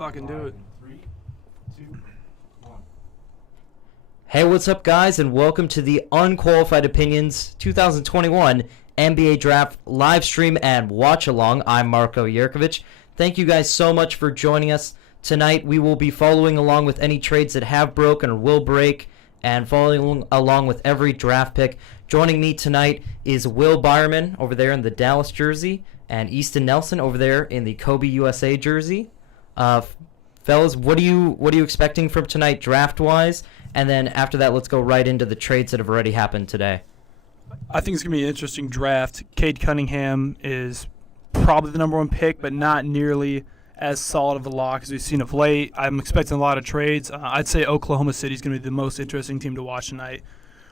fucking do it. 3, 2, 1. Hey, what's up, guys, and welcome to the Unqualified Opinions 2021 NBA Draft Livestream and Watch Along. I'm Marco Yerkovich. Thank you guys so much for joining us tonight. We will be following along with any trades that have broken or will break, and following along with every draft pick. Joining me tonight is Will Byerman over there in the Dallas jersey, and Easton Nelson over there in the Kobe USA jersey. Fellas, what are you expecting from tonight draft-wise? And then after that, let's go right into the trades that have already happened today. I think it's going to be an interesting draft. Cade Cunningham is probably the number one pick, but not nearly as solid of a lock as we've seen of late. I'm expecting a lot of trades. I'd say Oklahoma City is going to be the most interesting team to watch tonight.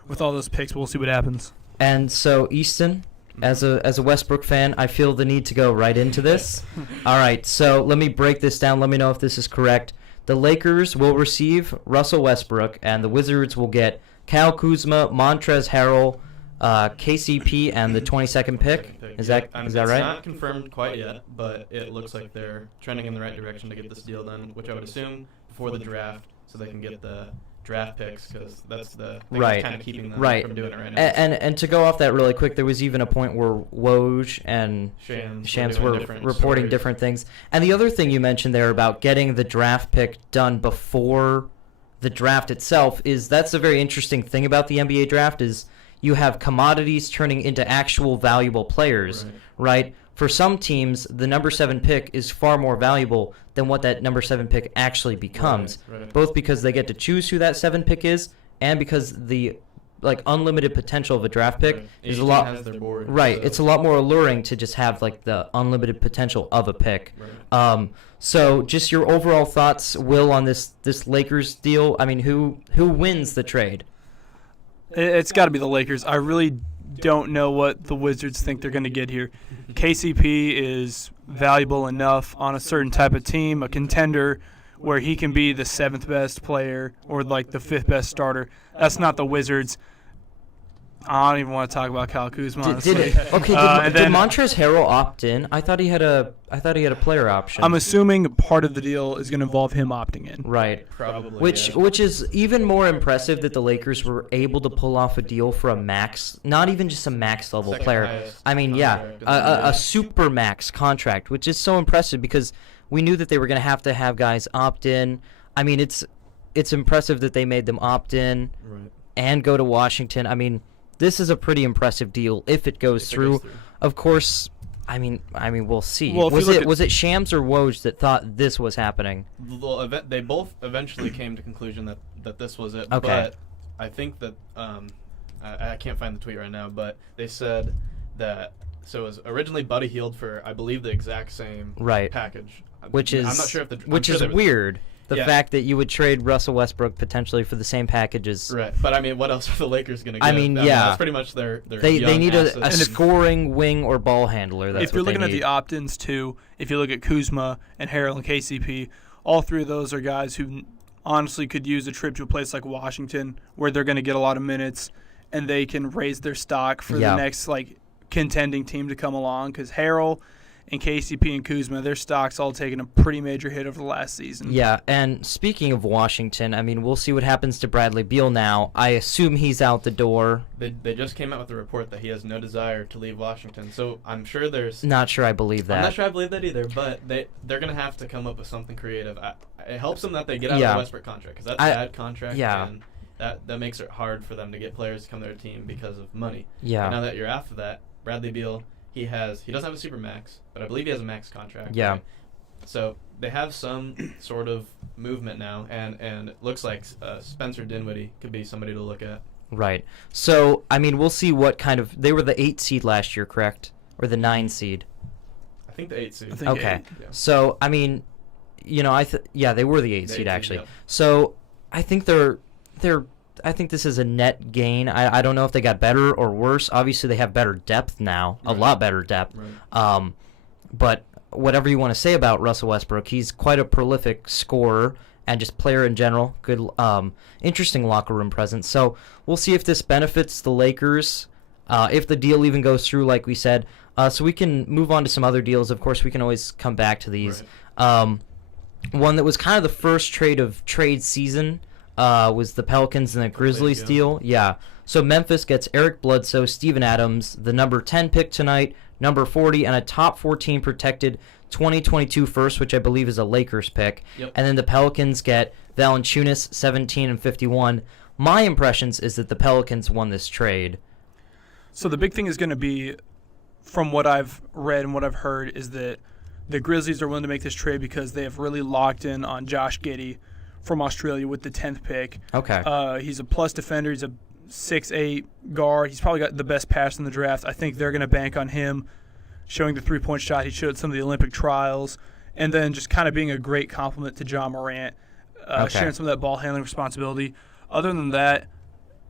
With all those picks, we'll see what happens. And so, Easton, as a Westbrook fan, I feel the need to go right into this. All right, so let me break this down. Let me know if this is correct. The Lakers will receive Russell Westbrook, and the Wizards will get Kyle Kuzma, Montrezl Harrell, KCP, and the 22nd pick. Is that right? It's not confirmed quite yet, but it looks like they're trending in the right direction to get this deal done, which I would assume before the draft, so they can get the draft picks, because that's the thing that's kind of keeping them from doing it right now. And to go off that really quick, there was even a point where Woj and Shams were reporting different things. And the other thing you mentioned there about getting the draft pick done before the draft itself is that's a very interesting thing about the NBA draft is you have commodities turning into actual valuable players, right? For some teams, the number 7 pick is far more valuable than what that number 7 pick actually becomes, both because they get to choose who that 7 pick is and because the unlimited potential of a draft pick is a lot it's a lot more alluring to just have the unlimited potential of a pick. So just your overall thoughts, Will, on this Lakers deal. I mean, who wins the trade? It's got to be the Lakers. I really don't know what the Wizards think they're going to get here. KCP is valuable enough on a certain type of team, a contender, where he can be the 7th best player or the 5th best starter. That's not the Wizards. I don't even want to talk about Kyle Kuzma, honestly. Did Montrezl Harrell opt in? I thought he had a player option. I'm assuming part of the deal is going to involve him opting in. Right. Probably. Which is even more impressive that the Lakers were able to pull off a deal for a max, not even just a max level player. I mean, a super max contract, which is so impressive because we knew that they were going to have guys opt in. I mean, it's impressive that they made them opt in and go to Washington. I mean, this is a pretty impressive deal if it goes through. Of course, I mean, we'll see. Well, was it Shams or Woj that thought this was happening? Well, they both eventually came to conclusion that this was it. Okay. But I think that I can't find the tweet right now, but they said that it was originally Buddy Hield for I believe the exact same package. Which is I'm not sure if which is weird. The fact that you would trade Russell Westbrook potentially for the same packages. Right, but I mean, what else are the Lakers going to get? I mean, that's pretty much their They need asset. a scoring wing or ball handler. That's if you're looking at the opt-ins too, if you look at Kuzma and Harrell and KCP, all three of those are guys who honestly could use a trip to a place like Washington where they're going to get a lot of minutes and they can raise their stock for the next contending team to come along, because Harrell and KCP and Kuzma, their stock's all taken a pretty major hit over the last season. Yeah, and speaking of Washington, I mean, we'll see what happens to Bradley Beal now. I assume he's out the door. They just came out with a report that he has no desire to leave Washington, so I'm sure there's... Not sure I believe that. I'm not sure I believe that either, but they're going to have to come up with something creative. It helps them that they get out of the Westbrook contract, because that's a bad contract, and that makes it hard for them to get players to come to their team because of money. Yeah. And now that you're after that, Bradley Beal... He doesn't have a super max, but I believe he has a max contract. Yeah. Right? So they have some sort of movement now, and it looks like Spencer Dinwiddie could be somebody to look at. Right. So, I mean, we'll see what kind of... They were the 8 seed last year, correct? Or the 9 seed? I think the 8 seed. Okay. So, I mean, they were the 8 seed, actually. Yeah. So, I think I think this is a net gain. I don't know if they got better or worse. Obviously, they have better depth now, a lot better depth. Right. But whatever you want to say about Russell Westbrook, he's quite a prolific scorer and just player in general. Good, interesting locker room presence. So we'll see if this benefits the Lakers, if the deal even goes through, like we said. So we can move on to some other deals. Of course, we can always come back to these. one that was kind of the first trade of trade season was the Pelicans and the Grizzlies deal. Yeah. So Memphis gets Eric Bledsoe, Steven Adams, the number 10 pick tonight, number 40, and a top 14 protected 2022 first, which I believe is a Lakers pick. Yep. And then the Pelicans get Valanciunas, 17 and 51. My impressions is that the Pelicans won this trade. So the big thing is going to be, from what I've read and what I've heard, is that the Grizzlies are willing to make this trade because they have really locked in on Josh Giddey from Australia with the 10th pick. Okay. He's a plus defender. He's a 6'8" guard. He's probably got the best pass in the draft. I think they're going to bank on him showing the three-point shot he showed some of the Olympic trials, and then just kind of being a great compliment to John Morant, sharing some of that ball handling responsibility. Other than that,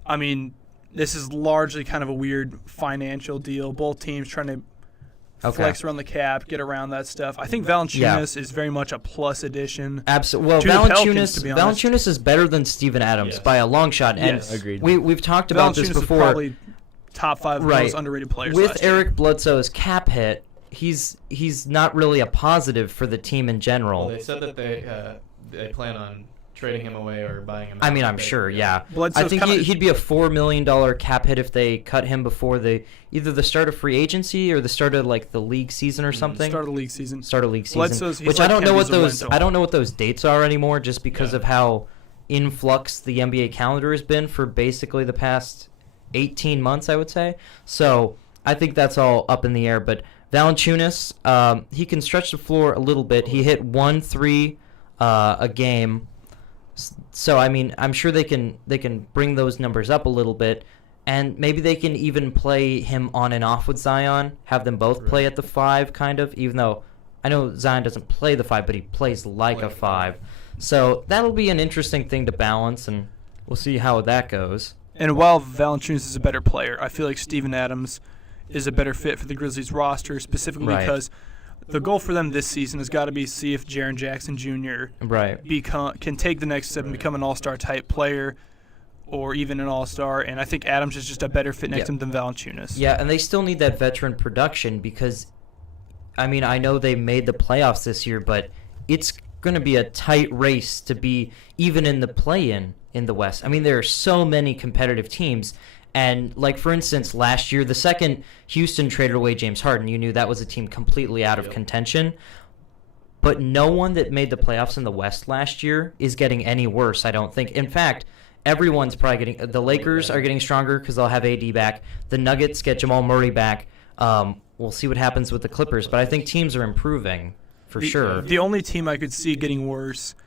I mean, this is largely kind of a weird financial deal. Both teams trying to flex around the cap, get around that stuff. I think Valanciunas is very much a plus addition. Absolutely. Well, Valanciunas is better than Steven Adams by a long shot. And agreed. We've talked about this before. Is probably top 5 most underrated players. With Eric Bledsoe's cap hit, he's not really a positive for the team in general. Well, they said that they plan on trading him away or buying him. I mean, I'm sure, yeah. Bledsoe's I think he'd be a $4 million cap hit if they cut him before either the start of free agency or the start of like the league season or something. Start of league season. Which like I don't know what those dates are anymore, just because of how in flux the NBA calendar has been for basically the past 18 months, I would say. So I think that's all up in the air. But Valanciunas, he can stretch the floor a little bit. He hit 1-3 a game. So I mean, I'm sure they can bring those numbers up a little bit, and maybe they can even play him on and off with Zion, have them both play at the 5, kind of. Even though I know Zion doesn't play the 5, but he plays like a 5. So that'll be an interesting thing to balance, and we'll see how that goes. And while Valanciunas is a better player, I feel like Steven Adams is a better fit for the Grizzlies roster, specifically because the goal for them this season has got to be see if Jaren Jackson Jr. Can take the next step and become an all-star type player or even an all-star. And I think Adams is just a better fit next to him than Valanciunas. Yeah, and they still need that veteran production because, I mean, I know they made the playoffs this year, but it's going to be a tight race to be even in the play-in in the West. I mean, there are so many competitive teams. And, like, for instance, last year, the second Houston traded away James Harden, you knew that was a team completely out of contention. But no one that made the playoffs in the West last year is getting any worse, I don't think. In fact, everyone's probably getting – the Lakers are getting stronger because they'll have AD back. The Nuggets get Jamal Murray back. We'll see what happens with the Clippers. But I think teams are improving for sure. The only team I could see getting worse –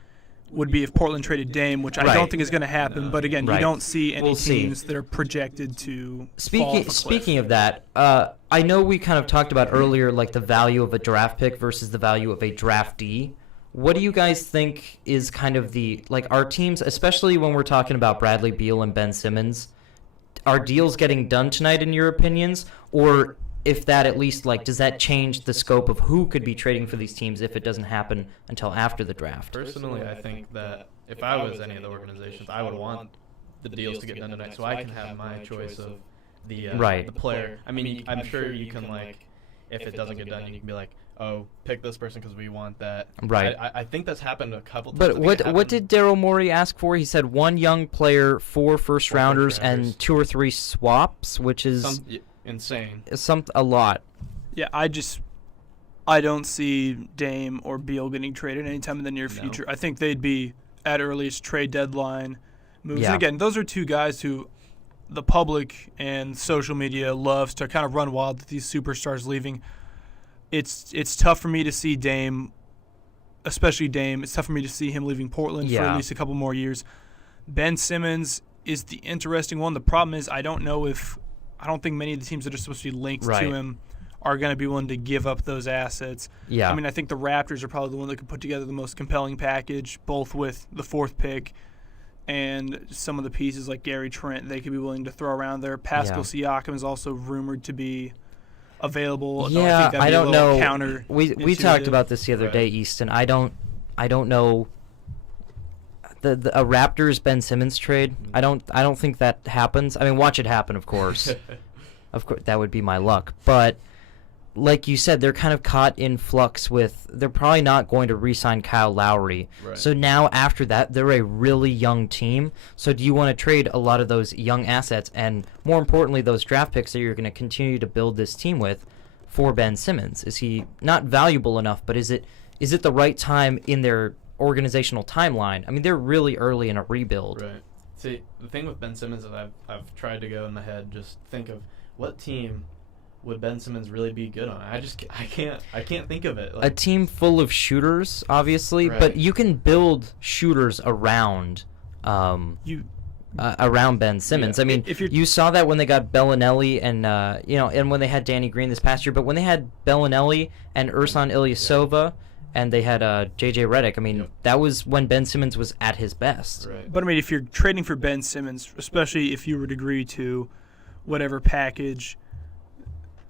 would be if Portland traded Dame, which I don't think is going to happen. But again, you don't see any teams that are projected to fall off a cliff. Speaking of that, I know we kind of talked about earlier, like the value of a draft pick versus the value of a draftee. What do you guys think is kind of our teams, especially when we're talking about Bradley Beal and Ben Simmons, are deals getting done tonight in your opinions? Or if that at least, does that change the scope of who could be trading for these teams if it doesn't happen until after the draft? Personally, I think that if I was any of the organizations, I would want the deals to get done tonight so I can have my choice of the player. I mean, I'm sure you can, if it doesn't get done, you can be like, oh, pick this person because we want that. Right. I think that's happened a couple times. But what did Daryl Morey ask for? He said 1 young player, 4 first-rounders, and 2 or 3 swaps, which is... insane. A lot. Yeah, I don't see Dame or Beal getting traded anytime in the near future. I think they'd be at earliest trade deadline moves. And again, those are 2 guys who the public and social media loves to kind of run wild with these superstars leaving. It's tough for me to see Dame, especially Dame. It's tough for me to see him leaving Portland for at least a couple more years. Ben Simmons is the interesting one. The problem is I don't think many of the teams that are supposed to be linked to him are going to be willing to give up those assets. Yeah. I mean, I think the Raptors are probably the one that could put together the most compelling package, both with the 4th pick and some of the pieces like Gary Trent they could be willing to throw around there. Pascal Siakam is also rumored to be available. Yeah, I don't know. We talked about this the other day, Easton. I don't know. A Raptors Ben Simmons trade, I don't think that happens. I mean, watch it happen, of course. Of course, that would be my luck. But like you said, they're kind of caught in flux with they're probably not going to re-sign Kyle Lowry. Right. So now after that, they're a really young team. So do you want to trade a lot of those young assets and more importantly, those draft picks that you're going to continue to build this team with for Ben Simmons? Is he not valuable enough, but is it the right time in their organizational timeline? I mean, they're really early in a rebuild. Right. See, the thing with Ben Simmons is I've tried to go in my head, just think of what team would Ben Simmons really be good on. I can't think of it. A team full of shooters, obviously, Right. but you can build shooters around around Ben Simmons. Yeah. I mean, you saw that when they got Bellinelli and and when they had Danny Green this past year. But when they had Bellinelli and Ersan Ilyasova, and they had JJ Redick, I mean, that was when Ben Simmons was at his best. Right. But I mean, if you're trading for Ben Simmons, especially if you would agree to whatever package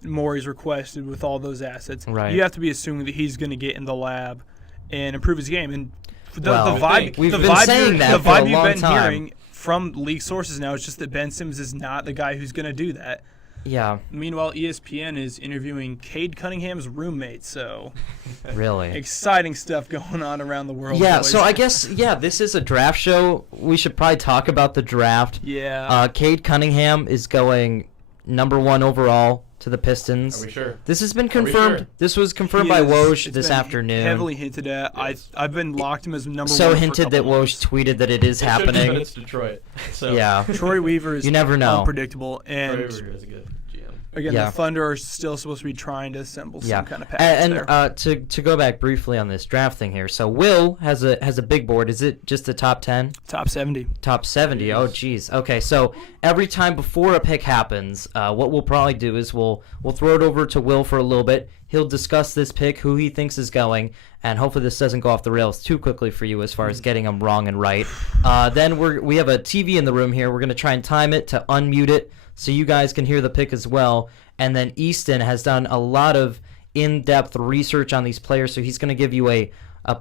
Morey's requested with all those assets, right, you have to be assuming that he's going to get in the lab and improve his game. And the we've been vibe saying that the for a vibe you've long been time. hearing from league sources now is just that Ben Simmons is not the guy who's going to do that. Yeah. Meanwhile, ESPN is interviewing Cade Cunningham's roommate, so really exciting stuff going on around the world. Yeah, boys. so I guess, this is a draft show. We should probably talk about the draft. Yeah. Cade Cunningham is going number 1 overall to the Pistons. Are we sure? This has been confirmed. Sure? This was confirmed by Woj It's this been afternoon. Heavily hinted at. Yes. I've been locked him as number 1. So for a hinted that couple Woj months. tweeted that it is It should be, happening. but it's Detroit. So Yeah. Troy Weaver is You never know. unpredictable, and Troy Weaver is a good GM. again, Yeah. the Thunder are still supposed to be trying to assemble Yeah. some kind of package there. And to go back briefly on this draft thing here. So Will has a big board. Is it just the top 10? Top 70. Top 70. Oh, geez. Okay, so every time before a pick happens, what we'll probably do is we'll throw it over to Will for a little bit. He'll discuss this pick, who he thinks is going, and hopefully this doesn't go off the rails too quickly for you as far as getting them wrong and right. Then we have a TV in the room here. We're going to try and time it to unmute it so you guys can hear the pick as well. And then Easton has done a lot of in-depth research on these players, so he's going to give you a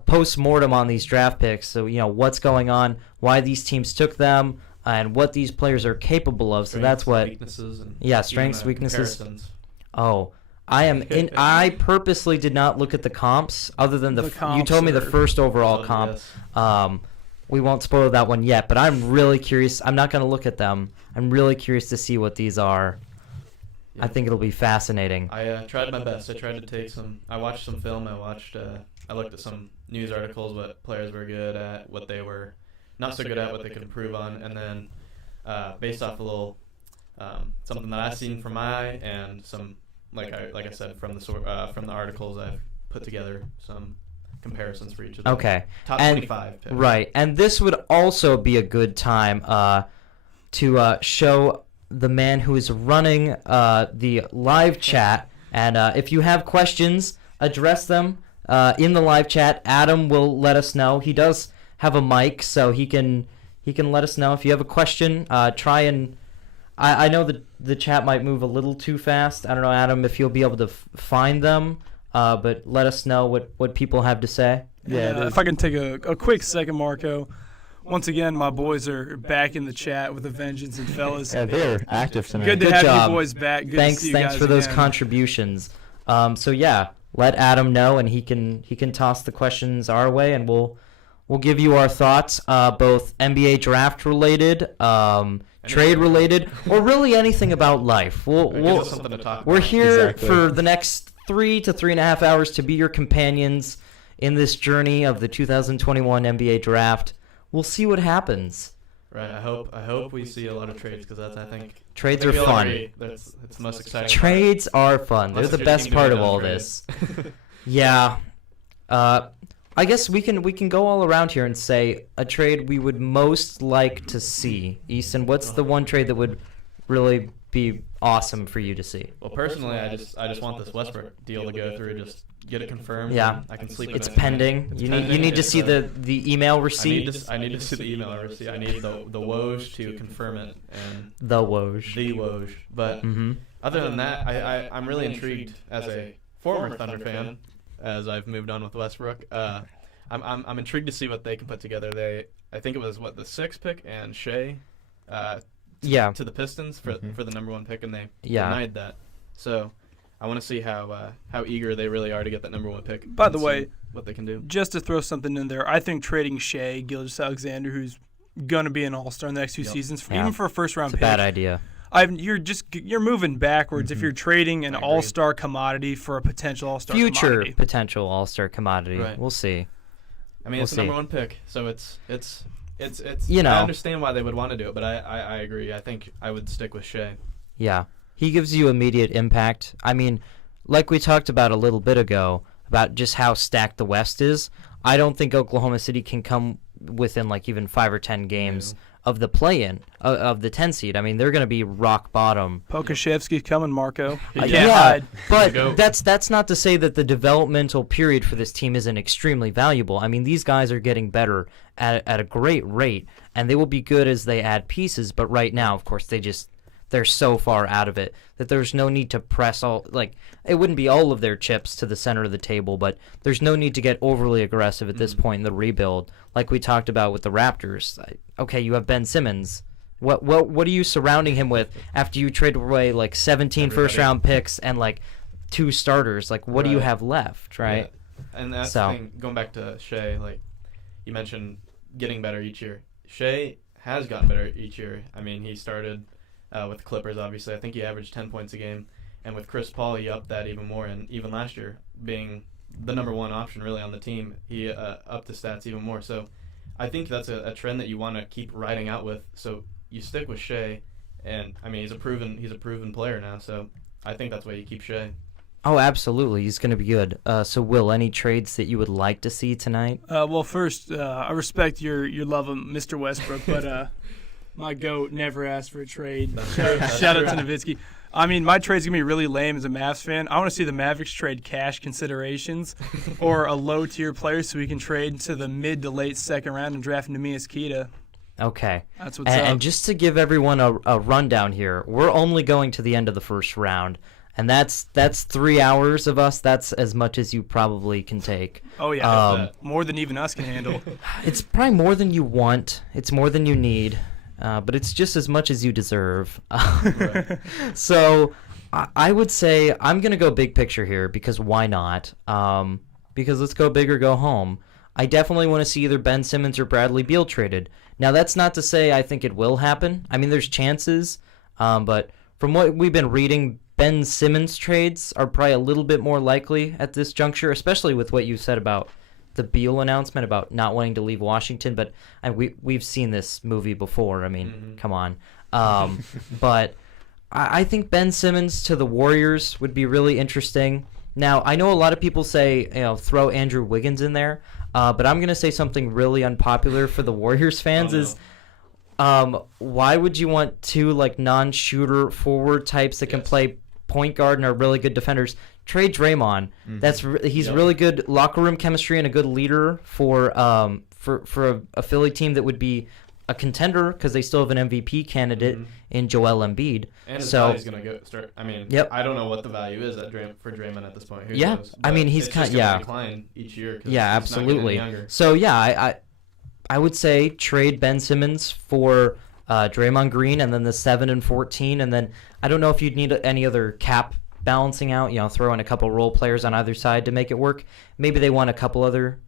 post-mortem on these draft picks. So, what's going on, why these teams took them, and what these players are capable of. So that's what... Weaknesses and strengths, weaknesses. comparisons. Oh, I purposely did not look at the comps other than The you comps told me the are- first overall Oh, comp. yes. We won't spoil that one yet, but I'm really curious. I'm not going to look at them. I'm really curious to see what these are. Yeah. I think it'll be fascinating. I tried my best. I tried to take some. I watched some film. I looked at some news articles, what players were good at, what they were not so good at, what they could improve on, and then based off a little something that I've seen from my eye and some like I said from the articles, I've put together some comparisons for each of them. Okay. Top And- 25 picks. Right, and this would also be a good time to show the man who is running the live chat. And if you have questions, address them in the live chat. Adam will let us know. He does have a mic, so he can let us know if you have a question. Try and I know that the chat might move a little too fast. I don't know, Adam, if you'll be able to find them. But let us know what people have to say. Yeah, if I can take a quick second, Marco. Once again, my boys are back in the chat with a vengeance, and fellas. Yeah, they're active tonight. Good to Good have job. you boys back. Good Thanks to see you thanks guys for those again. contributions. So yeah, let Adam know, and he can toss the questions our way, and we'll give you our thoughts, both NBA draft related, trade related, or really anything about life. It gives us something to talk We're about. here Exactly. for the next 3 to 3.5 hours to be your companions in this journey of the 2021 NBA draft. We'll see what happens. Right. I hope we see a lot of trades because that's I think Trades I are think we all fun. agree It's the most exciting. Trades are fun. They're Unless the your best team part doing of all trade. this. Yeah. I guess we can go all around here and say a trade we would most like to see. Easton, what's the one trade that would really be awesome for you to see? Well, personally, I just want this Westbrook deal to go through. Just get it confirmed. Yeah. and I can sleep. It's in it tonight. pending. It's You pending. need to It's, see the email receipt. I need to see the email receipt. I need the Woj to confirm it and The Woj. the Woj. But Mm-hmm. other than that, I'm really intrigued as a former Thunder fan, as I've moved on with Westbrook. I'm intrigued to see what they can put together. I think it was the 6th pick and Shea. Yeah. To the Pistons for the number 1 pick, and they Yeah. denied that. So I want to see how eager they really are to get that number 1 pick. By the and way, see what they can do. Just to throw something in there, I think trading Shea Gilgeous-Alexander, who's going to be an all-star in the next 2 seasons, even for a first-round pick. It's a bad idea. You're moving backwards if you're trading an all-star commodity for a potential all-star future commodity. potential all-star commodity. Right. We'll see. I mean, it's the number 1 pick, so it's you know, I understand why they would want to do it, but I agree. I think I would stick with Shea. Yeah, he gives you immediate impact. I mean, like we talked about a little bit ago about just how stacked the West is. I don't think Oklahoma City can come within like even 5 or 10 games of the play-in of the 10 seed. I mean, they're going to be rock bottom. Pokashevsky's coming, Marco. Yeah, but that's not to say that the developmental period for this team isn't extremely valuable. I mean, these guys are getting better at a great rate, and they will be good as they add pieces. But right now, of course, they're so far out of it that there's no need to press it wouldn't be all of their chips to the center of the table, but there's no need to get overly aggressive at this point in the rebuild. Like we talked about with the Raptors. Okay, you have Ben Simmons. What are you surrounding him with after you trade away like 17 first-round picks and like 2 starters? Like, what do you have left, right? Yeah. And that's the thing, going back to Shea, like you mentioned getting better each year. Shea has gotten better each year. I mean, he started with the Clippers, obviously. I think he averaged 10 points a game. And with Chris Paul, he upped that even more. And even last year, being the number 1 option really on the team, he upped the stats even more. So I think that's a trend that you want to keep riding out with. So you stick with Shea. And, I mean, he's a proven player now. So I think that's why you keep Shea. Oh, absolutely. He's going to be good. So, Will, any trades that you would like to see tonight? Well, first, I respect your love of Mr. Westbrook, but my GOAT never asked for a trade. Shout out to Nowitzki. I mean, my trade's going to be really lame as a Mavs fan. I want to see the Mavericks trade cash considerations or a low-tier player so we can trade to the mid to late second round and draft Neemias Queta. Okay. That's what's up. And just to give everyone a rundown here, we're only going to the end of the first round. And that's 3 hours of us. That's as much as you probably can take. Oh, yeah. More than even us can handle. It's probably more than you want. It's more than you need. But it's just as much as you deserve. Right. So I would say I'm going to go big picture here because why not? Because let's go big or go home. I definitely want to see either Ben Simmons or Bradley Beal traded. Now, that's not to say I think it will happen. I mean, there's chances. But from what we've been reading, Ben Simmons trades are probably a little bit more likely at this juncture, especially with what you said about the Beal announcement about not wanting to leave Washington. But we've seen this movie before. I mean, come on. But I think Ben Simmons to the Warriors would be really interesting. Now, I know a lot of people say, throw Andrew Wiggins in there. But I'm going to say something really unpopular for the Warriors fans is why would you want 2 non-shooter forward types that can play point guard and are really good defenders? Trade Draymond. He's really good locker room chemistry and a good leader for a Philly team that would be a contender because they still have an MVP candidate in Joel Embiid. And his value's going to go start. I mean, I don't know what the value is for Draymond at this point. Who knows? I mean, he's kind of decline each year. Absolutely. So I would say trade Ben Simmons for Draymond Green and then the 7 and 14, and then I don't know if you'd need any other cap balancing out. Throw in a couple role players on either side to make it work. Maybe they want a couple other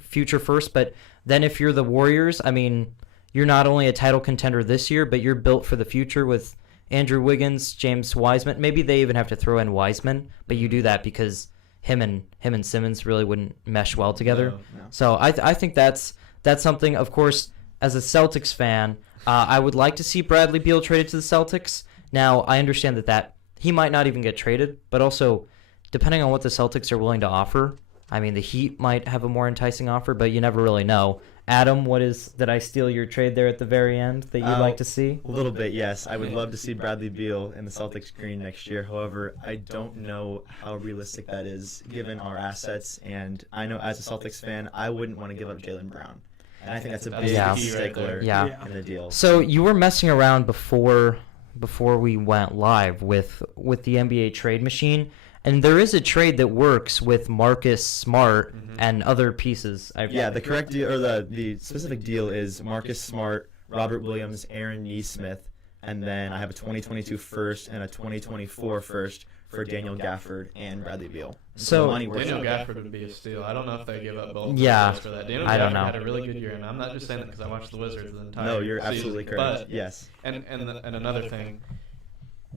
future firsts, but then if you're the Warriors, I mean, you're not only a title contender this year, but you're built for the future with Andrew Wiggins, James Wiseman. Maybe they even have to throw in Wiseman, but you do that because him and Simmons really wouldn't mesh well together. No. So I think that's something. Of course, as a Celtics fan, I would like to see Bradley Beal traded to the Celtics. Now, I understand that he might not even get traded, but also depending on what the Celtics are willing to offer, I mean, the Heat might have a more enticing offer, but you never really know. Adam, did I steal your trade there at the very end that you'd like to see? A little bit, yes. I would love to see Bradley Beal in the Celtics green next year. However, I don't know how realistic that is given our assets. And I know as a Celtics fan, I wouldn't want to give up Jaylen Brown. And I think that's a big stickler in the deal. So you were messing around before we went live with the NBA trade machine. And there is a trade that works with Marcus Smart and other pieces. The correct deal, or the specific deal is Marcus Smart, Robert Williams, Aaron Nesmith, and then I have a 2022 first and a 2024 first for Daniel Gafford and Bradley Beal. So the money works Daniel out. Gafford would be a steal. I don't know if they give up both. Yeah, for that. Daniel I don't Gafford know. had a really good year, and I'm not just saying that because I watched the Wizards the entire No, you're season. absolutely correct. But, Yes. and another thing,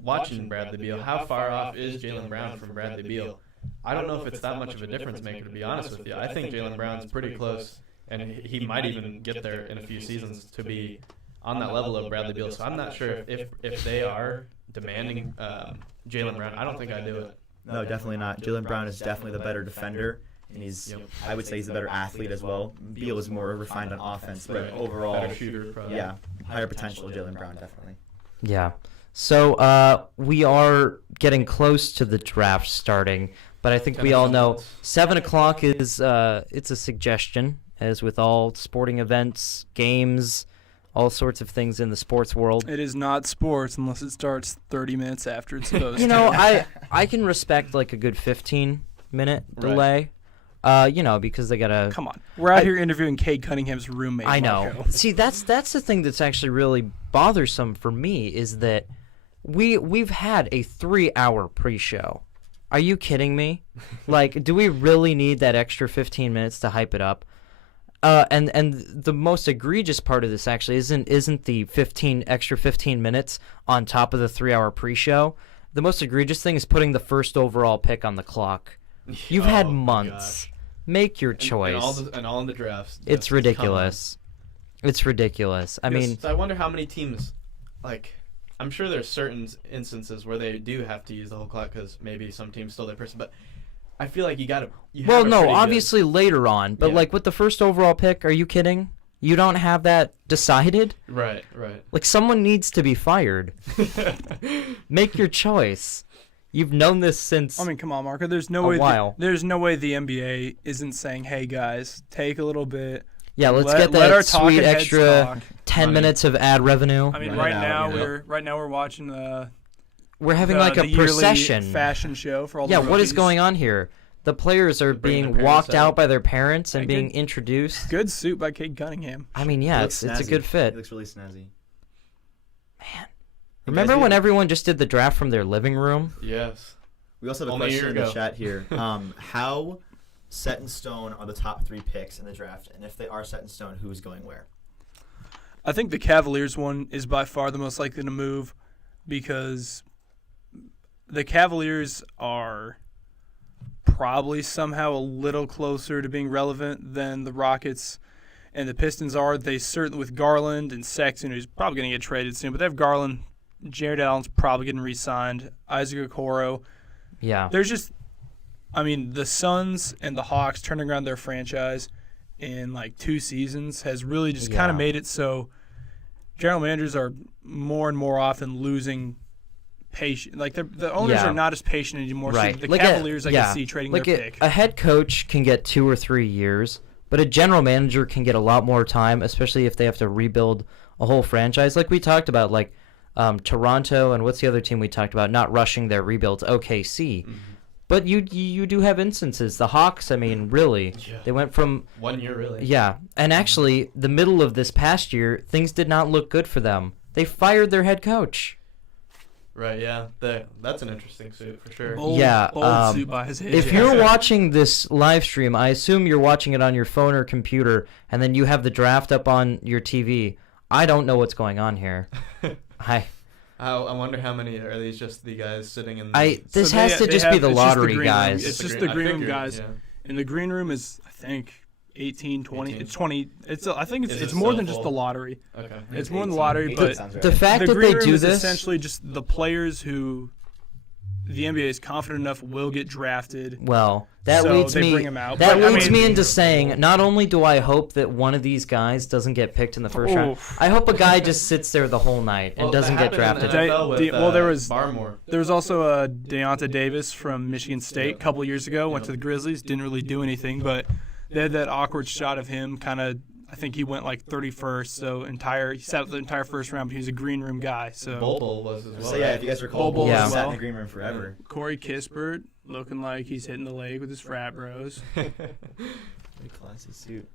watching Bradley Beal, how far off is Jaylen Brown from Bradley Beal? I don't know if it's that much of a difference maker, to be honest with you. I think Jaylen Brown's pretty close, and he might even get there in a few seasons to be on that level of Bradley Beal. So I'm not sure if they are demanding Jaylen Brown. I don't think I do it. No, definitely not. Jaylen Brown is definitely the better defender, and I would say he's the better athlete as well. Beal is more refined on offense, but overall, better shooter, probably. yeah, higher potential. Jaylen Brown definitely. Yeah. So we are getting close to the draft starting, but I think we all know 7 o'clock is it's a suggestion, as with all sporting events, games, all sorts of things in the sports world. It is not sports unless it starts 30 minutes after it's supposed You to. know, I can respect like a good 15-minute delay. Because they gotta. Come on, we're out here interviewing Cade Cunningham's roommate. I know. Marco. See, that's the thing that's actually really bothersome for me is that we've had a 3-hour pre-show. Are you kidding me? Like, do we really need that extra 15 minutes to hype it up? And the most egregious part of this actually isn't the extra 15 minutes on top of the 3-hour pre-show. The most egregious thing is putting the first overall pick on the clock. You've had months. Make your choice. And all in the drafts. It's ridiculous. It's ridiculous. I mean, so I wonder how many teams, like, I'm sure there's certain instances where they do have to use the whole clock because maybe some teams stole their person, but I feel like you got to. Well, no, obviously later on, but Yeah. like with the first overall pick, are you kidding? You don't have that decided? Right. Like someone needs to be fired. Make your choice. You've known this since. I mean, come on, Marco. There's no A way. while. There's no way the NBA isn't saying, "Hey guys, take a little bit. Yeah, let's let get our that talking sweet heads extra talk." 10 Money. minutes of ad revenue. I mean, Right right now, now we're watching We're having the, like a the yearly procession. fashion show for all Yeah, the what is rookies. going on here? The players are bringing being their walked parents out. out by their parents and Yeah, being good. introduced. Good suit by Cade Cunningham. I mean, yeah, He it's looks a snazzy. good fit. He looks really snazzy. Man. Hey, Remember guys, when everyone just did the draft from their living room? Yes. We also have a Only a question year in the ago. chat here. How set in stone are the top 3 picks in the draft? And if they are set in stone, who is going where? I think the Cavaliers one is by far the most likely to move because the Cavaliers are probably somehow a little closer to being relevant than the Rockets and the Pistons are. They certainly, with Garland and Sexton, who's probably going to get traded soon, but they have Garland. Jared Allen's probably getting re-signed. Isaac Okoro. Yeah. There's just, I mean, the Suns and the Hawks turning around their franchise in like 2 seasons has really just kind Yeah. of made it so general managers are more and more often losing patience. Like the owners Yeah. are not as patient anymore. Right. So the like Cavaliers, I yeah. can see trading like their pick. a head coach can get 2 or 3 years, but a general manager can get a lot more time, especially if they have to rebuild a whole franchise. Like we talked about, like Toronto and what's the other team we talked about not rushing their rebuilds? OKC. Mm-hmm. But you do have instances. The Hawks, I mean, really, Yeah. they went from 1 year, really. yeah, and actually, the middle of this past year, things did not look good for them. They fired their head coach. Right, yeah. That's an interesting suit, for sure. Bold, Yeah, bold suit by his head. If you're watching this live stream, I assume you're watching it on your phone or computer, and then you have the draft up on your TV. I don't know what's going on here. I wonder how many are these just the guys sitting in This So has to they just be have- the it's just the lottery green room. guys. It's just the green room figured, guys. yeah. And the green room is, I think, 18, 20. 18. It's 20. I think Is it's it more so than just full? the lottery. Okay. It's more than the lottery, but sounds The right. fact the that green they room do is this, essentially just the players who the NBA is confident enough will get drafted. well, that So leads they me. bring him out. That But, I leads mean- me into saying, not only do I hope that one of these guys doesn't get picked in the first round, Oof. I hope a guy just sits there the whole night and Well, doesn't that get happened in drafted. the NFL with, Well, there was- Barmore. There was also Deonta Davis from Michigan State a couple years ago. Went to the Grizzlies, didn't really do anything, but they had that awkward shot of him kind of. I think he went like 31st, so he sat out the entire first round, but he was a green room guy. So Bol was as well. So yeah, if you guys recall, Bobo Bull as sat in well. the green room forever. Corey Kispert looking like he's hitting the leg with his frat bros. Pretty classy suit.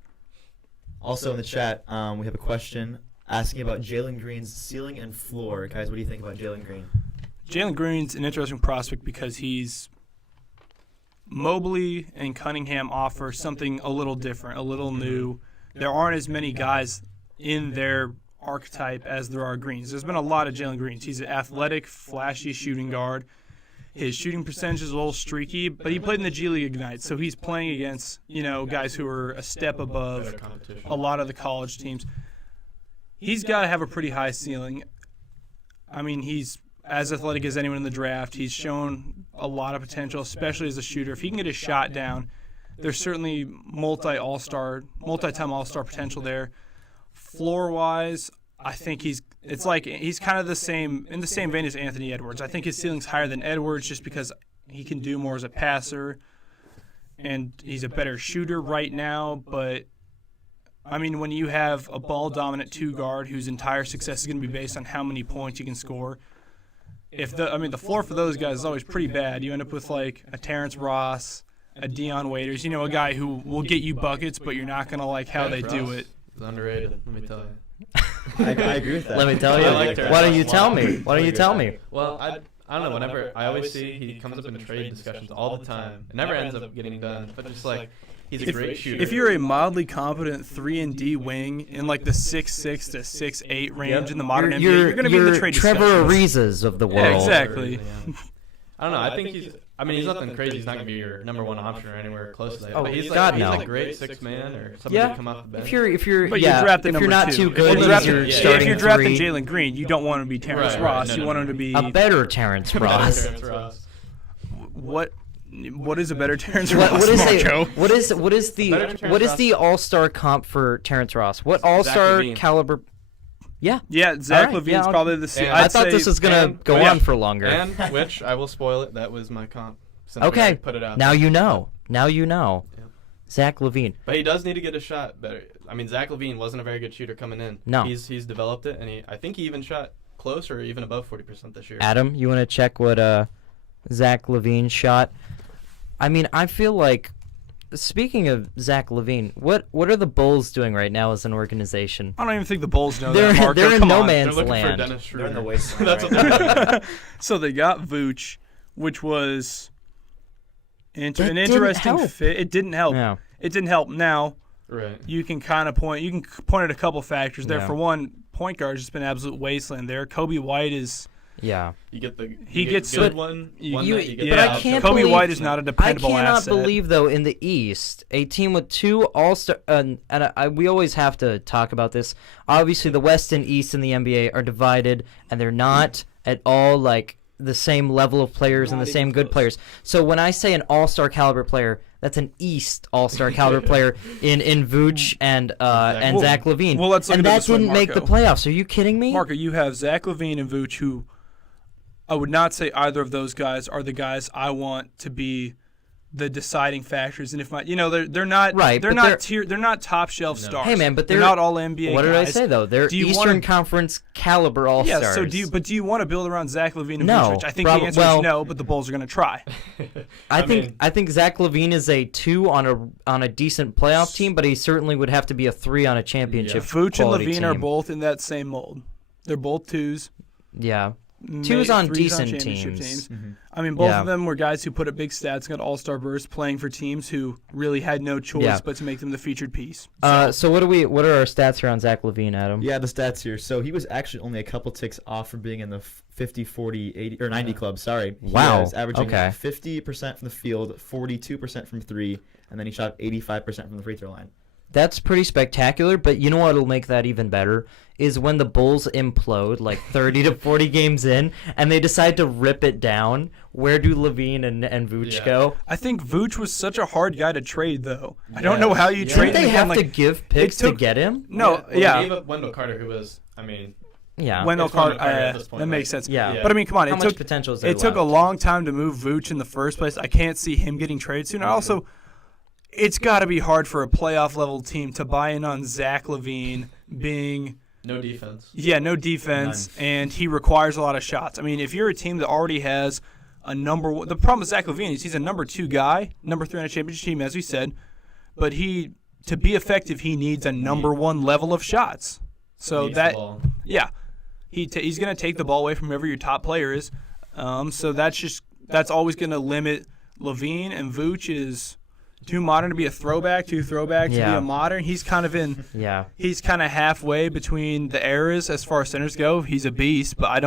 Also in the chat, we have a question asking about Jalen Green's ceiling and floor. Guys, what do you think about Jalen Green? Jalen Green's an interesting prospect because Mobley and Cunningham offer something a little different, a little new. There aren't as many guys in their archetype as there are Greens. There's been a lot of Jalen Greens. He's an athletic, flashy shooting guard. His shooting percentage is a little streaky, but he played in the G League Ignite, so he's playing against, guys who are a step above a lot of the college teams. He's got to have a pretty high ceiling. I mean, he's as athletic as anyone in the draft. He's shown a lot of potential, especially as a shooter. If he can get his shot down, there's certainly multi-time All-Star potential there. Floor-wise, I think he's kind of in the same vein as Anthony Edwards. I think his ceiling's higher than Edwards just because he can do more as a passer, and he's a better shooter right now. But I mean, when you have a ball-dominant two guard whose entire success is going to be based on how many points you can score, the floor for those guys is always pretty bad. You end up with like a Terrence Ross, a Deion Waiters, a guy who will get you buckets, but you're not going to like how they do it. It's underrated, let me tell you. I agree with that. Let me tell you. Why don't you tell me? Why don't you tell me? Well, I don't know. Whenever I always see he comes up in trade discussions all the time. It never ends up getting done. But just like he's a great shooter. If you're a mildly competent 3-and-D wing in like the 6'6" to 6'8" range in the modern NBA, you're going to be in the trade Trevor discussions. Arizas of the world. Yeah, exactly. I don't know. I think he's nothing crazy. He's not going to be your number one option or anywhere close to that. Oh, but he's God, he's no. a great six man or somebody to come off the bench. If you're drafting if you're number not 2. too good, If starting you're drafting 3. Jalen Green, you don't want him to be Terrence Ross. You want him to be A better Terrence Ross. What is a better Terrence Ross? What is the All-Star comp for Terrence Ross? What All-Star caliber? Yeah, Zach right. LaVine's probably the same. I thought this was gonna go on for longer. And which I will spoil it. That was my comp. Okay, put it out now there. you know. Now you know. Yeah. Zach LaVine. But he does need to get a shot better. I mean, Zach LaVine wasn't a very good shooter coming in. No. He's developed it, and I think he even shot close or even above 40% this year. Adam, you want to check what Zach LaVine shot? I mean, I feel like, speaking of Zach LaVine, what are the Bulls doing right now as an organization? I don't even think the Bulls know They're that, Marco. in Come no on. man's They're looking land. for Dennis Schroeder. They're in the wasteland. That's right what now. they're doing. So they got Vooch, which was an didn't interesting help. fit. It didn't help. No. It didn't help. Now Right. you can point at a couple factors there. Yeah. For one, point guard's just been an absolute wasteland there. Kobe White is. Yeah. You get the He you gets get good it. one. You- one you- night, you get yeah. the But I outshot. can't Kobe believe- White is not a I dependable cannot asset. believe, though, in the East, a team with 2 All-Star, we always have to talk about this. Obviously, the West and East in the NBA are divided, and they're not at all like the same level of players and the same good players. So when I say an All-Star caliber player, that's an East All-Star caliber player in Vooch and Zach LaVine. Well, let's look and at it that this way, didn't make the Marco. playoffs. Are you kidding me? Marco, you have Zach LaVine and Vooch, who I would not say either of those guys are the guys I want to be the deciding factors. And if they're not Right, they're but they're not top shelf stars. Hey man, but they're not all NBA. What did I guys. say though? They're Do you Eastern wanna- Conference caliber All Stars. Yeah. So do you want to build around Zach LaVine and No, Vucevic? I think the answer is no, but the Bulls are going to try. I think Zach LaVine is a 2 on a decent playoff team, but he certainly would have to be a 3 on a championship. Vooch and quality LaVine team. are both in that same mold. They're both 2s. Yeah. 2s on 3s decent championship teams. Mm-hmm. I mean, both Yeah. of them were guys who put up big stats, got all-star bursts, playing for teams who really had no choice Yeah. but to make them the featured piece. So what are our stats here on Zach LaVine, Adam? Yeah, the stats here. So he was actually only a couple ticks off from being in the 50, 40, 80, or 90 club. Sorry. He Wow. was averaging Okay. 50% from the field, 42% from 3, and then he shot 85% from the free throw line. That's pretty spectacular, but you know what will make that even better is when the Bulls implode like 30 to 40 games in and they decide to rip it down. Where do LaVine and Vooch go? I think Vooch was such a hard guy to trade, though. I don't know how you Yeah. trade Didn't they him have to give picks to get him? No, They yeah. gave up Wendell Carter, who was, Yeah. Wendell It's Carter, Wendell Carter at this point, that right? makes sense. Yeah. But I mean, come on, How it much took potential is there it took a left? long time to move Vooch in the first place. I can't see him getting traded soon. Also, it's got to be hard for a playoff level team to buy in on Zach LaVine being no defense. no defense, and he requires a lot of shots. I mean, if you're a team that already has a number one, the problem with Zach LaVine is he's a number 2 guy, number 3 on a championship team, as we said, but to be effective, he needs a number 1 level of shots. So Needs the that, ball. yeah, he's going to take the ball away from whoever your top player is. So that's always going to limit Levine, and Vooch is too modern to be a throwback, too throwback to be a modern. He's kind of he's kind of halfway between the eras as far as centers go. He's a beast, but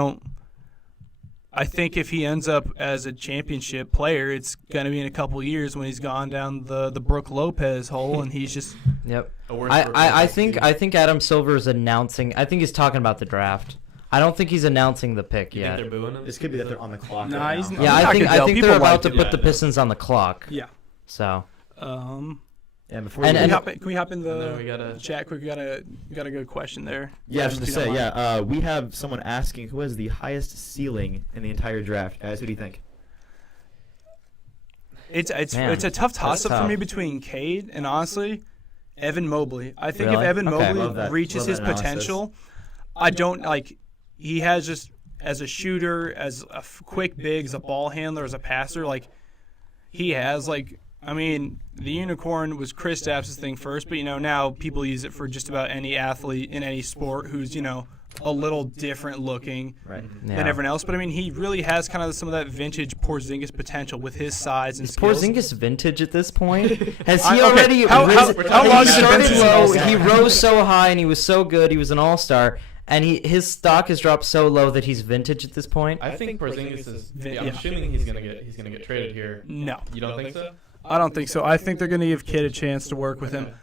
I think if he ends up as a championship player, it's going to be in a couple years when he's gone down the Brook Lopez hole, and he's just. Yep. I think Adam Silver is announcing. I think he's talking about the draft. I don't think he's announcing the pick You yet. think they're booing him? This could be that they're on the clock. Nah, right he's now. not. Yeah, I think they're about to put the Yeah. Pistons on the clock. Yeah. So. And before And- we and- Can we hop in then the we gotta- chat quick? We got a good question there. Yeah, I was If going to you don't say, mind. we have someone asking who has the highest ceiling in the entire draft. Guys, who do you think? It's Man, a tough toss up tough. for me between Cade and honestly Evan Mobley. I think Really? if Evan Okay. Love Mobley that. reaches Love his that analysis. potential, I don't like. He has just as a shooter, as a quick big, as a ball handler, as a passer. Like he has like. I mean, the unicorn was Kristaps' thing first, but now people use it for just about any athlete in any sport who's a little different looking Right. Yeah. than everyone else. But I mean, he really has kind of some of that vintage Porzingis potential with his size and Is skills. Porzingis vintage at this point? Has I- he okay, already how risen? long he has it been started since low. All-Star? He rose so high, and he was so good. He was an all-star, and his stock has dropped so low that he's vintage at this point. I think Porzingis is. I'm Yeah. assuming he's gonna get traded here. No, You don't think so? I don't think so. I think they're going to give Kid a chance to work with him.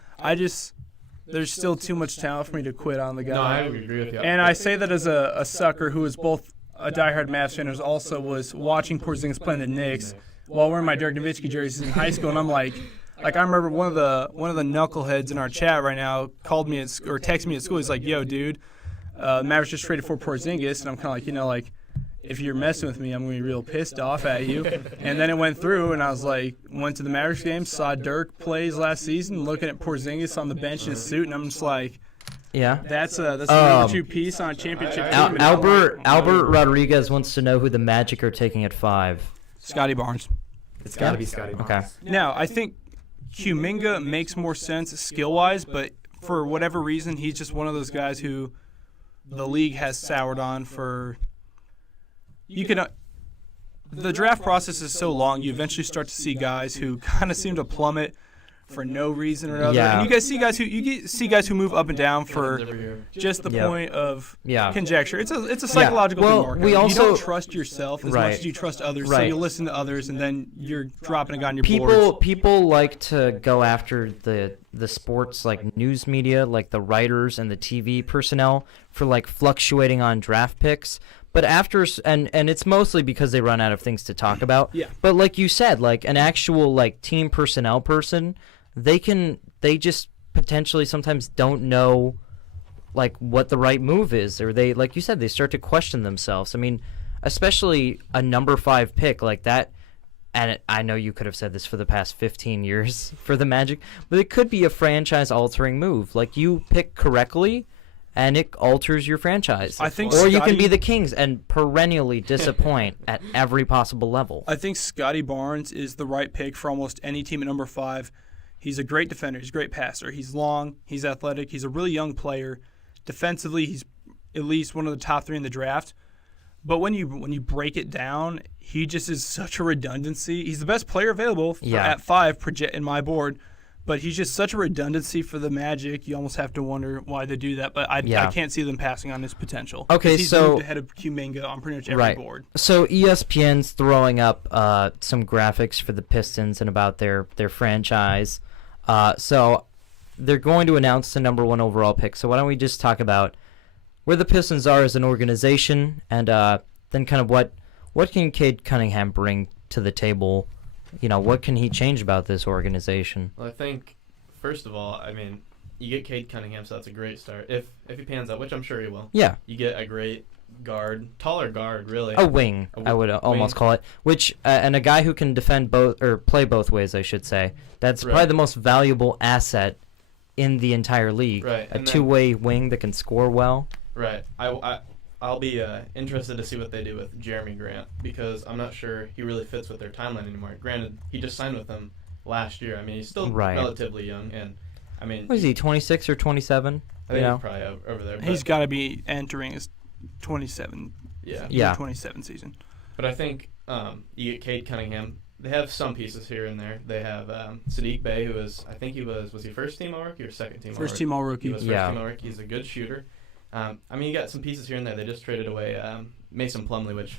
There's still too much talent for me to quit on the guy. No, I would agree with you. And I say that as a sucker who is both a diehard Mavs fan and also was watching Porzingis play in the Knicks while wearing my Dirk Nowitzki jerseys in high school, and I'm like I remember one of the knuckleheads in our chat right now called me or texted me at school. He's like, "Yo, dude, Mavericks just traded for Porzingis," and I'm kind of like, if you're messing with me, I'm going to be real pissed off at you. And then it went through, and I was like, went to the Mavericks game, saw Dirk plays last season, looking at Porzingis on the bench in his suit, and I'm just like, Yeah. that's a number 2 piece on a championship team. and Albert Rodriguez wants to know who the Magic are taking at 5. Scotty Barnes. It's got to be Scotty Barnes. Okay. Now, I think Kuminga makes more sense skill-wise, but for whatever reason, he's just one of those guys who the league has soured on for. The draft process is so long, you eventually start to see guys who kind of seem to plummet for no reason or another. Yeah. And you see guys who move up and down for Every year. just the Yep. point of Yeah. conjecture. It's a psychological Well, thing, Marco. we you also- don't trust yourself as Right. much as you trust others, so Right. you listen to others, and then you're dropping a guy on your boards. People like to go after the sports like news media, like the writers and the TV personnel for like fluctuating on draft picks. But and it's mostly because they run out of things to talk about. Yeah. But like you said, like an actual like team personnel person, they just potentially sometimes don't know like what the right move is, or they, like you said, they start to question themselves. I mean, especially a number 5 pick like that. And I know you could have said this for the past 15 years for the Magic, but it could be a franchise-altering move. Like, you pick correctly, and it alters your franchise. I think or you can Scotty- be the Kings and perennially disappoint at every possible level. I think Scotty Barnes is the right pick for almost any team at number 5. He's a great defender. He's a great passer. He's long. He's athletic. He's a really young player. Defensively, he's at least one of the top 3 in the draft. But when you break it down, he just is such a redundancy. He's the best player available at 5 in my board, but he's just such a redundancy for the Magic. You almost have to wonder why they do that. But I can't see them passing on his potential. Okay, 'Cause he's so- moved ahead of Kuminga on pretty much every Right. board. So ESPN's throwing up some graphics for the Pistons and about their franchise. So they're going to announce the number 1 overall pick. So why don't we just talk about where the Pistons are as an organization, and then kind of what can Cade Cunningham bring to the table? You know, what can he change about this organization? Well, I think, first of all, I mean, you get Cade Cunningham, so that's a great start. If he pans out, which I'm sure he will. Yeah, You get a great guard, taller guard, really. a wing, I would almost call it. Which and a guy who can defend both or play both ways, I should say. That's probably the most valuable asset in the entire league. Right, A and then- two-way wing that can score well. Right. I'll be interested to see what they do with Jeremy Grant, because I'm not sure he really fits with their timeline anymore. Granted, he just signed with them last year. I mean, he's still relatively young, and I mean, What is he, 26 or 27? I think he's probably over there. He's but- got to be entering his 27. Yeah. Yeah. 27 season. But I think you get Cade Cunningham. They have some pieces here and there. They have Sadiq Bey, who was he first team All-Rookie or second team All-Rookie? First team All-Rookie. He was first team All-Rookie. He's a good shooter. You got some pieces here and there. They just traded away Mason Plumlee, which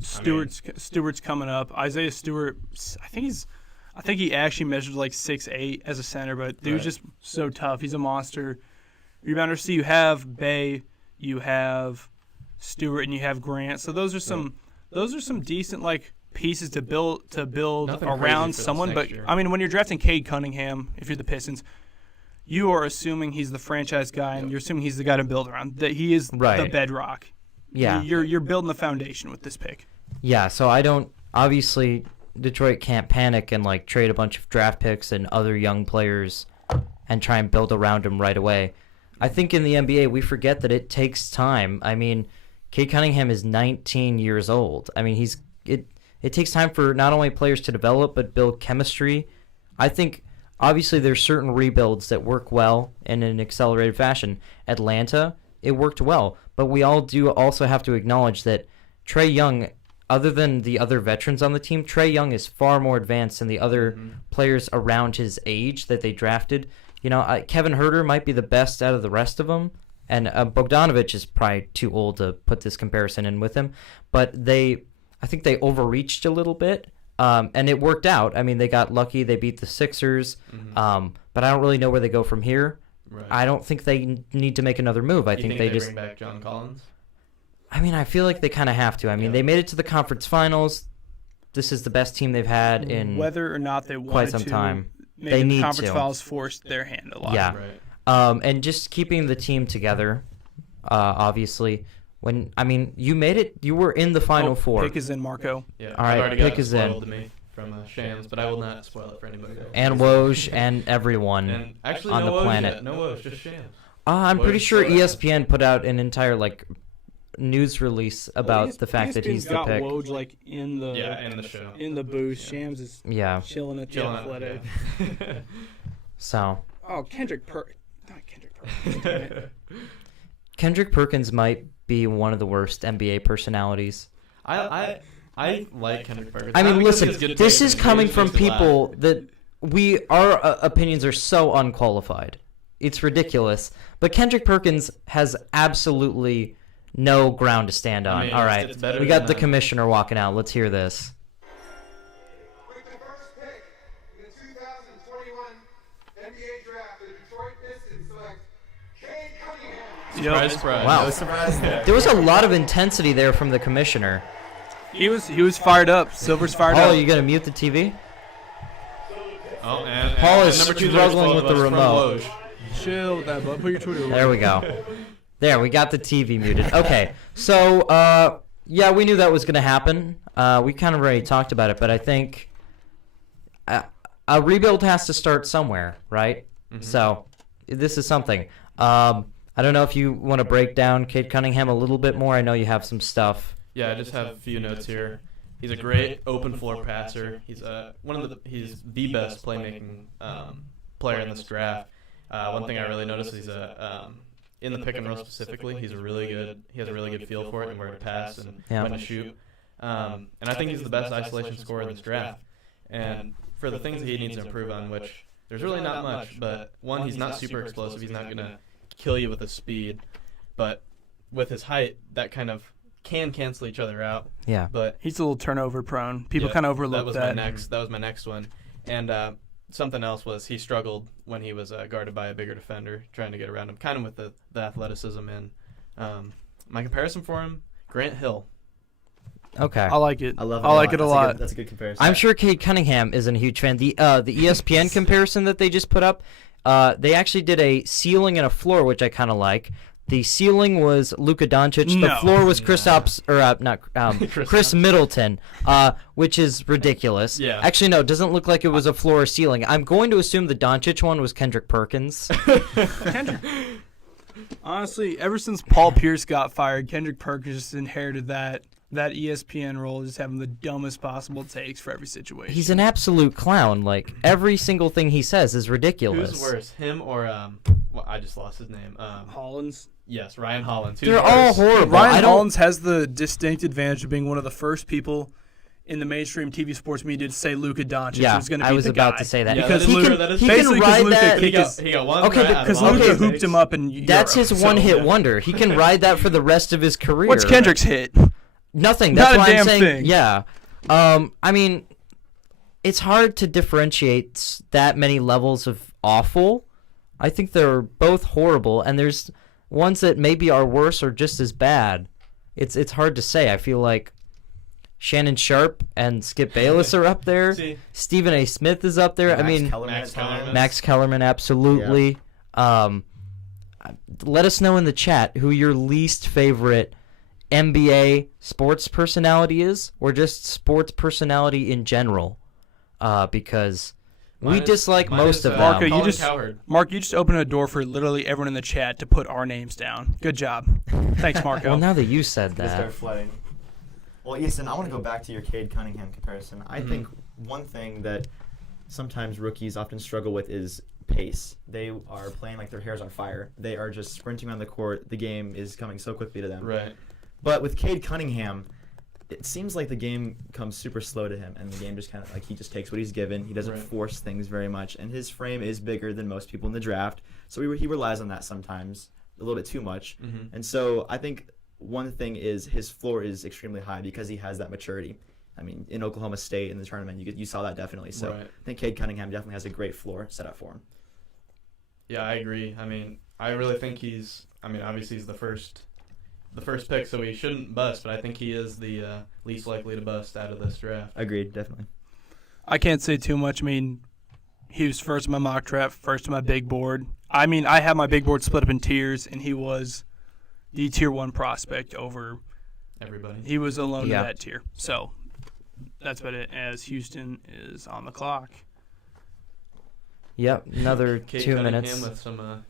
Stewart's coming up. Isaiah Stewart, I think he actually measured like 6'8" as a center, but dude's just so tough. He's a monster. Rebounder, so you have Bey, you have Stewart, and you have Grant. So those are some decent like pieces to build around someone. But year. I mean, when you're drafting Cade Cunningham, if you're the Pistons, you are assuming he's the franchise guy, and you're assuming he's the guy to build around. That he is the bedrock. Yeah, you're building the foundation with this pick. Yeah, so obviously Detroit can't panic and like trade a bunch of draft picks and other young players and try and build around him right away. I think in the NBA we forget that it takes time. I mean, Cade Cunningham is 19 years old. I mean, it takes time for not only players to develop but build chemistry. I think obviously there's certain rebuilds that work well in an accelerated fashion. Atlanta, it worked well, but we all do also have to acknowledge that Trae Young, other than the other veterans on the team, Trae Young is far more advanced than the other players around his age that they drafted. You know, Kevin Huerter might be the best out of the rest of them, and Bogdanovich is probably too old to put this comparison in with him. But I think they overreached a little bit, and it worked out. I mean, they got lucky. They beat the Sixers, but I don't really know where they go from here. Right. I don't think they need to make another move. I think they just bring back John Collins. I mean, I feel like they kind of have to. I mean, they made it to the conference finals. This is the best team they've had in whether or not they wanted quite some time. They need the conference to. finals forced their hand a lot. Yeah. Right. And just keeping the team together, obviously. You made it. You were in the Final Four. Pick is in, Marco. Yeah. All right, I've already pick got is in. spoiled to me from Shams, but I will not spoil it for anybody else. And Woj and everyone And actually, on no the Woj planet. yet. No Woj, just Shams. I'm pretty Woj sure spoiled. ESPN put out an entire news release about the fact that he's the got pick. Woj in the in the show. in the booth. Shams is chilling at the Athletic. Yeah. So Kendrick Perkins. Not Kendrick Perkins. Damn it. Kendrick Perkins might be one of the worst NBA personalities. I like Kendrick Perkins. I mean, Not because he listen, has good this takes, is coming he from just makes me people laugh. that our opinions are so unqualified. It's ridiculous. But Kendrick Perkins has absolutely no ground to stand on. I mean, All it's right, better we than got the that. commissioner walking out. Let's hear this. With the first pick in the 2021 NBA Draft, the Detroit Pistons select Cade Cunningham. Surprise. Wow. No surprise there. There was a lot of intensity there from the commissioner. He was fired up. Silver's fired Paul, up. are you going to mute the TV? Oh, and Paul is number 2 struggling with the from remote. Woj. Chill with that, bud. Put your Twitter away. There we go. There, we got the TV muted. Okay, so, we knew that was going to happen. We kind of already talked about it, but I think a rebuild has to start somewhere, right? Mm-hmm. So, this is something. I don't know if you want to break down Cade Cunningham a little bit more. I know you have some stuff. Yeah, I just have a few notes here. He's a great open floor passer. He's he's the best playmaking player in this draft. One thing I really noticed is in the pick and roll specifically, he has a really good feel for it and where to pass and when to shoot. And I think he's the best isolation scorer in this draft. And for the things that he needs to improve on, which there's really not much, but one, he's not super explosive. He's not going to kill you with his speed, but with his height, that kind of can cancel each other out. Yeah. But He's a little turnover prone. People kind of overlook that. That was my next one. And something else was he struggled when he was guarded by a bigger defender, trying to get around him, kind of with the athleticism. And my comparison for him, Grant Hill. Okay. I like it. I love it. I like it a lot. That's a good comparison. I'm sure Cade Cunningham isn't a huge fan. The ESPN comparison that they just put up, they actually did a ceiling and a floor, which I kind of like. The ceiling was Luka Doncic. No. The floor was Chris Middleton, which is ridiculous. Yeah. Actually, no, it doesn't look like it was a floor or ceiling. I'm going to assume the Doncic one was Kendrick Perkins. Kendrick. Honestly, ever since Paul Pierce got fired, Kendrick Perkins just inherited that That ESPN role is having the dumbest possible takes for every situation. He's an absolute clown. Like, every single thing he says is ridiculous. Who's worse, him or well, I just lost his name. Hollins. Yes, Ryan Hollins. Who's They're all worse? horrible. Ryan Hollins has the distinct advantage of being one of the first people in the mainstream TV sports media to say Luka Doncic Yeah, was going to be I was the about guy. to say that. Yeah, because that is Luka, true, that is he true. can basically ride Luka that. He got one. Okay, rat out of because all Luka those hooped takes. him up in Europe. That's his one-hit So, wonder. He can ride that for the rest of his career. what's Kendrick's hit? Nothing. Not That's a why damn I'm saying, thing. Yeah. I mean, it's hard to differentiate that many levels of awful. I think they're both horrible, and there's ones that maybe are worse or just as bad. It's hard to say. I feel like Shannon Sharp and Skip Bayless are up there. See, Stephen A. Smith is up there. Max Kellerman. Max Kellerman, absolutely. Let us know in the chat who your least favorite NBA sports personality is, or just sports personality in general, because we dislike most of them. Marco, Colin Cowherd. Mark, you just opened a door for literally everyone in the chat to put our names down. Good job. Thanks, Marco. Well, now that you said They start that, flooding. Well, Easton, I want to go back to your Cade Cunningham comparison. I think one thing that sometimes rookies often struggle with is pace. They are playing like their hair's on fire. They are just sprinting on the court. The game is coming so quickly to them. Right. But with Cade Cunningham, it seems like the game comes super slow to him, and the game just kind of like he just takes what he's given. He doesn't force things very much, and his frame is bigger than most people in the draft, so he relies on that sometimes a little bit too much. And so I think one thing is his floor is extremely high because he has that maturity. I mean, in Oklahoma State in the tournament, you saw that definitely. So I think Cade Cunningham definitely has a great floor set up for him. Yeah, I agree. I mean, I really think obviously he's the first pick, so he shouldn't bust, but I think he is the least likely to bust out of this draft. Agreed, definitely. I can't say too much. I mean, he was first in my mock draft, first in my big board. I mean, I have my big board split up in tiers, and he was the tier 1 prospect over everybody. He was alone in that tier. So that's about it, as Houston is on the clock. Yep, another Cade 2 Cunningham minutes. with some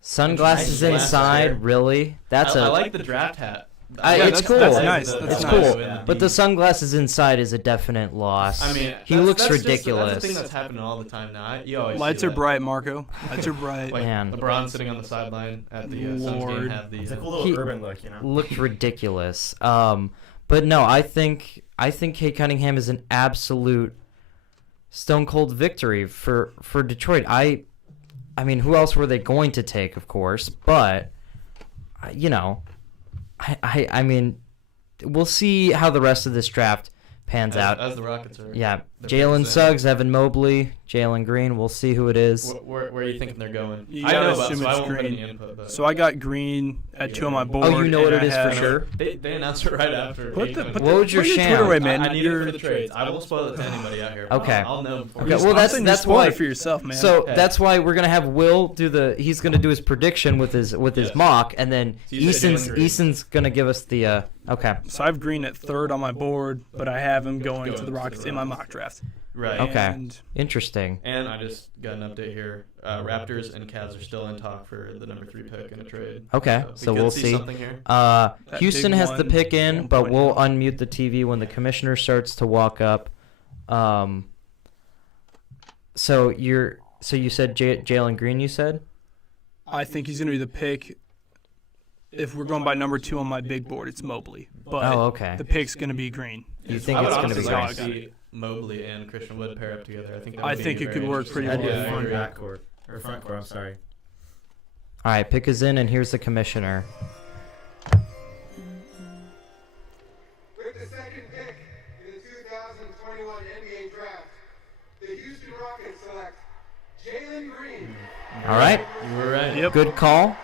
Sunglasses nice inside, hair. really? That's I like the draft hat. It's cool. That's nice. It's That's cool. nice. But the sunglasses inside is a definite loss. I mean, he looks ridiculous. That's the thing that's happening all the time now. You always Lights see are that. bright, Marco. Lights are bright. Like Man. LeBron sitting on the sideline at the Suns game Lord. had the. It's a cool little urban look, you know. Looked ridiculous. But no, I think Cade Cunningham is an absolute stone cold victory for Detroit. I mean, who else were they going to take? Of course, but you know, I mean, we'll see how the rest of this draft pans out. As the Rockets are. Yeah, they're Jalen pretty Suggs, Evan Jalen Jalen Green. We'll see who it is. Where are you thinking they're going? You I gotta know about, assume so I it's won't put Green. any input. But So I got Green at 2 on my board. Oh, you know what and it is I for have- sure. they announced it right after. Put the, Cade put What the, was your put sham? Twitter away, man. I need it You're- for the trades. I won't spoil it to anybody out here. Okay. I'll know. Before Okay, we well, start. that's saying that's you spoil why. it for yourself, man. So Okay. that's why we're gonna have Will he's gonna do his prediction with his Yes. mock, and then So you said Jalen Green. Easton's gonna give us the okay. So I have Green at 3rd on my board, but I have him going Going to the Rockets in my mock draft. Right. Okay. And Interesting. And I just got an update here. Raptors and Cavs are still in talk for the number 3 pick in a trade. Okay, so we could we'll see see. something here. Houston big has the one, pick in, but 1.9. we'll unmute the TV when the commissioner starts to walk up. So you said Jalen Green. You said. I think he's going to be the pick. If we're going by number 2 on my big board, it's Mobley. But Oh, okay. the pick's going to be Green. You think I it's would gonna be honestly like Green? to see Mobley and Christian Wood pair up together. I think that I would be think it very could work pretty interesting. well. That'd be a Yeah, I fun agree. backcourt. Or front court, I'm sorry. All right, pick is in, and here's the commissioner. With the second pick in the 2021 NBA Draft, the Houston Rockets select Jalen Green. All right, You were right. Yep. good call.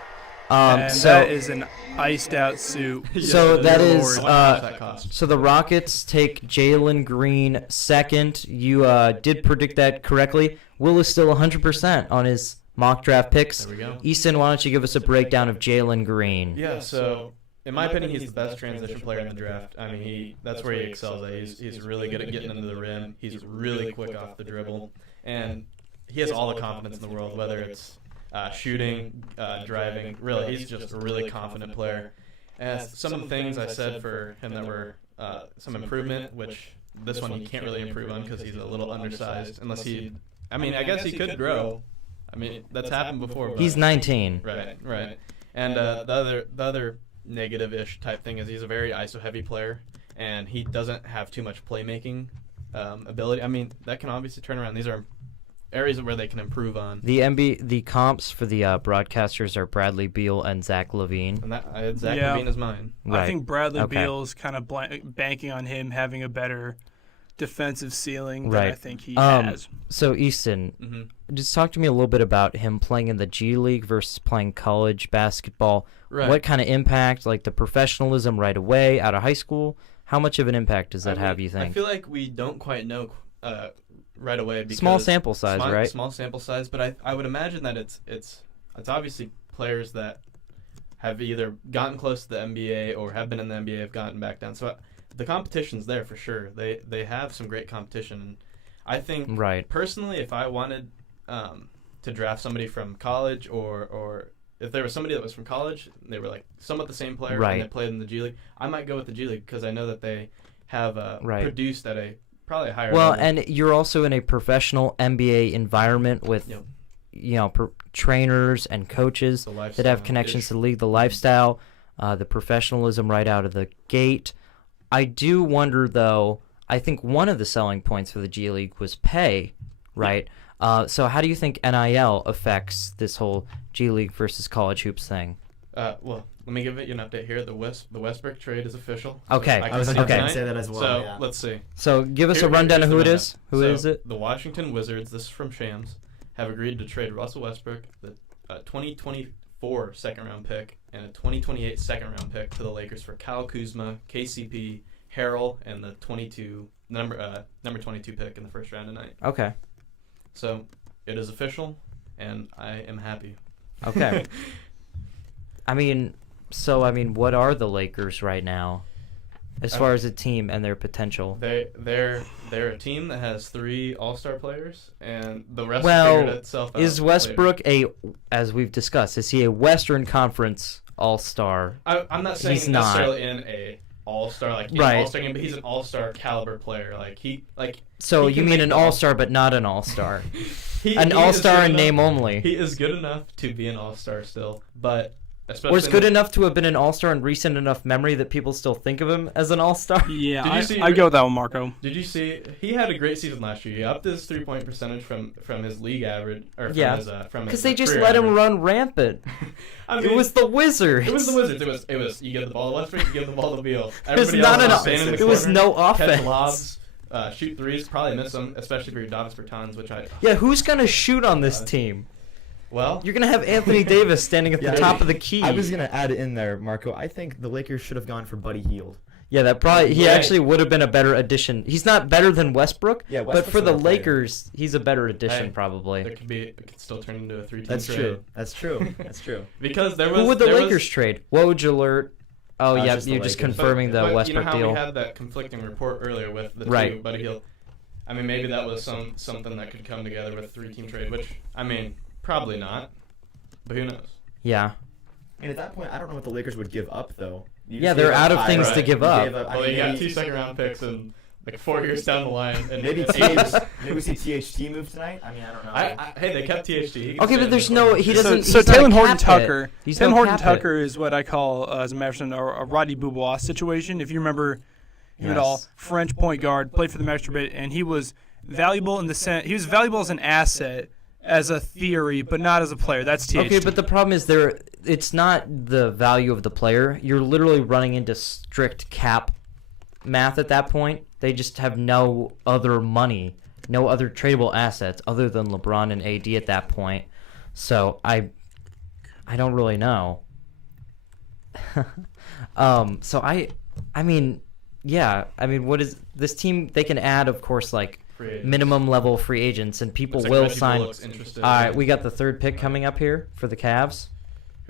And So that is an iced out suit. So that Good is Lord. How much that cost? so the Rockets take Jalen Green second. You did predict that correctly. Will is still 100% on his mock draft picks. There we go. Easton, why don't you give us a breakdown of Jalen Green? Yeah, so in my opinion, he's the best transition player in the draft. I mean, that's where he excels at. He's really good at getting into the rim. He's really quick off the dribble, and he has all the confidence in the world, whether it's shooting, driving. Really, he's just a really confident player. And some of the things I said for him that were some improvement, which this one he can't really improve on because he's a little undersized. Unless he, I mean, I guess he could grow. I mean, that's happened before. But, he's 19. Right. And the other negative-ish type thing is he's a very ISO-heavy player, and he doesn't have too much playmaking ability. I mean, that can obviously turn around. These are areas where they can improve on. The comps for the broadcasters are Bradley Beal and Zach LaVine. And Zach LaVine is mine. Right. I think Bradley Beal's kind of banking on him having a better defensive ceiling than I think he has. So Easton, just talk to me a little bit about him playing in the G League versus playing college basketball. Right. What kind of impact, like the professionalism right away out of high school? How much of an impact does that have, you think? I feel like we don't quite know right away. Because small sample size, right? Small sample size, but I would imagine that it's obviously players that have either gotten close to the NBA or have been in the NBA, have gotten back down. So the competition's there for sure. They have some great competition. And I think personally, if I wanted to draft somebody from college or if there was somebody that was from college, they were like somewhat the same player and they played in the G League, I might go with the G League because I know that they have produced at probably a higher level. And you're also in a professional NBA environment with trainers and coaches that have connections to the league, the lifestyle, the professionalism right out of the gate. I do wonder, though, I think one of the selling points for the G League was pay, right? So how do you think NIL affects this whole G League versus college hoops thing? Well, let me give you an update here. The Westbrook trade is official. Okay. I was going to say that as well. So let's see. So give us a rundown of who it is. Who is it? The Washington Wizards, this is from Shams, have agreed to trade Russell Westbrook, the 2024 second-round pick, and a 2028 second-round pick to the Lakers for Kyle Kuzma, KCP, Harrell, and the number 22 pick in the first round tonight. Okay. So it is official, and I am happy. Okay. I mean, what are the Lakers right now, as far as a team and their potential? They're a team that has 3 All-Star players, and the rest figured itself out. Is Westbrook as we've discussed, is he a Western Conference All-Star? I'm not saying he's necessarily in a All-Star an All-Star game, but he's an All-Star caliber player. So you mean an All-Star, but not an All-Star? An All-Star in name only. He is good enough to be an All-Star still, but. Was good enough to have been an All-Star in recent enough memory that people still think of him as an All-Star? Yeah, I go with that one, Marco. Did you see? He had a great season last year. He upped his 3-point percentage from his league average, or from because they just let him run rampant. It was the Wizards. It was the Wizards. It was you give the ball to Westbrook, you give the ball to Beal. It was no offense. Catch lobs, shoot threes, probably miss them, especially for your Davis Bertans, who's gonna shoot on this team? Well, you're going to have Anthony Davis standing at the top of the key. I was going to add in there, Marco. I think the Lakers should have gone for Buddy Hield. Yeah, he actually would have been a better addition. He's not better than Westbrook, but for the Lakers, he's a better addition probably. It could still turn into a 3-team trade. That's true. Because who would the Lakers trade? Woj alert. Oh, yeah, you're just confirming the Westbrook deal. You know how we had that conflicting report earlier with the two, Buddy Hield. I mean, maybe that was something that could come together with a 3-team trade, which, I mean, probably not. But who knows? Yeah. And at that point, I don't know what the Lakers would give up, though. They're out of things to give up. Well, you got 2 second-round picks and 4 years down the line. And maybe we see THT move tonight. I mean, I don't know. Hey, they kept THT. Okay, but there's no. He doesn't. So Taylor Horton Tucker. Taylor Horton Tucker is what I call, as a Mavericks, a Roddy Boubois situation. If you remember, at all, French point guard, played for the Mavericks for a bit, and he was valuable in the sense. He was valuable as an asset. As a theory, but not as a player. That's THT. Okay, but the problem is it's not the value of the player. You're literally running into strict cap math at that point. They just have no other money, no other tradable assets other than LeBron and AD at that point. So I don't really know. What is this team? They can add, of course, minimum level free agents, and people will sign. All right, we got the 3rd pick coming up here for the Cavs.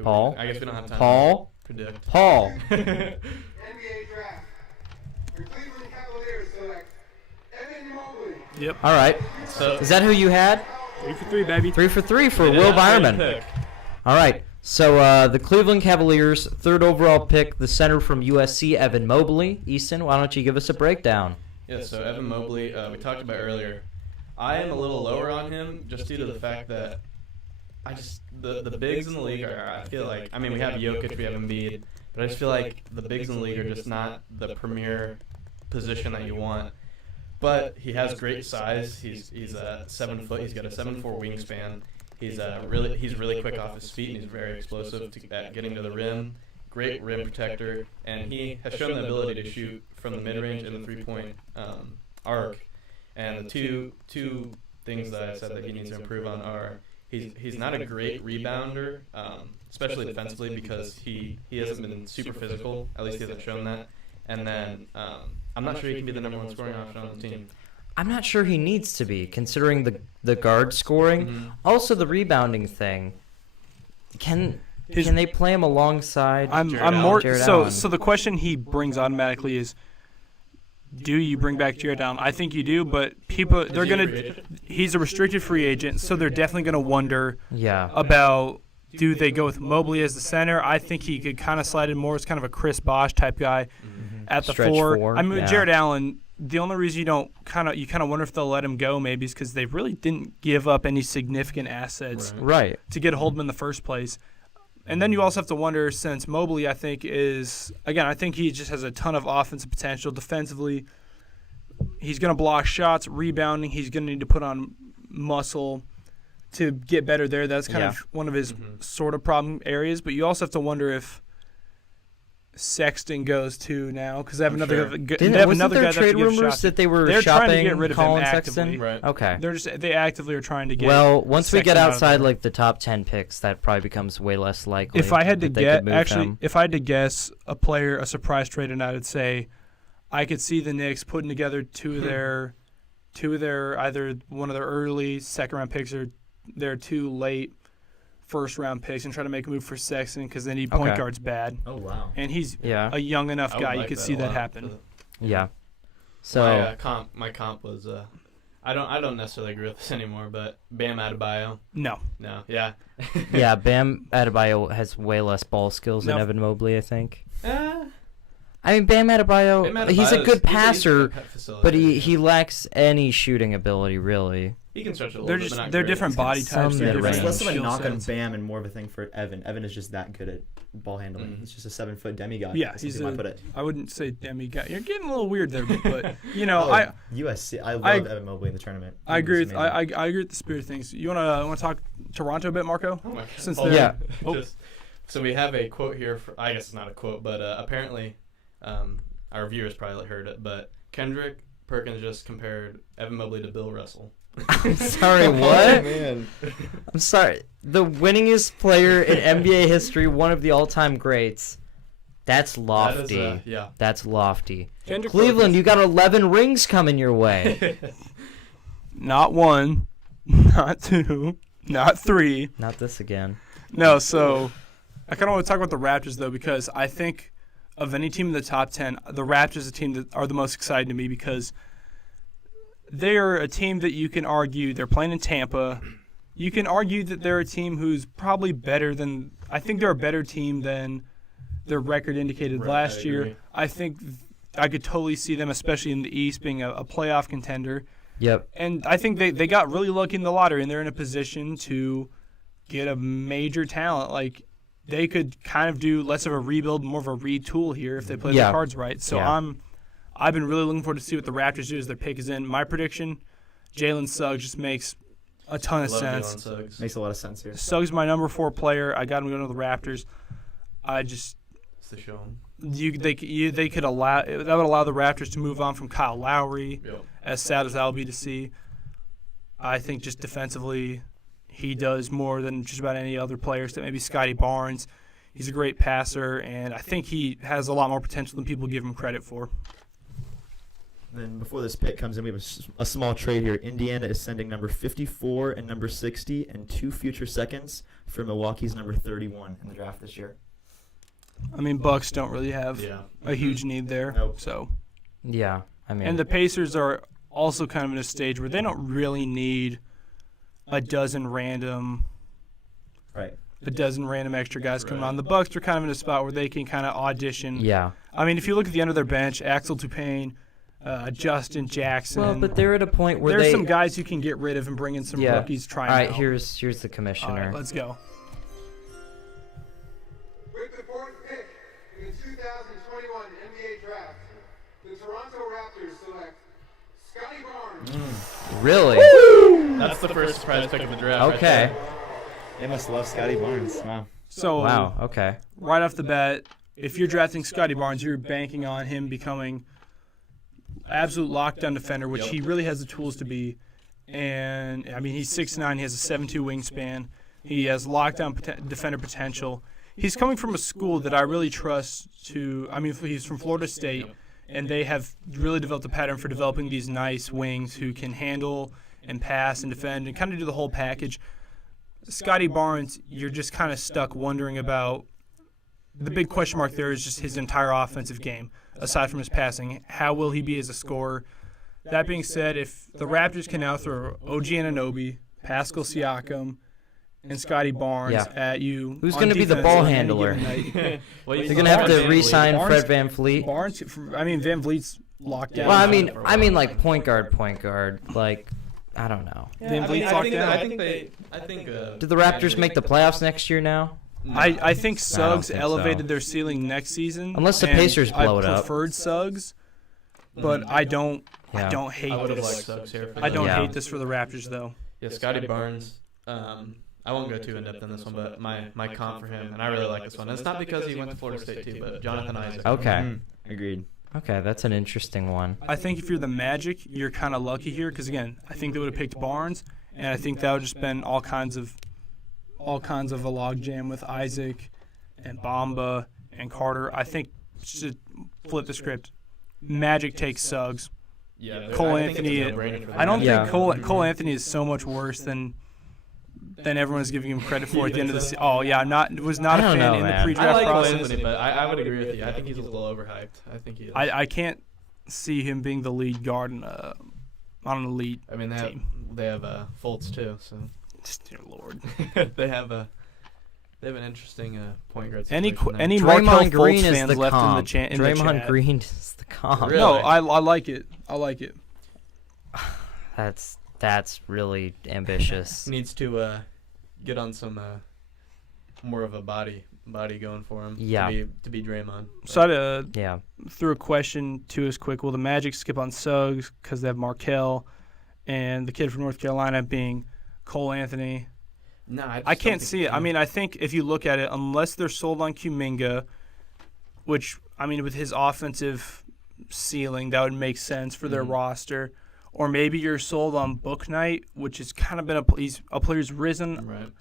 Paul. I guess we don't have time Paul. to predict. Paul. NBA Draft. Your Cleveland Cavaliers select Evan Mobley. Yep. All right. So, is that who you had? 3 for 3, baby. 3 for 3 for Will Byerman. All right. So the Cleveland Cavaliers, 3rd overall pick, the center from USC, Evan Mobley. Easton, why don't you give us a breakdown? Yeah, so Evan Mobley, we talked about earlier. I am a little lower on him just due to the fact that the bigs in the league are, I feel like, I mean, we have Jokic, we have Embiid, but I just feel like the bigs in the league are just not the premier position that you want. But he has great size. He's 7 foot. He's got a 7'4" wingspan. He's really quick off his feet, and he's very explosive at getting to the rim. Great rim protector, and he has shown the ability to shoot from the mid-range and the 3-point arc. And the two things that I said that he needs to improve on are he's not a great rebounder, especially defensively, because he hasn't been super physical. At least he hasn't shown that. And then I'm not sure he can be the number 1 scoring option on the team. I'm not sure he needs to be, considering the guard scoring. Mm-hmm. Also, the rebounding thing. Can they play him alongside I'm more so the question he brings automatically is, do you bring back Jared Allen? I think you do, but he's a restricted free agent, so they're definitely gonna wonder about, do they go with Mobley as the center? I think he could kind of slide in more as kind of a Chris Bosh type guy at the Stretch 4. I mean, Jared Allen, the only reason you kind of wonder if they'll let him go maybe is because they really didn't give up any significant assets to get a hold of him in the first place. And then you also have to wonder, since Mobley, I think he just has a ton of offensive potential. Defensively, he's going to block shots. Rebounding, he's going to need to put on muscle to get better there. That's kind of one of his sort of problem areas. But you also have to wonder if Sexton goes too now, because they have another guy that trade rumors shots. that they were They're shopping trying to get rid of Colin him Sexton? actively. Right. Okay. They actively are trying to get. Well, once we get Sexton outside like the top 10 picks, that probably becomes way less likely. If I had to if I had to guess a surprise trade, and I would say, I could see the Knicks putting together two of their either one of their early second-round picks or their 2 late first-round picks and try to make a move for Sexton, because they need point guards bad. Oh, wow. And he's a young enough guy. You could see that happen. Yeah. So my comp was I don't necessarily agree with this anymore, but Bam Adebayo. No. Yeah. yeah, Bam Adebayo has way less ball skills than Evan Mobley, I think. I mean, Bam Adebayo, he's a good passer, but he lacks any shooting ability, really. He can stretch a little bit. They're different body types. It's less of a knock on Bam and more of a thing for Evan. Evan is just that good at ball handling. He's just a 7-foot demigod. Yeah, I wouldn't say demigod. You're getting a little weird there, but USC. I love Evan Mobley in the tournament. I agree with the spirit of things. You want to talk Toronto a bit, Marco? Oh my God. Since so we have a quote here. I guess it's not a quote, but apparently, our viewers probably heard it. But Kendrick Perkins just compared Evan Mobley to Bill Russell. I'm sorry, what? Man. I'm sorry. The winningest player in NBA history, one of the all-time greats. That's lofty. That's lofty. Kendrick Cleveland, Perkins. you got 11 rings coming your way. Not 1, not 2, not 3. Not this again. No, so I kind of want to talk about the Raptors, though, because I think of any team in the top 10, the Raptors are the team that are the most exciting to me, because they are a team that you can argue they're playing in Tampa. You can argue that they're a team who's probably better than – I think they're a better team than their record indicated last year. I think I could totally see them, especially in the East, being a playoff contender. Yep. And I think they got really lucky in the lottery, and they're in a position to get a major talent. Like, they could kind of do less of a rebuild, more of a retool here if they play their cards right. So I've been really looking forward to see what the Raptors do as their pick is in. My prediction, Jalen Suggs just makes a ton of sense. Makes a lot of sense here. Suggs is my number 4 player. I got him going to the Raptors. It's the show. They could allow that would allow the Raptors to move on from Kyle Lowry. Yep. As sad as that will be to see. I think just defensively, he does more than just about any other players. That maybe Scotty Barnes. He's a great passer, and I think he has a lot more potential than people give him credit for. Then before this pick comes in, we have a small trade here. Indiana is sending number 54 and number 60 and 2 future seconds for Milwaukee's number 31 in the draft this year. I mean, Bucks don't really have a huge need there. Nope. So. Yeah, I mean. And the Pacers are also kind of in a stage where they don't really need a dozen random. Right. a dozen random extra guys coming on. The Bucks are kind of in a spot where they can kind of audition. Yeah. I mean, if you look at the end of their bench, Axel Tupain, Justin Jackson. Well, but they're at a point where there's some guys you can get rid of and bring in some rookies trying All right, out. here's the commissioner. All right, let's go. With the fourth pick in the 2021 NBA Draft, the Toronto Raptors select Scotty Barnes. Really? That's the first surprise pick of the draft. Okay. They must love Scotty Barnes. Wow. So Wow. Okay. right off the bat, if you're drafting Scotty Barnes, you're banking on him becoming absolute lockdown defender, which he really has the tools to be. And, I mean, he's 6'9", he has a 7'2" wingspan. He has lockdown defender potential. He's coming from a school that I really trust he's from Florida State, and they have really developed a pattern for developing these nice wings who can handle and pass and defend and kind of do the whole package. Scotty Barnes, you're just kind of stuck wondering about the big question mark there is just his entire offensive game, aside from his passing. How will he be as a scorer? That being said, if the Raptors can now throw OG Anunoby, Pascal Siakam, and Scotty Barnes at you, who's going to be the ball handler? They're They're going to have to re-sign Fred Van Fleet. Barnes, Van Vliet's locked down. Well, I mean, like point guard. Like, I don't know. Van Vliet's locked down. I think. Did the Raptors make the playoffs next year now? I think Suggs think elevated so. their ceiling next season. Unless the and Pacers blow it I up. preferred Suggs, but I don't hate I would have liked this. Suggs here. I don't hate this for the Raptors though. Yeah, Scotty Barnes. I won't go too in depth in this one, but my comp for him, and I really like this one. And it's not because he went to Florida State too, but Jonathan Isaac. Okay. Agreed. Okay, that's an interesting one. I think if you're the Magic, you're kind of lucky here because again, I think they would have picked Barnes, and I think that would just been all kinds of a logjam with Isaac and Bamba and Carter. I think should flip the script. Magic takes Suggs. Yeah, Cole I think Anthony. it's a no-brainer for them. I don't Yeah. think Cole Anthony is so much worse than everyone's giving him credit for at the end of the season. Oh yeah, was not a I don't fan know, in man. the I pre-draft like Cole process. Anthony, but I would agree with you. I think he's a little overhyped. I think he is. I can't see him being the lead guard on an elite I mean, team. they have Fultz too, so Dear Lord. they have an interesting point guard Any situation there. any Markel Draymond Green Fultz is fans the left comp. in the chat? Draymond Green is the comp. Really? No, I like it. I like it. That's really ambitious. needs to get on some more of a body going for him. Yeah. To be Draymond. So I Yeah. threw a question to us quick. Will the Magic skip on Suggs because they have Markel and the kid from North Carolina being Cole Anthony? No, I can't see it. I mean, I think if you look at it, unless they're sold on Kuminga, which, I mean, with his offensive ceiling, that would make sense for their roster. Or maybe you're sold on Book Knight, which has kind of been a player who's risen. Right.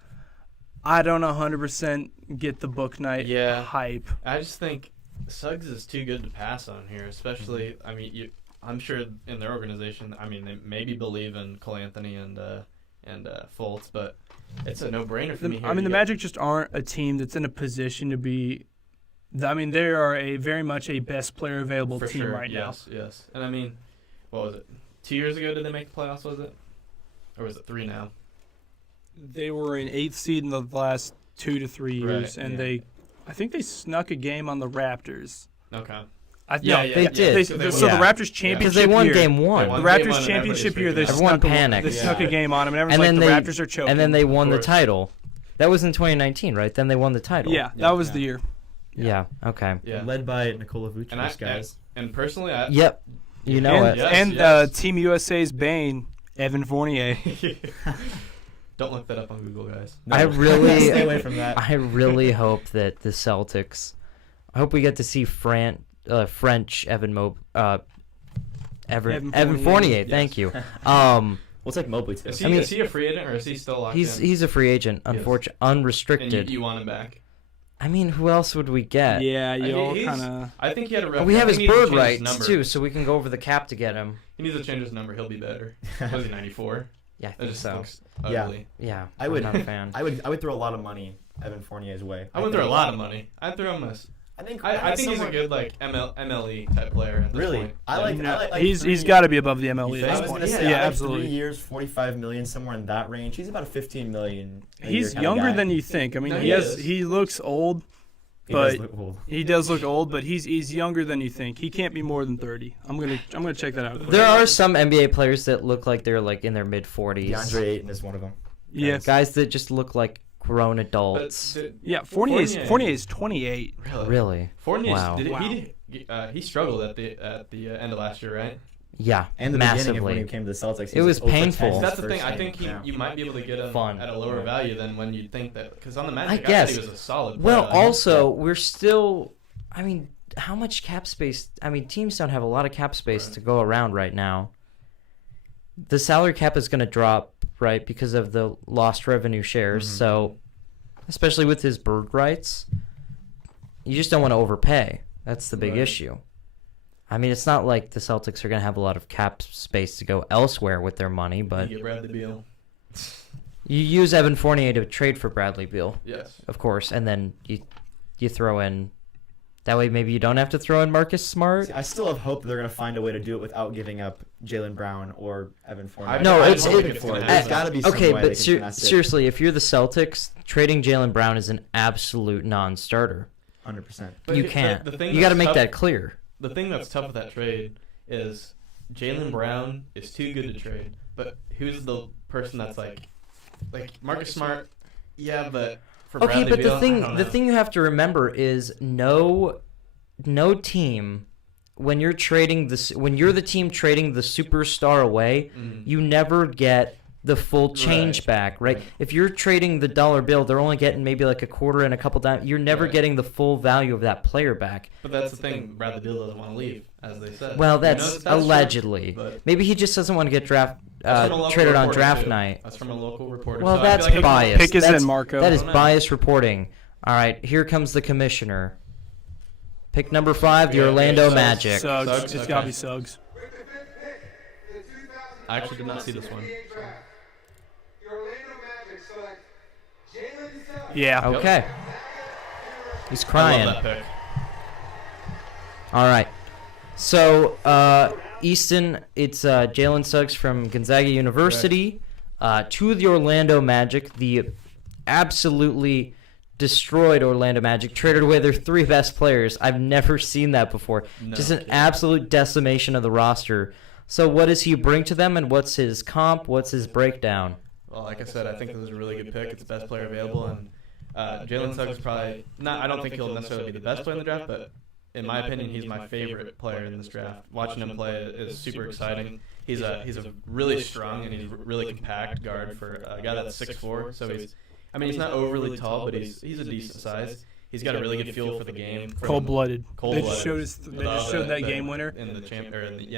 I don't 100% get the Book Knight hype. I just think Suggs is too good to pass on here, especially. I mean, I'm sure in their organization, I mean, they maybe believe in Cole Anthony and Fultz, but it's a no-brainer for me here. I mean, the Magic just aren't a team that's in a position to be. I mean, they are very much a best player available for team sure. right now. Yes. And I mean, what was it? 2 years ago, did they make the playoffs? Was it, or was it 3 now? They were an 8th seed in the last 2 to 3 years, Right, and I think they snuck a game on the Raptors. Okay. No, they did. So Yeah. the Raptors championship Because they won year, game the one. won. Raptors Game one, and championship year, they everybody's Everyone snuck panicked. They snuck a game on them, and And everyone's then like, they the Raptors are choking. And then they won the course. title. That was in 2019, right? Then they won the title. Yeah, that was the year. Yeah. Okay. Yeah. Led by Nikola And Vucevic, guys. and personally, I Yep. You know and it. and Team USA's Bane, Evan Fournier. don't look that up on Google, guys. I really, Stay away from that. I really hope that the Celtics. I hope we get to see French Evan Fournier. Yes. Thank you. We'll take Mobley too. Is I mean- he a free agent or is he still locked in? He's a free agent, unfortunately, And unrestricted. you want him back? I mean, who else would we get? Yeah, you all he's- kind of. I think he had a rough. We I have his think he needs bird to change his rights number. too, so we can go over the cap to get him. He needs to change his number. He'll be better. Was he 94? Yeah, I That think just so. looks Yeah. ugly. Yeah, I would- I'm not a fan. I would throw a lot of money Evan Fournier's way. I went through a lot of money. I threw him I think he's a good MLE type player. At this Really? point. I like He's got to be above the MLE You at think? this point. I was gonna say, Yeah, I like absolutely. 3 years, 45 million, somewhere in that range. He's about a 15 million. a year He's kinda younger guy. than you think. I mean, No, he he has is. he looks old, He does but look old. he does look old. But he's younger than you think. He can't be more than 30. I'm gonna check that out. There are some NBA players that look like they're like in their mid 40s. DeAndre Ayton is one of them. Yeah, Guys that just look like grown But adults. yeah. Fournier is 28. Really? Fournier's, Wow. He struggled at the end of last year, right? Yeah, And the beginning of when massively. he came to the Celtics. he It was like 0 for 10 painful. his That's the first thing. I game. think Yeah. you might be able to get him Fun. at a lower value than when you think that. Because on the I Magic, guess. he was a solid Well, player. also, we're still. I mean, how much cap space? I mean, teams don't have a lot of cap space to go around right now. The salary cap is going to drop, right, because of the lost revenue shares. Mhm. So, especially with his bird rights, you just don't want to overpay. That's the big Right. issue. I mean, it's not like the Celtics are going to have a lot of cap space to go elsewhere with their money, but you get Bradley Beal. you use Evan Fournier to trade for Bradley Beal, Yes. of course, and then you throw in. That way, maybe you don't have to throw in Marcus Smart. See, I still have hope that they're going to find a way to do it without giving up Jaylen Brown or Evan Fournier. No, I it's- don't think it- it's gonna There's happen. got to be some Okay, way but they can finesse it. seriously, if you're the Celtics, trading Jaylen Brown is an absolute non-starter. 100%. But You the- can't. the thing You got to that's make tough- that clear. The thing that's tough with that trade is Jaylen Brown is too good to trade. But who's the person that's like Marcus Smart? Yeah, but for Okay, Bradley but Beal, the I thing don't the know. thing you have to remember is no team when you're trading this when you're the team trading the superstar away, Mhm. you never get the full change Right. back, right? If you're trading the dollar bill, they're only getting maybe like a quarter and a couple dimes. You're never Right. getting the full value of that player back. But that's the thing. Bradley Beal doesn't want to leave, as they said. Well, You know, that's true, allegedly. but Maybe he just doesn't want to get that's from a local traded on reporter, draft too. night. That's from a local reporter. Well, so I that's feel like biased. Pick his That's- in, Marco. That is I don't know. biased reporting. All right, here comes the commissioner. Pick number 5, the Yeah, Orlando Suggs. Magic. Suggs. Suggs, It's okay. got to be Suggs. With the fifth pick in the 2021 I actually did not see this one. NBA Draft, the Orlando Magic select Jalen Suggs. Yeah. Okay. He's I crying. love that pick. All right. So, Easton, it's Jalen Suggs from Gonzaga University to the Orlando Magic, the absolutely destroyed Orlando Magic, traded away their 3 best players. I've never seen that before. No Just an kidding. absolute decimation of the roster. So what does he bring to them, and what's his comp? What's his breakdown? Well, like I said, I think this is a really good pick. It's the best player available, and Jalen Suggs is probably not. I don't think he'll necessarily be the best player in the draft, but in my opinion, he's my favorite player in this draft. Watching him play is super exciting. He's a really strong and he's really compact guard for a guy that's 6'4". So he's not overly tall, but he's a decent size. He's got a really good feel for the game. Cold-blooded. They Cold-blooded. just showed they just showed that game winner. in the champ or in the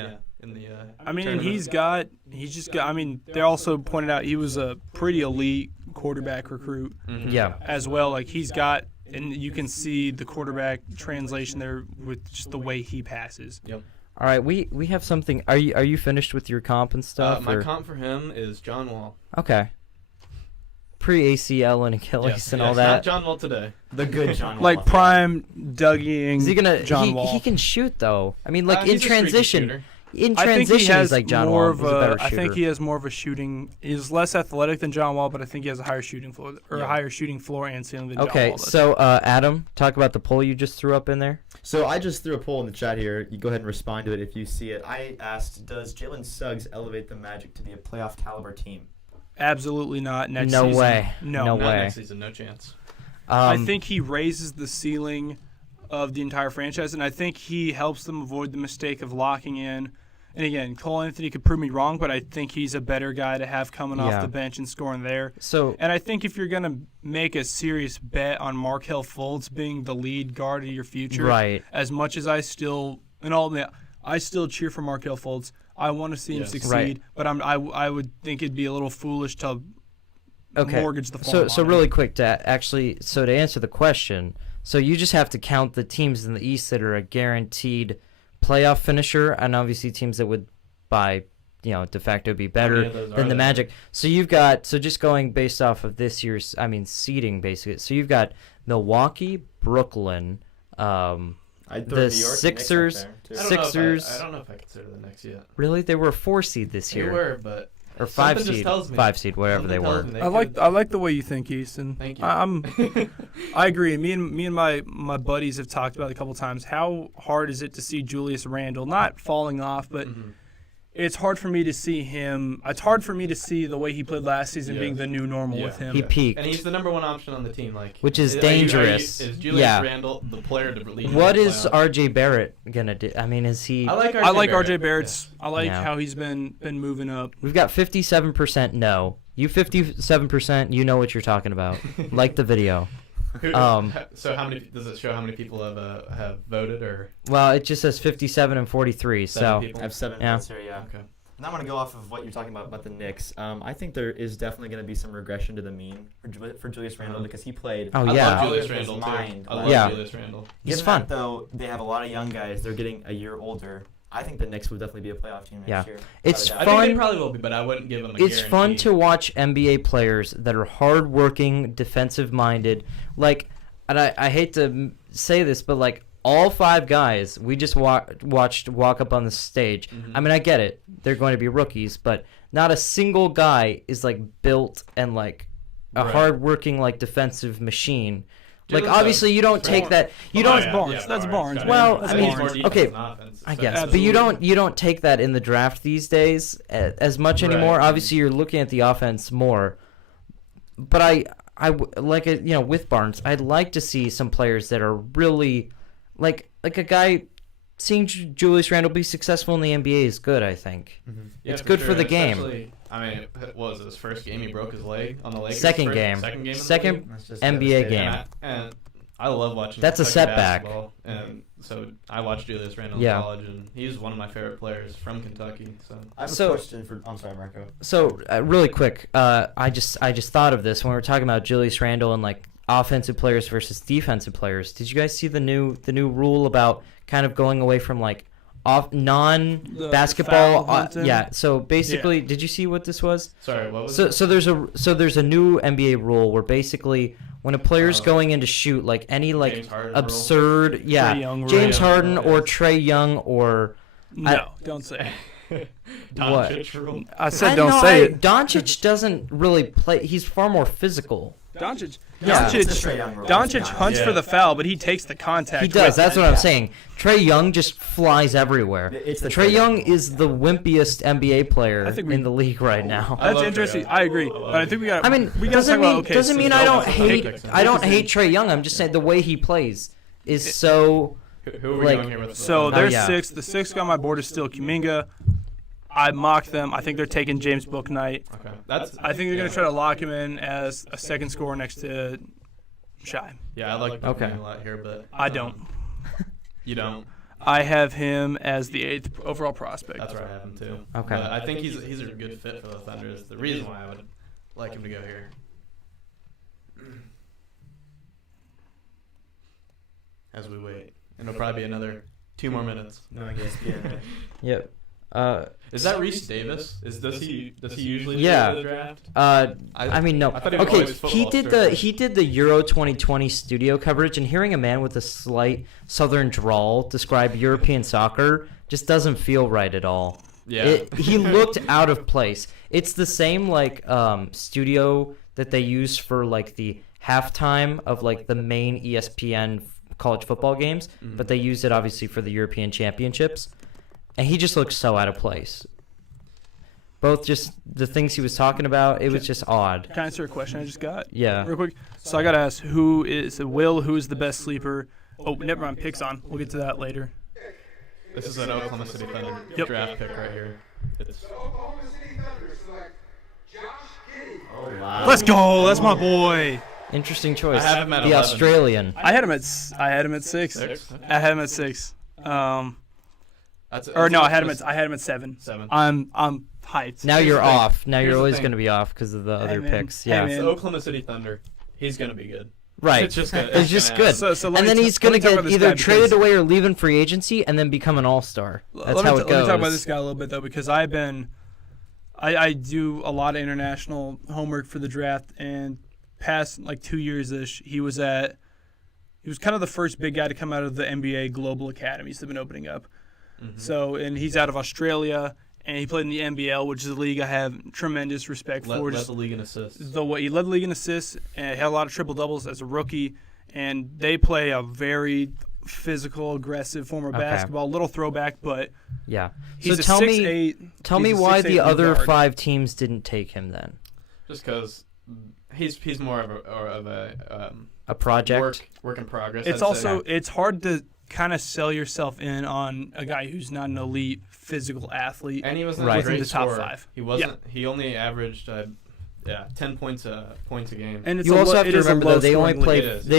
I mean, and tournament. he's just got. I mean, they also pointed out he was a pretty elite quarterback recruit Mhm. Yeah. as well. Like he's got, and you can see the quarterback translation there with just the way he passes. Yep. All right, we have something. Are you finished with your comp and stuff? My or- comp for him is John Wall. Okay. Pre-ACL and Achilles Yes, and yes, all not that. John Wall today. The good John Wall. Like prime Dougieing Is he gonna? John he, Wall. he can shoot though. I mean, like in He's a streaky transition. shooter. In I think he transition, has he's like John more Wall. of He's a better a. I shooter. think he has more of a shooting. He's less athletic than John Wall, but I think he has a higher shooting floor or a Yeah. higher shooting floor and ceiling than John Okay, Wall does. so Adam, talk about the poll you just threw up in there. So I just threw a poll in the chat here. You go ahead and respond to it if you see it. I asked, does Jalen Suggs elevate the Magic to be a playoff caliber team? Absolutely not next No season. way. No. No Not way. next season, no chance. I think he raises the ceiling of the entire franchise, and I think he helps them avoid the mistake of locking in. And again, Cole Anthony could prove me wrong, but I think he's a better guy to have coming Yeah. off the bench and scoring there. so. And I think if you're going to make a serious bet on Markelle Fultz being the lead guard of your future, Right. as much as I still, and all that, I still cheer for Markelle Fultz. I want to see him Yes. succeed, Right. but I would think it'd be a little foolish to Okay. mortgage the farm. So on him. really quick to answer the question. So you just have to count the teams in the East that are a guaranteed playoff finisher, and obviously teams that would, by de facto, be How better many of those than are the there? Magic. So just going based off of this year's, seeding basically. So you've got Milwaukee, Brooklyn, I'd throw The New York and Knicks up Sixers. there, too. Sixers. I don't know if I consider the Knicks yet. Really, they were a 4 seed this They year, were, but or 5 something just seed, tells me. 5 seed, whatever Something they tells were. me I like the way you think, Easton. Thank you. I agree. Me and my buddies have talked about it a couple times. How hard is it to see Julius Randle not falling off, but it's hard for me to see him. It's hard for me to see the way he played last season being the new normal with him. He peaked. And he's the number one option on the team, Which is are you- dangerous. is Julius Yeah. Randle the player to lead? What in the is playoffs? R.J. Barrett gonna do? I mean, is he? I like RJ I like Barrett. RJ Barrett's. I like Yeah. how he's been moving up. We've got 57% no. You 57%. You know what you're talking about. Like the video. So how many does it show? How many people have voted or? Well, it just says 57 and 43. Seven So people? I have 7 Yeah. minutes here, yeah. Okay. And I'm going to go off of what you're talking about the Knicks. I think there is definitely going to be some regression to the mean for Julius Randle because he played. Oh, I yeah. love Julius His Randle too. mind. I love Yeah. Julius Randle. He's Given fun. that, though, they have a lot of young guys. They're getting a year older. I think the Knicks would definitely be a playoff team next Yeah. year. It's Without a I doubt. think they fun. probably will be, but I wouldn't give them a It's fun guarantee. to watch NBA players that are hardworking, defensive-minded. Like, and I hate to say this, but like all 5 guys we just watched walk up on the stage. I mean, I get it; they're going to be rookies, but not a single guy is like built and like a Right. hardworking like defensive machine. Like Jalen obviously you don't take that. You don't. That's Barnes. That's Barnes. Well, That's I mean, Barnes. okay, I guess, but you don't take that in the draft these days as much anymore. Right. Obviously, you're looking at the offense more. But I like it, with Barnes. I'd like to see some players that are really like a guy. Seeing Julius Randle be successful in the NBA is good. I think it's good for the game. Especially- I mean, it was his first game. He broke his leg on the Lakers. Second game. Second game. in the Second league. That's just NBA devastating. game. And I love watching. That's a Kentucky setback. basketball, and so I watched Julius Randle Yeah. in college, and he's one of my favorite players from Kentucky. So I have So- a question for. I'm sorry, Marco. So really quick, I just thought of this when we were talking about Julius Randle and like offensive players versus defensive players. Did you guys see the new rule about kind of going away from like off non-basketball? foul hunting? Yeah. So basically, did you see what this was? sorry, what was So it? there's a new NBA rule where basically when a player's going in to shoot like any like James Harden absurd, Trae yeah, Young rule. James Trae Young Harden rule, or yes. Trey Young or No, don't say. Doncic rule. I said don't say it. Doncic doesn't really play. He's far more physical. Doncic. Yeah. It's the Trae Young rule. Doncic Let's be hunts Yeah. for the foul, but he takes the contact. He does. with That's it. what I'm saying. Trey Young just flies everywhere. It's the Trey Trae Young Young is the wimpiest NBA player I think we- in the league right now. I That's love Trae interesting. Young. I agree, but I think we got. I mean, we got to talk about doesn't mean I don't hate Trey Young. I'm just saying the way he plays is so. Who are we Like- going here with? So Oh, there's yeah. 6. The 6th on my board is still Kuminga. I mocked them. I think they're taking James Bouknight. Okay, that's. I think they're going to try to lock him in as a second scorer next to Shai. Yeah, I like Okay. Bouknight a lot here, but I don't. You don't. I have him as the 8th overall prospect. That's where I have him too. Okay. But I think he's a good fit for the Thunder. Is the reason why I would like him to go here. As we wait, and it'll probably be another 2 more minutes. Knowing ESPN. Yep. Is that Reese Davis? Does he usually Yeah. do the draft? I mean, no. I thought he was Okay, always football he did the Euro 2020 studio coverage, and hearing a man with a slight Southern drawl describe European soccer just doesn't feel right at all. Yeah. He looked out of place. It's the same like studio that they use for like the halftime of like the main ESPN college football games, but they use it obviously for the European Championships. And he just looks so out of place. Both just the things he was talking about, it was just odd. Can I answer a question I just got? Yeah. Real quick. So I got to ask, who is the best sleeper? Oh, never mind. Picks on. We'll get to that later. This is an Oklahoma City Thunder Yep. draft pick right here. It's The Oklahoma City Thunder select Josh Giddey. Oh, wow. Let's go. That's my boy. Interesting choice. I have him at the 11. Australian. I had him at 6. Six? I had him at 6. Or no, I had him at 7. 7. I'm hyped. Now you're the thing. off. Now Here's you're the always thing. going to be off because of the other man. picks. Hey, Yeah. man. The Oklahoma City Thunder. He's gonna be good. Right. It's just good. It's just good. So let And me then t- he's let going me to talk get about this either guy traded because- away or leave in free agency and then become an all-star. That's how it Let goes. me talk about this guy a little bit though, because I do a lot of international homework for the draft, and past like 2 years ish, he was at he was kind of the first big guy to come out of the NBA Global Academies that have been opening up. Mm-hmm. So, and he's out of Australia, and he played in the NBL, which is a league I have tremendous respect for. Led the league in assists. He led the league in assists, and had a lot of triple-doubles as a rookie, and they play a very physical, aggressive form of basketball. Little throwback, but yeah. He's so tell me why the other guard. 5 teams didn't take him then. Just because he's more of a project, work in progress. It's hard to kind of sell yourself in on a guy who's not an elite physical athlete. And he wasn't within the top scorer. 5. He wasn't. Yeah. He only averaged 10 points a game. And you also have to remember that they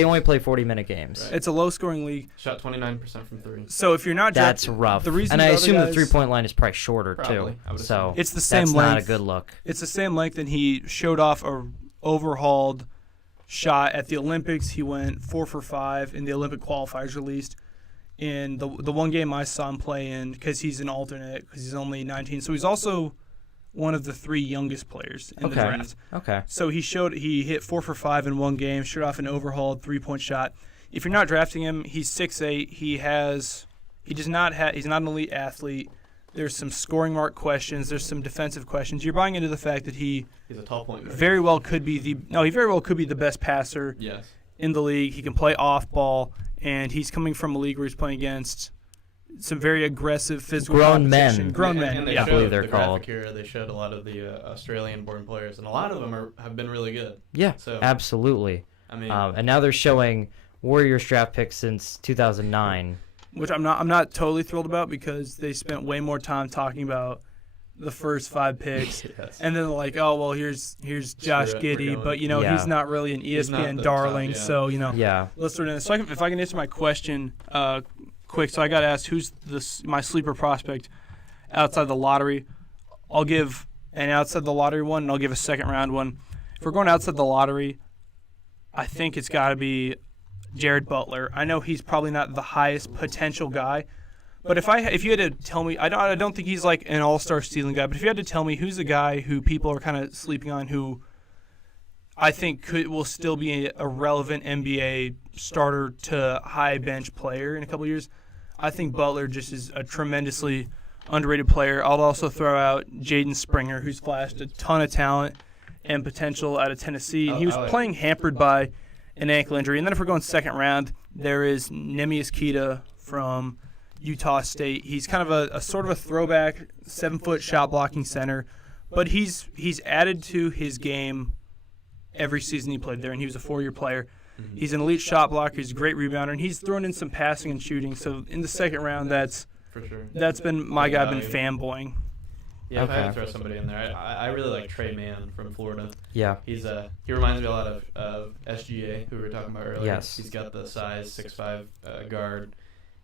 only play 40-minute games. Right. It's a low-scoring league. Shot 29% from 3. So if you're not that's rough. The reason and I assume the 3-point line is probably shorter too. So it's the same that's length. not a good look. It's the same length, and he showed off a overhauled shot at the Olympics. He went 4 for 5 in the Olympic qualifiers released. In the one game I saw him play in, because he's an alternate, because he's only 19. So he's also one of the 3 youngest players in the draft. Okay. So he hit 4 for 5 in one game, showed off an overhauled 3-point shot. If you're not drafting him, he's 6'8". He's not an elite athlete. There's some scoring mark questions. There's some defensive questions. You're buying into the fact that he's a tall point guard. he very well could be the best passer in the league. He can play off ball, and he's coming from a league where he's playing against some very aggressive physical grown men. And I believe they're called. They showed a lot of the Australian-born players, and a lot of them have been really good. Yeah, so, absolutely. I mean, and now they're showing Warriors draft picks since 2009. Which I'm not totally thrilled about, because they spent way more time talking about the first 5 picks, and then like, oh well, here's Josh Giddey, but he's not really an ESPN darling, so let's throw it in. So if I can answer my question quick, so I got asked who's my sleeper prospect outside the lottery. I'll give an outside the lottery one, and I'll give a second round one. If we're going outside the lottery, I think it's got to be Jared Butler. I know he's probably not the highest potential guy, but if you had to tell me, I don't think he's like an all-star stealing guy, but if you had to tell me who's a guy who people are kind of sleeping on, who I think will still be a relevant NBA starter to high bench player in a couple of years, I think Butler just is a tremendously underrated player. I'll also throw out Jaden Springer, who's flashed a ton of talent and potential out of Tennessee, and he was playing hampered by an ankle injury. And then if we're going second round, there is Neemias Queta from Utah State. He's kind of a sort of a throwback 7-foot shot blocking center, but he's added to his game every season he played there, and he was a 4-year player. Mm-hmm. He's an elite shot blocker. He's a great rebounder, and he's thrown in some passing and shooting. So in the second round, that's been my guy. I've been fanboying. Yeah, if I had to throw somebody in there, I really like Trey Mann from Florida. Yeah. He reminds me a lot of SGA, who we were talking about earlier. Yes. He's got the size, 6'5" guard,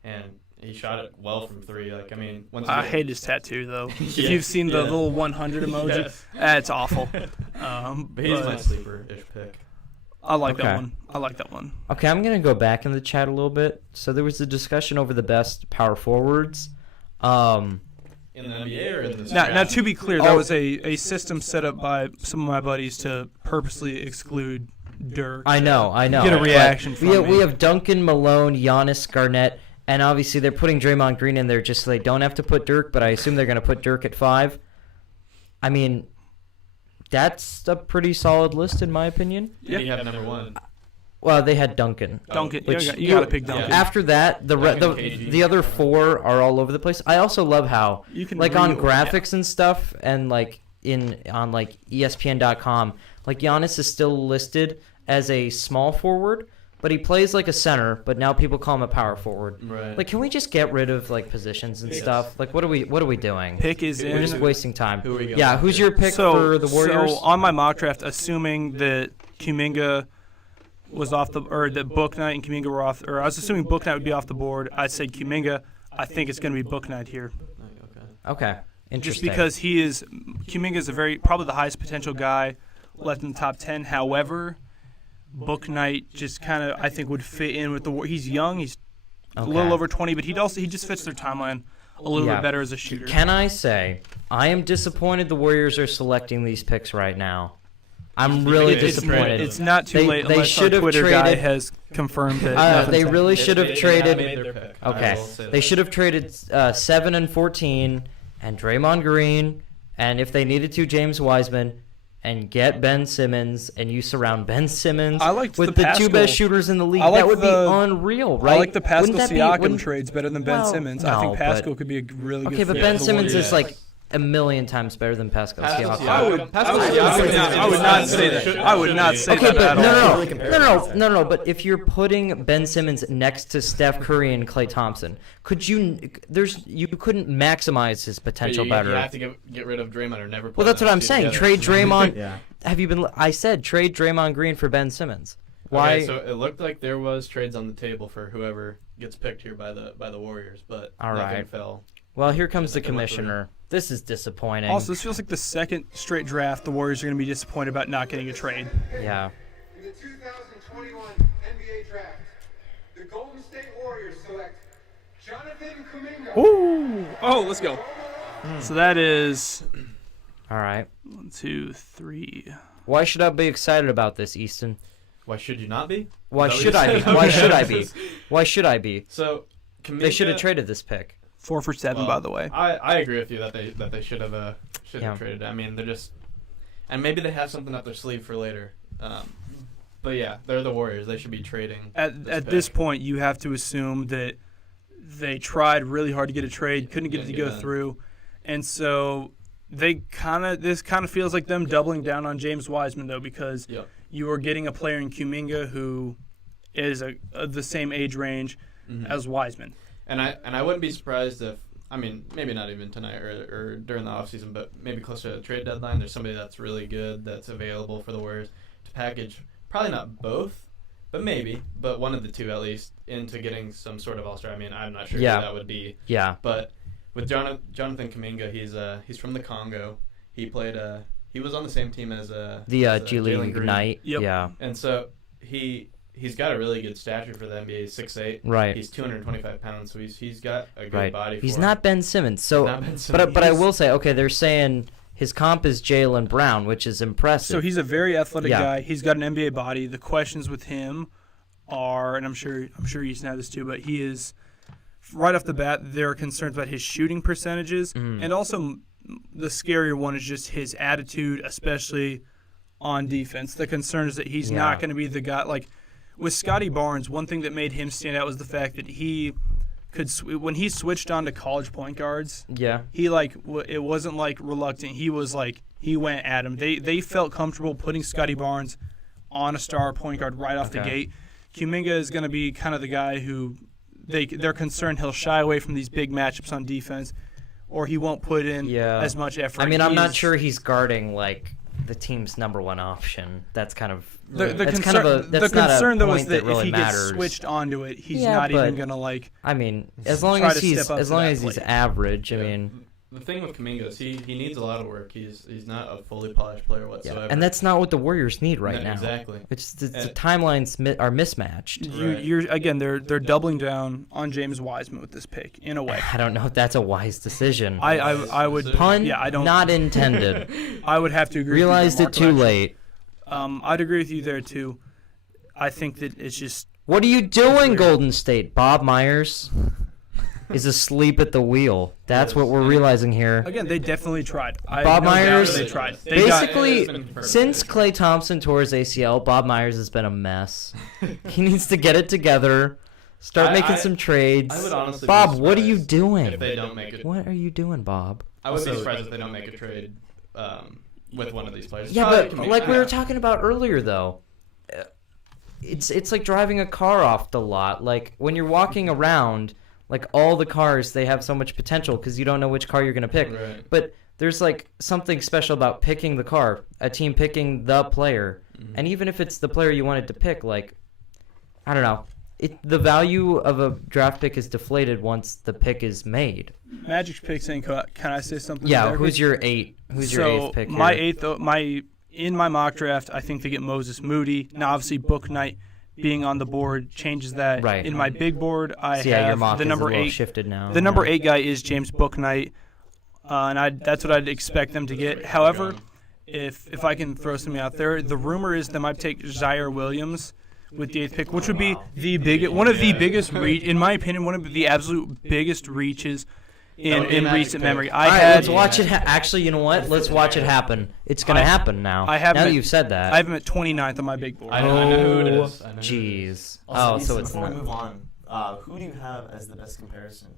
and he shot it well from 3. Like, I mean, I hate his tattoo, though. If you've seen the little 100 emoji, it's awful. But he's my sleeper-ish pick. I like that one. Okay, I'm going to go back in the chat a little bit. So there was a discussion over the best power forwards. In the NBA or in the now, to be clear, that was a system set up by some of my buddies to purposely exclude Dirk. I know. Get a reaction from me. We have Duncan, Malone, Giannis, Garnett, and obviously they're putting Draymond Green in there just so they don't have to put Dirk, but I assume they're going to put Dirk at 5. I mean, that's a pretty solid list in my opinion. Yeah, you have number 1. Well, they had Duncan. Which, you got to pick Duncan. After that, the other 4 are all over the place. I also love how, on graphics and stuff, and on ESPN.com, Giannis is still listed as a small forward, but he plays like a center. But now people call him a power forward. Right. Can we just get rid of positions and stuff? What are we doing? Pick is in. We're just wasting time. Who are we going yeah. Who's your pick for the Warriors? So on my mock draft, assuming that Kuminga was off that Book Knight and Kuminga were off, or I was assuming Book Knight would be off the board. I said Kuminga. I think it's going to be Book Knight here. Okay. Interesting. Just because Kuminga is probably the highest potential guy left in the top 10. However, Book Knight just kind of, I think, would fit in with he's young. He's a little over 20, but he just fits their timeline a little bit better as a shooter. Can I say, I am disappointed the Warriors are selecting these picks right now. I'm really It's disappointed. It's not too late They unless our should have Twitter guy traded. has confirmed that. They really They- should have they traded. made their pick. I Okay, will say they that. should have traded 7 and 14 and Draymond Green, and if they needed to, James Wiseman, and get Ben Simmons, and you surround Ben Simmons I liked with the the two Pascal- best shooters in the league. I like That would be the- unreal, right? I like the Pascal Wouldn't that be- Siakam wouldn't- trades better than Ben Well, Simmons. I no, think Pascal but- could be a really good Okay, but fit Ben for the Simmons Warriors. is like a million times better than Pascal Pascal Siakam. I would not say that. I would not say Okay, that but at all. no. But if you're putting Ben Simmons next to Steph Curry and Klay Thompson, you couldn't maximize his potential You better. have to get rid of Draymond or never. Put Well, that's them what I'm two saying. together. Trade Draymond. Yeah. I said trade Draymond Green for Ben Simmons. Why? Okay, so it looked like there was trades on the table for whoever gets picked here by the Warriors, but All nothing right. fell. Well, here comes the Nothing went through. commissioner. This is disappointing. Also, this feels like the second straight draft the Warriors are going to be disappointed about not getting a trade. Yeah. In the 2021 NBA Draft, the Golden State Warriors select Jonathan Kuminga. Ooh! Oh, let's go. So that is All right. 1, 2, 3. Why should I be excited about this, Easton? Why should you not be? Why Is that should what I you be? said? Why should I be? Why should I be? So They should have Kuminga- traded this pick. 4 for 7, well, by the way. I agree with you that they should have Yeah. traded. I mean, they're just, and maybe they have something up their sleeve for later. But yeah, they're the Warriors. They should be trading. At this point, you have to assume that they tried really hard to get a trade, couldn't get it to Didn't get go done. through, and so this kind of feels like them doubling down on James Wiseman though, because Yep. you are getting a player in Kuminga who is the same age range Mhm. as Wiseman. And I wouldn't be surprised if, I mean, maybe not even tonight or during the offseason, but maybe closer to the trade deadline, there's somebody that's really good that's available for the Warriors to package, probably not both, but one of the two at least, into getting some sort of all-star. I mean, I'm not sure Yeah. who that would be. Yeah. But with Jonathan Kuminga, he's from the Congo. He was on the same team as The Jalen G League Green. Ignite. Yep. Yeah. And so he's got a really good stature for the NBA. He's 6'8". Right. He's 225 pounds, so he's got a good Right. body. He's for not him. Ben Simmons. So, He's not Ben Simmons. but I will say, okay, they're saying his comp is Jaylen Brown, which is impressive. So he's a very athletic Yeah. guy. He's got an NBA body. The questions with him are, and I'm sure you know this too, but he is right off the bat. There are concerns about his shooting percentages, and also the scarier one is just his attitude, especially on defense. The concern is that he's Yeah. not going to be the guy. Like with Scotty Barnes, one thing that made him stand out was the fact that he could when he switched on to college point guards. Yeah. He it wasn't like reluctant. He was like he went at him. They felt comfortable putting Scotty Barnes on a star point guard right off the Okay. gate. Kuminga is going to be kind of the guy who they're concerned he'll shy away from these big matchups on defense, or he won't put in Yeah. as much effort. I mean, I'm not He's- sure he's guarding like the team's number one option. That's kind of The that's concern, kind of a that's the not concern a though point is that that really if he matters. gets switched onto it, he's Yeah, not even but- going to like. I mean, as long Try as to he's step up as to long that as he's plate. average. I Yeah. mean, The thing with Kuminga is he needs a lot of work. He's not a fully polished player whatsoever. yeah. And that's not what the Warriors need right No, now. exactly. It's the And- timelines are mismatched. Right. You're again, they're doubling down on James Wiseman with this pick in a way. I don't know if that's a wise decision. I would Pun Yeah, I don't. not intended. I would have to agree. Realized with it you, too Mark, late. I'd agree with you there too. I think that it's just What are you doing, Golden State? Bob Myers is asleep at the wheel. That's what we're realizing here. again they definitely tried. I have Bob no doubt Myers- they tried. They got- Basically, it's been confirmed. since Klay Thompson tore his ACL, Bob Myers has been a mess. He needs to get it together, start I- making I- some trades. I would honestly Bob, be what are you surprised doing? if they don't make it. What are you doing, Bob? I would be Also- surprised if they don't make a trade with one of these players. Yeah, Probably but Kuminga. like we were talking about earlier, though, it's like driving a car off the lot. Like when you're walking around, like all the cars, they have so much potential because you don't know which car you're gonna pick. Right. But there's like something special about picking the car, a team picking the player, and even if it's the player you wanted to pick, like I don't know, the value of a draft pick is deflated once the pick is made. Magic's pick saying, can I say something? Yeah, there? who's your eight? Who's your eighth pick? My here? eighth, in my mock draft, I think they get Moses Moody. Now, obviously, Book Knight being on the board changes that. Right. In my big board, I So, yeah, your have mock the is number a little 8. shifted now. The number 8 guy is James Book Knight, and that's what I'd expect them to get. However, if I can throw something out there, the rumor is they might take Zaire Williams with the 8th pick, which would be one of the biggest in my opinion, one of the absolute biggest reaches in recent memory. Let's watch it. Actually, you know what? Let's watch it happen. It's going to happen now. Now that you've said that. I have him at 29th on my big board. I know who it is. Jeez. Also, So it's before not. we move on, who do you have as the best comparison?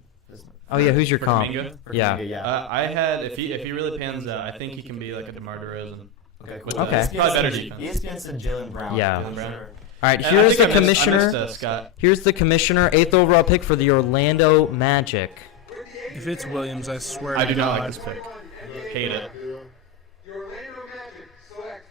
Oh yeah, who's your comp? Kuminga? Yeah. I had if he really pans out, I think he can be like a DeMar DeRozan. Okay, cool. Okay. Probably better defense. ESPN said Jalen Brown. Yeah. Jalen Brown. All right, And here's I the think commissioner. Scott. Here's the commissioner, 8th overall pick for the Orlando Magic. If it's Williams, I swear to I do not God. like this pick. Hate it. The Orlando Magic select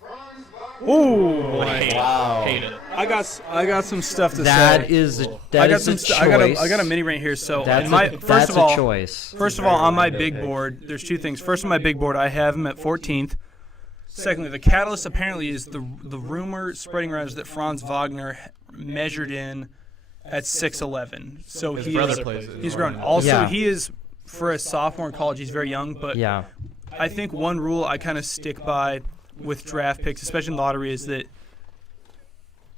Franz Wagner. Ooh, Hate Wow. it. Hate it. I got some stuff to That say. is a I got choice. I got a mini right here. So That's first that's of all, a choice. First of all, on my big board, there's two things. First, on my big board, I have him at 14th. Secondly, the catalyst apparently is the rumor spreading around is that Franz Wagner measured in at 6'11". So His he brother is, plays it. he's grown. Also, Yeah. he is for a sophomore in college. He's very young, but Yeah. I think one rule I kind of stick by with draft picks, especially in lottery, is that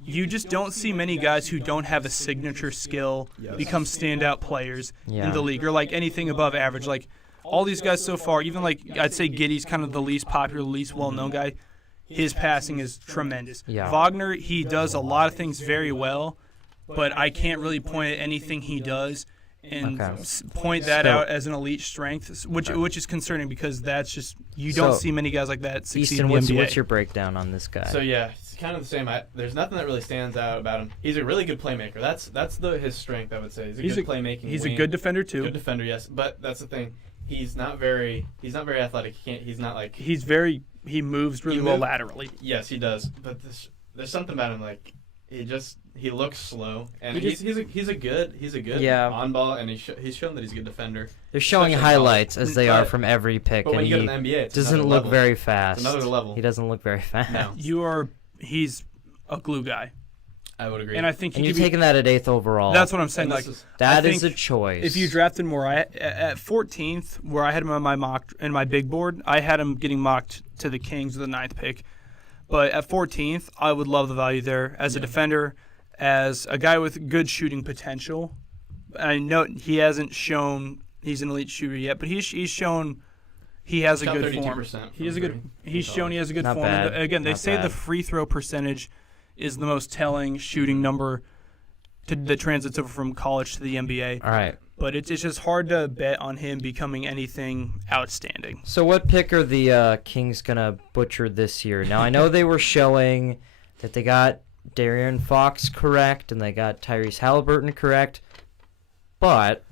you just don't see many guys who don't have a signature skill become standout players in the league, or like anything above average. Like all these guys so far, even like I'd say Giddey's kind of the least popular, least well-known guy. His passing is tremendous. Yeah. Wagner, he does a lot of things very well, but I can't really point at anything he does and Okay. point that out as an elite strength, which is concerning because that's just you don't see many guys like that succeed Easton, in the what's NBA. your breakdown on this guy? So yeah, it's kind of the same. There's nothing that really stands out about him. He's a really good playmaker. That's his strength, I would say. He's a good playmaking. He's wing. a good defender too. Good defender, yes. But that's the thing. He's not very athletic. He's not like. He moves really well laterally. Yes, he does. But there's something about him like he looks slow, and he's a good on ball, and he's shown that he's a good defender. They're showing especially highlights as they are from every pick, But when and you he get in the NBA, it's doesn't another look level. very fast. It's another level. He doesn't look very fast. No. He's a glue guy, I would agree. and I think And he you're could be, taking that at 8th overall. that's what I'm saying. Like That I is a think choice. if you drafted more, at 14th, where I had him on my mock in my big board, I had him getting mocked to the Kings with the 9th pick. But at 14th, I would love the value there as a defender, as a guy with good shooting potential. I know he hasn't shown he's an elite shooter yet, but he's shown he has a Shot good form. 32% He has a good. He's shown he has a good Not form. bad. And again, they Not say the bad. free throw percentage is the most telling shooting number that transits over from college to the NBA. All right. But it's just hard to bet on him becoming anything outstanding. So what pick are the Kings going to butcher this year? Now, I know they were showing that they got Darian Fox correct and they got Tyrese Halliburton correct, but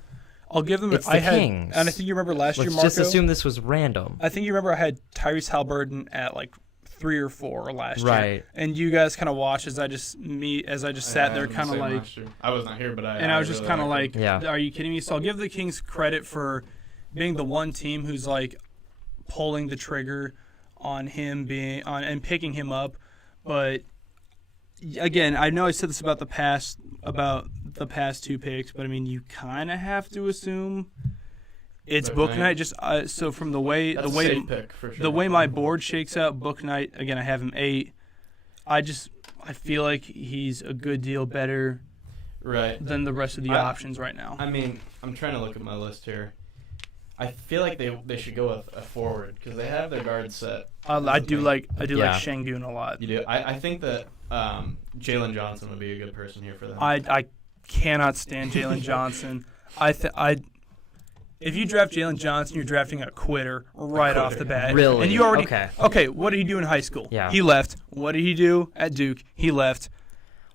I'll give them. It's the I had, Kings. and I think you remember last year, let's Marco. just assume this was random. I think you remember I had Tyrese Halliburton at like 3 or 4 last year. Right. And you guys kind of watched as I just sat there kind of like, I was not here, but I was just kind of like, Yeah. are you kidding me? So I'll give the Kings credit for being the one team who's like pulling the trigger on him and picking him up. But again, I know I said this about the past 2 picks, but I mean you kind of have to assume it's Book Night. Just so from the way pick for sure. the way my board shakes out, Book Night again. I have him 8. I feel like he's a good deal better right than the rest of the options right now. I mean, I'm trying to look at my list here. I feel like they should go with a forward because they have their guards set. I do like Yeah. Şengün a lot. You do. I think that Jalen Johnson would be a good person here for them. I cannot stand Jalen Johnson. If you draft Jalen Johnson, you're drafting a quitter right off the bat. Really? And you already Okay. What did he do in high school? Yeah. He left. What did he do at Duke? He left.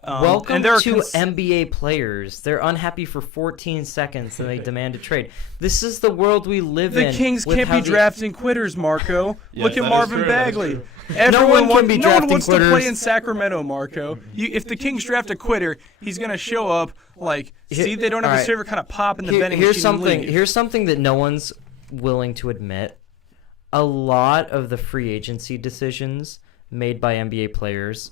Welcome and there are to NBA players. They're unhappy for 14 seconds and they demand a trade. This is the world we live in. The Kings with can't how be drafting quitters, Marco. Yes, Look that at is Marvin true, that is Bagley. true. Everyone No one can be no one drafting wants to play quitters. in Sacramento, Marco. If the Kings draft a quitter, he's going to show up like, see, they don't have a server kind of pop in the vending here's machine and something. leave. Here's something that no one's willing to admit. A lot of the free agency decisions made by NBA players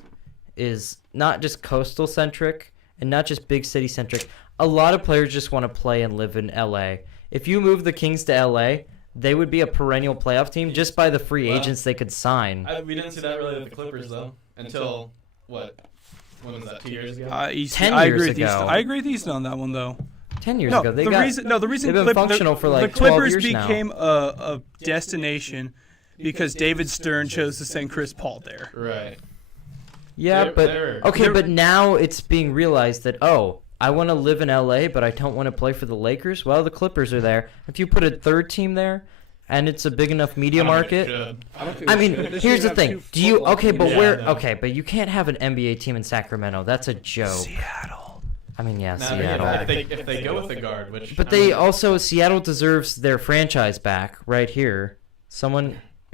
is not just coastal centric and not just big city centric. A lot of players just want to play and live in LA. If you move the Kings to LA, they would be a perennial playoff team just by the free agents they could sign. We didn't see that really with the Clippers though until what? When was that? 2 years ago. 10 I years agree with ago. Easton. I agree with Easton on that one though. 10 years No, ago, the reason they've been functional for like the 12 Clippers years now. became a destination because David Stern chose to send Chris Paul there. Right. Yeah, they're- but now it's being realized that, I want to live in LA, but I don't want to play for the Lakers. Well, the Clippers are there. If you put a third team there, and it's a big enough media market. I mean, here's the thing. Do you but you can't have an NBA team in Sacramento. That's a joke. Seattle. I mean, yeah, Now, Seattle. if they go with the guard, which But they also Seattle deserves their franchise back right here.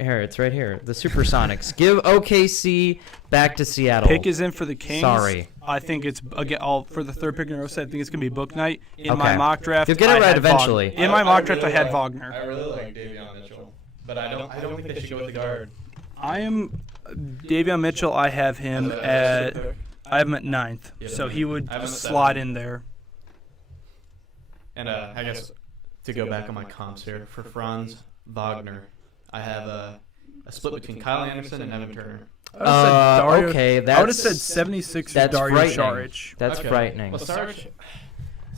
It's right here. The Supersonics. Give OKC back to Seattle. Pick is in for the Kings. Sorry. I think it's again for the third pick in a row. I think it's gonna be Book Night in my Okay. mock draft. You'll get it I right had eventually. In my mock draft, I had Wagner. I really like Davion Mitchell, but I don't think they should go with the guard. I am Davion Mitchell. I have him at 9th, so he would I have him at slot 7th. in there. And I guess to go back on my comps here for Franz Wagner, I have a split between Kyle Anderson and Evan Turner. Okay, I would have said 76 that's Dario frightening. Saric. That's Okay. frightening. Well, Sarge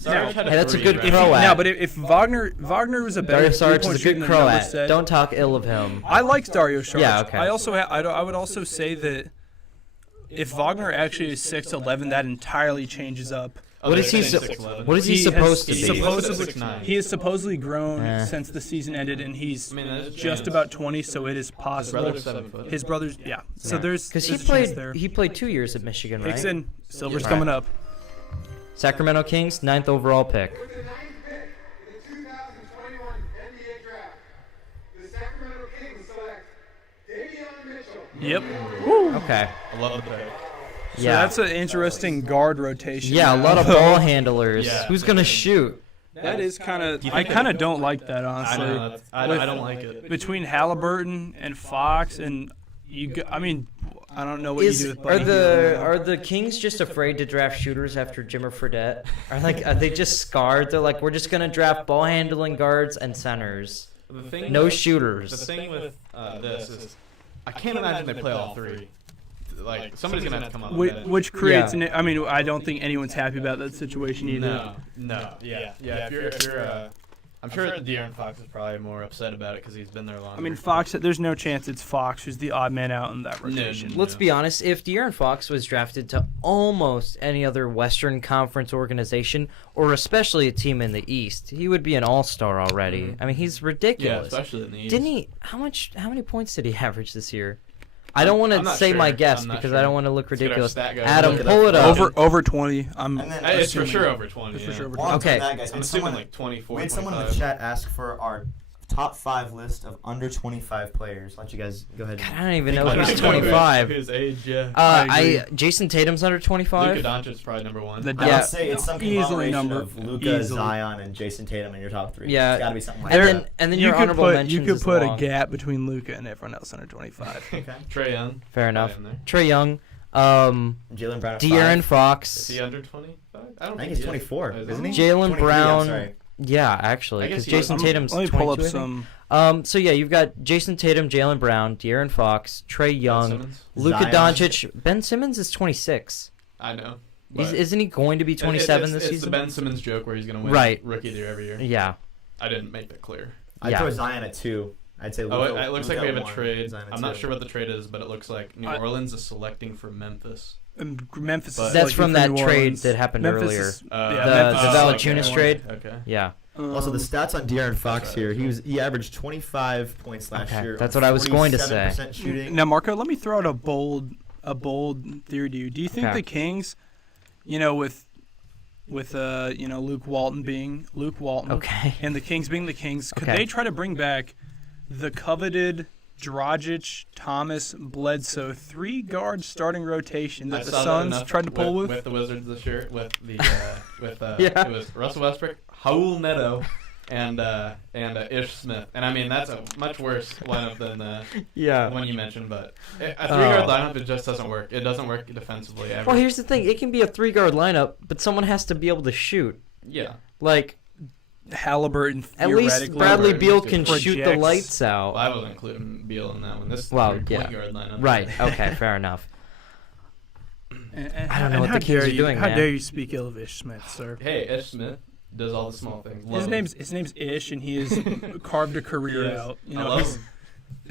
Now, had hey, that's a three, good right? Croat. Now, but if Wagner was a better Dario Saric three-point is a shooter good than the numbers Croat. said, Don't talk ill of him. I liked Dario Saric. Yeah, okay. I also I would also say that if Wagner actually is 6'11", that entirely changes up. What is he? What is he supposed to He's be? supposedly 6'9". he is supposedly grown Eh. since the season ended, and he's I mean, there's a just chance. about 20, so it is possible. Brother's 7 foot. His brother's So there's Because there's a chance there. he played 2 years at Michigan, right? Picks in. Silver's Right. coming up. Sacramento Kings, 9th overall pick. With the 9th pick in the 2021 NBA Draft, the Sacramento Kings select Davion Mitchell. Yep. Okay. I love the pick. So Yeah. that's an interesting guard rotation. Yeah, a now. lot of ball handlers. Yeah. Who's gonna shoot? That is kind of. you I think kind of don't like that, honestly. I know. I don't like it. Between Halliburton and Fox, and I mean, I don't know what you do with Are Buddy Hield now. are the Kings just afraid to draft shooters after Jimmer Fredette? Are they just scarred? They're like, we're just gonna draft ball handling guards and centers. The thing No with- shooters. The thing with this is, I can't imagine they play all three. Like somebody's gonna have to come up with it. Which creates. Yeah. I mean, I don't think anyone's happy about that situation either. No, yeah. If you're, I'm sure De'Aaron Fox is probably more upset about it because he's been there longer. I mean, Fox. There's no chance it's Fox who's the odd man out in that rotation. Let's be honest. If De'Aaron Fox was drafted to almost any other Western Conference organization, or especially a team in the East, he would be an all-star already. I mean, he's yeah, ridiculous. especially in the East. Didn't he? How many points did he average this year? I don't want I'm to not say my sure. guess I'm not because sure. I don't want to look Let's get our ridiculous. stat guy. Adam, Look it pull up. it up. Over 20. I'm. And then- It's for assuming. sure over 20. For sure over While I'm Okay. doing that, guys, I'm when assuming someone, like 24. when someone in the 25. chat asked for our top 5 list of under 25 players, I'll let you guys go ahead. I don't even know I don't who's know 25. His age, yeah. I Jason Tatum's under 25. Luka Doncic's probably number one. The I Yeah. would say it's some Easily combination number- of Luka, easily. Zion, and Jason Tatum in your top 3. Yeah. It's got to be something like And that. then you your could honorable put mentions you could is put long. a gap between Luka and everyone else under 25. Okay. Trey Young. Fair enough. probably in there. Trey Young, Jalen Brown at De'Aaron 5. Is Fox, he under 25? I don't I think he he's is. 24, Is isn't he? Jalen 23, I'm Brown. sorry. Yeah, actually, I guess because he is. Jason Tatum's Let me pull 22, up I think. some. So yeah, you've got Jason Tatum, Jalen Brown, De'Aaron Fox, Trey Young, Simmons? Luka Zion. Doncic. Ben Simmons is 26. I know. Isn't he going to be 27 this it's season? the Ben Simmons joke where he's going to win Right. Rookie of the Year every year. Yeah. I didn't make that clear. I'd Yeah. throw Zion at 2. I'd say Luka. Oh, it looks like Luka we have a at 1, trade. Zion at I'm not 2. sure what the trade is, but it looks like New I- Orleans is selecting for Memphis. Memphis. But- is That's selecting from for that New trade Orleans. that happened Memphis earlier. Is, The Memphis is Valanciunas selecting trade? Okay. Yeah. Also, the stats on De'Aaron Fox here. He averaged 25 points last Okay, year. that's on what I was going to say. 47% shooting. Now, Marco, let me throw out a bold theory to you. Do you think Okay. the Kings, with Luke Walton being Luke Walton, Okay. and the Kings being the Kings, could Okay. they try to bring back the coveted Dragic, Thomas, Bledsoe 3-guard starting rotation I that the saw that Suns enough tried to pull with? the Wizards this year with the Yeah. it was Russell Westbrook, Raul Neto, and Ish Smith. And I mean that's a much worse lineup than the one you mentioned. But a 3-guard lineup it just doesn't work. It doesn't work defensively ever. Well, here's the thing. It can be a 3-guard lineup, but someone has to be able to shoot. Yeah. Like, Halliburton At least theoretically Bradley Beal Beal can shoot the projects- lights out. Well, I wasn't including Beal in that one. This is Well, the yeah. point guard lineup. Right. Okay. Fair enough. And I don't know what how the Kings dare are doing, How man. dare you speak ill of Ish Smith, sir? Hey, Ish Smith does all the small things. Love him. His name's Ish, and he has carved a career Yes. out. You I know, love he's, him.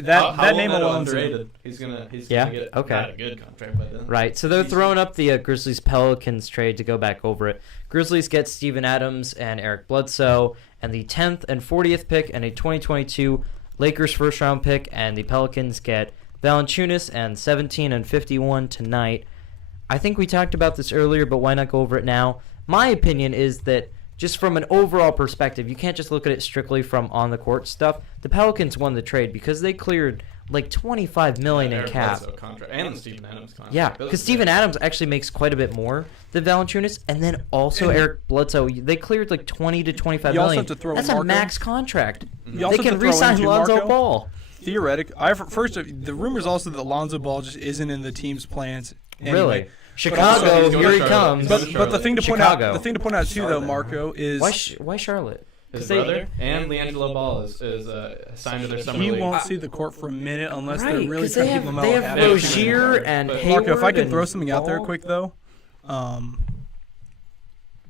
that How name old alone's underrated. He's gonna Yeah? get Okay. not a good contract by then. Right. So they're throwing up the Grizzlies Pelicans trade to go back over it. Grizzlies get Steven Adams and Eric Bledsoe and the 10th and 40th pick and a 2022 Lakers first round pick, and the Pelicans get Valanciunas and 17 and 51 tonight. I think we talked about this earlier, but why not go over it now? My opinion is that just from an overall perspective, you can't just look at it strictly from on the court stuff. The Pelicans won the trade because they cleared like $25 million in Eric cap. Bledsoe contract and the Steven Adams contract. Yeah, Those because are Steven good. Adams actually makes quite a bit more than Valanciunas, and then also Eric Bledsoe. They cleared like 20 to 25 You also million. have to throw That's Marco. a max contract. You also They have can to throw in, re-sign too, Lonzo Marco. Ball. theoretic. The rumors also that Lonzo Ball just isn't in the team's plans. Anyway. Really? also Chicago, he's going here to he Charlotte. comes. He's But going to but the thing to point Chicago. out, too, though, Charlotte. Marco, is Why Charlotte? His they- brother and LiAngelo Ball is signed to their summer he league. won't see the court for a minute unless Right, they're really 'cause trying they to keep have, LaMelo they have happy. Rozier and But- Hayward. Marco, if I can and throw something out there Ball. quick though,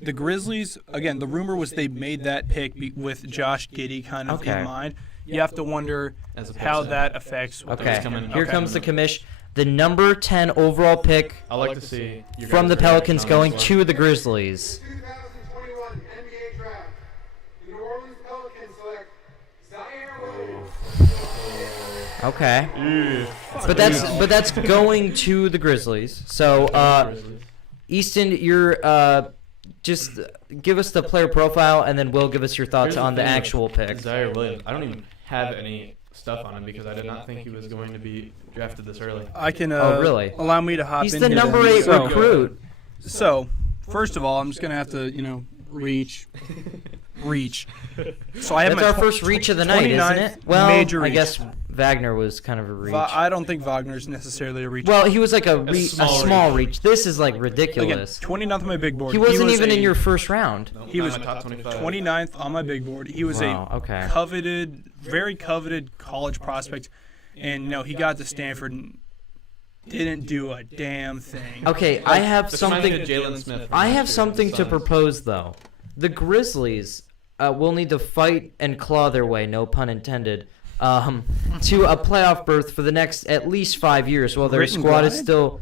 the Grizzlies again. The rumor was they made that pick with Josh Giddey kind of Okay. in mind. You have to wonder As opposed how to- that affects. What Okay, they're coming- doing. here Okay. comes the commish. The number 10 overall pick I like to see your from guys' the Pelicans reaction on going this to one. the Grizzlies. 2021 NBA Draft. The New Orleans Pelicans select Zaire Williams. Okay. But that's going to the Grizzlies. So Grizzlies. Easton, you're just give us the player profile, and then we'll give us your thoughts Here's on the thing with actual pick. Zaire Williams. I don't even have any stuff on him because I did not think he was going to be drafted this early. I can. Oh, really? Allow me to hop He's in the here number then. 8 So- recruit. So, first of all, I'm just gonna have to, reach. So I have That's my our first reach of the night, isn't 29th it? Well, major I reach. guess Wagner was kind of a reach. I don't think Wagner's necessarily a reach. Well, he was like a small small reach. This is like Again, ridiculous. 29th on my big board. He wasn't was even a in your first round. Nope, He not was in my top 25. 29th on my big board. He was Wow, a okay. very coveted college prospect, and he got to Stanford and didn't do a damn thing. Okay, I have This reminds me something. of Jalen Smith from I last have year something with to the Suns. propose, though. The Grizzlies will need to fight and claw their way, no pun intended, to a playoff berth for the next at least 5 years, while their Grit and squad is grind? still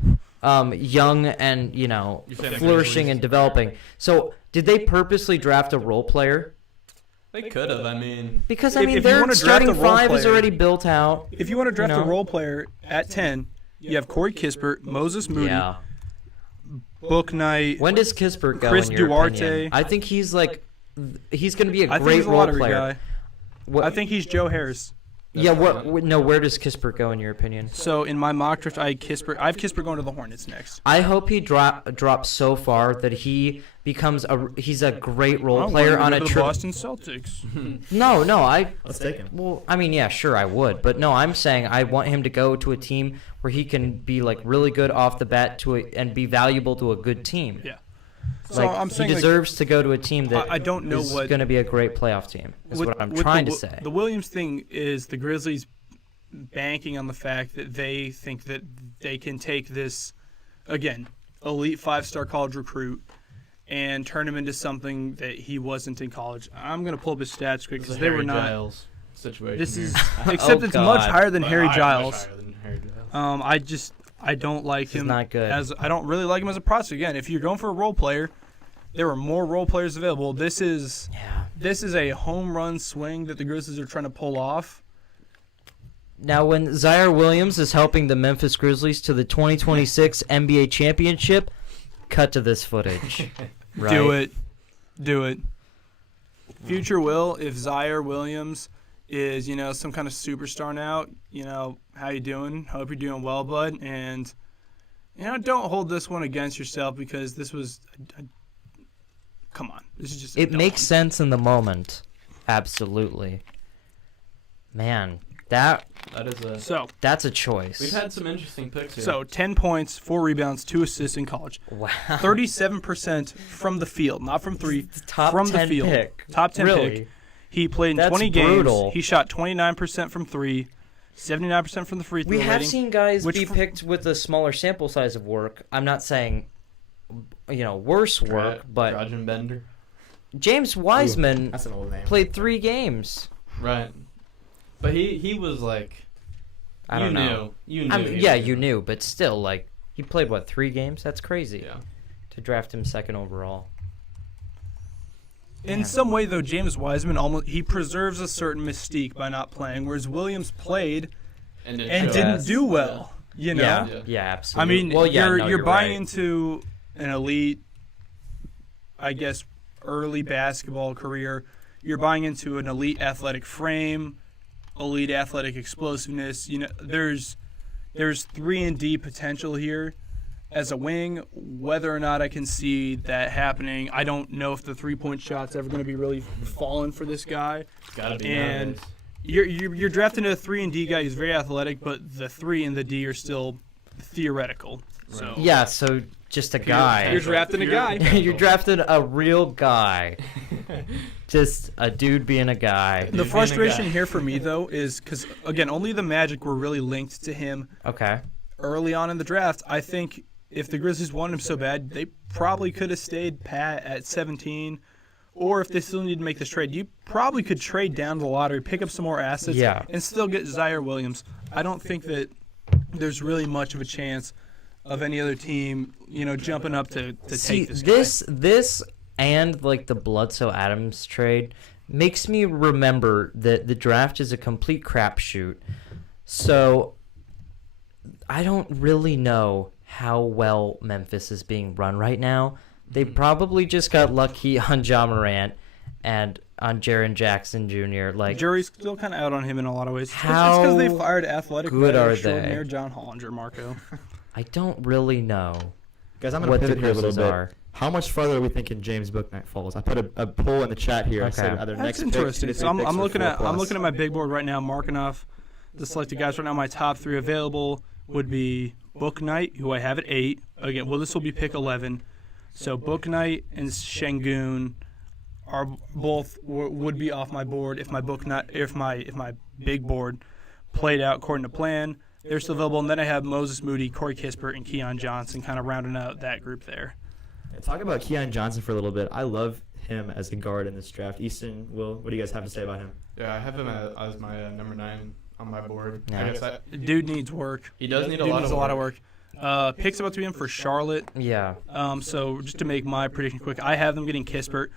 young and You're saying the flourishing Grizzlies- and developing. So, did they purposely draft a role player? They could have. I mean, Because I If mean, you their wanna draft starting a role 5 is player- already built out. If you want to draft You know? a role player at 10, you have Corey Kispert, Moses Moody, Yeah. Book Knight. When does Kispert go? Chris in your Duarte. opinion? I think he's like, he's going to be a I think great he's a role lottery player. guy. What, I think he's Joe Harris. Yeah. No. Where does Kispert go in your opinion? So in my mock draft, I have Kispert going to the Hornets next. I hope he drops so far that he becomes he's a great role I player want on him a to go to the trip. Boston Celtics. No, Let's take him. Well, I mean, yeah, sure, I would, but no, I'm saying I want him to go to a team where he can be like really good off the bat and be valuable to a good team. Yeah. So Like I'm saying he deserves to go to a team that I don't know is what going to be a great playoff team. Is what I'm with trying the, to say. The Williams thing is the Grizzlies banking on the fact that they think that they can take this, again, elite 5-star college recruit and turn him into something that he wasn't in college. I'm going to pull up his stats quick it's a because they were Harry not. Giles situation. This here. is except it's much God. higher than Well, Harry much Giles. higher than Harry Giles. I don't like He's him. not good. I don't really like him as a prospect. Again, if you're going for a role player, there are more role players available. This is a home run swing that the Grizzlies are trying to pull off. Now, when Zaire Williams is helping the Memphis Grizzlies to the 2026 NBA championship, cut to this footage. Right? Do it. Future will, if Zaire Williams is, some kind of superstar now, how you doing? Hope you're doing well, bud. And, don't hold this one against yourself because this was, come on. This is just a It dumb makes one. sense in the moment. Absolutely. Man, That is a. So that's a choice. We've had some interesting picks here. So 10 points, 4 rebounds, 2 assists in college. Wow. 37% from the field, not from three. Top from 10 the field. pick. Top 10 Really? pick. He played in That's 20 brutal. games. He shot 29% from 3, 79% from the free throw We have rating, seen guys which be for- picked with a smaller sample size of work. I'm not saying, worse work, but Rajan Bender. James Wiseman That's an old name. played 3 games. Right. But he was like. I don't know. You knew. Yeah, you knew, but still, like, he played, 3 games? That's crazy. Yeah. To draft him second overall. In some way, though, James Wiseman he preserves a certain mystique by not playing, whereas Williams played and didn't do well. You know, Yeah, I absolutely. mean, well, yeah, you're buying right. into an elite, I guess, early basketball career. You're buying into an elite athletic frame, elite athletic explosiveness. You know, there's 3-and-D potential here as a wing. Whether or not I can see that happening, I don't know if the 3-point shot's ever going to be really falling for this guy. It's gotta be. And nowadays. you're drafting a 3-and-D guy who's very athletic, but the 3 and the D are still theoretical. So Yeah, so just a guy. you're drafting a guy. You're drafting a real guy. Just a dude being a guy. The frustration here for me, though, is because, again, only the Magic were really linked to him Okay. early on in the draft. I think if the Grizzlies wanted him so bad, they probably could have stayed pat at 17. Or if they still need to make this trade, you probably could trade down the lottery, pick up some more assets, Yeah. and still get Zaire Williams. I don't think that there's really much of a chance of any other team, jumping up to See, take this guy. this and the Bledsoe Adams trade makes me remember that the draft is a complete crapshoot. So I don't really know how well Memphis is being run right now. They probably just got lucky on Ja Morant and on Jaren Jackson Jr. Jury's still kind of out on him in a lot of ways. How it's because they fired athletic good writer are extraordinaire they? John Hollinger, Marco. I don't really know Guys, I'm going what to the pivot here a little Grizzlies bit. are. How much farther are we thinking James Bouknight falls? I put a poll in the chat here. I said Okay. either That's next interesting. pick, 2 to So 3 picks, I'm or looking 4 at plus. my big board right now, marking off the selected guys right now. My top 3 available would be Bouknight, who I have at 8. Again, well, this will be pick 11. So Bouknight and Şengün are both would be off my board if my big board played out according to plan. They're still available, and then I have Moses Moody, Corey Kispert, and Keon Johnson kind of rounding out that group there. And talk about Keon Johnson for a little bit. I love him as a guard in this draft. Easton, Will, what do you guys have to say about him? Yeah, I have him as my number 9 on my board. Yeah. I guess Dude needs work. he does need a Dude lot needs of a lot of work. Picks about to be in for Charlotte. Yeah. So just to make my prediction quick, I have them getting Kispert.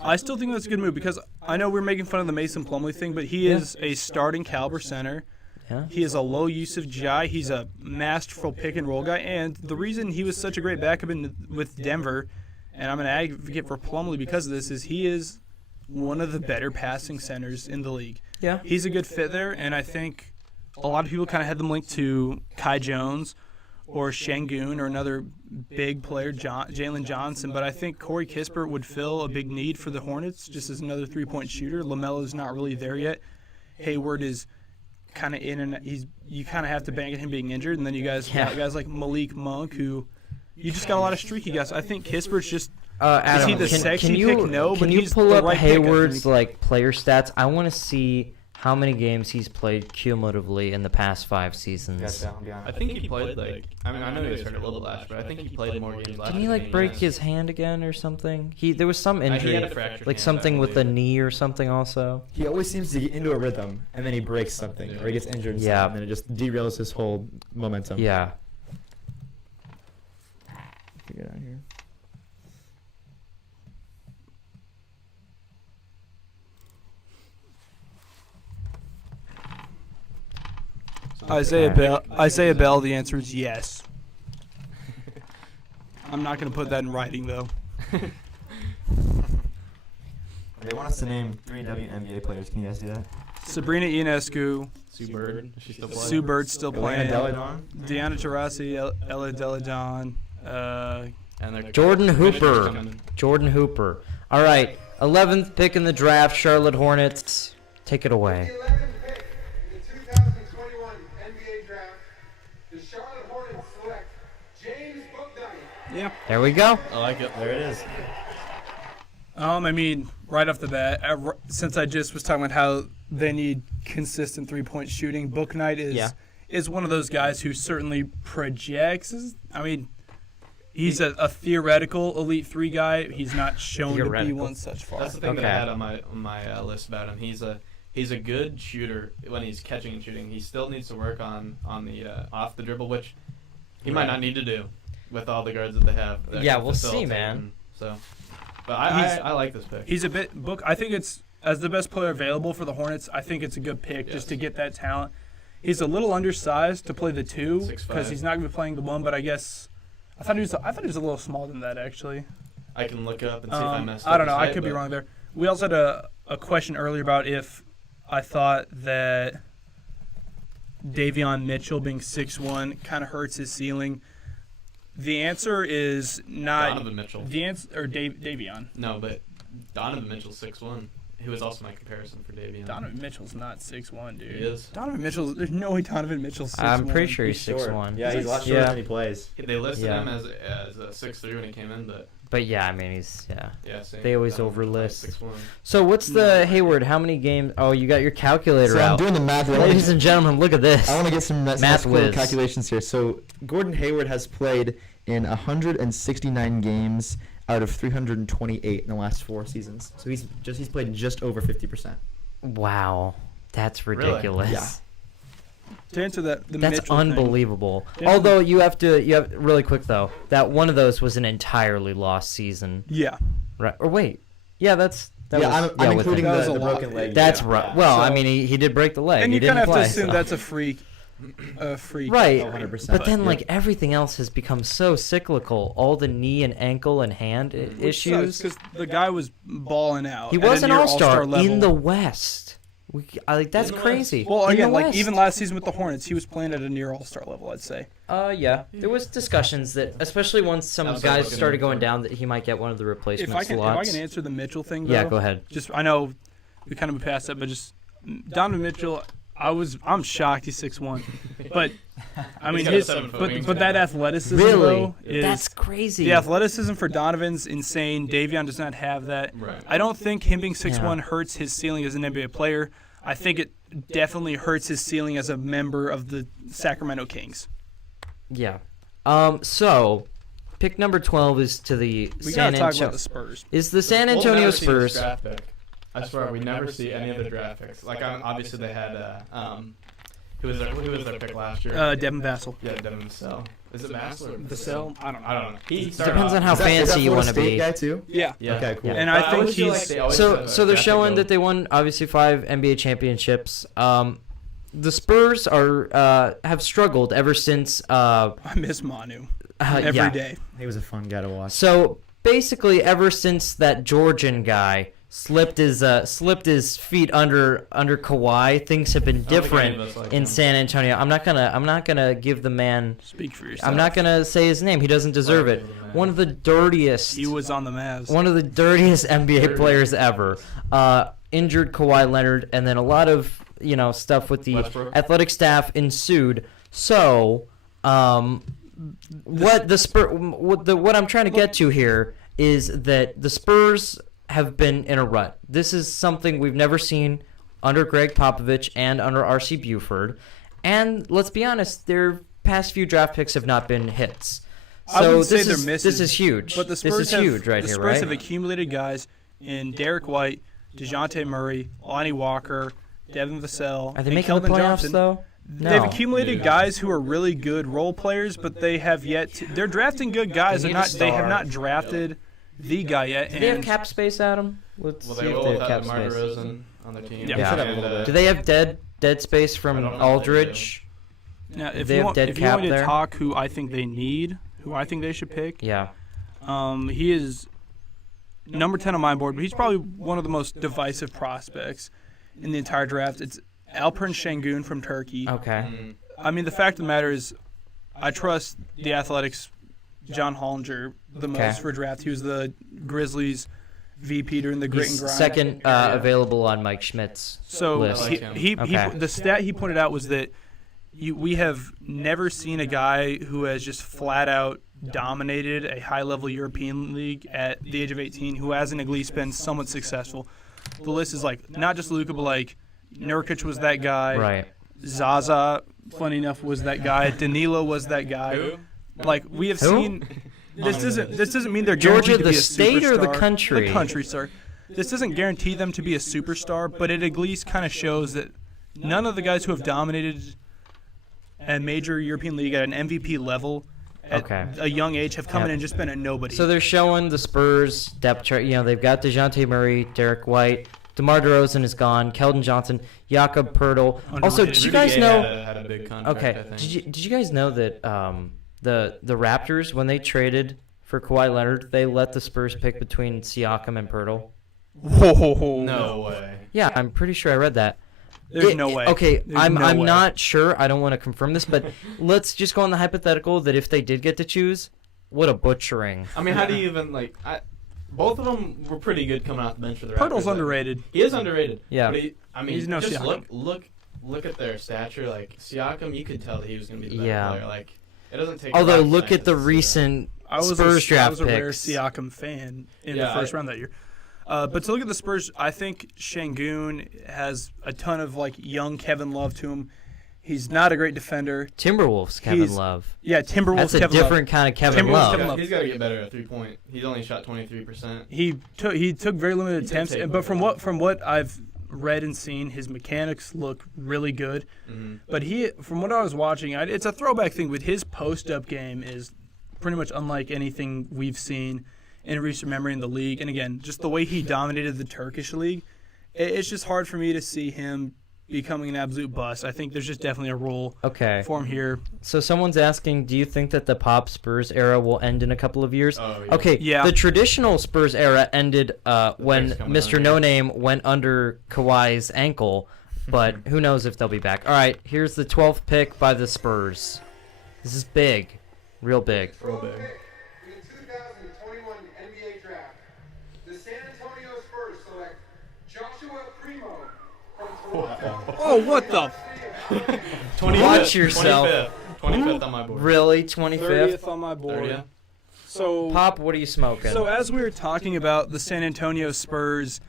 I still think that's a good move because I know we're making fun of the Mason Plumlee thing, but he is a starting caliber center. Yeah. He is a low usage guy. He's a masterful pick and roll guy, and the reason he was such a great backup with Denver, and I'm an advocate for Plumlee because of this, is he is one of the better passing centers in the league. Yeah. He's a good fit there, and I think a lot of people kind of had them linked to Kai Jones or Şengün or another big player, Jalen Johnson. But I think Corey Kispert would fill a big need for the Hornets just as another three-point shooter. LaMelo's not really there yet. Hayward is kind of in, and you kind of have to bank at him being injured. And then you guys got guys like Malik Monk, who you just got a lot of streaky guys. I think Kispert's just Adam, is he the sexy can you, pick? No, can but you he's pull the up right pick, I Hayward's think. player stats? I want to see how many games he's played cumulatively in the past 5 seasons. I think he played I know he was hurt a little bit last, but I think he played more games last. Didn't he than he break has. his hand again or something? There was some He injury, had a fractured hand, something I with the believe. knee or something also. He always seems to get into a rhythm, and then he breaks something, or he gets injured, Yeah. and then it just derails his whole momentum. Yeah. Get out here. Isaiah Bell, the answer is yes. I'm not going to put that in writing, though. They want us to name 3 WNBA players. Can you guys do that? Sabrina Ionescu, Sue Bird. Is she still playing? Sue Bird's still playing. Deladon? Deanna Taurasi, Ella Deladon. And they're Jordan finishers Hooper. coming. Jordan Hooper. All right, 11th pick in the draft, Charlotte Hornets. Take it away. Yeah. There we go. I like it. There it is. I mean, right off the bat, since I just was talking about how they need consistent three-point shooting, Book Knight is one of those guys who certainly projects. He's a theoretical elite three guy. He's not shown to be one such far. That's the thing that I had on my list about him. He's a good shooter when he's catching and shooting. He still needs to work on the off the dribble, which he might not need to do with all the guards that they have. Yeah, we'll see, man. So, but I like this pick. He's a bit Book. I think it's as the best player available for the Hornets. I think it's a good pick just to get that talent. He's a little undersized to play the 2 because he's not going to be playing the 1. But I guess I thought he was a little smaller than that actually. I can look up and see if I messed up. I don't know. I could be wrong there. We also had a question earlier about if I thought that Davion Mitchell being 6'1" kind of hurts his ceiling. The answer is not Donovan Mitchell. The answer or Davion. No, but Donovan Mitchell's 6'1". He was also my comparison for Davion. Donovan Mitchell's not 6'1", dude. He is. Donovan Mitchell. There's no way Donovan Mitchell's 6'1". I'm pretty sure he's Short. 6'1". Yeah, he's a lot shorter than he plays. They listed him as a 6'3" when he came in, But yeah, I mean he's same. They always Donovan, overlist. 6'1". So what's the Hayward? How many games? Oh, you got your calculator So I'm out. doing the math. Ladies and gentlemen, look at this. I want to get some Math cool whiz. calculations here. So Gordon Hayward has played in 169 games out of 328 in the last 4 seasons. So he's played just over 50%. Wow, that's ridiculous. Yeah. To answer that, That's Mitchell unbelievable. Yeah. Although you have really quick though. That one of those was an entirely lost season. Yeah. Right. Or wait. Yeah, that I'm with including him. That was the a lot. broken leg. That's yeah. right. Well, I So- mean, he did break the leg. And he you kind didn't of have play, to assume so. that's a freak. Right. Oh, 100%. But then, Yeah. like, everything else has become so cyclical. All the knee and ankle and hand issues. Because the guy was balling out. He at a was an near all-star level. in the West. That's In the crazy. Well, In again, the like West. even last season with the Hornets, he was playing at a near all-star level. I'd say. Yeah. There was discussions that, especially once some That's guys what started I'm going down, that he might get one of the replacement If I slots. can answer the Mitchell thing, though, Yeah, go ahead. Just I know we kind of passed that, but just Donovan Mitchell. I'm shocked he's 6'1", but I mean He's got a 7-foot wingspan. but that athleticism Really? though, is That's crazy. the athleticism for Donovan's insane. Davion does not have that. Right. I don't think him being 6'1" Yeah. hurts his ceiling as an NBA player. I think it definitely hurts his ceiling as a member of the Sacramento Kings. Yeah. So, pick number 12 is to the We San gotta talk Antonio. about the Spurs. Is the San We'll Antonio never see this Spurs? draft pick. I swear, we never see any of the draft picks. Like, obviously they had who was their pick last year? Devin Vassell. Yeah, Devin Vassell. Is it Vassell or Vassell? I don't know. I don't know. He started Depends off- on how Is that fancy you Florida want to State be. guy too? Yeah. Yeah. Okay, cool. And But I think always feel like he's they always So have a they're draft pick showing go- that they won obviously 5 NBA championships. The Spurs have struggled ever since I miss Manu every day. yeah. He was a fun guy to watch. So basically, ever since that Georgian guy slipped his feet under Kawhi, things have been I don't think any different of us like in him. San Antonio. I'm not gonna give the man. Speak for yourself. I'm not gonna say his name. He doesn't deserve it. One of the dirtiest. He was on the Mavs. One of the dirtiest NBA players ever. Injured Kawhi Leonard, and then a lot of stuff with the Westbrook? athletic staff ensued. So, what I'm trying to get to here is that the Spurs have been in a rut. This is something we've never seen under Greg Popovich and under R.C. Buford. And let's be honest, their past few draft picks have not been hits. I So wouldn't say this they're is misses, this is huge. But the Spurs this is huge right the here, Spurs right? have accumulated guys in Derek White, DeJounte Murray, Lonnie Walker, Devin Vassell, Are they and making the Keldon playoffs Johnson. though? They've No. accumulated guys who are really good role players, but they have yet to, they're drafting good guys. They They're need a not. They have star. not drafted the guy yet. Do they have and cap space, Adam? Let's Well, see they if will they have have cap DeMar space. DeRozan on their team. Yeah. They should have a little bit. Do they have dead space from I don't know if they Aldridge? now, if they you have want, dead if you cap want me to there? talk, who I think they need, who I think they should pick, Yeah. he is number 10 on my board, but he's probably one of the most divisive prospects in the entire draft. It's Alperen Şengün from Turkey. Okay. Mm. I mean, the fact of the matter is, I trust the Athletics' John Hollinger the most Okay. for draft. He was the Grizzlies' VP during the grit and He's grind. second era. available on Mike Schmidt's So list. I like him. he Okay. the stat he pointed out was that we have never seen a guy who has just flat out dominated a high-level European league at the age of 18 who hasn't at least been somewhat successful. The list is like not just Luka, but like Nurkic was that guy. Right. Zaza, funny enough, was that guy. Danilo was that guy. Who? Like we have Who? seen. This doesn't mean they're Georgia, guaranteed to the be a state or the superstar. country? The country, sir. This doesn't guarantee them to be a superstar, but it at least kind of shows that none of the guys who have dominated a major European league at an MVP level at a young age have come in and just been a nobody. So they're showing the Spurs depth chart. You know, they've got DeJounte Murray, Derek White, DeMar DeRozan is gone, Keldon Johnson, Jakob Poeltl. Also, did you guys know? Had a big contract, Okay, I think. did you guys know that the Raptors, when they traded for Kawhi Leonard, they let the Spurs pick between Siakam and Poeltl? Whoa. No way. Yeah, I'm pretty sure I read that. There's no way. Okay, There's I'm no way. not sure. I don't want to confirm this, but let's just go on the hypothetical that if they did get to choose, what a butchering. I mean, how do you even like? Both of them were pretty good coming off the bench for the Raptors. Pirtle's underrated. He is underrated. Yeah. But He's no just Siakam. look at their stature. Like Siakam, you could tell that he was going to be the better Yeah. player. Like it doesn't take. Although, rocket look at the scientists to see that. recent I was Spurs draft I was a rare picks. Siakam fan in the Yeah, first round that year. But to look at the Spurs, I think Şengün has a ton of like young Kevin Love to him. He's not a great defender. Timberwolves Kevin He's- Love. Yeah, Timberwolves That's a Kevin different kind of Kevin Timberwolves Love. Kevin Love. He's got to get better at 3-point. He's only shot 23%. Love. He took very limited He did attempts, take but from one. what I've read and seen, his mechanics look really good. Mm-hmm. But from what I was watching, it's a throwback thing. With his post-up game is pretty much unlike anything we've seen in recent memory in the league. And again, just the way he dominated the Turkish league, it's just hard for me to see him becoming an absolute bust. I think there's just definitely a role Okay. for him here. So someone's asking, do you think that the Pop Spurs era will end in a couple of years? Oh, yeah. Okay, Yeah. the traditional Spurs era ended when picks coming Mr. on, No yeah. Name went under Kawhi's ankle, but who knows if they'll be back. All right, here's the 12th pick by the Spurs. This is big, real big. Real big. In the 2021 NBA Draft, the San Antonio Spurs select Joshua Primo from Toronto. Oh, what the? 25th, Watch yourself. 25th on my board. Really, 25th? 30th on my board. 30th? So, Pop, what are you smoking? so as we were talking about the San Antonio Spurs,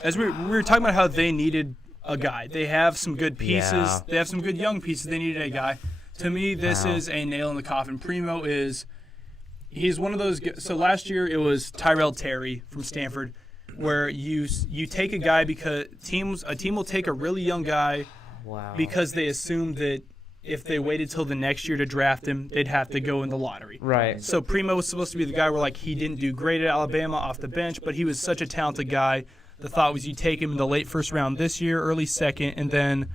as we were talking about how they needed a guy. They have some good pieces. Yeah. They have some good young pieces. They needed a guy. To me, this Wow. is a nail in the coffin. Primo he's one of those. So last year it was Tyrell Terry from Stanford, where you take a guy because a team will take a really young guy wow. because they assume that if they waited till the next year to draft him, they'd have to go in the lottery. Right. So Primo was supposed to be the guy where like he didn't do great at Alabama off the bench, but he was such a talented guy. The thought was you take him in the late first round this year, early second, and then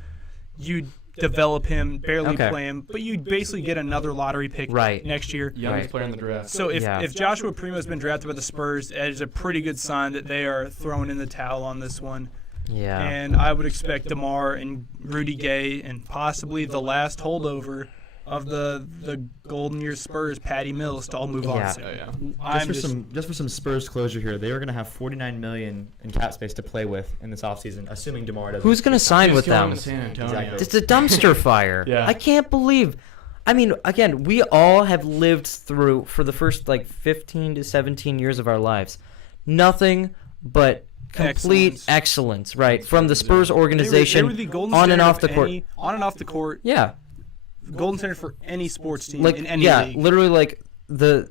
you develop him, barely Okay. play him, but you basically get another lottery pick Right. next year. Youngest Right. player in the draft. So Yeah. if Joshua Primo has been drafted by the Spurs, that is a pretty good sign that they are throwing in the towel on this one. Yeah. And I would expect DeMar and Rudy Gay and possibly the last holdover of the Golden Year Spurs, Patty Mills, to all move on Yeah. soon. Oh, yeah. I'm Just for some Spurs closure here, they were going to have $49 million in cap space to play with in this offseason, assuming DeMar doesn't. Who's going to sign He's with killing them? in San Antonio. Exactly. It's a dumpster fire. Yeah. I can't believe. I mean, again, we all have lived through, for the first like 15 to 17 years of our lives, nothing but complete excellence, right? From the Spurs They organization were the golden on and standard off of the court. on and off the court. Yeah. Golden standard for any sports team Like, in any yeah, league. literally like the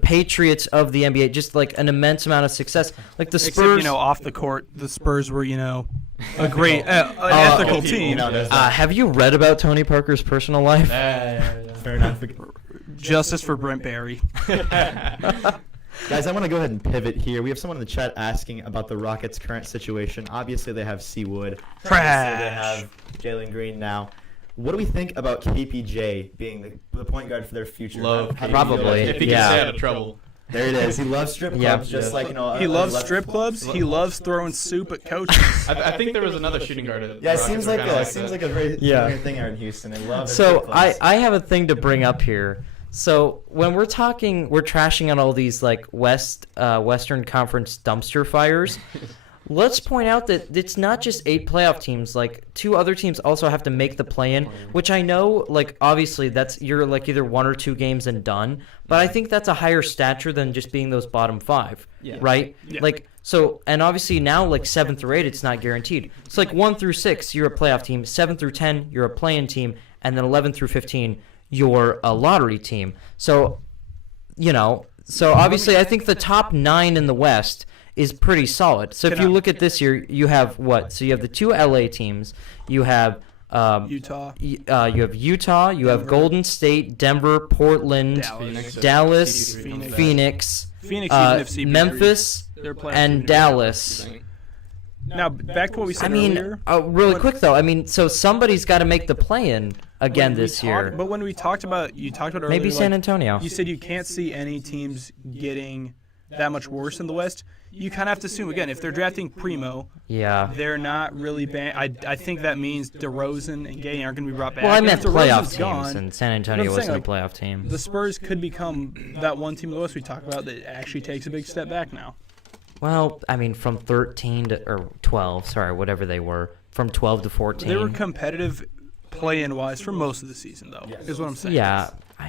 Patriots of the NBA, just like an immense amount of success. Like the Spurs. Except, off the court, the Spurs were, a great, an ethical team. Have you read about Tony Parker's personal life? Yeah. Fair enough. Justice for Brent Barry. Guys, I want to go ahead and pivot here. We have someone in the chat asking about the Rockets' current situation. Obviously, they have Seawood. Trash. They have Jalen Green now. What do we think about KPJ being the point guard for their future? Love How do you feel Probably. about If it? he Yeah. can stay out of trouble. There it is. He loves strip clubs, Yeah. just like He loves strip clubs. He loves throwing soup at coaches. I think there was another shooting guard. At Yeah, it the seems Rockets like were a kinda very Yeah. familiar thing out in Houston. I love it. So I have a thing to bring up here. So when we're trashing on all these like Western Conference dumpster fires. let's point out that it's not just 8 playoff teams. Like 2 other teams also have to make the play-in, which I know, like obviously you're like either 1 or 2 games and done. But I think that's a higher stature than just being those bottom 5, right? Yeah. Like so, and obviously now like 7 through 8, it's not guaranteed. It's like 1 through 6, you're a playoff team. 7 through 10, you're a play-in team, and then 11 through 15, you're a lottery team. So, so obviously I think the top 9 in the West is pretty solid. So if you look at this year, you have what? So you have the 2 LA teams. You have Utah. You have Utah. You have Golden State, Denver, Portland, Dallas, Phoenix, even if CP Memphis, and Dallas. Now back to what we said I mean, earlier. really quick though. I mean, so somebody's got to make the play-in again this year. But when you talked about earlier, Maybe San Antonio. You said you can't see any teams getting that much worse in the West. You kind of have to assume, again, if they're drafting Primo, they're not really I think that means DeRozan and Gay aren't going to be brought back. Well, I meant playoff teams, gone, and San Antonio wasn't a playoff team. The Spurs could become that one team in the West we talked about that actually takes a big step back now. Well, I mean, from 13 to or 12, sorry, whatever they were, from 12 to 14. They were competitive play-in wise for most of the season, though. Is what I'm saying. Yeah.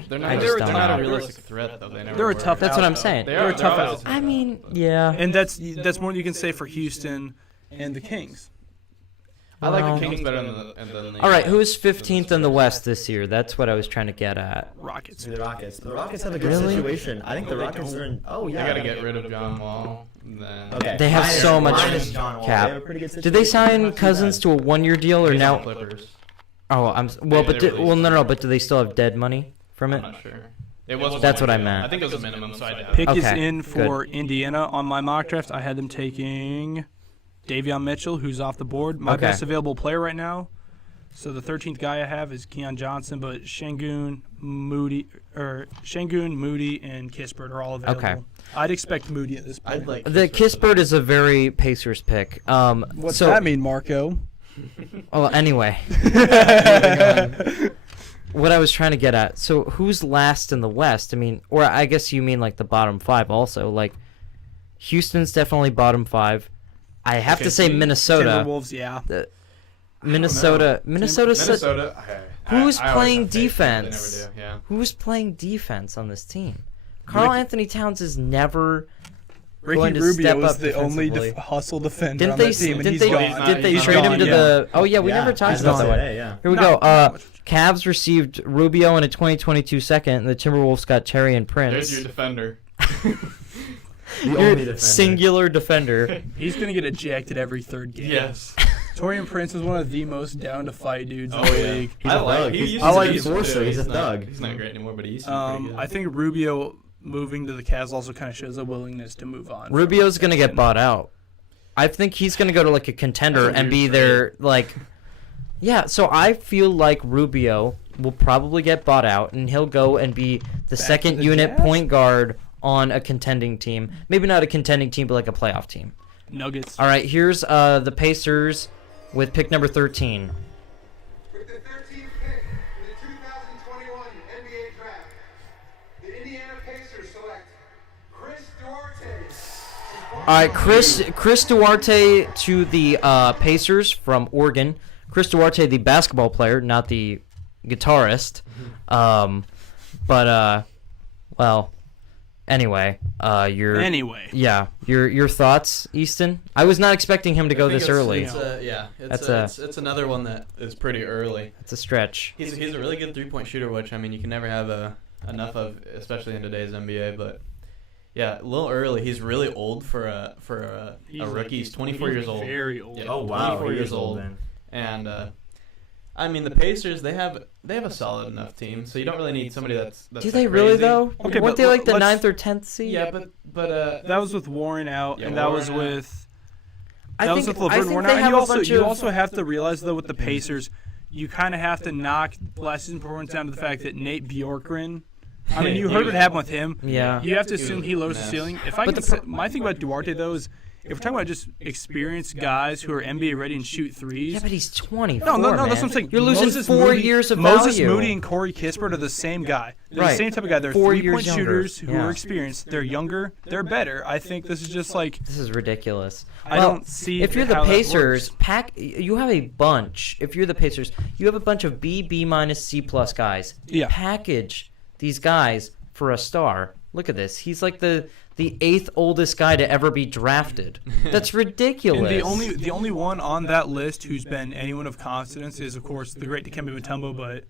They're not a realistic threat, though. They're a tough. That's what I'm saying. They're a tough out. I mean, yeah. And that's more than you can say for Houston and the Kings. I like the Kings better than the all right, who's 15th in the West this year? That's what I was trying to get at. Rockets. The Rockets. The Rockets have a good situation. I think the Rockets are in. Oh yeah. They got to get rid of John Wall. Okay. They have so much John Wall. cap. They have a pretty good Did they situation. sign Cousins to a 1-year deal or He's now? on Clippers. Oh, no. But do they still have dead money from it? I'm not sure. It was. That's what I meant. I think it was a minimum, so I doubt Pick it. is Okay, in for Indiana on my mock draft. I had them taking Davion Mitchell, who's off the board. My best available player right now. So the 13th guy I have is Keon Johnson, but Şengün, Moody, and Kispert are all available. Okay. I'd expect Moody at this point. The Kispert is a very Pacers pick. What's that mean, Marco? Well, anyway. What I was trying to get at. So who's last in the West? I mean, or I guess you mean like the bottom 5 also. Like Houston's definitely bottom 5. I have to say Minnesota. Timberwolves, yeah. Minnesota. Who's playing defense? They never do. Yeah. Who's playing defense on this team? Carl Anthony Towns is never Ricky going to Rubio step was up the only defensively. hustle defender Didn't on they? that team, and Didn't he's they? gone. Did they He's trade him gone, to yeah. the? Oh yeah, we never talked he's about gone that. today, yeah. Here we go. Cavs received Rubio and a 2022 second, and the Timberwolves got Terry and Prince. There's your defender. Your singular defender. He's going to get ejected every third game. Yes. Torian Prince is one of the most down-to-fight dudes in Oh, the yeah. league. He's a thug. He's I like a his forcer. He's a thug. He's not great anymore, but he's pretty good. I think Rubio moving to the Cavs also kind of shows a willingness to move on. Rubio's going to get bought out. I think he's going to go to like a contender and be their like. Yeah, so I feel like Rubio will probably get bought out, and he'll go and be the second unit Jazz? point guard on a contending team. Maybe not a contending team, but like a playoff team. Nuggets. All right, here's the Pacers with pick number 13. With the 13th pick in the 2021 NBA Draft, the Indiana Pacers select Chris Duarte. All right, Chris Duarte to the Pacers from Oregon. Chris Duarte, the basketball player, not the guitarist. Well, anyway, your thoughts, Easton? I was not expecting him to go this early. It's another one that is pretty early. It's a stretch. He's a really good 3-point shooter, which I mean you can never have enough of, especially in today's NBA. But yeah, a little early. He's really old for a rookie. He's 24 years old. Very old. Yeah, Oh wow, 24 years old. then. And I mean the Pacers, they have a solid enough team, so you don't really need somebody that's Do they like really crazy. though? Okay, Weren't but they like the let's- 9th or 10th seed? Yeah, but That was with Warren out, Yeah, and that Warren was out. with I was with I LeVert think Warren they out. have And a bunch you of. also have to realize though with the Pacers, you kind of have to knock last season's performance down to the fact that Nate Bjorkgren. I mean, you heard what happened with him. Yeah. You have to He assume was he lowers a the mess. ceiling. If I But can, the my thing about Duarte though is if we're talking about just experienced guys who are NBA ready and shoot threes. Yeah, but he's 24. No, man. that's what I'm saying. You're losing Moses 4 Moody, years of Moses value. Moody and Corey Kispert are the same guy. They're Right. the same type of guy. They're 4 years three-point younger. shooters who Yeah. are experienced. They're younger. They're better. I think this is just like This is ridiculous. I Well, don't see if you're the how that Pacers, works. you have a bunch. If you're the Pacers, you have a bunch of B minus, C plus guys. Yeah. Package these guys for a star. Look at this. He's like the 8th oldest guy to ever be drafted. That's ridiculous. And the only one on that list who's been anyone of confidence is, of course, the great Dikembe Mutombo, but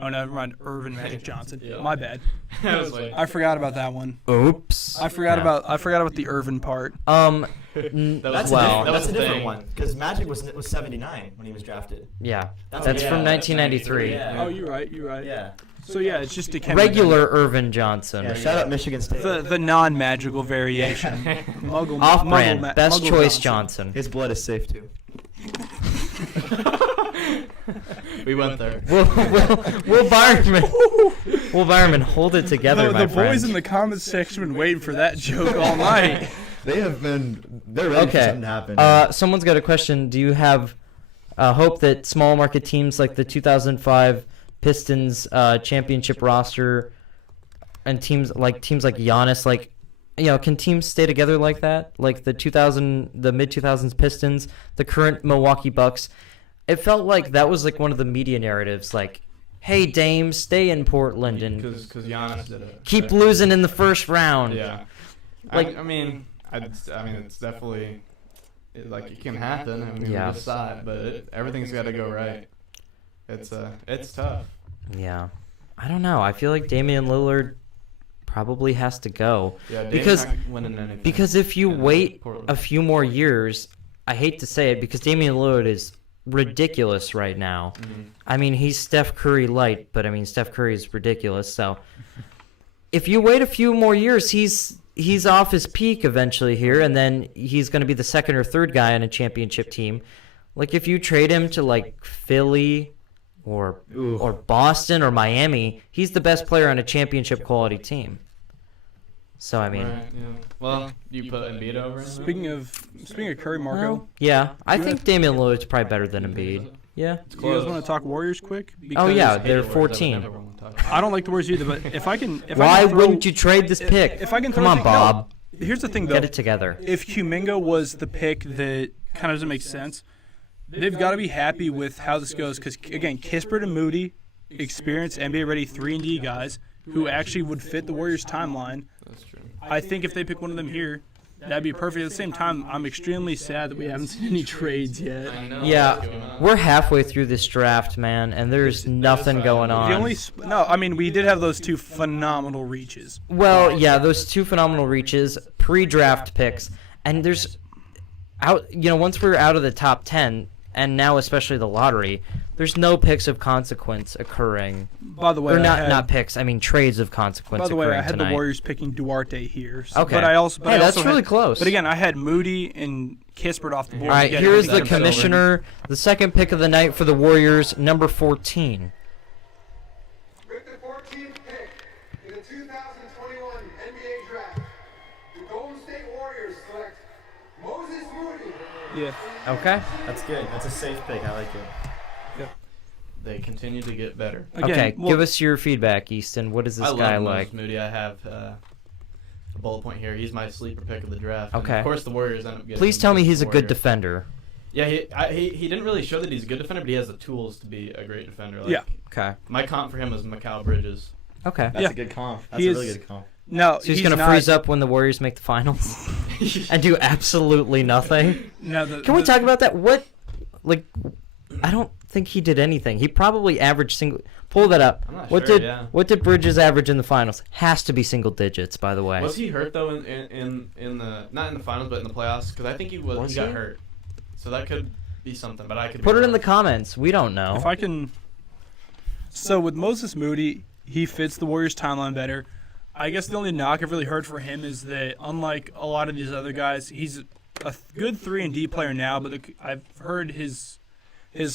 oh, never mind, Irvin Magic Johnson. Yeah. My bad. I was like, I forgot about that one. Oops. I forgot about the Irvin part. N- That was well, that was That's a the different thing. one because Magic was 79 when he was drafted. yeah. That's That's yeah, from that's 1993. Yeah. Oh, you're right. You're right. Yeah. So yeah, it's just Dikembe. Regular Irvin Johnson. Yeah. Shout out Michigan State. The non-magical variation. Muggle, Off-brand. Muggle Best Muggle choice Johnson. Johnson. His blood is safe too. We went there. Will Byerman, hold it together, my The friend. boys in the comments section have been waiting for that joke all night. They're ready for something to happen. Someone's got a question. Do you have hope that small market teams like the 2005 Pistons championship roster and teams like Giannis, like, you know, can teams stay together like that? Like the mid 2000s Pistons, the current Milwaukee Bucks. It felt like that was like one of the media narratives, like, hey, Dame, stay in Portland and Because Giannis did it. keep losing in the first round. Yeah. Like- I mean, it's definitely like it can happen. I mean, Yeah. we just saw it, but everything's got to go right. It's tough. Yeah. I don't know. I feel like Damian Lillard probably has to go. Yeah, Dame's Because- not winning anything. Because if you Yeah, wait Portland. a few more years, I hate to say it, because Damian Lillard is ridiculous right now. Mhm. I mean, he's Steph Curry light, but I mean, Steph Curry is ridiculous. So if you wait a few more years, he's off his peak eventually here, and then he's going to be the second or third guy on a championship team. Like if you trade him to like Philly or Boston or Miami, he's the best player on a championship quality team. So I mean, Right, yeah. Well, you put Embiid over him? Speaking of Curry, Marco, well, yeah, I think Damian Lillard's probably better than Embiid. Yeah. do you guys want to talk Warriors quick? Oh Because yeah, Hayward, they're I would 14. never want to talk about. I don't like the Warriors either, but if I can Why throw- wouldn't you trade this pick? If I can Come throw on, a thing- Bob. No, here's the thing, though. Get it together. If Kuminga was the pick that kind of doesn't make sense, they've got to be happy with how this goes because, again, Kispert and Moody, experienced NBA-ready 3-and-D guys who actually would fit the Warriors' timeline. That's true. I think if they pick one of them here, that'd be perfect. At the same time, I'm extremely sad that we haven't seen any trades yet. I know Yeah, what's going on. we're halfway through this draft, man, and there's nothing going on. We did have those two phenomenal reaches. Well, yeah, those two phenomenal reaches, pre-draft picks, and there's once we're out of the top 10, and now especially the lottery, there's no picks of consequence occurring. By the way, Or not picks, I mean trades of consequence By the way, occurring I had tonight. the Warriors picking Duarte here. So, Okay. But I also, Hey, that's really close. But again, I had Moody and Kispert off the board. All right, Again, here I is think the that's commissioner, the second pick of the night for the Warriors, number 14. With the 14th pick in the 2021 NBA Draft, the Golden State Warriors select Moses Moody. Yeah. Okay. That's good. That's a safe pick. I like it. They continue to get better. Again, Okay, well, give us your feedback, Easton. What is this I guy love like? Moses Moody. I have a bullet point here. He's my sleeper pick of the draft. And Okay. of course, the Warriors end up getting. Please him tell me because he's a the good Warriors- defender. Yeah, he didn't really show that he's a good defender, but he has the tools to be a great defender. Like, Yeah. Okay. My comp for him is Mikal Bridges. Okay. That's Yeah. a good comp. That's He a is- really good comp. No, So he's going to not- freeze up when the Warriors make the finals and do absolutely nothing. No, Can we talk about that? I don't think he did anything. He probably averaged single. Pull that up. I'm not What sure, did yeah. what did Bridges average in the finals? Has to be single digits, by the way. Was he hurt though in the not in the finals but in the playoffs? Because I think he Was got he? hurt. So that could be something. But I could Put be it in the wrong. comments. We don't know. If I can. So with Moses Moody, he fits the Warriors' timeline better. I guess the only knock I've really heard for him is that, unlike a lot of these other guys, he's a good 3-and-D player now, but I've heard his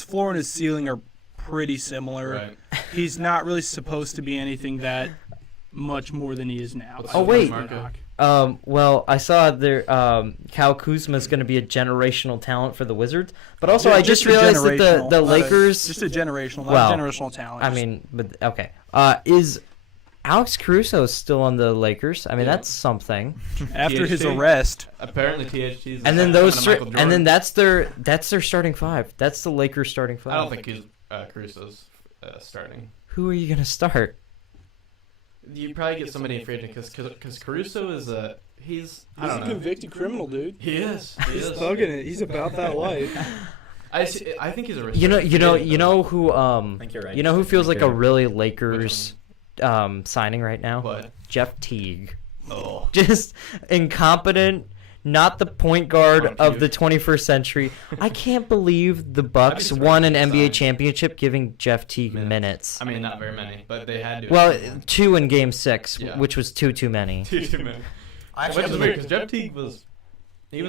floor and his ceiling are pretty similar. Right. He's not really supposed to be anything that much more than he is now. What's Oh, the wait. market? Well, I saw there Kyle Kuzma is going to be a generational talent for the Wizards, but also I just realized that the Lakers just a generational, well, generational talent. I mean, but okay. Is Alex Caruso still on the Lakers? I mean, that's something. After his THT? arrest, Apparently, THT's And then and then that's their starting five. That's the Lakers starting five. I don't think he's Caruso's starting. Who are you going to start? You probably get somebody in free agent because Caruso is he's I he's don't a know. convicted criminal, dude. He is. He He's is. thugging it. He's about that life. I think he's a risk. You know who think you're right. you know who feels like a really Which Lakers signing right now? What? Jeff Teague. Oh. Just incompetent, not the point guard Come on, of Hugh. the 21st century. I can't believe the Bucks surprised won an if he NBA signed. championship giving Jeff Teague minutes. I mean, not very many, but they had to. Well, 2 in Game 6, Yeah. which was too many. too many. Which is weird because Jeff Teague was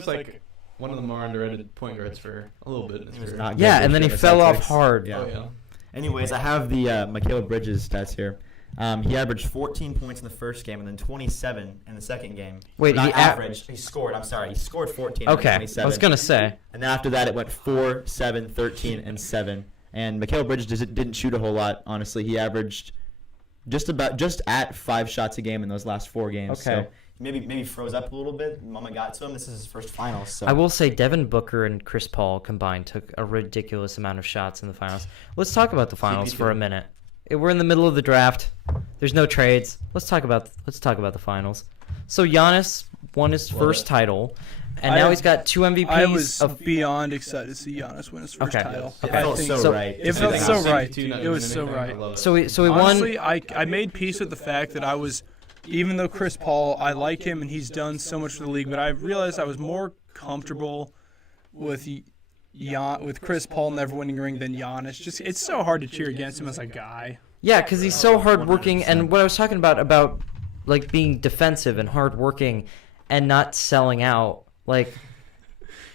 like one of the more underrated point guards for a little bit in his He was career. not good Yeah, this and then he year, the fell off Celtics. hard. Yeah. Oh yeah. Anyways, I have the Mikal Bridges stats here. He averaged 14 points in the first game and then 27 in the second game. Wait, not he averaged. He scored. I'm sorry. He scored 14. and then Okay, 27. I was going to say. And then after that, it went 4, 7, 13, and 7. And Mikal Bridges didn't shoot a whole lot. Honestly, he averaged just at 5 shots a game in those last 4 games. Okay. So maybe froze up a little bit. The moment got to him. This is his first finals. So I will say Devin Booker and Chris Paul combined took a ridiculous amount of shots in the finals. Let's talk about the finals for a minute. We're in the middle of the draft. There's no trades. Let's talk about the finals. So Giannis won his first title, and now he's got 2 MVPs. I was beyond excited to see Giannis win his first Okay. title. it I felt think so right. It felt so right. It was so right. So he Honestly, won. I made peace with the fact that I was, even though Chris Paul, I like him and he's done so much for the league, but I realized I was more comfortable with Chris Paul never winning a ring than Giannis. Just it's so hard to cheer against him as a guy. Yeah, because he's so hardworking, and what I was talking about like being defensive and hardworking, and not selling out. Like,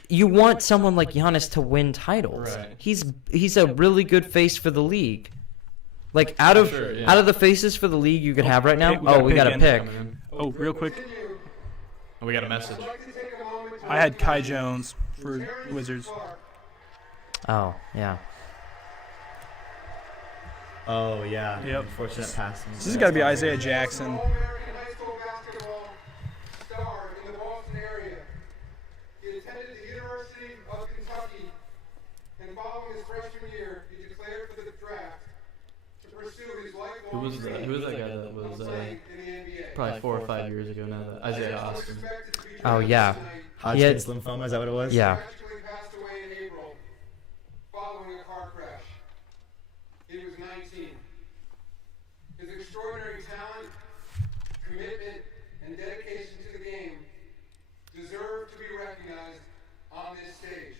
you want someone like Giannis to win titles. Right. He's a really good face for the league. Like out of the faces for the league you could have right now. Hey, we got a We got a pick pick. Oh, real quick, We got a message. I had Kai Jones for Wizards. Oh yeah. Oh yeah. Yep. Unfortunate pass. This has got to be Isaiah Jackson. All-American high school basketball star in the Boston area. He attended the University of Kentucky, and following his freshman year, he declared for the draft to pursue his lifelong Who was that guy that was playing in the NBA. probably 4 or 5 years ago now? Isaiah Austin. Expected to be Oh yeah. Hodgkin's lymphoma. Is that what it was? Yeah. tragically passed away in April following a car crash. He was 19. His extraordinary talent, commitment, and dedication to the game deserve to be recognized on this stage.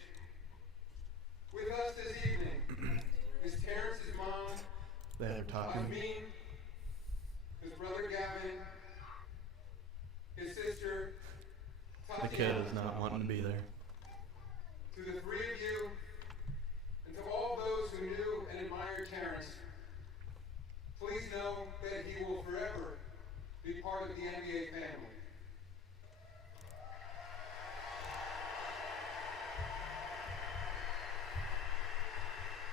With us this evening is Terrence's mom, They're talking. Amin, his brother Gavin, his sister The kid Tatiana. is not wanting to be there. To the three of you, and to all those who knew and admired Terrence, please know that he will forever be part of the NBA family.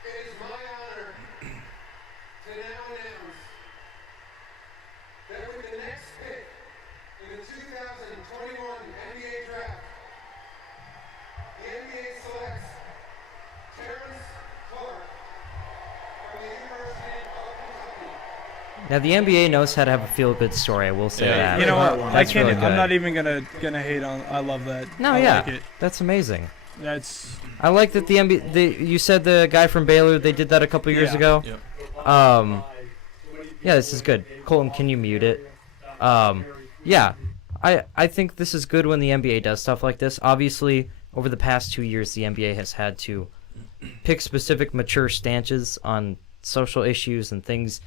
It is my honor to now announce that with the next pick in the 2021 NBA Draft, the NBA selects Terrence Clark from the University of Kentucky. Now the NBA knows how to have a feel-good story. I will say Yeah. that. You know what? one. I That's can't. really I'm good. not even gonna hate on. I love that. No, I yeah, like it. that's amazing. That's I like that the NBA. You said the guy from Baylor. They did that a couple years Yeah. ago. Yep. Yeah, this is good. Colton, can you mute it? Yeah, I think this is good when the NBA does stuff like this. Obviously, over the past 2 years, the NBA has had to pick specific mature stances on social issues and things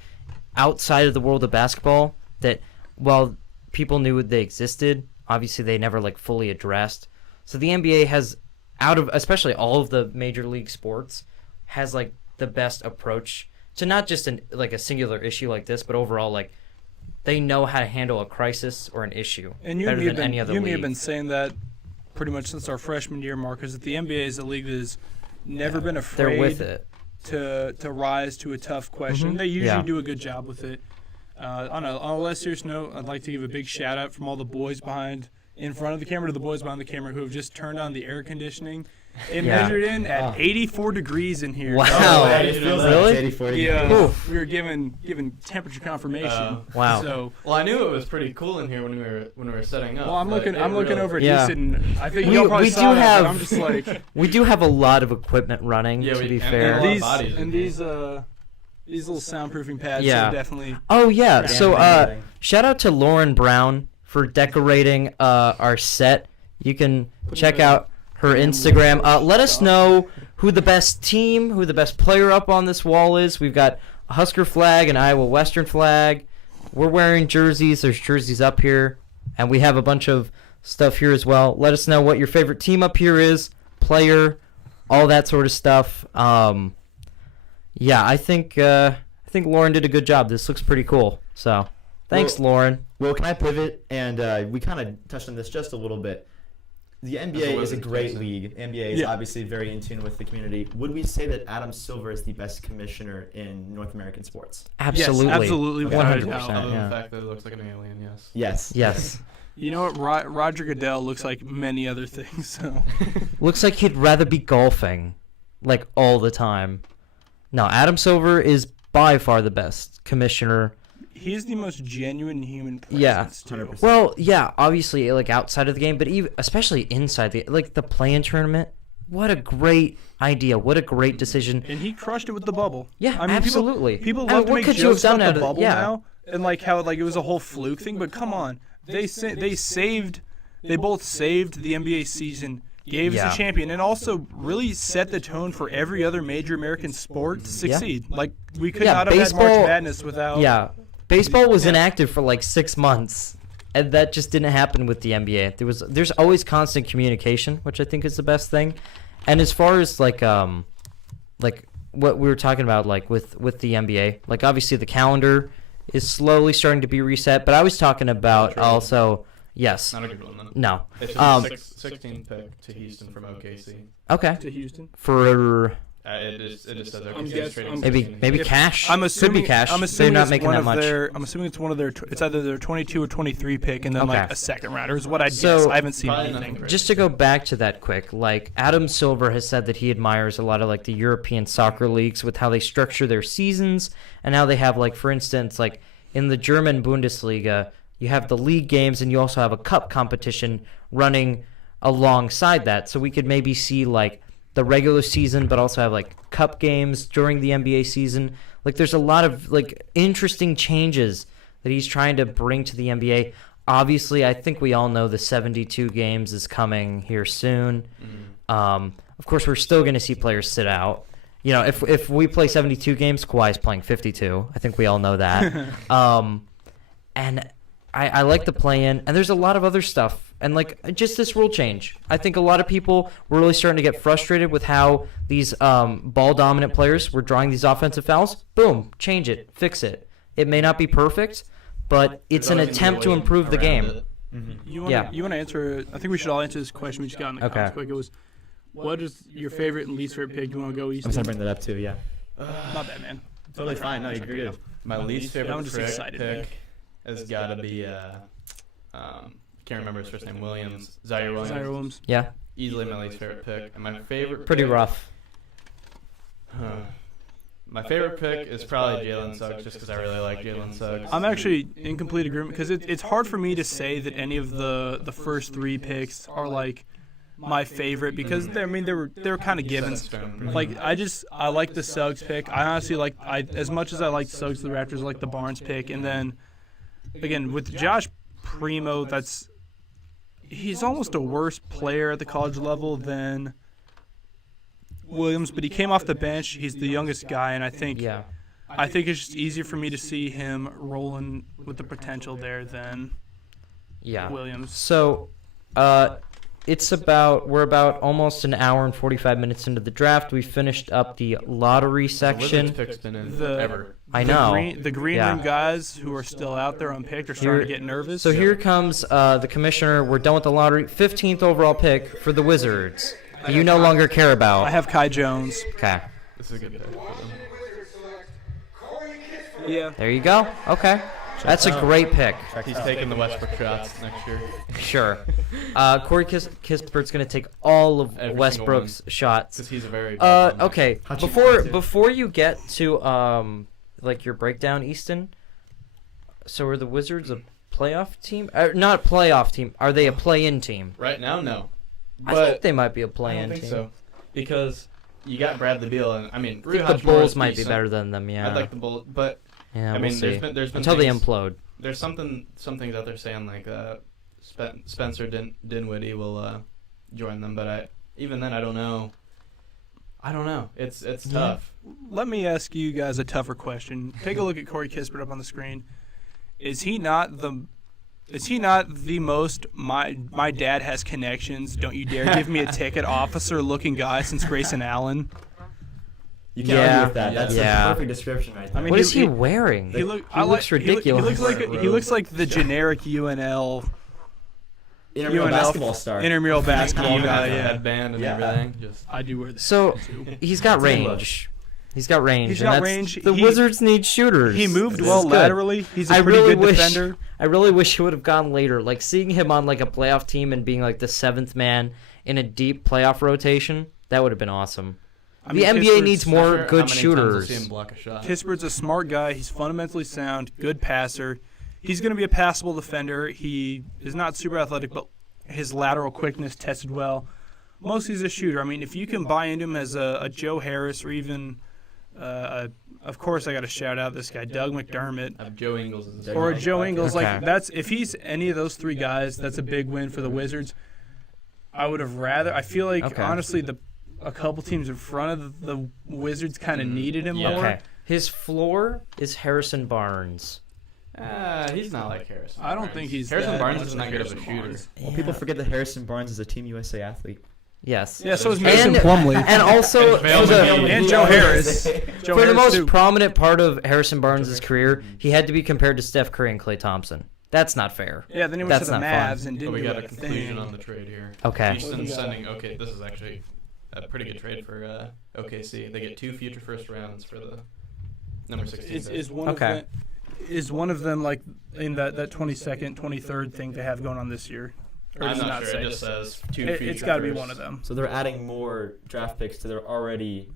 outside of the world of basketball that, while people knew they existed, obviously they never like fully addressed. So the NBA has, out of especially all of the major league sports, has like the best approach to not just like a singular issue like this, but overall like they know how to handle a crisis or an issue And you better and me than any other you and me league. have been saying that pretty much since our freshman year, Marcus, that the NBA is a league that has never been afraid They're with it. to rise to a tough question. They usually Yeah. do a good job with it. On a less serious note, I'd like to give a big shout out from all the boys in front of the camera to the boys behind the camera who have just turned on the air conditioning. It Yeah. measured in at 84 degrees in here. Wow. So, It feels like Really? it's 84 yeah, degrees. we were given temperature confirmation. Wow. So, Well, I knew it was pretty cool in here when we were setting up. well, I'm but looking it over at Yeah. Houston. And I think We- y'all probably we saw do that, but have- I'm just like We do have a lot of equipment running, Yeah, to we- be and fair. a lot of these bodies in and here. these little soundproofing pads Yeah. are definitely. Oh, yeah. Yeah. So Amazing. shout out to Lauren Brown for decorating our set. You can check out her Instagram. Let us know who the best team, who the best player up on this wall is. We've got a Husker flag, an Iowa Western flag. We're wearing jerseys. There's jerseys up here. And we have a bunch of stuff here as well. Let us know what your favorite team up here is, player, all that sort of stuff. Yeah, I think Lauren did a good job. This looks pretty cool. So, thanks, Lauren. Well, can I pivot? And we kind of touched on this just a little bit. The NBA is a great league. NBA is obviously very in tune with the community. Would we say that Adam Silver is the best commissioner in North American sports? Absolutely. Yes, absolutely. without a doubt. 100%. Other than Yeah. the fact that it looks like an alien, yes. Yes. Yes. You know what? Roger Goodell looks like many other things. So Looks like he'd rather be golfing, like, all the time. No, Adam Silver is by far the best commissioner. he's the most genuine human Yeah. presence too. 100%. Well, yeah, obviously, like, outside of the game, but even, especially inside the play-in tournament. What a great idea. What a great decision. And he crushed it with the bubble. Yeah, I mean, absolutely. People I mean, love to what make could you have jokes done about out the of- bubble yeah. now, and like how like it was a whole fluke thing. But come on, they both saved the NBA season, gave Yeah. us a champion, and also really set the tone for every other major American sport to succeed. Like we could Yeah, not have had baseball- March Madness without. Yeah. Baseball was inactive for like 6 months, and that just didn't happen with the NBA. There's always constant communication, which I think is the best thing. And as far as like what we were talking about, like with the NBA, like obviously the calendar is slowly starting to be reset. But I was talking about also, yes, Not a good one, then. no, It's just Um, 16th pick to Houston from OKC. okay, To Houston. for It just says OKC I'm is guessing- trading I'm- 16. maybe If- cash. I'm assuming. Could be cash. I'm assuming They're not it's making one that of much. their. I'm assuming it's one of their. It's either their 22 or 23 pick, and then Okay. like a second rounder is what I So- guess. I haven't seen Probably anything. nothing crazy. Just to go back to that quick, like Adam Silver has said that he admires a lot of like the European soccer leagues with how they structure their seasons and how they have like, for instance, like in the German Bundesliga, you have the league games and you also have a cup competition running alongside that. So we could maybe see like the regular season, but also have like cup games during the NBA season. Like there's a lot of like interesting changes that he's trying to bring to the NBA. Obviously, I think we all know the 72 games is coming here soon. Of course, we're still going to see players sit out. You know, if we play 72 games, Kawhi's playing 52. I think we all know that. And I like the play-in, and there's a lot of other stuff. And, like, just this rule change. I think a lot of people were really starting to get frustrated with how these ball-dominant players were drawing these offensive fouls. Boom, change it, fix it. It may not be perfect, but it's an attempt to improve the game. You want Yeah. You want to answer? I think we should all answer this question we just got in the Okay. comments quick. It was, what is your favorite and least favorite pick? You want to go East? I'm just gonna bring that up too. Yeah. Not bad, man. Totally fine. No, you're good. My least favorite I'm just excited, man. pick has got to be, can't remember his first name, Williams. Zaire Williams. Zaire Williams. Yeah, Easily my least favorite pick. And my favorite pretty pick, rough. My favorite pick is probably Jalen Suggs, just because I really like Jalen Suggs. I'm actually in complete agreement because it's hard for me to say that any of the first three picks are like my favorite because they were kind of givens. Like I like the Suggs pick. I honestly as much as I like Suggs to the Raptors, I like the Barnes pick, and then again with Josh Primo, he's almost a worse player at the college level than Williams, but he came off the bench. He's the youngest guy, and I think it's just easier for me to see him rolling with the potential there than Yeah. Williams. So, we're about almost an hour and 45 minutes into the draft. We finished up the lottery section. Pick's been in The- ever. I know. The green Yeah. room guys who are still out there unpicked are starting to get nervous. So here comes the commissioner. We're done with the lottery. 15th overall pick for the Wizards. You no longer care I about. have Kai Jones. Okay. This is a good pick. Washington Wizards select Corey Kispert. Yeah. There you go. Okay. That's a great pick. He's taking the Westbrook shots next year. Sure. Corey Kispert's going to take all of Every Westbrook's shots. Because he's a very... Okay. How'd you Before you get to like your breakdown, Easton. So are the Wizards a playoff team? Not a playoff team. Are they a play-in team? Right now, no. I But think they might be a I play-in don't team. think so. Because you got Bradley Beal, and I mean, I think Rui the Hachimura Bulls is might be decent. better than them. Yeah. I'd like the Bulls, but Yeah. I We'll mean, see. there's been Until they things- implode. There's some things out there saying like Spencer Dinwiddie will join them, but even then I don't know. It's tough. Let me ask you guys a tougher question. Take a look at Corey Kispert up on the screen. Is he not the most my dad has connections, don't you dare give me a ticket officer looking guy since Grayson Allen? You can't Yeah. argue with that. That's Yeah. a perfect description right there. I mean, What is he he- wearing? He looks looks ridiculous. He looks like the generic UNL Intramural basketball star. intramural basketball Even guy. has a Yeah, headband and Yeah. everything. Just I do wear that. So too. he's got range. He's got range. He's and got that's- range. The Wizards need shooters. He moved This well is good. laterally. He's a I pretty really good wish- defender. I really wish he would have gone later. Like seeing him on like a playoff team and being like the seventh man in a deep playoff rotation, that would have been awesome. I The mean, NBA Kispert's- needs not more sure how good many times we'll shooters. see him block a shot. Kispert's a smart guy. He's fundamentally sound, good passer. He's going to be a passable defender. He is not super athletic, but his lateral quickness tested well. Mostly he's a shooter. I mean, if you can buy into him as a Joe Harris or even, of course, I got to shout out this guy, Doug McDermott. Joe Ingles is Or Joe Ingles, Okay. like that's if he's any of those three guys, that's a big win for the Wizards. I would have rather. I feel like Okay. honestly, a couple teams in front of the Wizards kind of needed him Yeah. more. Okay. His floor is Harrison Barnes. He's not like Harrison. I don't Barnes. think he's Harrison that Barnes much is like not good of a Harrison shooter. Barnes. Well, people forget that Harrison Barnes is a Team USA athlete. Yes. Yeah, so is And- Mason Plumlee. And also, And for Vail the, and Joe Harris. Joe for the Harris most too. prominent part of Harrison Barnes' career, he had to be compared to Steph Curry and Klay Thompson. That's not fair. Yeah, then he went That's to the not fun. Mavs and But didn't we do got a like a conclusion thing. on the trade here. Okay. Houston's sending. Okay, this is actually a pretty good trade for OKC. They get 2 future first rounds for the number 16. Is one Okay. of them, is one of them like in that 22nd, 23rd thing they have going on this year? Or I'm does it not sure. say It just this? says 2 future. It's got to be firsts. one of them. So they're adding more draft picks to their already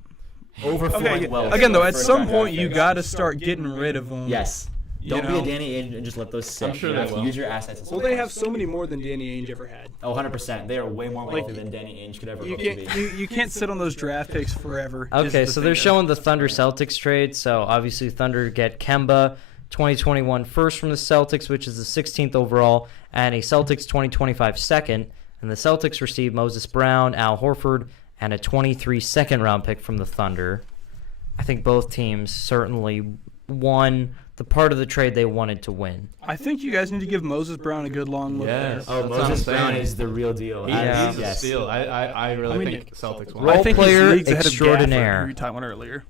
overflowing Okay, wealth. again though, of at first some round point draft you picks. got to start getting rid of them. Yes. You Don't know? be a Danny Ainge and just let those sit. I'm sure you they have to will. use your assets. Well, they have so many more than Danny Ainge ever had. Oh, 100%. They are way more Like, wealthy than Danny Ainge could ever You hope to be. can't you can't sit on those draft picks forever. is Okay, the so thing they're there. showing the Thunder Celtics trade. So obviously Thunder get Kemba, 2021 first from the Celtics, which is the 16th overall, and a Celtics 2025 second. And the Celtics receive Moses Brown, Al Horford, and a 23 second round pick from the Thunder. I think both teams certainly won the part of the trade they wanted to win. I think you guys need to give Moses Brown a good long look Yes. there. Oh, That's what Moses I'm Brown saying. is the real deal. Yeah. He's a Yes. steal. I really I mean, think Celtics won. Role I think player he's leagues ahead of extraordinaire. Gafford, who you talked about earlier.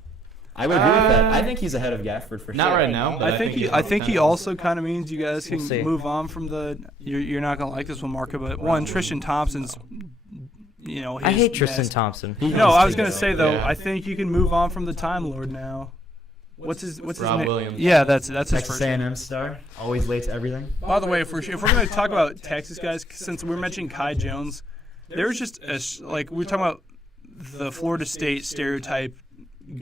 I would agree with that. I think he's ahead of Gafford for Not sure. right now. But I think he's I think he top 10. also kind of means you guys can We'll see. move on from the. You're not gonna like this one, Marco, but one Tristan Thompson's. You know, I his hate Tristan mess. Thompson. No, I was gonna say though. Yeah. I think you can move on from the Time Lord now. What's his Rob name? Williams. Yeah, that's his Texas first name. A&M star, always late to everything. By the way, if we're gonna talk about Texas guys, since we're mentioning Kai Jones, there's just like we're talking about the Florida State stereotype,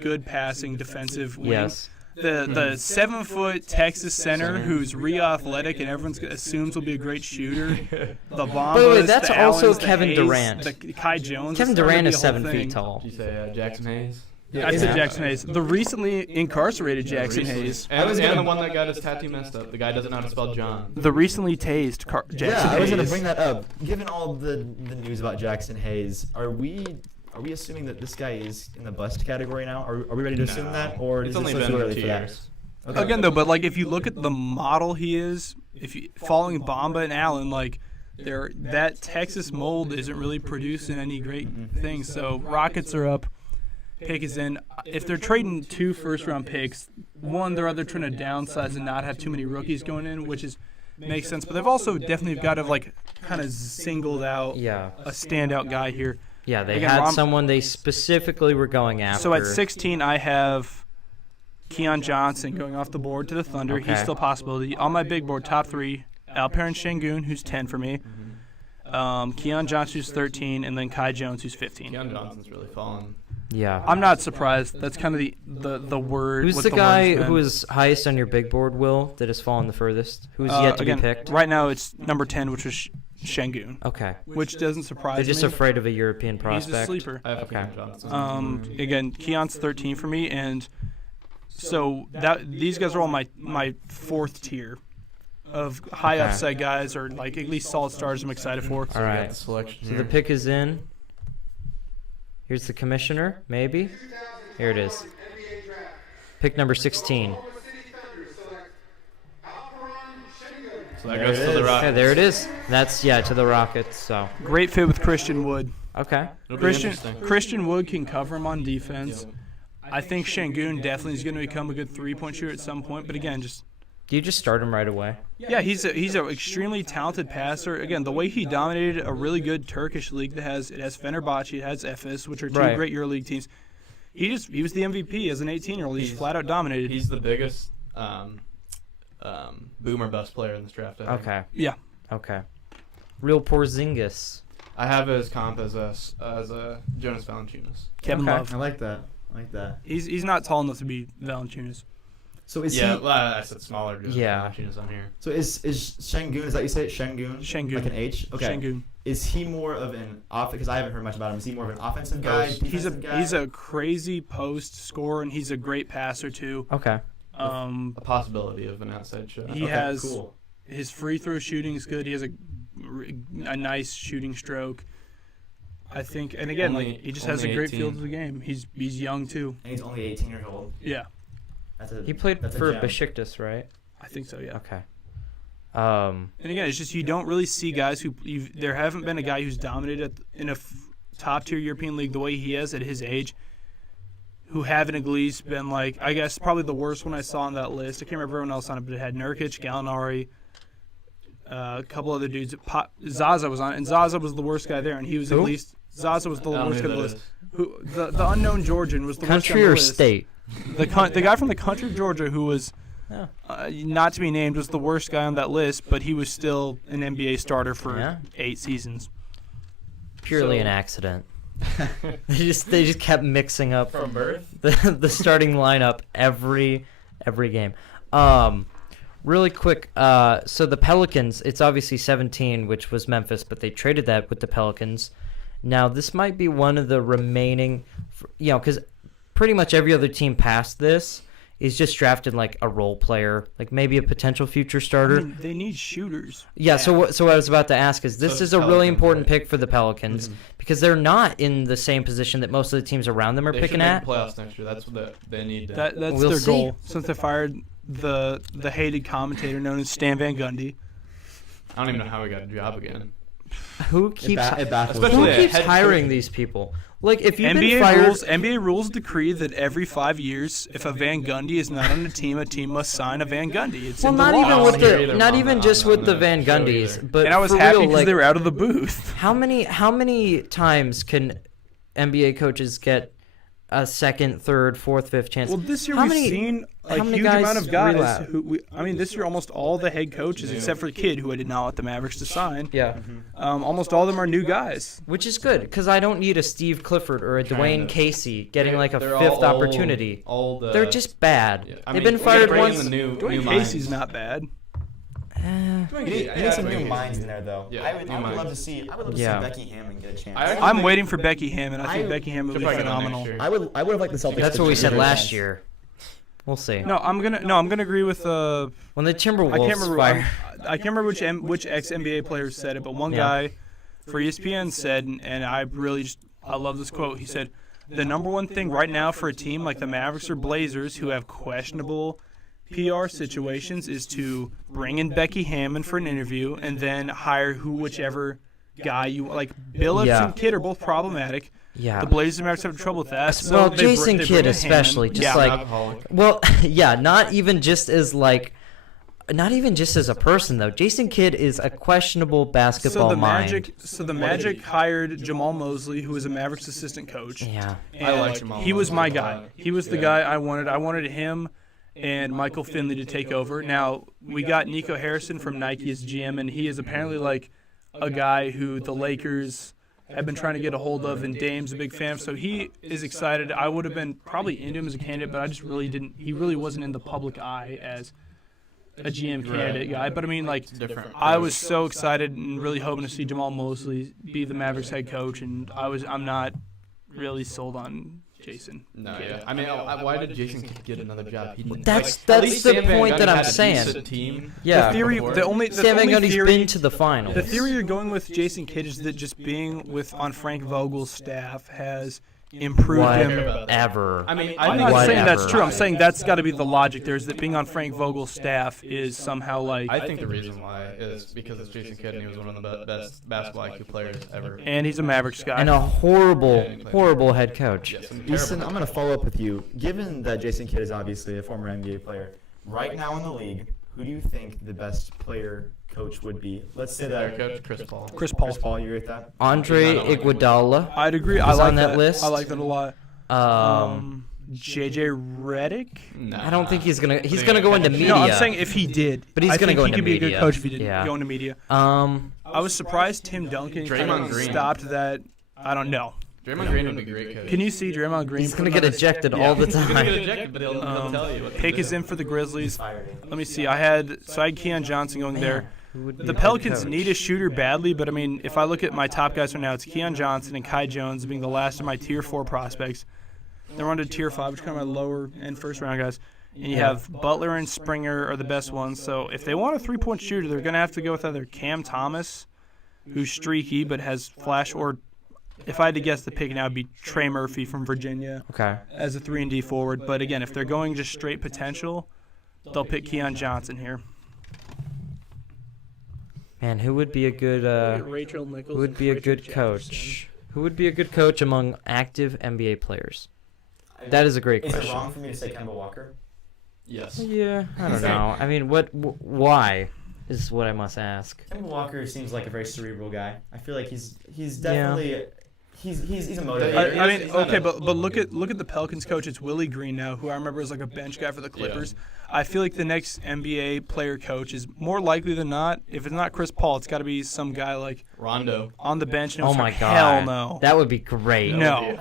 good passing defensive wing. Yes. The 7-foot Texas center who's athletic and everyone assumes will be a great shooter. The Bombas, By the way, that's the also Allens, the Kevin Hayes, Durant. the Kai Jones. Kevin it's starting Durant to is be a whole 7 thing. feet tall. Did you say Jackson Hayes? I said Yeah. Jackson Hayes, the recently incarcerated Jackson Hayes, And the one that got his tattoo messed up. The guy doesn't know how to spell John. the recently tased Jackson Yeah, I was going to Hayes. bring that up. Given all the news about Jackson Hayes, are we assuming that this guy is in the bust category now? Are we ready to assume that, or It's is only it been still too early 2 for that? years. Again, though, but like if you look at the model he is, if you following Bamba and Allen, like that Texas mold isn't really producing any great things. So Rockets are up. Pick is in. If they're trading 2 first-round picks, one, they're either trying to downsize and not have too many rookies going in, which makes sense. But they've also definitely got to kind of singled out a standout guy here. Yeah, they had someone they specifically were going after. So at 16, I have Keon Johnson going off the board to the Thunder. Okay. He's still a possibility. On my big board, top 3, Alperen Şengün, who's 10 for me. Keon Johnson, who's 13, and then Kai Jones, who's 15. Keon Johnson's really fallen. Yeah. I'm not surprised. That's kind of the word. Who's the guy who is highest on your big board, Will, that has fallen the furthest? Who's yet to be picked? Right now it's number 10, which was Şengün. Okay. Which doesn't surprise me. They're just afraid of a European prospect. He's a sleeper. I have Keon Johnson. Again, Keon's 13 for me, and so these guys are all my 4th tier of high upside guys, or at least solid stars I'm excited for. All right. So the pick is in. Here's the commissioner, maybe. Here it is. NBA Draft. Pick number 16. Oklahoma City Thunder select Alperen Şengün. that goes to the Rockets. Okay, there it is. That's, to the Rockets, so. Great fit with Christian Wood. Okay. It'll be interesting. Christian Wood can cover him on defense. I think Şengün definitely is going to become a good 3-point shooter at some point, but again, Do you just start him right away? Yeah, he's an extremely talented passer. Again, the way he dominated a really good Turkish league it has Fenerbahce, it has Efes, which are 2 great EuroLeague teams. He was the MVP as an 18-year-old. He's flat out dominated. He's the biggest boomer bust player in this draft. I think. Okay. Yeah. Okay. Real Porzingis. I have his comp as a Jonas Valanciunas. Kevin Love. I like that. He's not tall enough to be Valanciunas. So is well, I said smaller. Yeah. Valanciunas on here. So is Şengün? Is that you say it? Şengün? Şengün. Like an H? Okay. Şengün. Is he more of an because I haven't heard much about him. Is he more of an offensive guy? Defensive guy? He's a crazy post scorer, and he's a great passer too. Okay. A possibility of an outside shot. He has his free throw shooting is good. He has a nice shooting stroke. I think, and again, he just has a great 18. field of the game. He's young too. And he's only 18 years old. Yeah, He played that's a for gem. Besiktas, right? I think so. Yeah. Okay. And again, it's just you don't really see guys there haven't been a guy who's dominated in a top tier European league the way he has at his age, who haven't at least been I guess probably the worst one I saw on that list. I can't remember everyone else on it, but it had Nurkic, Gallinari, a couple other dudes. Zaza was on it, and Zaza was the worst guy there, and he was at least Zaza was the worst guy on the list. The unknown Georgian was the worst guy on Country the or list. state? The guy from the country of Georgia who was not to be named was the worst guy on that list, but he was still an NBA starter for 8 seasons. Purely an accident. they just kept mixing up From birth? the starting lineup every game. Really quick, so the Pelicans, it's obviously 17, which was Memphis, but they traded that with the Pelicans. Now, this might be one of the remaining, because pretty much every other team past this is just drafted a role player, maybe a potential future starter. I mean, they need shooters. Yeah, so what I was about to ask is this is a really important pick for the Pelicans because they're not in the same position that most of the teams around them are They picking should at. make playoffs next year. That's what they need. That's We'll their see. goal since they fired the hated commentator known as Stan Van Gundy. I don't even know how he got a job again. Who keeps It baffles Especially me. who keeps head hiring coach. these people? If you've been fired, NBA rules decree that every 5 years, if a Van Gundy is not on a team must sign a Van Gundy. It's in the not law. even I with don't hear either not on even the- just on with the the Van show Gundys, either. but And I was for happy real, because they were out of the booth. how many times can NBA coaches get a second, third, fourth, fifth chance? Well, this year How we've many- seen how a many huge guys amount of guys relapse? this year almost all the head coaches, except for the kid who I did not want the Mavericks to sign. Yeah, Almost all of them are new guys. which is good because I don't need a Steve Clifford or a Dwayne Kinda. Casey getting a They're all fifth old- opportunity. old, They're just bad. yeah, They've been we gotta fired bring in once. the new Dwayne minds. Casey's not bad. You need some new minds in there, though. Yeah, I would new love minds. to see. I would love to Yeah. see Becky Hammond get a chance. I'm waiting for Becky Hammond. I think Becky Hammond would be She'll probably get on phenomenal. next year. I would have liked the Celtics. That's to what we trade said her last chance. year. We'll see. No, I'm gonna agree with When the Timberwolves I can't remember. fire, I can't remember which ex NBA players said it, but one guy for ESPN said, and I love this quote. He said, "The number one thing right now for a team like the Mavericks or Blazers who have questionable PR situations is to bring in Becky Hammond for an interview and then hire whichever guy you like. Billups and Kidd are both problematic. Yeah. The Blazers and Mavericks have trouble with that. So well, they Jason they Kidd bring in especially, Hammond. just like, well, yeah, not even just as a person though. Jason Kidd is a questionable basketball mind. So the Magic hired Jamal Mosley, who is a Mavericks assistant coach. Yeah. I like Jamal. He was my guy. He was the guy I wanted. I wanted him and Michael Finley to take over. Now we got Nico Harrison from Nike as GM, and he is apparently like a guy who the Lakers have been trying to get a hold of, and Dame's a big fan of, so he is excited. I would have been probably into him as a candidate, but I just really didn't. He really wasn't in the public eye as a GM candidate guy. But I mean, like, I was so excited and really hoping to see Jamal Mosley be the Mavericks head coach, and I'm not really sold on Jason. No, yeah. I mean, why did Jason get another job? That's the point that I'm saying. Team. Yeah. The theory, the only Van been to the finals. The theory you're going with Jason Kidd is that just being on Frank Vogel's staff has improved him. Whatever. I mean, I'm not saying that's true. I'm saying that's got to be the logic there, is that being on Frank Vogel's staff is somehow like. I think the reason why is because it's Jason Kidd and he was one of the best basketball IQ players ever. And he's a Mavericks guy. And a horrible head coach. Easton, I'm going to follow up with you. Given that Jason Kidd is obviously a former NBA player, right now in the league, who do you think the best player coach would be? Let's say that coach Chris Paul. Chris Paul. Chris Paul, you agree with that? Andre Iguodala. I'd agree. I like on that list. I like that a lot. JJ Redick. No, I don't think he's gonna go into media. No, I'm saying if he did, but he's gonna go into media. He could be a good coach if he didn't go into media. I was surprised Tim Duncan stopped that. I don't know. Draymond Green would be a great coach. Can you see Draymond Green? He's gonna get ejected all the time. He's gonna get ejected, but he'll tell you. Pick is in for the Grizzlies. Let me see. I had Keon Johnson going there. The Pelicans need a shooter badly, but I mean, if I look at my top guys right now, it's Keon Johnson and Kai Jones being the last of my Tier 4 prospects. They're on to Tier 5, which are kind of my lower end first round guys. And you have Butler and Springer are the best ones. So if they want a three-point shooter, they're going to have to go with either Cam Thomas, who's streaky but has flash, or if I had to guess the pick now, it'd be Trey Murphy from Virginia as a 3-and-D forward. But again, if they're going just straight potential, they'll pick Keon Johnson here. Man, who would be a good coach? Who would be a good coach among active NBA players? That is a great question. Is it wrong for me to say Kemba Walker? Yes. Yeah, I don't know. I mean, why is what I must ask. Kemba Walker seems like a very cerebral guy. I feel like he's definitely he's a motivator. I mean, okay, but look at the Pelicans coach. It's Willie Green now, who I remember is like a bench guy for the Clippers. Yeah. I feel like the next NBA player coach is more likely than not, if it's not Chris Paul, it's got to be some guy like Rondo on the bench. Oh my God! Hell no. That would be great. No.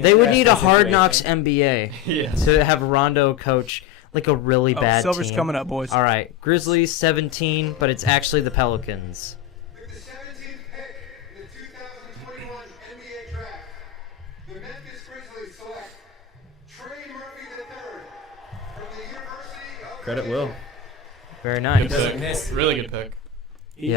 They would need a Hard Knocks NBA to have Rondo coach like a really bad Silver's team. coming up, boys. All right, Grizzlies 17, but it's actually the Pelicans. With the 17th pick in the 2021 NBA Draft, the Memphis Grizzlies select Trey Murphy III from the University of Credit Will. Very nice. Good pick. Really good pick. He's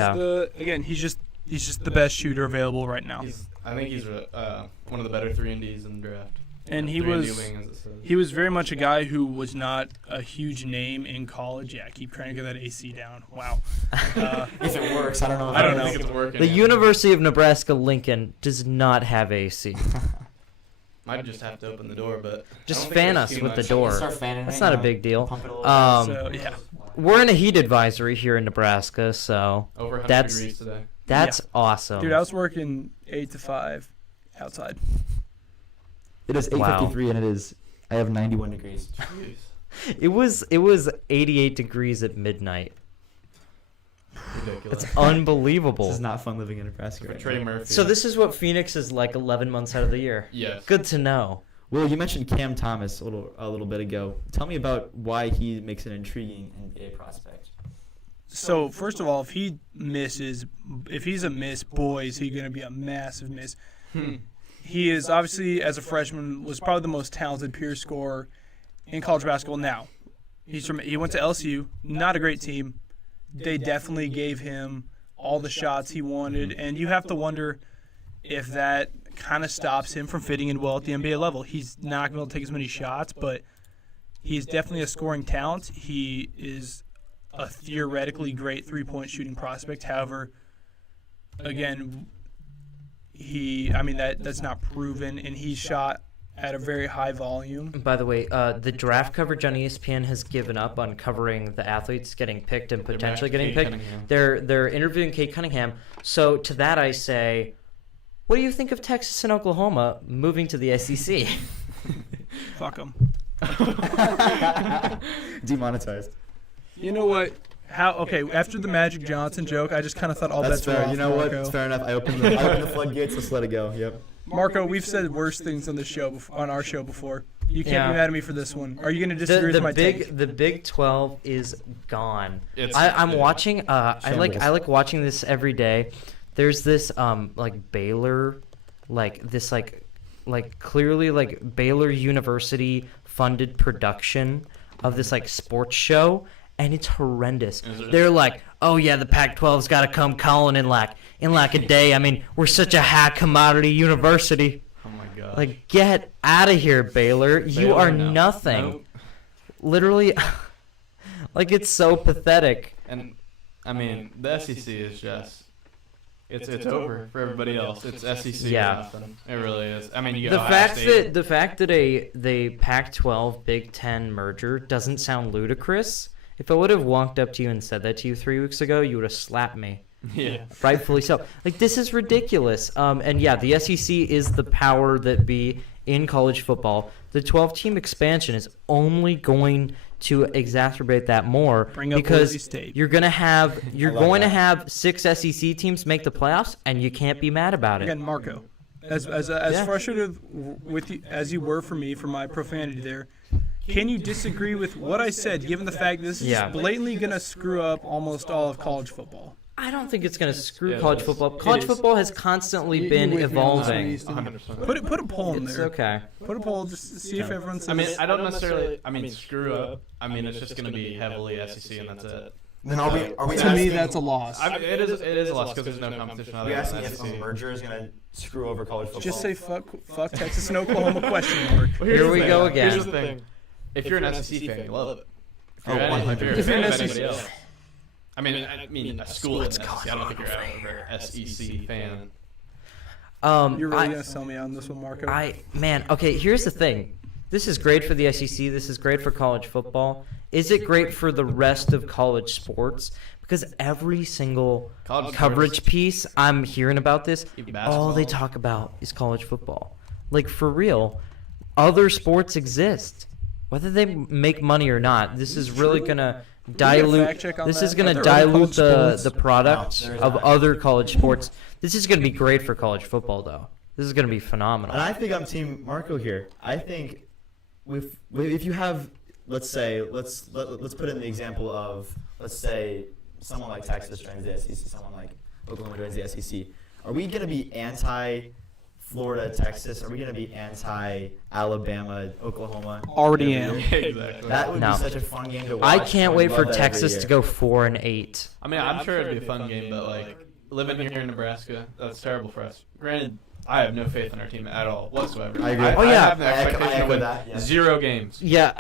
just the best shooter available right now. I think he's one of the better 3-and-Ds in the draft. And he was very much a guy who was not a huge name in college. Yeah, keep cranking that AC down. Wow. If it works, I don't know. I don't know. Think it's working. The University of Nebraska-Lincoln does not have AC. Might just have to open the door, but just fan us with the door. That's not a big deal. Yeah. We're in a heat advisory here in Nebraska, so over 100 degrees today. That's awesome. Dude, I was working 8 to 5 outside. It is 8:53 and I have 91 degrees. It was 88 degrees at midnight. Ridiculous. It's unbelievable. This is not fun living in Nebraska. For Trey Murphy. So this is what Phoenix is like 11 months out of the year. Yes. Good to know. Will, you mentioned Cam Thomas a little bit ago. Tell me about why he makes an intriguing NBA prospect. So first of all, if he's a miss, boy, is he going to be a massive miss. He is obviously, as a freshman, was probably the most talented pure scorer in college basketball. Now, he went to LSU, not a great team. They definitely gave him all the shots he wanted, and you have to wonder if that kind of stops him from fitting in well at the NBA level. He's not going to take as many shots, but He's definitely a scoring talent. He is a theoretically great three-point shooting prospect. However, again, that's not proven, and he shot at a very high volume. By the way, the draft coverage on ESPN has given up on covering the athletes getting picked and potentially getting picked. They're interviewing Cade Cunningham. So to that I say, what do you think of Texas and Oklahoma moving to the SEC? Fuck them. Demonetized. You know what? After the Magic Johnson joke, I just kind of thought all That's bets were fair. off. You know what? Marco. It's fair enough. I opened the floodgates. Let's let it go. Yep. Marco, we've said worse things on this show on our show before. You can't Yeah. be mad at me for this one. Are you going to disagree with my take? The Big 12 is gone. It's- I'm watching. I Shambles. like watching this every day. There's this like Baylor, clearly like Baylor University funded production of this like sports show, and it's horrendous. They're like, oh yeah, the Pac-12's got to come calling in like a day. I mean, we're such a high commodity university. Oh my god. Like, get out of here, Baylor. You Baylor, are no. nothing. Nope. Literally, like, it's so pathetic. And I mean, the SEC is just it's over for everybody else. It's SEC Yeah. or nothing. It really is. I mean, you The got fact that a Pac-12 Big Ten merger doesn't sound ludicrous. If I would have walked up to you and said that to you 3 weeks ago, you would have slapped me. Yeah. Rightfully so. Like, this is ridiculous. And yeah, the SEC is the power that be in college football. The 12-team expansion is only going to exacerbate that more Bring up because Boise State. you're going to have that. 6 SEC teams make the playoffs, and you can't be mad about it. Again, Marco, as frustrated with you as you were for me for my profanity there, can you disagree with what I said, given the fact this is Yeah. blatantly going to screw up almost all of college football? I don't think it's going to screw Yeah, college it is. football. It College is. football has constantly You been with me on this one, evolving. Easton? 100%. Put a poll in It's there. okay. Put a poll just to see if everyone says. I mean, I don't necessarily. I mean, screw up. I mean, it's just going to be heavily SEC, and that's it. Then are we to me, that's a loss. It is a loss because there's no competition. Are Other we than asking if a SEC. merger is going to screw over college football? Just say fuck Texas and Oklahoma question mark. Well, here's Here the we thing. go again. Here's the thing. If you're an SEC fan, you love it. If you're, Oh, any- 100%. if you're a fan of SEC anybody else. I mean, a school in SEC. I don't think you're an SEC fan. You're really gonna sell me on this one, Marco. Okay, here's the thing. This is great for the SEC. This is great for college football. Is it great for the rest of college sports? Because every single College coverage sports. piece I'm hearing about this, Even all they basketball. talk about is college football. Like, for real, other sports exist. Whether they make money or not, this is really going to dilute. fact check on This that? is going Are to there other dilute college sports? the product No, there is of not. other college sports. This is going to be great for college football, though. This is going to be phenomenal. And I think I'm Team Marco here. I think if you have, let's say, let's put in the example of, let's say, someone like Texas joins the SEC, someone like Oklahoma joins the SEC. Are we going to be anti-Florida, Texas? Are we going to be anti-Alabama, Oklahoma? Already am. Exactly. That would No. be such a fun game to watch. I can't would wait for love that every Texas year. to go 4-8. I mean, I'm sure it'd be a fun game, but like living here in Nebraska, that's terrible for us. Granted, I have no faith in our team at all whatsoever. I agree. Oh, yeah. I have the I echo- expectation I to echo win that, yeah. 0 games. Yeah,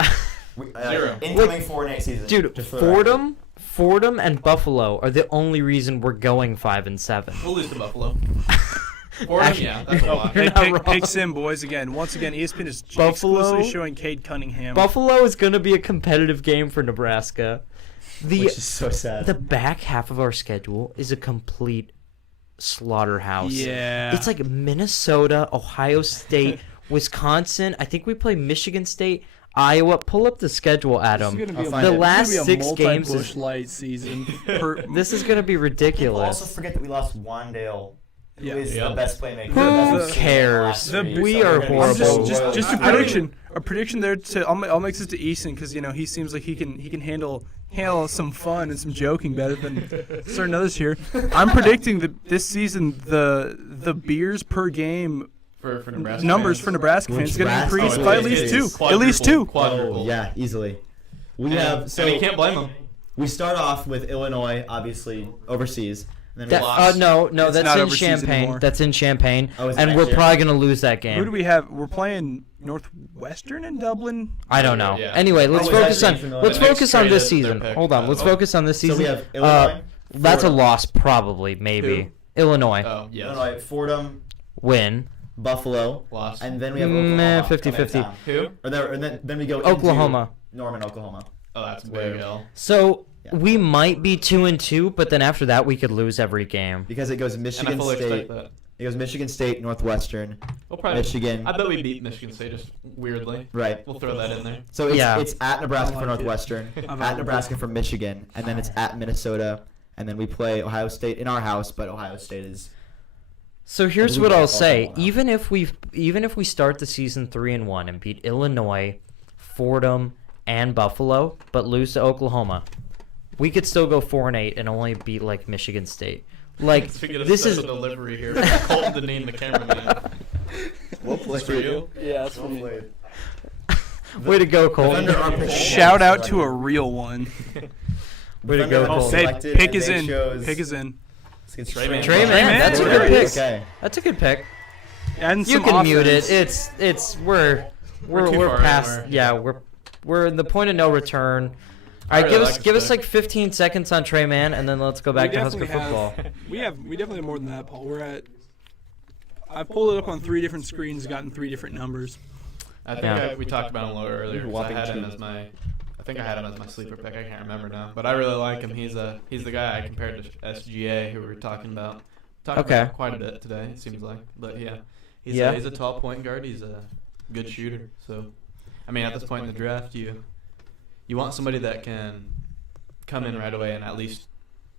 Zero. Incoming 4-8 season. dude, just for the record. Fordham, and Buffalo are the only reason we're going 5-7. We'll lose to Buffalo. Fordham, yeah, that's a lot. You're not wrong. Pick Sim, boys, again. Once again, ESPN is Buffalo- exclusively showing Cade Cunningham. Buffalo is going to be a competitive game for Nebraska. Which is so sad. The back half of our schedule is a complete slaughterhouse. Yeah. It's like Minnesota, Ohio State, Wisconsin. I think we play Michigan State, Iowa. Pull up the schedule, Adam. This is I'll gonna find be it. a, last this is gonna be a 6 games is- multi-Busch Light season. This is going to be People also ridiculous. forget that we lost Wandale, who Yeah. is Yeah. the best playmaker. Who the best cares? player in the last We three. are we're gonna be horrible. so just royal. just a I don't prediction. A prediction there. I'll make this to Easton because he seems like he can handle some fun and some joking better than certain others here. I'm predicting that this season the beers per game For Nebraska numbers fans. for Nebraska fans is going to Nebraska increase fans. by at least two. Quadruple, At least two. Quadruple. Oh, yeah, easily. We And, have and you can't blame them. we start off with Illinois, obviously overseas. And then No, It's that's not in overseas Champaign. anymore. That's in Champaign, Oh, is it and next we're year? probably gonna lose that game. Who do we have? We're playing Northwestern in Dublin. I don't know. Yeah. Anyway, let's Oh, is that focus on James Miller? let's The Knicks focus on this traded their season. pick. Hold on, let's Oh. focus on this So season. we have Illinois. That's a Fordham. loss, probably, maybe. Illinois Oh, yes. Illinois, Fordham, win. Buffalo, Lost. and then we have Meh, Oklahoma. 50-50. coming to town. Who? Then we go Oklahoma. into Norman, Oklahoma. Oh, that's a big L. So Yeah. we might be 2-2, but then after that we could lose every game. Because it goes And I Michigan fully State. expect that. It goes Michigan State, Northwestern, We'll probably. Michigan. I bet we beat Michigan State just weirdly. Right. We'll throw that in there. So it's, Yeah. it's at Nebraska I for like it. Northwestern, I like at it. Nebraska for Michigan, and then it's at Minnesota, and then we play Ohio State in our house, but Ohio State is. So here's we what get I'll all say: that one even if we start the season 3-1 and beat Illinois, Fordham, and Buffalo, but lose to Oklahoma, we could still go 4-8 and only beat like Michigan State. Like So we get a this is special delivery here. Colton Deneen, the cameraman. Well It's for you. Yeah, that's funny. way to go, Colton. Defender our pick- Shout out to a real one. Way to Defender go, our Colton. Say, selected, pick and is they in. chose- Pick is in. Let's get Trey Man. Trey Man, Man, that's a there good it pick. is. Okay. That's a good pick. And You some can mute offense. it. It's we're We're too far past. in, Yeah, we're in the point of no return. I All right, really like give this us pick. like 15 seconds on Trey Man, and then let's go back We to Husker definitely football. We definitely have more than that, Paul. We're at. I pulled it up on 3 different screens, gotten 3 different numbers. I think Yeah. we talked about him a little earlier. 'Cause I had him as my. I think I had him as my sleeper pick. I can't remember now, but I really like him. He's the guy I compared to SGA, who we were talking about. Okay. About quite a bit today. It seems like, but yeah, he's Yeah. he's a tall point guard. He's a good shooter. So, I mean, at this point in the draft, you want somebody that can come in right away and at least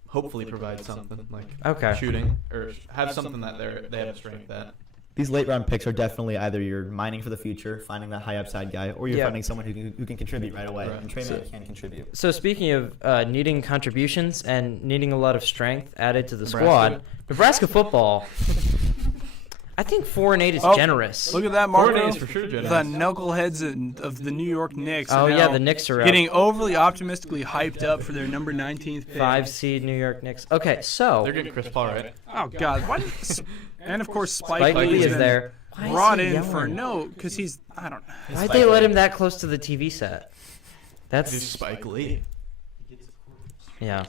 hopefully provide something like Okay. shooting or have something that they have a strength at. These late round picks are definitely either you're mining for the future, finding that high upside guy, or you're Yeah. finding someone who can contribute right away. Right. And Trey Man can contribute. So speaking of needing contributions and needing a lot of strength added to the Nebraska. squad, Nebraska football. I think 4-8 is Oh, generous. Look at that, 4-8 Marco. is for sure generous. The knuckleheads of the New York Knicks. Oh are yeah, now the Knicks are up. getting overly optimistically hyped up for their number 19th pick. 5 seed New York Knicks. Okay, so They're getting Chris Paul, right? Oh God! Why did, and of course Spike, Spike Lee Lee's is been there. Why is brought he in for yelling? no, because he's I don't know. Why'd they let him that close to the TV set? Dude, That's Spike Lee. yeah.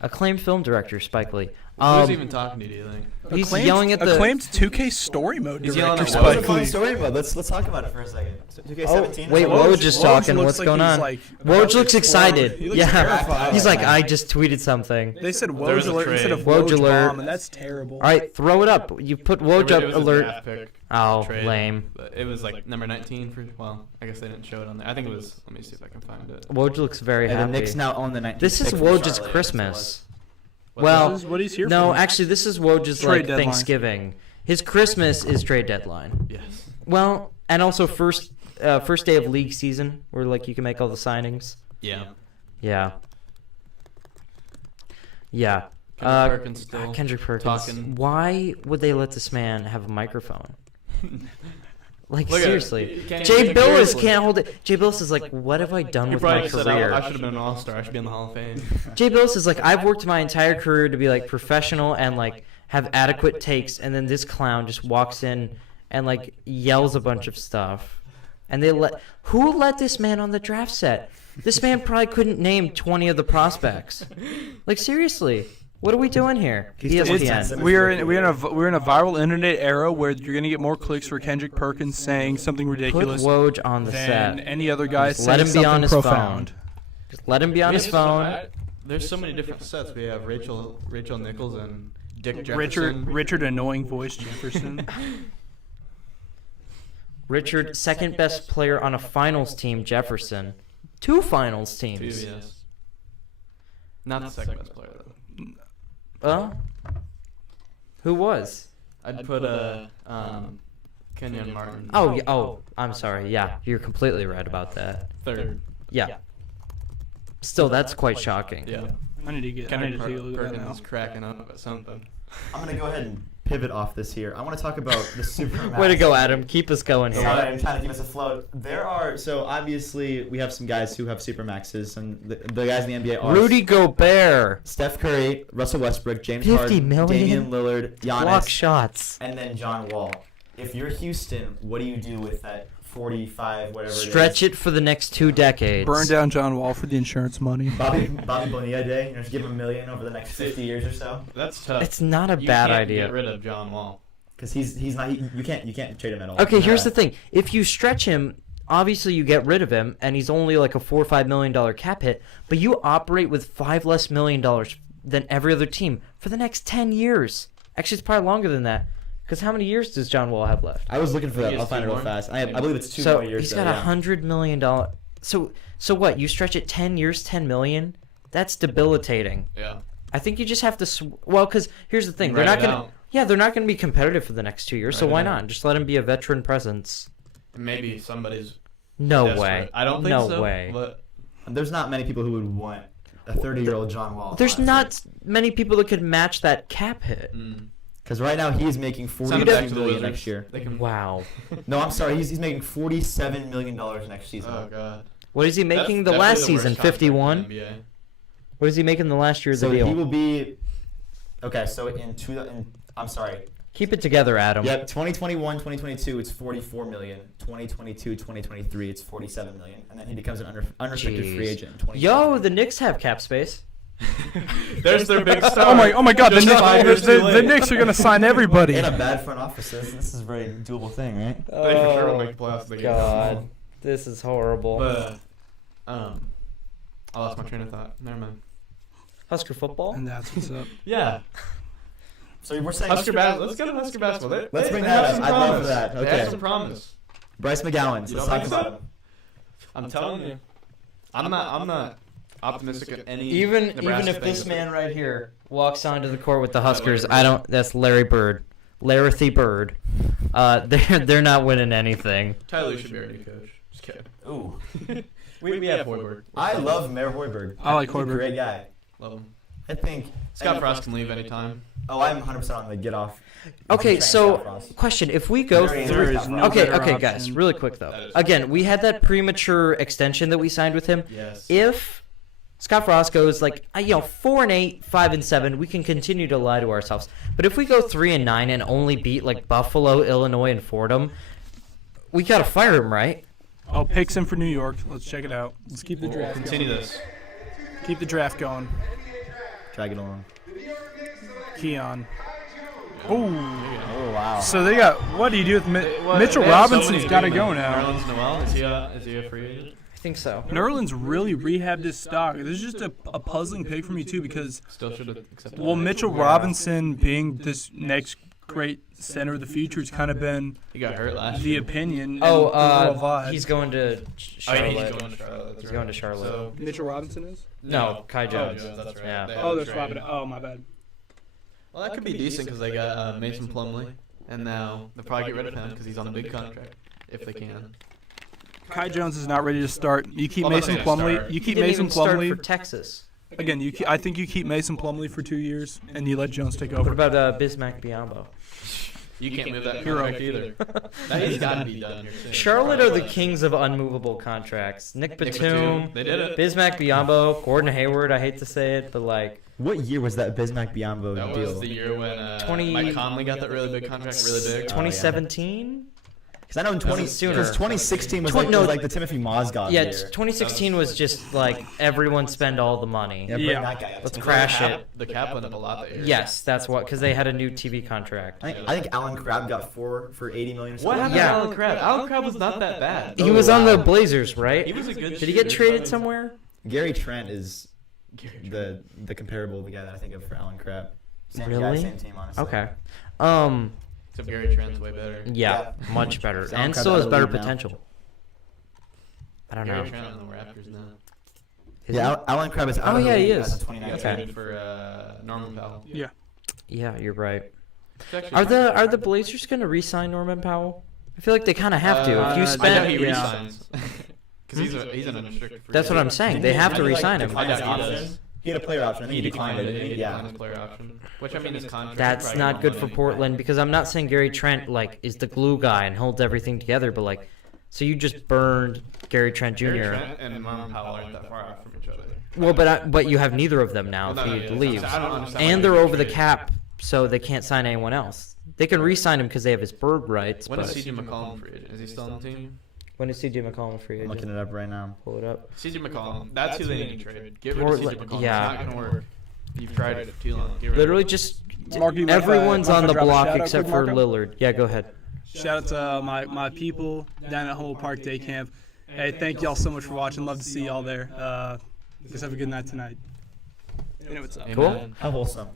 Acclaimed film director Spike Lee. Who's even talking to you? Do you think? He's yelling at the. acclaimed 2K story mode He's yelling director at Woj. Spike Lee. story, but let's talk about it for a second. So 2K17. Oh, wait, Woj is talking. looks What's like going he's, on? like, Woj looks excited. He looks Yeah, terrified. he's like, I just tweeted something. They said There was Woj a alert instead of trade. Woj Woj alert. bomb, and that's terrible. All right, throw it up. You put Woj It up was a alert. draft pick Oh, trade, lame. but it was like number 19 for. Well, I guess they didn't show it on there. I think it was. Let me see if I can find it. Woj looks very And the Knicks happy. now own the 19th This is pick from Woj's Charlotte. Christmas. What's Well, This is what he's here no, for. actually, this is Woj's Trade like deadline. Thanksgiving. His Christmas is trade deadline. Yes. Well, and also first day of league season, where like you can make all the signings. Yeah. Yeah. Yeah. Kendrick Perkins still Kendrick Perkins. talking. Why would they let this man have a microphone? Like Look at it. seriously, You can't Jay even Billis seriously. can't hold it. Jay Billis is like, what have I done He with my probably said, I career? should have been an all-star. I should be in the Hall of Fame. Jay Billis is like, I've worked my entire career to be like professional and like have adequate takes, and then this clown just walks in and like yells a bunch of stuff, and who let this man on the draft set? This man probably couldn't name 20 of the prospects. Like seriously. What are we doing here? He's still ESPN. intense. We're in a viral internet era where you're gonna get more clicks for Kendrick Perkins saying something Put ridiculous Woj on the than set. any other guy Just saying let him be something on his profound. phone. Just let him be on his phone. There's so many different sets. We have Rachel Nichols and Dick Jefferson. Richard annoying voice Jefferson. Richard, second best player on a finals team, Jefferson. 2 finals Two, teams. yes. Not the second best player though. Who was? I'd put Kenyon Martin. Oh, yeah, oh, I'm sorry. Yeah, you're completely right about that. Third. Yeah. Still, that's quite shocking. Yeah. I need to take a Kendrick look at that now. Perkins cracking up at something. I'm gonna go ahead and pivot off this here. I want to talk about the Supermax. Way to go, Adam. Keep us going here. Sorry, I'm trying to keep us afloat. So obviously we have some guys who have Supermaxes, and the guys in the NBA are Rudy Gobert. Steph Curry, Russell Westbrook, James 50 Harden, million? Damian Lillard, Block Giannis, shots. and then John Wall. If you're Houston, what do you do with that 45, whatever Stretch it for the next 2 decades. Burn down John Wall for the insurance money. Bobby Bonilla Day, just give him $1 million over the next 50 years or so. That's tough. It's not a You bad can't idea. Get rid of John Wall. Because he's not. You can't trade him at all. Okay, here's the thing. If you stretch him, obviously you get rid of him, and he's only like a $4 or $5 million cap hit, but you operate with $5 less million than every other team for the next 10 years. Actually, it's probably longer than that. Because how many years does John Wall have left? I was looking for that. He has I'll find it 2 real more. fast. I believe it's 2 So more years. he's got $100 million. So what? You stretch it 10 years, $10 million? That's debilitating. Yeah. I think you just have to. Well, because here's the thing. They're Write not it going to. out. Yeah, they're not going to be competitive for the next 2 years. So Write it why out. not? Just let him be a veteran presence. Maybe somebody's No desperate. way. I don't think No so. way. But There's not many people who would want a 30-year-old John Wall. There's not many people that could match that cap hit. Because right now he's making Send him back $47 to the million Wizards. next year. They can. Wow. No, I'm sorry. He's making $47 million next season. Oh god. What is he making That's the last definitely season? worst contract in the 51? NBA. What is he making the last year of the So deal? he will be. Okay, so I'm sorry. Keep it together, Adam. Yep, 2021, 2022, it's $44 million. 2022, 2023, it's $47 million, and then he becomes an unrestricted Jeez. free agent. In 2023. Yo, the Knicks have cap space. There's their big star. Oh my God! The Just 5 years too Knicks, late. the Knicks are gonna sign everybody. in a bad front office. This is a very doable thing, right? They for sure will make the playoffs. if they get God, them. this is horrible. But I lost my train of thought. Never mind. Husker football. And that's what's up. Yeah. So we're saying Husker basketball. Let's go to Husker basketball. Let's bring they that have up. some I'd love promise. that. They Okay. have some promise. Bryce McGowan. You Let's don't talk think about so? him. I'm telling you. I'm not optimistic of any. Even Nebraska if this thing. man right here walks onto the court with the Huskers, I don't. That's Larry Bird, Larry Bird. They're not winning anything. Tyler should be our new coach. Just kidding. Ooh. We have Hayward. I love Mayor Hoiberg. I like He's a Hoiberg. great guy. Love him. I think Scott Frost can leave anytime. Oh, I'm 100% on the get off. Okay, Train Scott so Frost. question: if we go There through, is no okay, better okay, guys, option. really quick though. That is Again, we had that premature extension that we signed with him. Yes. If Scott Frost goes like 4-8, 5-7, we can continue to lie to ourselves. But if we go 3-9 and only beat like Buffalo, Illinois, and Fordham, we gotta fire him, right? I'll pick him for New York. Let's check it out. Let's keep the We'll draft. continue going. this. Keep the draft going. Drag it along. Keon. Oh. Oh, wow. So they got. What do you do with Mitchell Robinson's got to go now. Nerlens Noel, is he a free agent? I think so. Nerlens really rehabbed his stock. This is just a puzzling pick for me too because Still should have accepted. well Mitchell Robinson being this next great center of the future has kind of been He got hurt last the year. opinion. and the overall vibe. He's going to Oh, yeah, Charlotte. he's going to Charlotte. That's He's right. going to Charlotte. So, Mitchell Robinson is. No, Kai Jones. That's right. Yeah. They had Oh, him they're traded. swapping it. Oh, my bad. Well, that could be decent because they got Mason Plumlee, and now they'll probably get rid of him because he's on a big contract if they can. Kai Jones is not ready to start. You keep Well, that's Mason not gonna Plumlee. start. You He keep didn't Mason even start Plumlee for Texas. again. I think you keep Mason Plumlee for 2 years and you let Jones take What over. about Bismack Biyombo? You can't move that Hero. contract either. He's got to be done here soon. Charlotte are the kings of unmovable contracts. Nick Batum, They did it. Bismack Biyombo, Gordon Hayward. I hate to say it, but like What year was that Bismack Biyombo That deal? was the year when 20 Mike Conley got that really big contract, really big. 2017. Because I know in sooner. 2016 was No, like the Timothy Mozgov Yeah, year. 2016 was just like everyone spend all the money. Yeah, bring Yeah. that guy up. Let's Timothy crash Mozgov. it. The cap went up a lot that year. Yes, that's what, because they had a new TV contract. I think Alan Crabb got 4 for $80 million. Or something. What happened Yeah. to Alan Crabb? Alan Crabb was not that bad. He was on wow. the Blazers, right? He was a good Did he get shooter. traded somewhere? Gary Trent is the comparable the guy that I think of for Alan Crabb. Same guy, Really? same team, honestly. Okay. Except Gary Trent's way better. Yeah, much better, Alan and Crabb still out has of the better league now. potential. I don't know. Gary Trent on the Raptors now. Is Yeah, he? Alan Crabb is out Oh, of the yeah, he league is. as of He 2019. got Okay. traded for Norman Powell. Yeah. Yeah, you're right. It's actually Are the Blazers going to re-sign Norman Powell? I feel like they kind of have to. If you I I know spend, he Yeah. resigns. Because he's an unrestricted free that's what I'm agent. saying. They have to re-sign him. I doubt he Option. does. He had a player option. I think He he declined it. He Yeah. declined his player option, which I mean his contract. That's not good for Portland because I'm not saying Gary Trent like is the glue guy and holds everything together, but like, so you just burned Gary Trent Jr. Gary Trent and Norman Powell aren't that far off from each other. Well, but you have neither of them now Well, no, if he yeah, leaves, I don't understand and why they're they over the trade. cap, so they can't sign anyone else. They can re-sign him because they have his bird rights. When But is CJ McCollum free agent? Is he still on the team? when is CJ McCollum free I'm agent? looking it up right now. Pull it up. CJ McCollum. That's who they need to trade. Get rid of Portland- CJ McCollum. yeah. It's not gonna work. You've tried it too long. Get rid of Literally, him. just Mark, you mind if I- everyone's mind on if I the drop a block shout out except quick, for Marco? Lillard. Yeah, go ahead. Shout out to my people down at Humboldt Park Day Camp. Hey, thank y'all so much for watching. Love to see y'all there. Just have a good night tonight. You know what's up. Cool. Amen. How wholesome.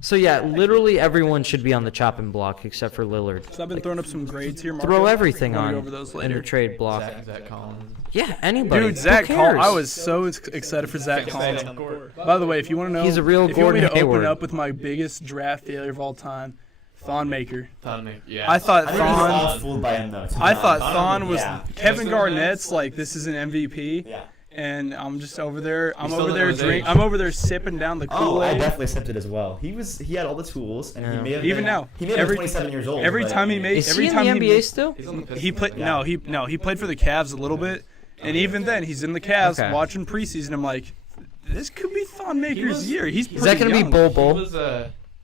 So yeah, literally everyone should be on the chopping block except for Lillard. So I've been throwing up some grades here. Marco. Throw everything We'll go on over those in later. the trade block. Zach Collins. Yeah, anybody. Dude, Zach Who Collins. cares? I was so excited for Zach Collins. By the way, if you want to know, He's a real if you want me Gordon to open Hayward. up with my biggest draft failure of all time, Thon Maker. Yeah. I thought I think we were all Thon. fooled by him though. to be I thought honest. Thon was Yeah. Kevin Garnett's like this is an MVP, Yeah. and I'm just over there. I'm still over don't there know his drink. age. I'm over there sipping down the Oh, I Kool-Aid. definitely sipped it as well. He had all the tools, and Yeah. he may have Even been, now, he may have every- been 27 years old. every but- time he made- Is every he in time the he NBA made- still? He's on the Pistons. He played Yeah. he played for the Cavs a little bit, and even then he's in the Cavs Okay. watching preseason. I'm like, this could be Thon Maker's was- year. He's Is that going gonna to be Bull He Bull? was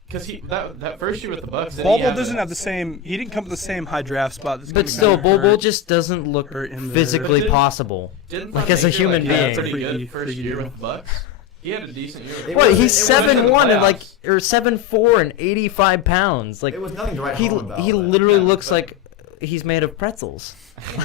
because that first year with the Bucks. Bol Bol doesn't have the same. He didn't come to the same high draft spot. That's But gonna still, be Bull Bull hurt. just doesn't look Hurt in the- physically But possible. Didn't like, Thon as a Maker, human have a being. pretty good Freaky- first freaky year dude. with the Bucks. He had a decent year. It What? was- He's it wasn't in the 7'1" and playoffs. or 7'4" and 85 pounds. Like It was nothing to write he home about. he but- literally yeah, looks but- like he's made of pretzels.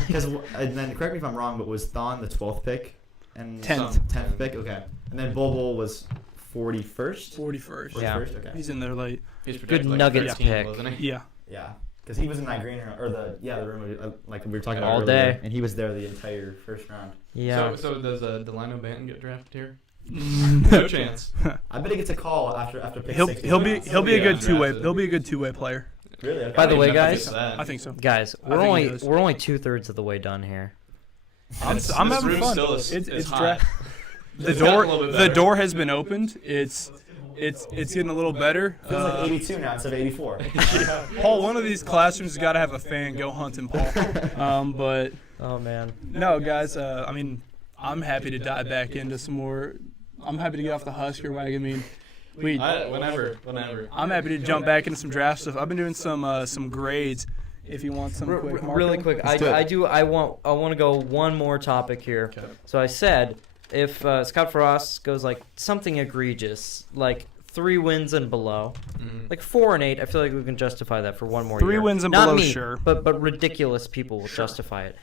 Because and then correct me if I'm wrong, but was Thon the 12th pick and 10th. 10th pick? Okay, and then Bol Bol was 41st. 41st. Yeah. 41st? Okay. He's in there late. He's Good projected like Nuggets 13, pick. wasn't he? Yeah. Yeah, because he was in that green room or the room like we were talking about All earlier, day. and he was there the entire first round. Yeah. So does Delano Banton get drafted here? Mm. No chance. I bet he gets a call after pick He'll 60. he'll be a Yeah, good two-way. drafted. He'll be a good two-way player. Really. Okay. By the way, I mean, guys, that. I think so. Guys, I think he does. we're only 2/3 of the way done here. I'm This having room fun. still is- It's is hot. draft. The It's gotten a door little bit the better. door has been opened. It's getting a little better. Feels like 82 now instead of 84. Paul, one of these classrooms has got to have a fan. Go hunting, Paul. But Oh man. no, guys. I mean, I'm happy to dive back into some more. I'm happy to get off the Husker wagon. I mean, Whenever. I'm happy to jump back into some draft stuff. I've been doing some grades. If you want some quick, Marco. Really quick, I want to go one more topic here. Okay. So I said if Scott Frost goes like something egregious, like 3 wins and below, Mhm. like 4 and 8, I feel like we can justify that for one more 3 year. wins and Not below, me, sure. but ridiculous people will justify it.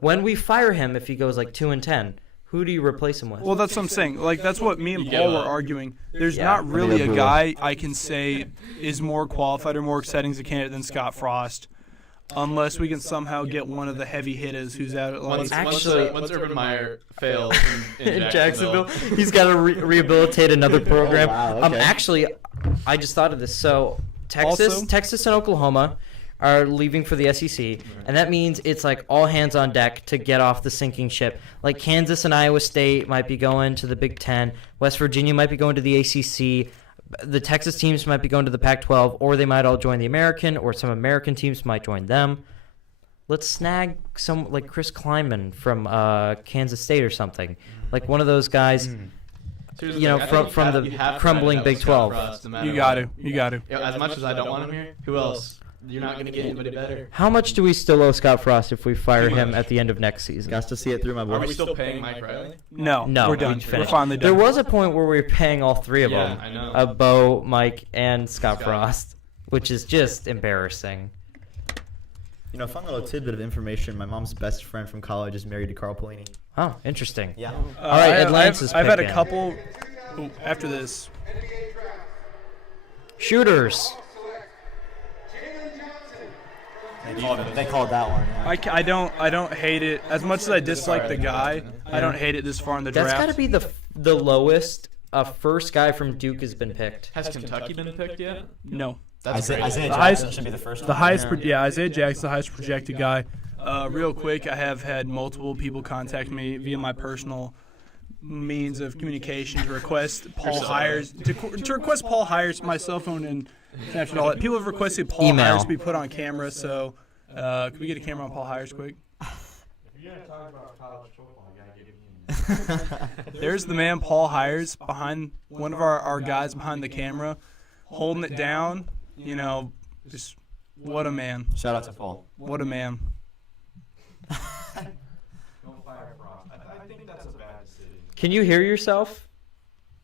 When we fire him, if he goes like 2 and 10, who do you replace him with? Well, that's what I'm saying. Like, that's what me and You Paul give were up. arguing. There's Yeah. not really a guy I can say is more qualified or more exciting as a candidate than Scott Frost, unless we can somehow get one of the heavy hitters who's out at like. Once Urban Meyer fails in in Jacksonville, Jacksonville, he's got to rehabilitate another program. wow, okay. Actually, I just thought of this. So Also- Texas and Oklahoma are leaving for the SEC, and that means it's like all hands on deck to get off the sinking ship. Like Kansas and Iowa State might be going to the Big Ten. West Virginia might be going to the ACC. The Texas teams might be going to the Pac-12, or they might all join the American, or some American teams might join them. Let's snag some like Chris Kleiman from Kansas State or something, like one of those guys. Seriously, You know, I think from the you have to crumbling ride it out Big with Scott 12. Frost, no matter You got what. to. You got to. Yeah, as much as I don't want him here, who else? You're not going to get anybody better. How much do we still owe Scott Frost if we fire him at the end of next season? Got to see it through my Are we boys. still paying Mike Riley? No, No, we're done. we We're finished. finally There done. was a point where we were paying all 3 of Yeah, them, I know. Bo, Mike, and Scott Scott. Frost, which is just embarrassing. You know, fun little tidbit of information. My mom's best friend from college is married to Carl Pelini. Oh, interesting. Yeah. All right, Atlanta's I've had a picking. couple. Ooh, after this, NBA Draft. Shooters. Select Jalen Johnson. They called that one. Yeah. I don't hate it as much as I dislike the guy. I don't hate it this far in the That's draft. got to be the lowest a first guy from Duke has been picked. Has Kentucky been picked yet? No. That's crazy. Isaiah The highest- Jackson should be the first The one. highest, Isaiah Jackson, the highest projected guy. Real quick, I have had multiple people contact me via my personal means of communication to request Paul Hires to request Paul Hires my cell phone and Snapchat all that. People have requested Paul Email. Hires to be put on camera. So can we get a camera on Paul Hires quick? If you're gonna talk about college football, you gotta get me. There's the man Paul Hires behind one of our guys behind the camera, holding it down. You know, just what a man. Shout out to Paul. What a man. Don't fire Frost. I think that's a bad decision. Can you hear yourself?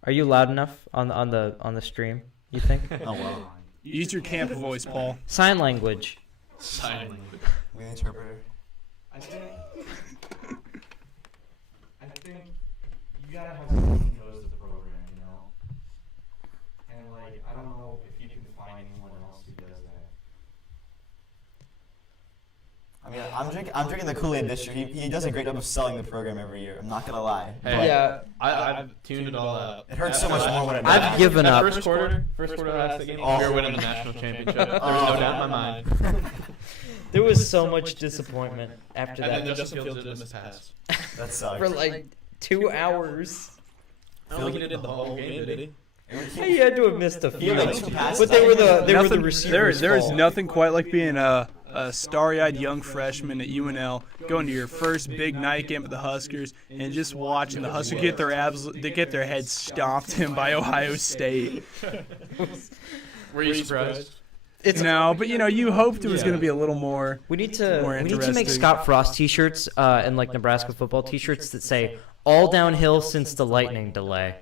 Are you loud enough on the stream? You think? Oh wow. Use your camp voice, Paul. Sign language. Sign language. We interpreter. I think you gotta have someone who knows the program, you know. And like, I don't know if you can find anyone else who does that. I mean, I'm drinking the Kool-Aid this year. He does a great job of selling the program every year. I'm not gonna lie. Hey, Yeah. I've tuned it all out. It hurts so much more when it I've doesn't. given up. First quarter last game, we were winning the national championship. There was no doubt in my mind. There was so much disappointment after And then that. Justin Fields did miss pass. That sucks. For like 2 hours. I don't think he did the whole game, did he? He had to have missed a few. like 2 passes. But they were the Nothing- receivers. there is fault. nothing quite like being a starry-eyed young freshman at UNL, going to your first big night game at the Huskers, and just watching the Huskers get their heads stomped in by Ohio State. Were you surprised? No, but you hoped it was going to be a little more. We need More to make interesting. Scott Frost T-shirts and like Nebraska football T-shirts that say "All downhill since the lightning delay."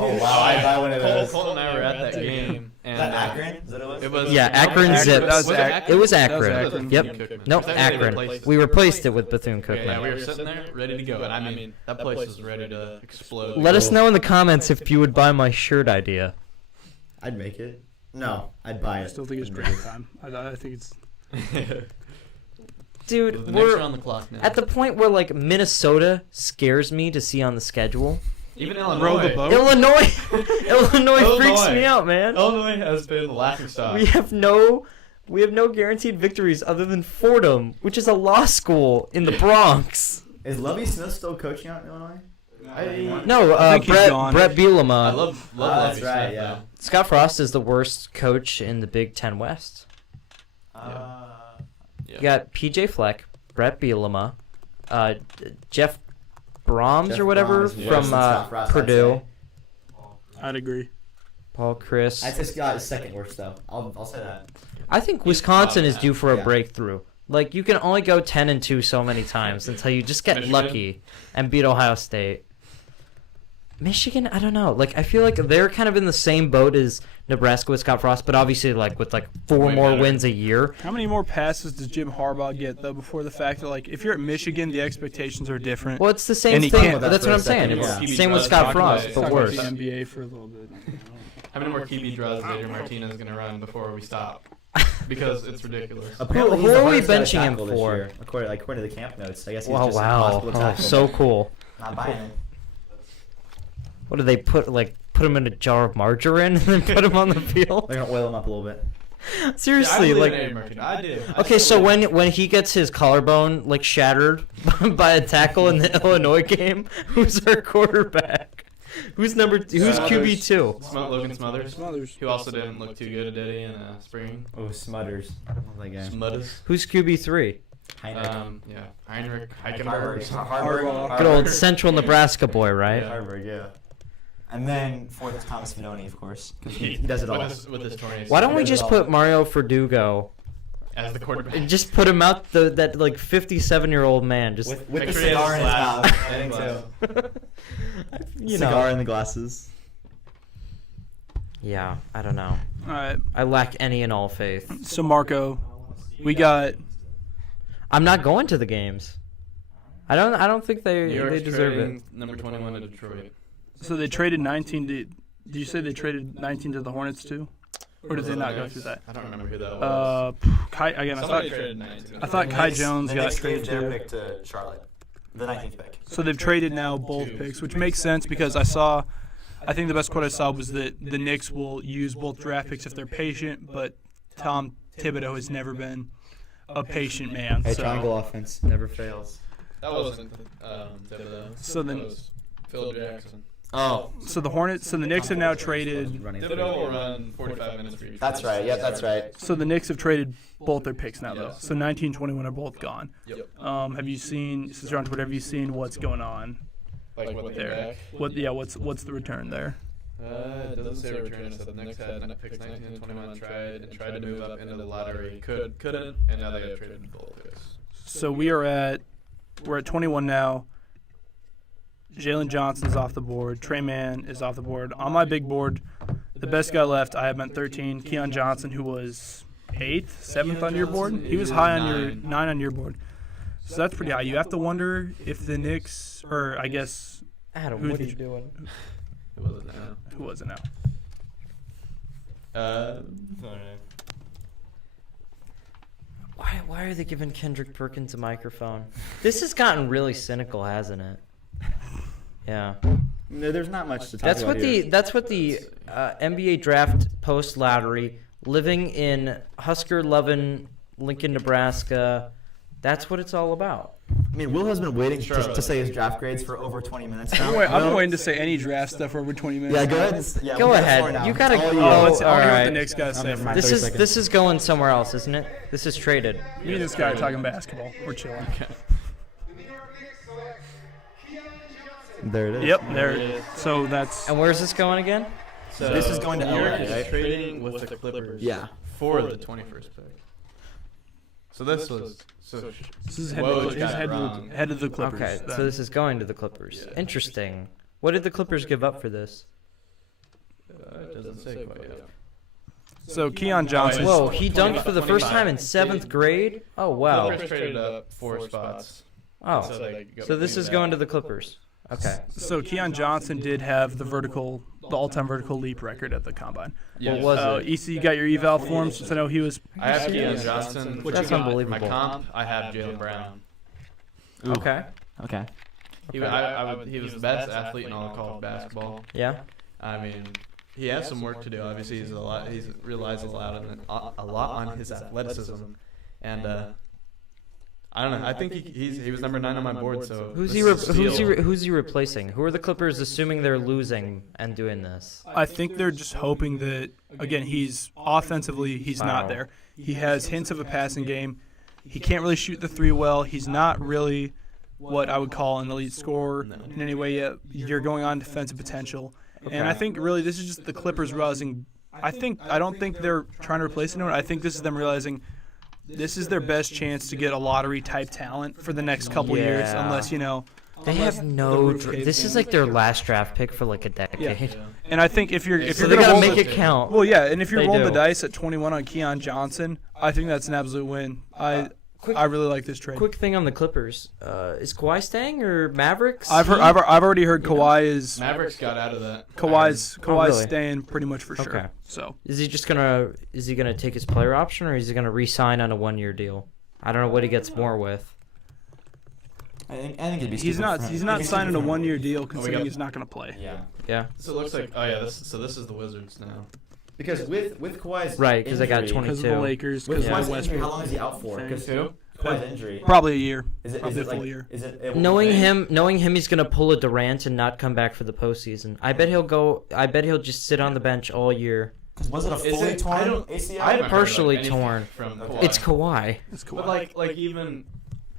Oh wow, I buy one of those. Cole and I were at that game, Is and that Akron? Is that what it it was? was Yeah, Akron Akron. Zips. That was Akron. It was That was Akron. Akron. Yep. Cookman. Nope, Because they Akron. replaced We replaced it with Bethune Yeah, Cookman. we were sitting there ready to go, and I mean, that place was ready to explode. Let us know in the comments if you would buy my shirt idea. I'd make it. No, I'd buy I it. still think it's break time. I think it's. Dude, The Knicks are we're on the clock now. at the point where like Minnesota scares me to see on the schedule. Even Row the Illinois. boat. Illinois freaks Illinois. me out, man. Illinois has been the laughing stock. We have no guaranteed victories other than Fordham, which is a law school in the Bronx. Is Lovie Smith still coaching out in Illinois? No, I think he's Brett gone. Bielema. I love that's Lovie right, Smith, yeah. though. Scott Frost is the worst coach in the Big Ten West. You got PJ Fleck, Brett Bielema, Jeff Brahms Jeff or whatever Brahms is worse from than Scott Frost, I'd Purdue. say. I'd agree. Paul Chris. I'd say Scott is second worst though. I'll say that. I think Wisconsin is due for a Yeah. breakthrough. Like you can only go 10-2 so many times until you just get Michigan? lucky and beat Ohio State. Michigan, I don't know. Like I feel like they're kind of in the same boat as Nebraska with Scott Frost, but obviously like with like 4 Way more better. wins a year. How many more passes does Jim Harbaugh get though before the fact that if you're at Michigan, the expectations are different. Well, it's the same And he thing. can't- That's what I'm for a saying. second, It's yeah. same with Scott Frost, Talk but about worse. The NBA for a little bit. How many more QB draws is Adrian Martinez going to run before we stop? Because it's ridiculous. Apparently, Who he's the are we hardest guy to benching him tackle this for? year, according to the camp notes. I guess he's Wow, just wow. impossible to Oh, tackle. so cool. Not buying it. What do they put him in a jar of margarine and then put him on the field? They're gonna oil him up a little bit. Seriously, Yeah, I believe like in Adrian Martinez. I do. I okay, so still do. when he gets his collarbone shattered by a tackle in the Illinois game, who's our quarterback? Who's QB2? Logan Smothers, Smothers. who also didn't look too good today in spring. Oh, Smudders. I love that guy. Smudders. Who's QB3? Heinrich. Heinrich Harvard. Eichenberg. Good old Central Nebraska boy, right? Yeah. Harvard, yeah. And then fourth is Thomas Fidoni, of course, because he does it all. With his torn Why don't we Does it just all. put Mario Verdugo as the quarterback? and just put him out that 57-year-old man just With the Picture he has cigar in his glass. mouth. I think so. Cigar in the glasses. Yeah, I don't know. All right. I lack any and all faith. So Marco, we got. I'm not going to the games. I don't think New they York's deserve trading it. number 21 to Detroit. So they traded 19 to. Did you say they traded 19 to the Hornets too, or did they not go through that? I don't remember who that was. Kai again. Somebody traded 19. I thought Kai Jones the got Knicks traded traded their too. pick to Charlotte, the 19th pick. So they've traded now both picks, which makes sense because I think the best quote I saw was that the Knicks will use both draft picks if they're patient, but Tom Thibodeau has never been a patient man. Hey, So triangle offense never fails. That wasn't Thibodeau. So then- that was Phil Jackson. Oh, So the Knicks have now traded. Thibodeau will run 45 minutes for each. that's right. Yep, that's right. So the Knicks have traded both their picks now, though. Yes. So 19, 21 are both gone. Yep. Have you seen, since you're on Twitter, have you seen what's going on Like what they there? back? What's the return there? It doesn't say return. So the Knicks had picks 19 and 21, tried to move up into the lottery, couldn't, and now they have traded both picks. So we're at 21 now. Jalen Johnson's off the board. Trey Mann is off the board. On my big board, the best guy left, I have him at 13. Keon Johnson, who was 8th, 7th on your board. He was high on your 9 on your board. So that's pretty high. You have to wonder if the Knicks, or I guess, Adam, Who what are did you doing? Who was it now? who was it now? Why are they giving Kendrick Perkins a microphone? This has gotten really cynical, hasn't it? Yeah. No, there's not much to talk That's about what here. the NBA draft post lottery, living in Husker loving Lincoln, Nebraska. That's what it's all about. I mean, Will has been waiting to say his draft grades for over 20 minutes now. I've been waiting to say any draft stuff for over 20 minutes. Yeah, go ahead. Yeah, Go we'll ahead. for it now. You gotta It's go. all you. I All want to hear what right. the Knicks guys say. never mind. first. 30 seconds. This is going somewhere else, isn't it? This is traded. Me and this guy are talking basketball. We're chilling. The New York Knicks select Keon Johnson. There it is. Yep, there it is. So that's And where's this going again? So This is going to New York LA, is right? trading with the Clippers. Yeah. For the 21st pick. So this was this is head, Woj to, got head, it wrong. head of the Clippers. Okay, then. so this is going to the Clippers. Yeah. Interesting. What did the Clippers give up for this? It doesn't say quite yet. So Keon Johnson. Whoa, he dunked for the first time in 7th grade? Oh, wow. Clippers traded up 4 spots. Oh, they go so this between is that. going to the Clippers. Okay. So Keon Johnson did have the all-time vertical leap record at the combine. What was it? EC, you got your eval forms. Since I know he was. I have Keon Johnson. That's unbelievable. My comp, I have Jaylen Brown. Okay. Okay. He was the best athlete in all of college basketball. Yeah? I mean, he has some work to do. Obviously, he's relies a lot on his athleticism, and I don't know. I think he was number 9 on my board. So Who's this is a steal. who's he replacing? Who are the Clippers assuming they're losing and doing this? I think they're just hoping that, again, he's offensively, he's not Wow. there. He has hints of a passing game. He can't really shoot the 3 well. He's not really what I would call an elite scorer in any way yet. You're going on defensive potential. And I think really this is just the Clippers realizing, I don't think they're trying to replace anyone. I think this is them realizing this is their best chance to get a lottery type talent for the next couple years, Yeah. unless, They have no. This is like their last draft pick for like a decade. and I think if you're So going they to gotta roll make the, it count. well, yeah, and if you're They rolling the do. dice at 21 on Keon Johnson, I think that's an absolute win. I really like this trade. Quick thing on the Clippers: is Kawhi staying or Mavericks? I've already heard Kawhi is Mavericks got out of that. Kawhi's really? staying pretty much for sure. Okay. So Is he gonna take his player option or is he gonna re-sign on a 1-year deal? I don't know what he gets more with. I think it'd be he's stupid not for him. he's It'd not be signing a stupid for him. 1-year deal considering got- he's not going to play. Yeah. Yeah. So it looks like this is the Wizards now. Because with Kawhi's Right, because they got injury- Because of the 22. Lakers, With because Yeah. of Kawhi's the injury, how Westbrook long is he out for? thing. Because Who? Kawhi's injury. Probably a year. Is full like, year. Is it Knowing him, he's gonna pull a Durant and not come back for the postseason. I bet he'll just sit on the bench all year. Was it a Is fully it- torn I don't- ACL? I haven't heard Partially anything torn. From Okay. Kawhi. It's Kawhi. It's But Kawhi. like even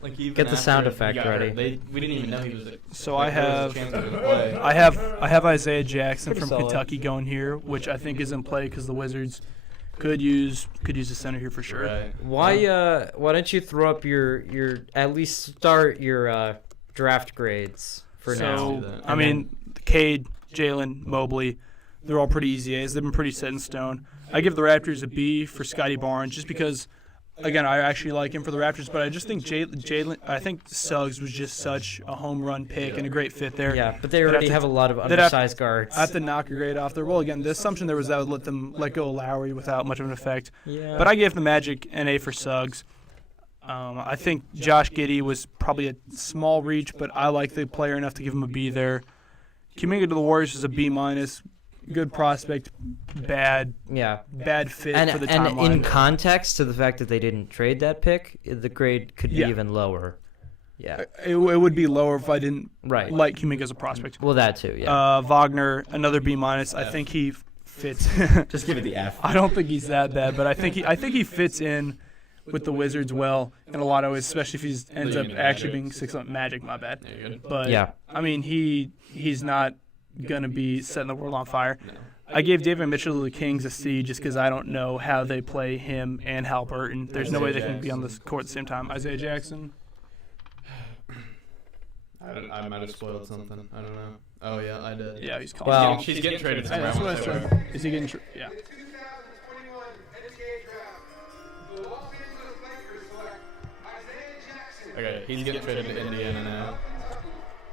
Get the after sound he effect got ready. hurt, we didn't even know he was. So like, I there was a have- chance he was gonna play. I have Isaiah Jackson Pretty from solid. Kentucky going here, which I think is in play because the Wizards could use a center here for sure. Right. Why don't you throw up your at least start your draft grades for now? So, that. I mean, Cade, Jaylen, Mobley, they're all pretty easy A's. They've been pretty set in stone. I give the Raptors a B for Scotty Barnes just because, again, I actually like him for the Raptors, but I just think I think Suggs was just such a home run pick and a great fit there. Yeah, but they They'd already to- have a lot of they'd have- undersized guards. I have to knock a grade off there. Well, again, the assumption there was that would let them let go of Lowry without much of an effect. Yeah. But I gave the Magic an A for Suggs. I think Josh Giddey was probably a small reach, but I like the player enough to give him a B there. Kuminga to the Warriors is a B minus. Good prospect, bad fit and for the and timeline. in context to the fact that they didn't trade that pick, the grade could be Yeah. even lower. Yeah. It would be lower if I didn't Right. like Kuminga as a prospect. Well, that too. Yeah. Wagner, another B-. I think he fits. Just give it the F. I don't think he's that bad, but I think he fits in with the Wizards well in a lot of ways, especially if he ends up actually being 6'11". Magic, my bad. Yeah, you're good. But Yeah. I mean, he's not gonna be setting the world on fire. I gave David Mitchell to the Kings a C just because I don't know how they play him and Halliburton. There's no way they can be on this court at the same time. Isaiah Jackson. I might have spoiled something. I don't know. Oh yeah, I did. Yeah, he's calling. Well- She's getting traded Hey, that's what I somewhere. said. Is he getting? Yeah. The 2021 NBA Draft, the Los Angeles Lakers select Isaiah Jackson. Okay, he's getting traded to Indiana now,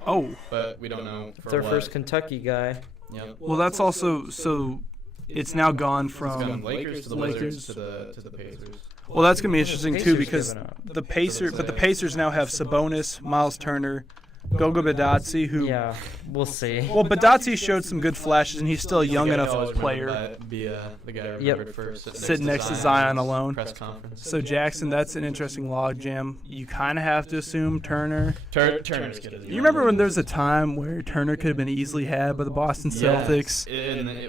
Oh, but we don't know for Their what. first Kentucky guy. Yep. well, that's also so. It's now gone It's going from. Lakers to the Lakers. Wizards to the Pacers. Well, that's gonna be interesting too Pacers because giving up. the Pacers now have Sabonis, Miles Turner, Goga Badazzi, who. Yeah. We'll see. Well, Badazzi showed some good flashes, and he's still a young enough player. Be the guy I Yep. remembered first. Sitting next to Zion alone. Press conference. So Jackson, that's an interesting logjam. You kind of have to assume Turner. Turner's good. You remember when there was a time where Turner could have been easily had by the Boston Celtics?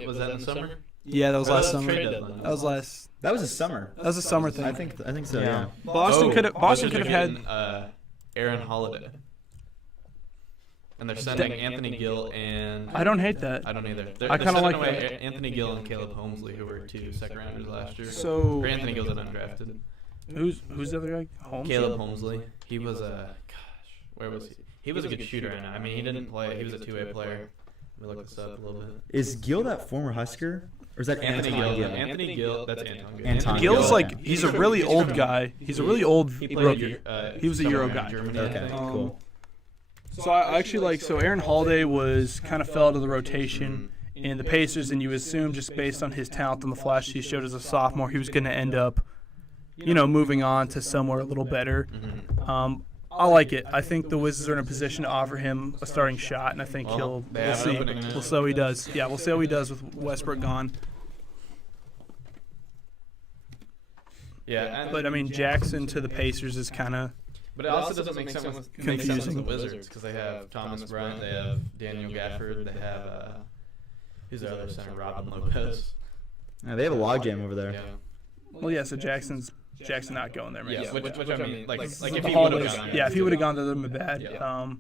Was that in the summer? Yeah, that was Or last that was summer. trade deadline? That was last. That was a summer. That was a summer thing. I think so. Yeah. Yeah. Boston could have. Boston Wizards could are have had. getting, Aaron Holiday. And they're sending Anthony Gill and I don't hate that. I don't either. I kinda like that. Anthony Gill and Caleb Holmesley, who were 2 second-rounders last year. So Or Anthony Gill's an undrafted. who's the other guy? Holmes. Caleb Holmesley. He was where was he? He was a good shooter. I mean, he didn't play. He was a 2-way player. Let me look this up a little bit. Is Gill that former Husker? Or is that Anthony Anton Gill. Gill? Anthony Gill. That's Anton Gill. Anton Gill's Gill. like he's a really old guy. He's a really old He played rookie. He was a somewhere Euro in guy. Germany, I Okay, think. cool. So I actually like so Aaron Holiday was kind of fell to the rotation in the Pacers, and you assume just based on his talent and the flash he showed as a sophomore, he was going to end up, moving on to somewhere a little better. I like it. I think the Wizards are in a position to offer him a starting shot, and I think Well, they we'll have an see. opening now. We'll see how he does. Yeah, we'll see how he does with Westbrook gone. Yeah, But I mean, Jackson to the Pacers is kind of. But it also doesn't make sense with Confusing. the Wizards because they have Thomas Bryant, they have Daniel Gafford, they have who's the other center, Robin Lopez. Yeah, they have a logjam over there. Yeah, Well, yeah. So Jackson not going there, man. yeah. Which I mean, like if The he would have Holidays, gone, yeah, if he would have gone there, that would have been bad. Yeah.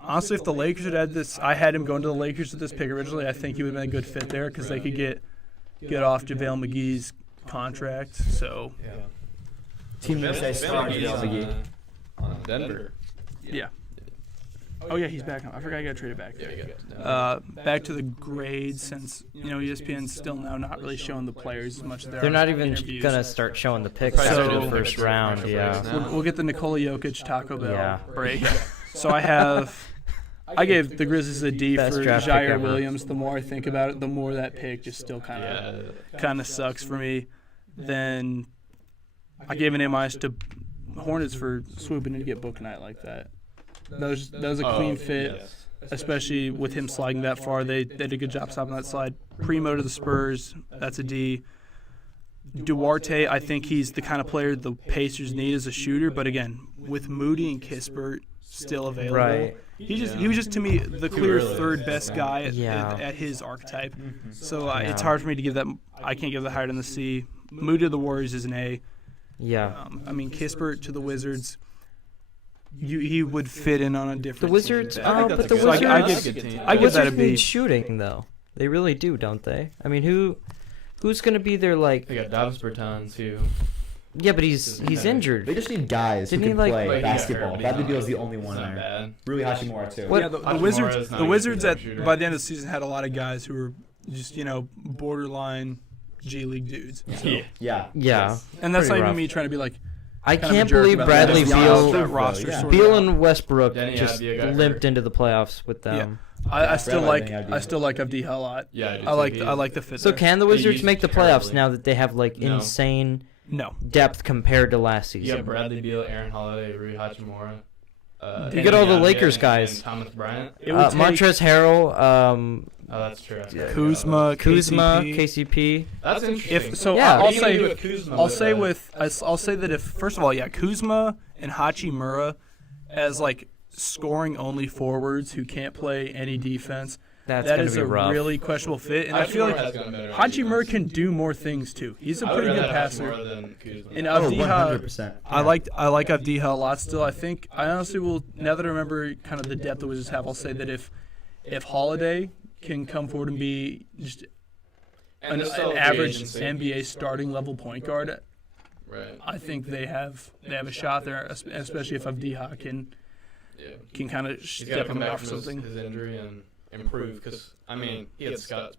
Honestly, if the Lakers had had this, I had him going to the Lakers with this pick originally. I think he would have been a good fit there because they could get off JaVale McGee's contract. So yeah. Team USA star He's JaVale McGee. on Denver. yeah. Oh yeah, he's back. I forgot I got traded back. There you go. Back to the grades since ESPN's still now not really showing the players as much as They're not even gonna start showing the picks Probably after start the doing first picks round. after Yeah. breaks now. We'll get the Nikola Jokic Taco Bell Yeah. break. So I gave the Grizzlies a D Best for draft pick Jair ever. Williams. The more I think about it, the more that pick just still kind of sucks for me. Then I gave an A- to Hornets for swooping in to get Book Knight like that. That was a clean fit, especially with him sliding that far. They did a good job stopping that slide. Primo to the Spurs, that's a D. Duarte, I think he's the kind of player the Pacers need as a shooter, but again, with Moody and Kispert still available, Right. he was just to me the clear early. third best guy Yeah. at his archetype. So Yeah. it's hard for me to give that. I can't give that higher than the C. Moody to the Warriors is an A. Yeah. I mean Kispert to the Wizards. He would fit in on a different. The Wizards. team. Oh, but the So Wizards. I That's give- a good team. I give that a Wizards B. need shooting though. They really do, don't they? I mean, who's gonna be their like? They got Dobbs Bertans too. Yeah, but he's They injured. just need guys who Didn't he, can like- play Like, he got basketball. hurt, but Bradley he's Beal's not- the only one It's not there. bad. Rui Hachimura too. What- Yeah, the Hachimura Wizards. is not The a Wizards good at shooter. by the end of the season had a lot of guys who were just borderline G League dudes. So, Yeah. Yeah. and that's not Pretty even rough. me trying to be like. I kind of a can't jerk believe about Bradley that. Beal. That roster Yeah. sorted Beal out. and Westbrook Then, yeah, just Beal got limped hurt. into the playoffs with them. I still Bradley, like yeah, I still like Avdiha a lot. Yeah, I do I like too. I like the fit. So there. can the They Wizards used make the playoffs terribly. now that they have like No. insane No. depth compared to last You season? got Bradley Beal, Aaron Holiday, Rui Hachimura. You got all the Kenny Lakers Gafford, guys. and Thomas Bryant. It would take Montrezl Harrell, Oh, that's true. Kuzma, Kuzma, KCP. KCP. That's interesting. If so, Yeah. I'll What do you do say with Kuzma I'll with say that? with I'll say that if first of all, yeah, Kuzma and Hachimura as like scoring only forwards who can't play any defense. That's That gonna is be a rough. really questionable fit, and I feel like Hachimura can do more things too. He's a pretty good passer. And Avdiha, 100%. I like Avdiha a lot still. I honestly will, now that I remember kind of the depth the Wizards have, I'll say that if Holiday can come forward and be just an average NBA starting level point guard, Right. I think they have a shot there, especially if Avdiha can kind of He's got to step come him back off from something. his injury and improve. Because, I mean, he had Scott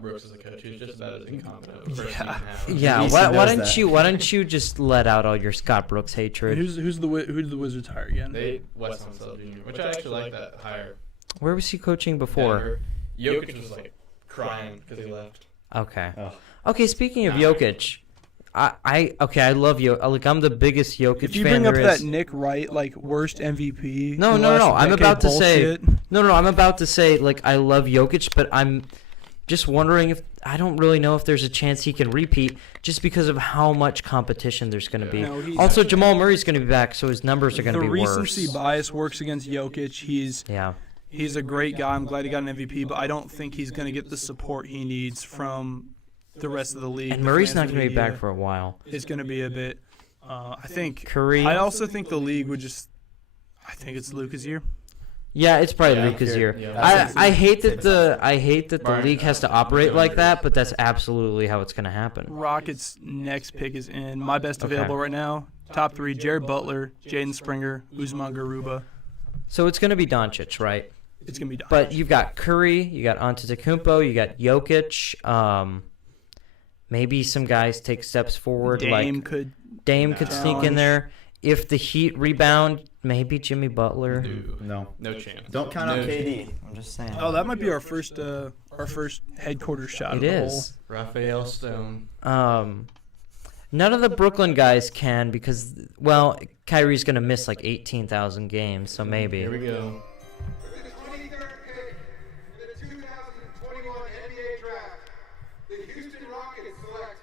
Brooks as a coach. He was just about as incompetent. For a season and a half. Yeah, He why knows don't that. why don't you just let out all your Scott Brooks hatred? Who did the Wizards hire again? Wes Unseld Jr., which I actually like that hire. Where was he coaching before? Denver. Jokic was like crying because he left. Okay. Oh. Okay, speaking of Jokic, I love Jokic. Like, I'm the biggest Jokic If you fan bring up there that is. Nick Wright like worst MVP, No, in the last I'm decade about to say bullshit, I'm about to say like I love Jokic, but I'm just wondering if I don't really know if there's a chance he can repeat just because of how much competition there's going to be. No, he's- Also, Jamal Murray's going to be back, so his numbers are going to the be recency worse. bias works against Jokic. He's a great guy. I'm glad he got an MVP, but I don't think he's going to get the support he needs from the rest of the league. And The Murray's fans not of going to the be back media. for a while. It's going to be a bit. I think Curry. I also think the league would just. I think it's Luka's year. Yeah, it's probably Yeah, Luka's sure. year. Yeah. I hate that the Barnes league has to operate like that, but that's absolutely how it's going to happen. Rockets' next pick is in. My best Okay. available right now. Top 3: Jared Butler, Jaden Springer, Usman Garuba. So it's going to be Doncic, right? It's gonna be done. But you've got Curry, you got Antetokounmpo, you got Jokic. Maybe some guys take steps forward. Dame could. Dame could sneak in challenge. there. If the Heat rebound, maybe Jimmy Butler. No. No chance. Don't count No out KD. I'm just saying. Oh, that might be our first headquarters shot. It of the is. Raphael Stone. None of the Brooklyn guys can because, well, Kyrie's going to miss like 18,000 games, so maybe. Here we go. With the 23rd pick in the 2021 NBA Draft, the Houston Rockets select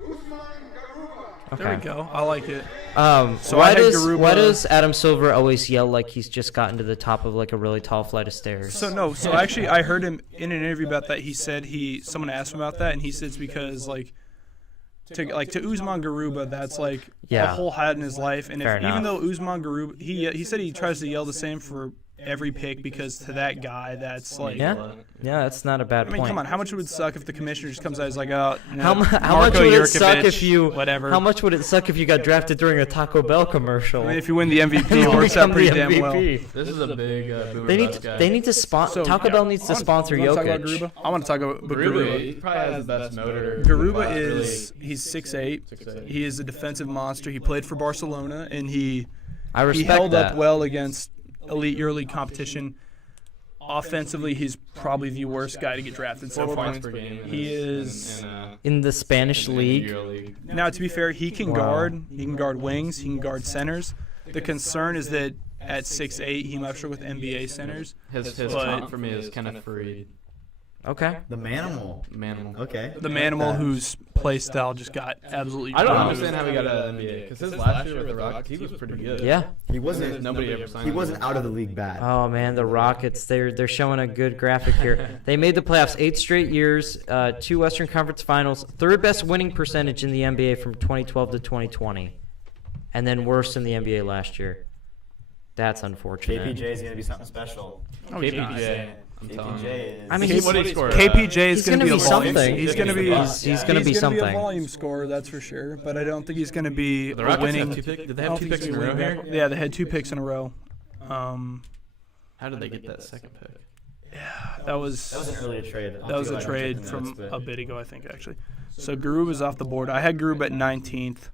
Usman Garuba. There we go. I like it. So why I had why Garuba- does Adam Silver always yell like he's just gotten to the top of like a really tall flight of stairs? So actually, I heard him in an interview about that. He said someone asked him about that, and he said it's because to Usman Garuba, that's like a whole hat in his life. And Fair even enough. though Usman Garuba, he said he tries to yell the same for every pick because to that guy, that's like. Yeah, that's not a bad I mean, point. come on. How much would it suck if the commissioner just comes out and is like, oh, no, How much Marko would it suck Jurkovic, if you? whatever? How much would it suck if you got drafted during a Taco Bell commercial? I mean, if you win the MVP, And it you works out become pretty the damn well. MVP. This is a big boomer They bust guy. need to sponsor. So, Taco Bell needs to sponsor you wanna talk about Jokic. Garuba? I want to talk about Garuba, he Garuba. probably has the best motor. Garuba he's 6'8". 6'8". He is a defensive monster. He played for Barcelona, and he I he respect held that. up well against elite EuroLeague competition. Offensively, he's probably the worst guy to get drafted so 4 far. points per game. He is In the Spanish league, EuroLeague. now. To be fair, he can guard. He can guard wings. He can guard centers. The concern is that at 6'8", he might struggle with NBA centers. His But- comp for me is Kenneth Faried. okay. The Manimal. Manimal. Okay. The Manimal, whose play style just got absolutely. I don't dominated. understand how he got out of the NBA because his last year with the Rockets, he was pretty good. Yeah. He wasn't. Nobody ever signed He him. wasn't out of the league bad. Oh man, the Rockets, they're showing a good graphic here. They made the playoffs 8 straight years, 2 Western Conference Finals, third best winning percentage in the NBA from 2012 to 2020, and then worse in the NBA last year. That's unfortunate. KPJ is gonna be something special. KPJ. I'm telling you. KPJ is. I mean, What did he score? KPJ is He's going to gonna be be a volume. something. He's going to be. He's gonna be a something. volume scorer, that's for sure. But I don't think he's going to be The a Rockets winning. have 2 picks. Did they I don't have 2 think picks he's in a gonna row win here? that. Yeah, they had 2 picks in a row. How did they get that second pick? That was That was an earlier trade. that was a trade from a bit ago, I think, actually. So Garuba's off the board. I had Garuba at 19th.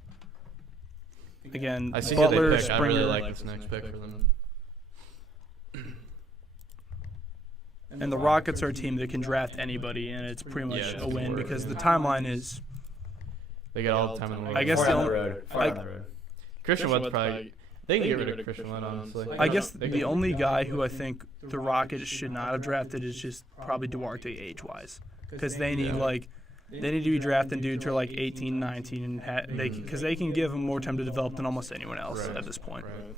Again, I see who Butler, they pick. I Springer. really like this next pick for them. And the Rockets are a team that can draft anybody, and it's pretty much Yeah, a win it's because the timeline is. They got all the time in the world. I guess Far the down the only- road. Far I- down the road. Christian Wood's probably. They can get rid of Christian Wood, honestly. I guess They the can- only guy who I think the Rockets should not have drafted is just probably Duarte age-wise, because they need they need to be drafting dudes who are like 18, 19, and because they can give them more time to develop than almost anyone else Right. at this point. Right.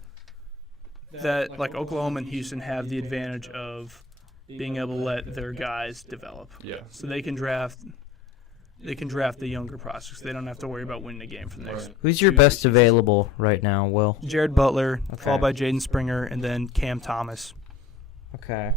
that like Oklahoma and Houston have the advantage of being able to let their guys develop. Yeah. So they can draft the younger prospects. They don't have to worry about winning a game for the next. Who's your best available right now, Will? Jared Butler, Okay. followed by Jaden Springer, and then Cam Thomas. Okay.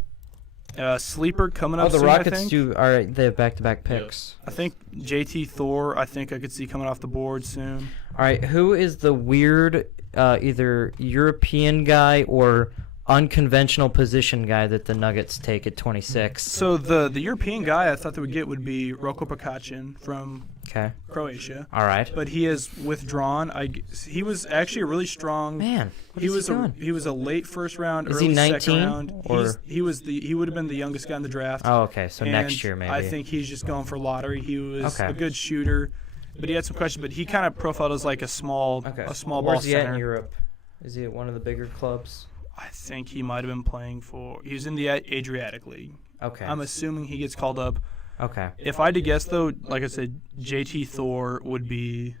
Sleeper coming up Oh, the soon, Rockets I think. do. All right, they have back-to-back picks. I think JT Thor, I could see coming off the board soon. All right, who is the weird, either European guy or unconventional position guy that the Nuggets take at 26? So the European guy I thought they would get would be Roko Pakacin from Okay. Croatia, All right. but he has withdrawn. He was actually a really strong. Man, what He is was doing? he was a late first round, Is he early 19, second round. or- He would have been the youngest guy in the draft. Oh, okay. So next And year maybe. I think he's just going for lottery. He was Okay. a good shooter, but he had some questions. But he kind of profiled as like a small Okay. ball Where's he at in center. Europe? Is he at one of the bigger clubs? I think he might have been playing for. He was in the Adriatic League. Okay. I'm assuming he gets called up. Okay. If I had to guess, though, like I said, JT Thor would be.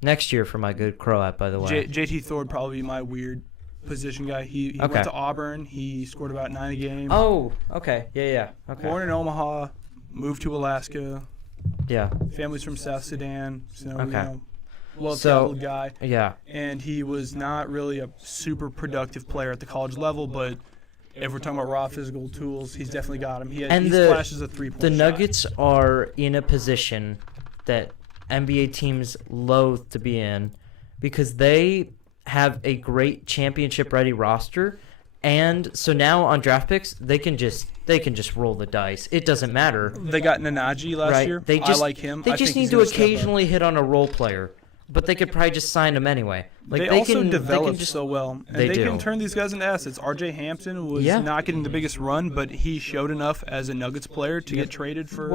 Next year for my good Croat, by the way. JT Thor would probably be my weird position guy. He Okay. went to Auburn. He scored about 9 a game. Oh, okay. Yeah. Okay. Born in Omaha, moved to Alaska. Yeah. Family's from South Sudan, so Okay. well-traveled guy. Yeah. And he was not really a super productive player at the college level, but if we're talking about raw physical tools, he's definitely got him. He flashes a three-point The shot. Nuggets are in a position that NBA teams loathe to be in because they have a great championship-ready roster, and so now on draft picks they can just roll the dice. It doesn't matter. They got Nanaji last Right. year. They I just like him. They I just think he's need to gonna step up. occasionally hit on a role player, but they could probably just sign him anyway. Like they can also develop just, so well, and They they do. can turn these guys into assets. R.J. Hampton was Yeah. not getting the biggest run, but he showed enough as a Nuggets player to get traded for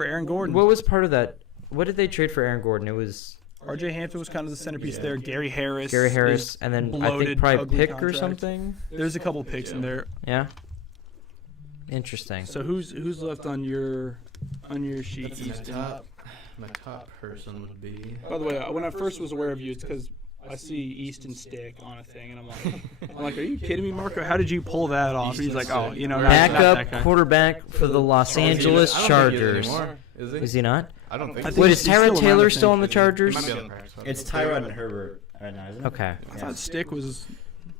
Aaron Gordon. What was part of that? What did they trade for Aaron Gordon? It was R.J. Hampton was kind of the centerpiece there. Gary Harris, and then I bloated, think probably ugly pick or contract. something. There's a couple picks in there. Yeah. Interesting. So who's left on your sheet? My top person would be. By the way, when I first was aware of you, it's because I see Easton Stick on a thing, and I'm like, are you kidding me, Marco? How did you pull that off? He's like, oh, not that Backup guy. quarterback for the Los Angeles Chargers. Is he not? I don't think. I so. think Wait, he's is still Tyrod around, I Taylor think. still on the He Chargers? might be on the practice squad. It's Tyrod and Herbert right now, isn't it? Okay. I thought Stick was.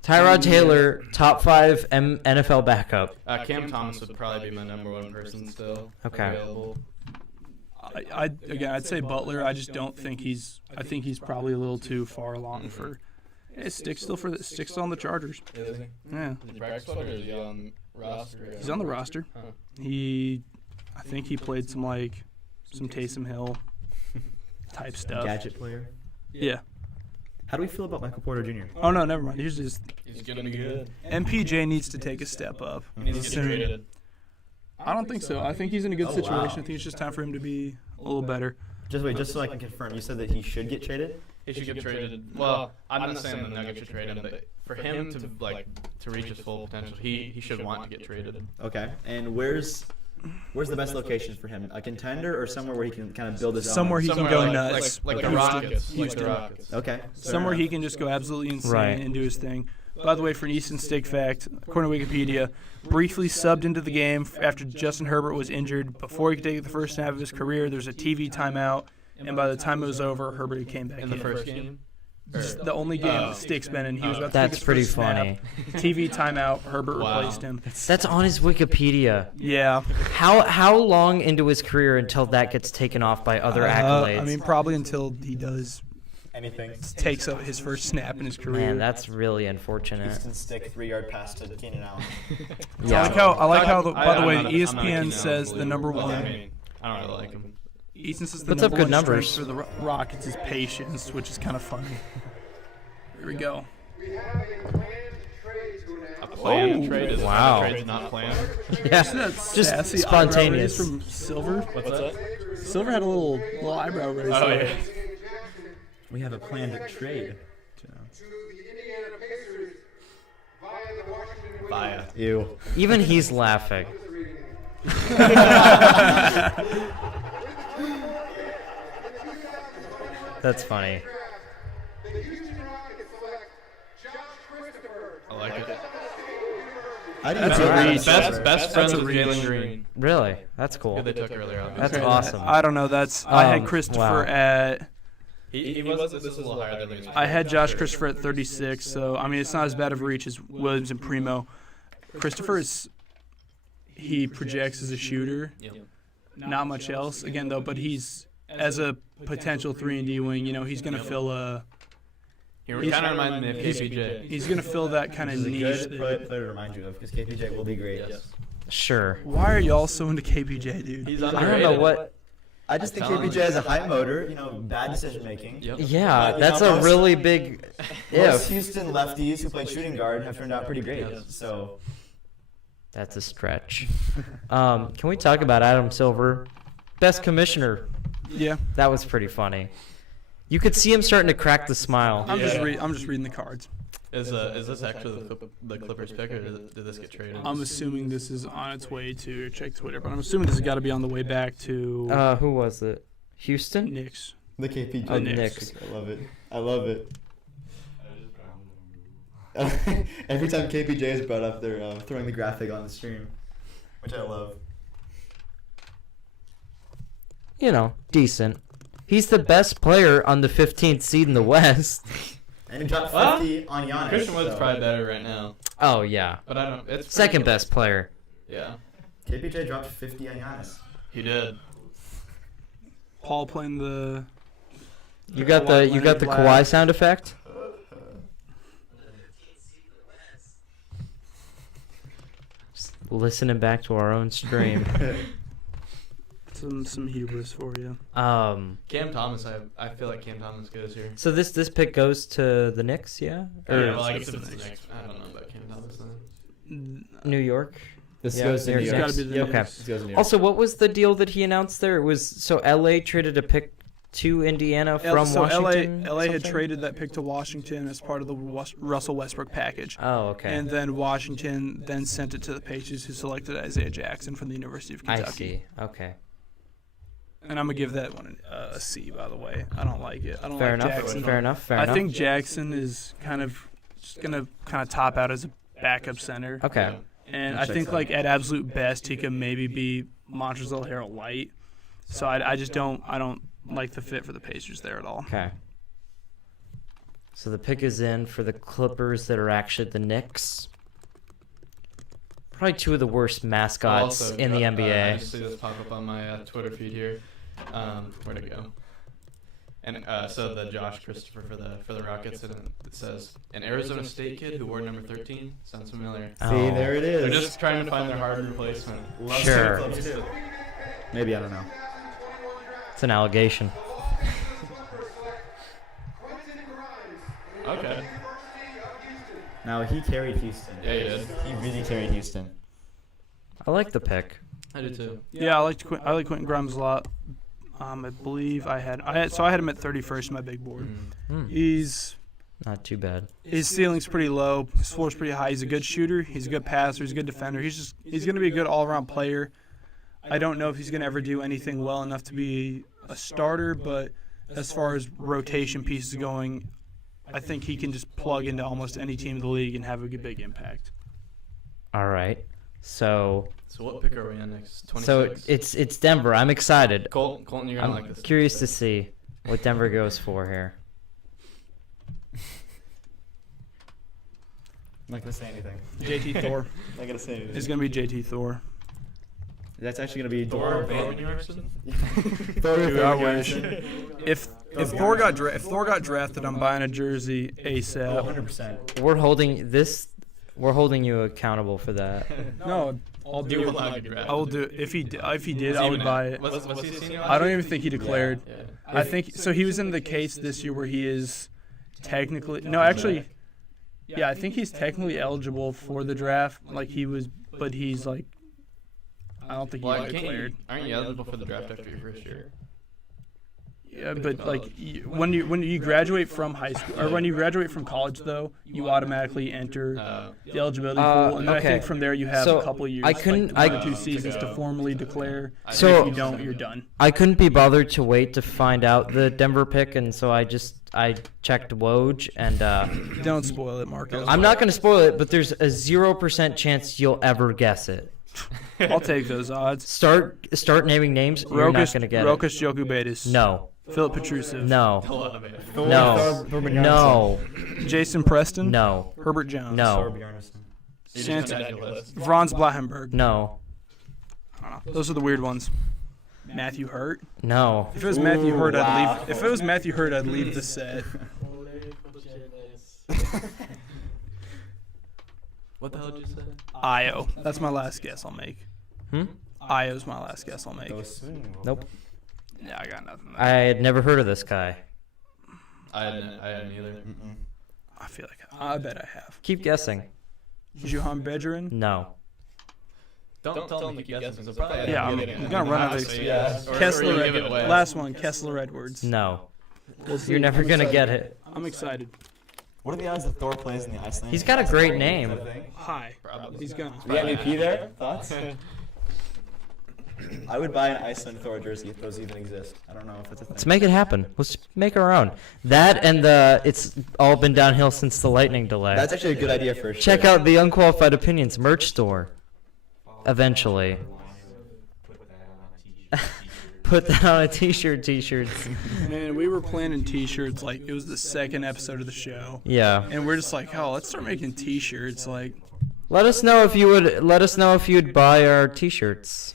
Tyrod Taylor, top 5 NFL backup. Cam Thomas would probably be my number one person still. Okay. Available. I'd say Butler. I just don't think he's. I think he's probably a little too far along for. Stick's still on the Chargers. Is he? Yeah, Is he practice squad or is he on roster? he's on the roster. Huh. I think he played some Taysom Hill type stuff. Gadget player. Yeah. How do we feel about Michael Porter Jr.? Oh no, never mind. He's just He's gonna be good. MPJ needs to take a step up. He needs to get traded. I don't think so. I think he's in a good Oh, situation. wow. I think it's just time for him to be a little better. Just so I can confirm, you said that he should get traded? He should get traded. Well, I'm not saying the Nuggets should trade him, but for him to reach his full potential, he should want to get traded. Okay. And where's the best location for him? A contender or somewhere where he can kind of build his Somewhere own? he can Somewhere go like, nuts. like the Houston. Rockets. Like Houston. the Rockets. Okay. Somewhere he can just go absolutely insane Right. and do his thing. By the way, for an Easton Stick fact, according to Wikipedia, briefly subbed into the game after Justin Herbert was injured. Before he could take the first snap of his career, there's a TV timeout, and by the time it was over, Herbert came back In the first game? Just the only game Stick's been in. He was about to take That's his pretty first snap. funny. TV timeout, Herbert Wow. replaced him. That's on his Wikipedia. Yeah. How long into his career until that gets taken off by other accolades? I mean, probably until he does Anything. takes up his first snap in his career. Man, that's really unfortunate. Easton Stick 3-yard pass to Keenan Allen. Yeah. I like how by the way, I'm not a ESPN Keenan says Allen the number believer. one. I mean, I don't really like him. Easton says the Puts up number good one numbers. strength for the Rockets is patience, which is kind of funny. Here we go. We have a planned trade to A announce. planned trade is Wow. trade's not planned. Yeah. See that Just sassy eyebrow raise spontaneous. from Silver. What's that? Silver had a little eyebrow raise. Oh there. yeah. We have a planned trade. To the Indiana Pacers via the Washington Via. Ew. Even he's laughing. That's funny. The Houston Rockets select Josh Christopher I like it. I think That's it's a really reach. good. Best friends a with reach. Jalen Green. Really? That's Who cool. they took earlier on. That's Okay, awesome. I don't know. I had Um, Christopher wow. at. He was. This is a little higher than me. I had Josh Christopher at 36. So I mean, it's not as bad of a reach as Williams and Primo. Christopher he projects as a shooter. Yep. Not much else. Again, though, but he's as a potential 3-and-D wing. You know, he's gonna fill a. He kind of reminds me of KPJ. He's gonna fill that kind of This is a niche. good player to remind you of because KPJ will be great. Yes. Sure. Why are y'all so into KPJ, dude? He's I underrated. don't know what. I just think I'm telling KPJ you. has a high motor, bad decision making. Yep. Yeah, But, that's most- a really big Most if. Houston lefties who played shooting guard have turned out pretty great. Yes. So That's a stretch. Can we talk about Adam Silver? Best commissioner. Yeah, That was pretty funny. You could see him starting to crack the smile. I'm Yeah. just reading the cards. Is this actually the Clippers pick, or did this get traded? I'm assuming this is on its way to check Twitter, but I'm assuming this has got to be on the way back to Who was it? Houston? Knicks. the KPJ. Oh, Knicks. Knicks. I love it. I love it. Every time KPJ is brought up, they're throwing the graphic on the stream, which I love. Decent. He's the best player on the 15th seed in the West. And he dropped Well, 50 on Giannis. Christian Wood's so. probably better right now, Oh, yeah. but I don't. It's Second best player. Yeah, KPJ dropped 50 on Giannis. he did. Paul playing the. You got the Kawhi sound effect? Just listening back to our own stream. Some hubris for you. Cam Thomas, I feel like Cam Thomas goes here. So this pick goes to the Knicks, yeah? Or Yeah, well, I it's guess the it's the Knicks. next. I don't know about Cam Thomas then. New York? This Yeah, goes to New it's York. gotta be the Yep. Okay. Knicks. This goes to New York. Also, what was the deal that he announced there? It was so LA traded a pick to Indiana from so Washington. LA had something? traded that pick to Washington as part of the Russell Westbrook package. Oh, okay. And then Washington then sent it to the Pacers, who selected Isaiah Jackson from the University of I Kentucky. see. Okay. And I'm gonna give that one a C, by the way. I don't like it. I don't Fair like enough. Jackson. Fair enough. Fair I enough. think Jackson is just gonna top out as a backup center. Okay. And That I checks think out. like at absolute best he could maybe be Montrezl Harrell light. So I just don't like the fit for the Pacers there at all. Okay. So the pick is in for the Clippers that are actually the Knicks. Probably two of the worst mascots Also, in the I NBA. just see this pop up on my Twitter feed here. Where'd it go? And so the Josh Christopher for the Rockets, and it says an Arizona State kid who wore number 13. Sounds familiar. See, Oh. there it is. They're just trying to find their hard replacement. Love Sure. strip clubs, too. Maybe, I don't know. It's an allegation. Okay. Now, he carried Houston. Yeah, he did. He really carried Houston. I like the pick. I do too. Yeah, I like Quentin Grimes a lot. I believe I had him at 31st in my big board. Hmm. He's Not too bad. His ceiling's pretty low. His floor's pretty high. He's a good shooter. He's a good passer. He's a good defender. He's going to be a good all-around player. I don't know if he's going to ever do anything well enough to be a starter, but as far as rotation pieces going, I think he can just plug into almost any team in the league and have a good, big impact. All right. So what pick are we on next? 26. so it's Denver. I'm excited. Colton, you're gonna I'm like this. curious to see what Denver goes for here. I'm not going to say anything. JT Thor. Not going to say anything. It's going to be JT Thor. That's actually going to be Thor DeMar Van Van. Yorkson? Thor Dude, I Van wish. Yorkson. If Thor got drafted, I'm buying a jersey Oh, ASAP. 100%. We're holding you accountable for that. No, I'll You do will it. not get drafted. I will do it. If he did, Is I he would even buy in? it. Was he a senior? I don't even think he declared. Yeah. I think so. He was in the case this year where he is technically actually, yeah, I think he's technically eligible for the draft. Like he was, but he's like, I don't think he Well, got declared. aren't you eligible for the draft after your first year? but like when you graduate from high school or when you graduate from college, though, you automatically enter the eligibility pool, and then I think from there you have a couple of years, like 1 or 2 seasons to formally declare. So if you don't, you're done. I couldn't be bothered to wait to find out the Denver pick, and so I checked Woj, and Don't spoil it, Marcus. I'm not going to spoil it, but there's a 0% chance you'll ever guess it. I'll take those odds. Start naming names. You're not going to get it. Rokas Jokubatis. No. Philip Petrusev. No. No. Jason Preston. No. Herbert Jones. No. Franz Blachenberg. No. I don't know. Those are the weird ones. Matthew Hurt. No. If it was Matthew Hurt, I'd leave. If it was Matthew Hurt, I'd leave the set. What the hell did you say? Io. That's my last guess I'll make. Io's my last guess I'll make. Nope. Yeah, I got nothing. I had never heard of this guy. I hadn't either. I feel like I bet I have. Keep guessing. Juhan Bedjarin? No. Don't tell them to keep guessing. So Yeah, I'm gonna run out of Kessler. Last one, Kessler Edwards. No. You're never going to get it. I'm excited. What are the odds that Thor plays in the Iceland? He's got a great name. Hi. He's gonna. The MVP there? Thoughts? I would buy an Iceland Thor jersey if those even exist. I don't know if it's a thing. Let's make it happen. Let's make our own. That and it's all been downhill since the Lightning delay. That's actually a good idea for a shirt. Check out the Unqualified Opinions merch store. Eventually. Put that on a t-shirt. Man, we were planning T-shirts like it was the second episode of the show, Yeah. and we're just like, oh, let's start making T-shirts. Like, Let us know if you'd buy our t-shirts.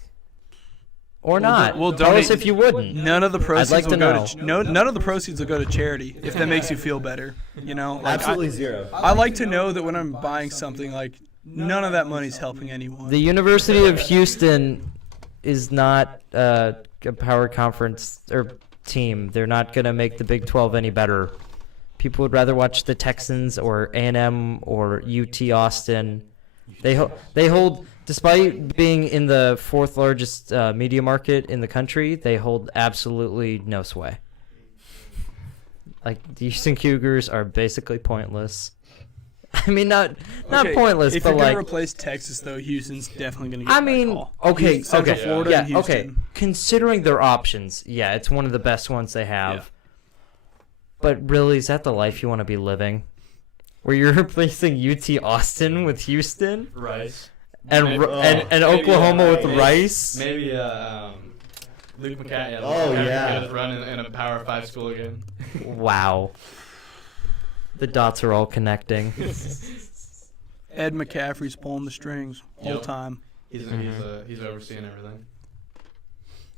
Or not. we'll Tell us donate- if you wouldn't. none of the proceeds like will to go know. to none of the proceeds will go to charity. If that makes you feel better, you know. Like, Absolutely zero. I like to know that when I'm buying something, like none of that money's helping anyone. The University of Houston is not a power conference or team. They're not going to make the Big 12 any better. People would rather watch the Texans or A&M or UT Austin. They hold, despite being in the 4th largest media market in the country, they hold absolutely no sway. Like, the Houston Cougars are basically pointless. I mean, not pointless, If but you're like. gonna replace Texas, though, Houston's definitely gonna get. I that mean, call. okay, Central okay, Florida yeah, and Houston. okay. Considering their options, yeah, it's one of the best ones they have. Yeah. But really, is that the life you want to be living? Where you're replacing UT Austin with Houston Rice. and Oklahoma with Rice? Maybe Luke McCaffrey. Oh, yeah. Get his run in a Power 5 school again. Wow. The dots are all connecting. Ed McCaffrey's pulling the strings whole Yep. time. He's overseeing everything.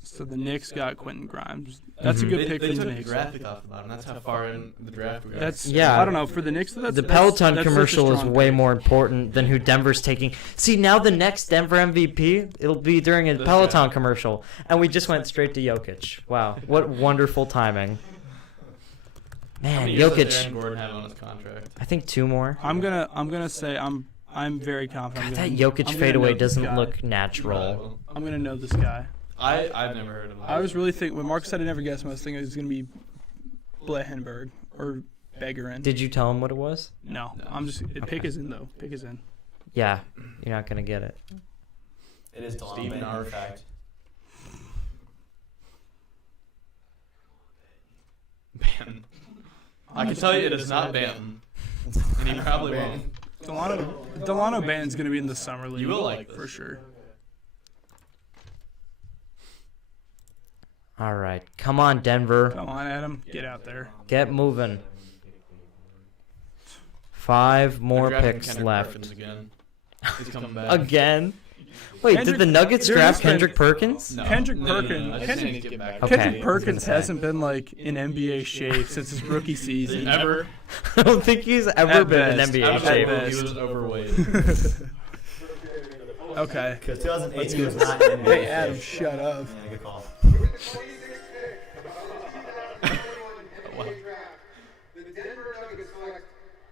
So the Knicks got Quentin Grimes. That's a good pick They for the took a Knicks. graphic off about him. That's how far in the draft we got. That's Yeah. I don't know for the Knicks. That's, The that's- Peloton that's such a commercial is strong way pick. more important than who Denver's taking. See, now the next Denver MVP, it'll be during a This Peloton guy. commercial. And we just went straight to Jokic. Wow. What wonderful timing. How Man, many years does Jokic, Aaron Gordon have on his contract? I think 2 more. I'm gonna say I'm very confident. God, that I'm Jokic gonna know fadeaway this doesn't guy. look natural. I'm gonna know this guy. I've never heard of him. I was really thinking when Marcus said I never guessed him, I was thinking it was gonna be Blehenberg or Begarin. Did you tell him what it was? No, I'm just pick is in though. Pick is in. Yeah, you're not going to get it. It is Stephen R. Fact. Banton. I can tell you it is not Banton. And he probably won't. Delano Banton's gonna be in the summer league. You will like this. for sure. All right. Come on, Denver. Come on, Adam, get out there. Get moving. 5 more They're drafting picks Kendrick left. Perkins again. He's coming back. Again? Wait, did Kendrick- the Nuggets there draft has been- Kendrick Perkins? No. Kendrick No. Perkins- I just need to get back. Okay. Kendrick Perkins I was gonna hasn't been like in NBA shape since his rookie season. Ever. I don't think he's ever At been in best. NBA At shape. best. He was overweight. Okay. Because 2018 was not in Hey, Adam, shut up. Yeah, good call. With the 26th pick of the 2021 NBA draft, the Denver Nuggets select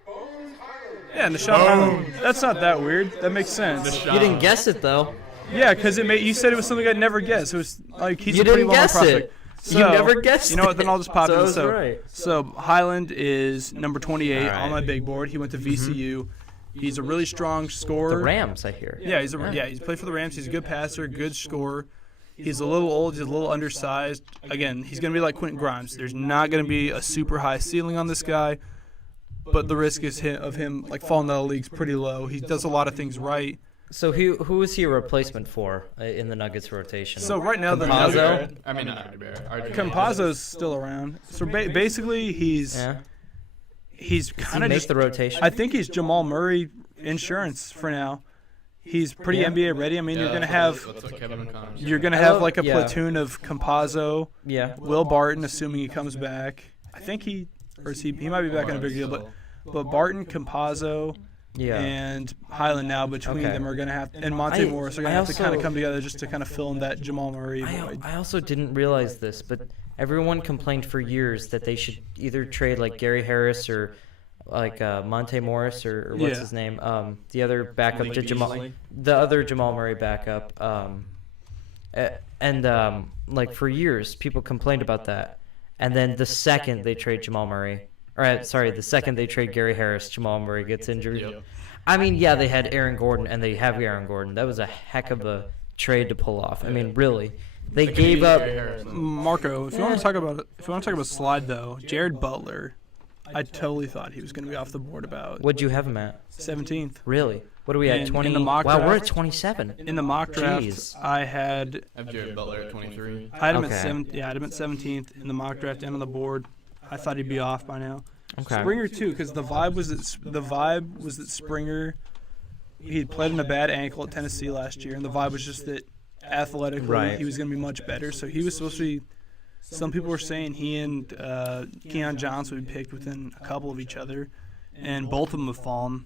Bones Highland. Yeah, Nishan. That's not that weird. That makes sense. You didn't guess it, though. Yeah, because you said it was something I'd never guess. It was like he's You a pretty didn't well-known guess prospect. it. So, you never guessed. You know what? Then I'll just pop so in. I was So, right. so Highland is number 28 All right. on my big board. He went to VCU. He's a really strong scorer. The Rams, I hear. Yeah, he's played for the Rams. He's a good passer, good scorer. He's a little old. He's a little undersized. Again, he's going to be like Quentin Grimes. There's not going to be a super high ceiling on this guy, but the risk is of him like falling out of the league's pretty low. He does a lot of things right. So who is he a replacement for in the Nuggets rotation? So right now the Campazzo? I mean, not RJ. Campazzo's still around. So basically he's yeah. he's Does he kind of make just. the rotation? I think he's Jamal Murray insurance for now. He's pretty NBA ready. I mean, you're gonna have like a yeah. platoon of Campazzo, yeah. Will Barton, assuming he comes back. I think he might be back on a big deal, but Barton, Campazzo, Yeah. and Highland now between Okay. them are gonna have, and Monte Morris are gonna I have to kind of also- come together just to kind of fill in that Jamal Murray void. I also didn't realize this, but everyone complained for years that they should either trade like Gary Harris or like Monte Morris or what's Yeah. his name, the other backup to Jamal, the other Jamal Murray backup, and like for years people complained about that, and then the second they trade Jamal Murray, the second they trade Gary Harris, Jamal Murray gets injured. Yep. I mean, yeah, they had Aaron Gordon and they have Aaron Gordon. That was a heck of a trade to pull off. I mean, really, they gave up. Marco, if you want to talk about slide though, Jared Butler, I totally thought he was going to be off the board about What'd you have him at? 17th. Really? What are we at? In 20? the mock Wow, we're draft- at 27. In the mock draft, Jeez. I had I have Jared Butler at 23. I had him Okay. at 17th in the mock draft and on the board. I thought he'd be off by now. Okay. Springer too, because the vibe was that Springer, he had played in a bad ankle at Tennessee last year, and the vibe was just that athletically Right. he was going to be much better. So he was supposed to be. Some people were saying he and Keon Johnson would be picked within a couple of each other, and both of them have fallen.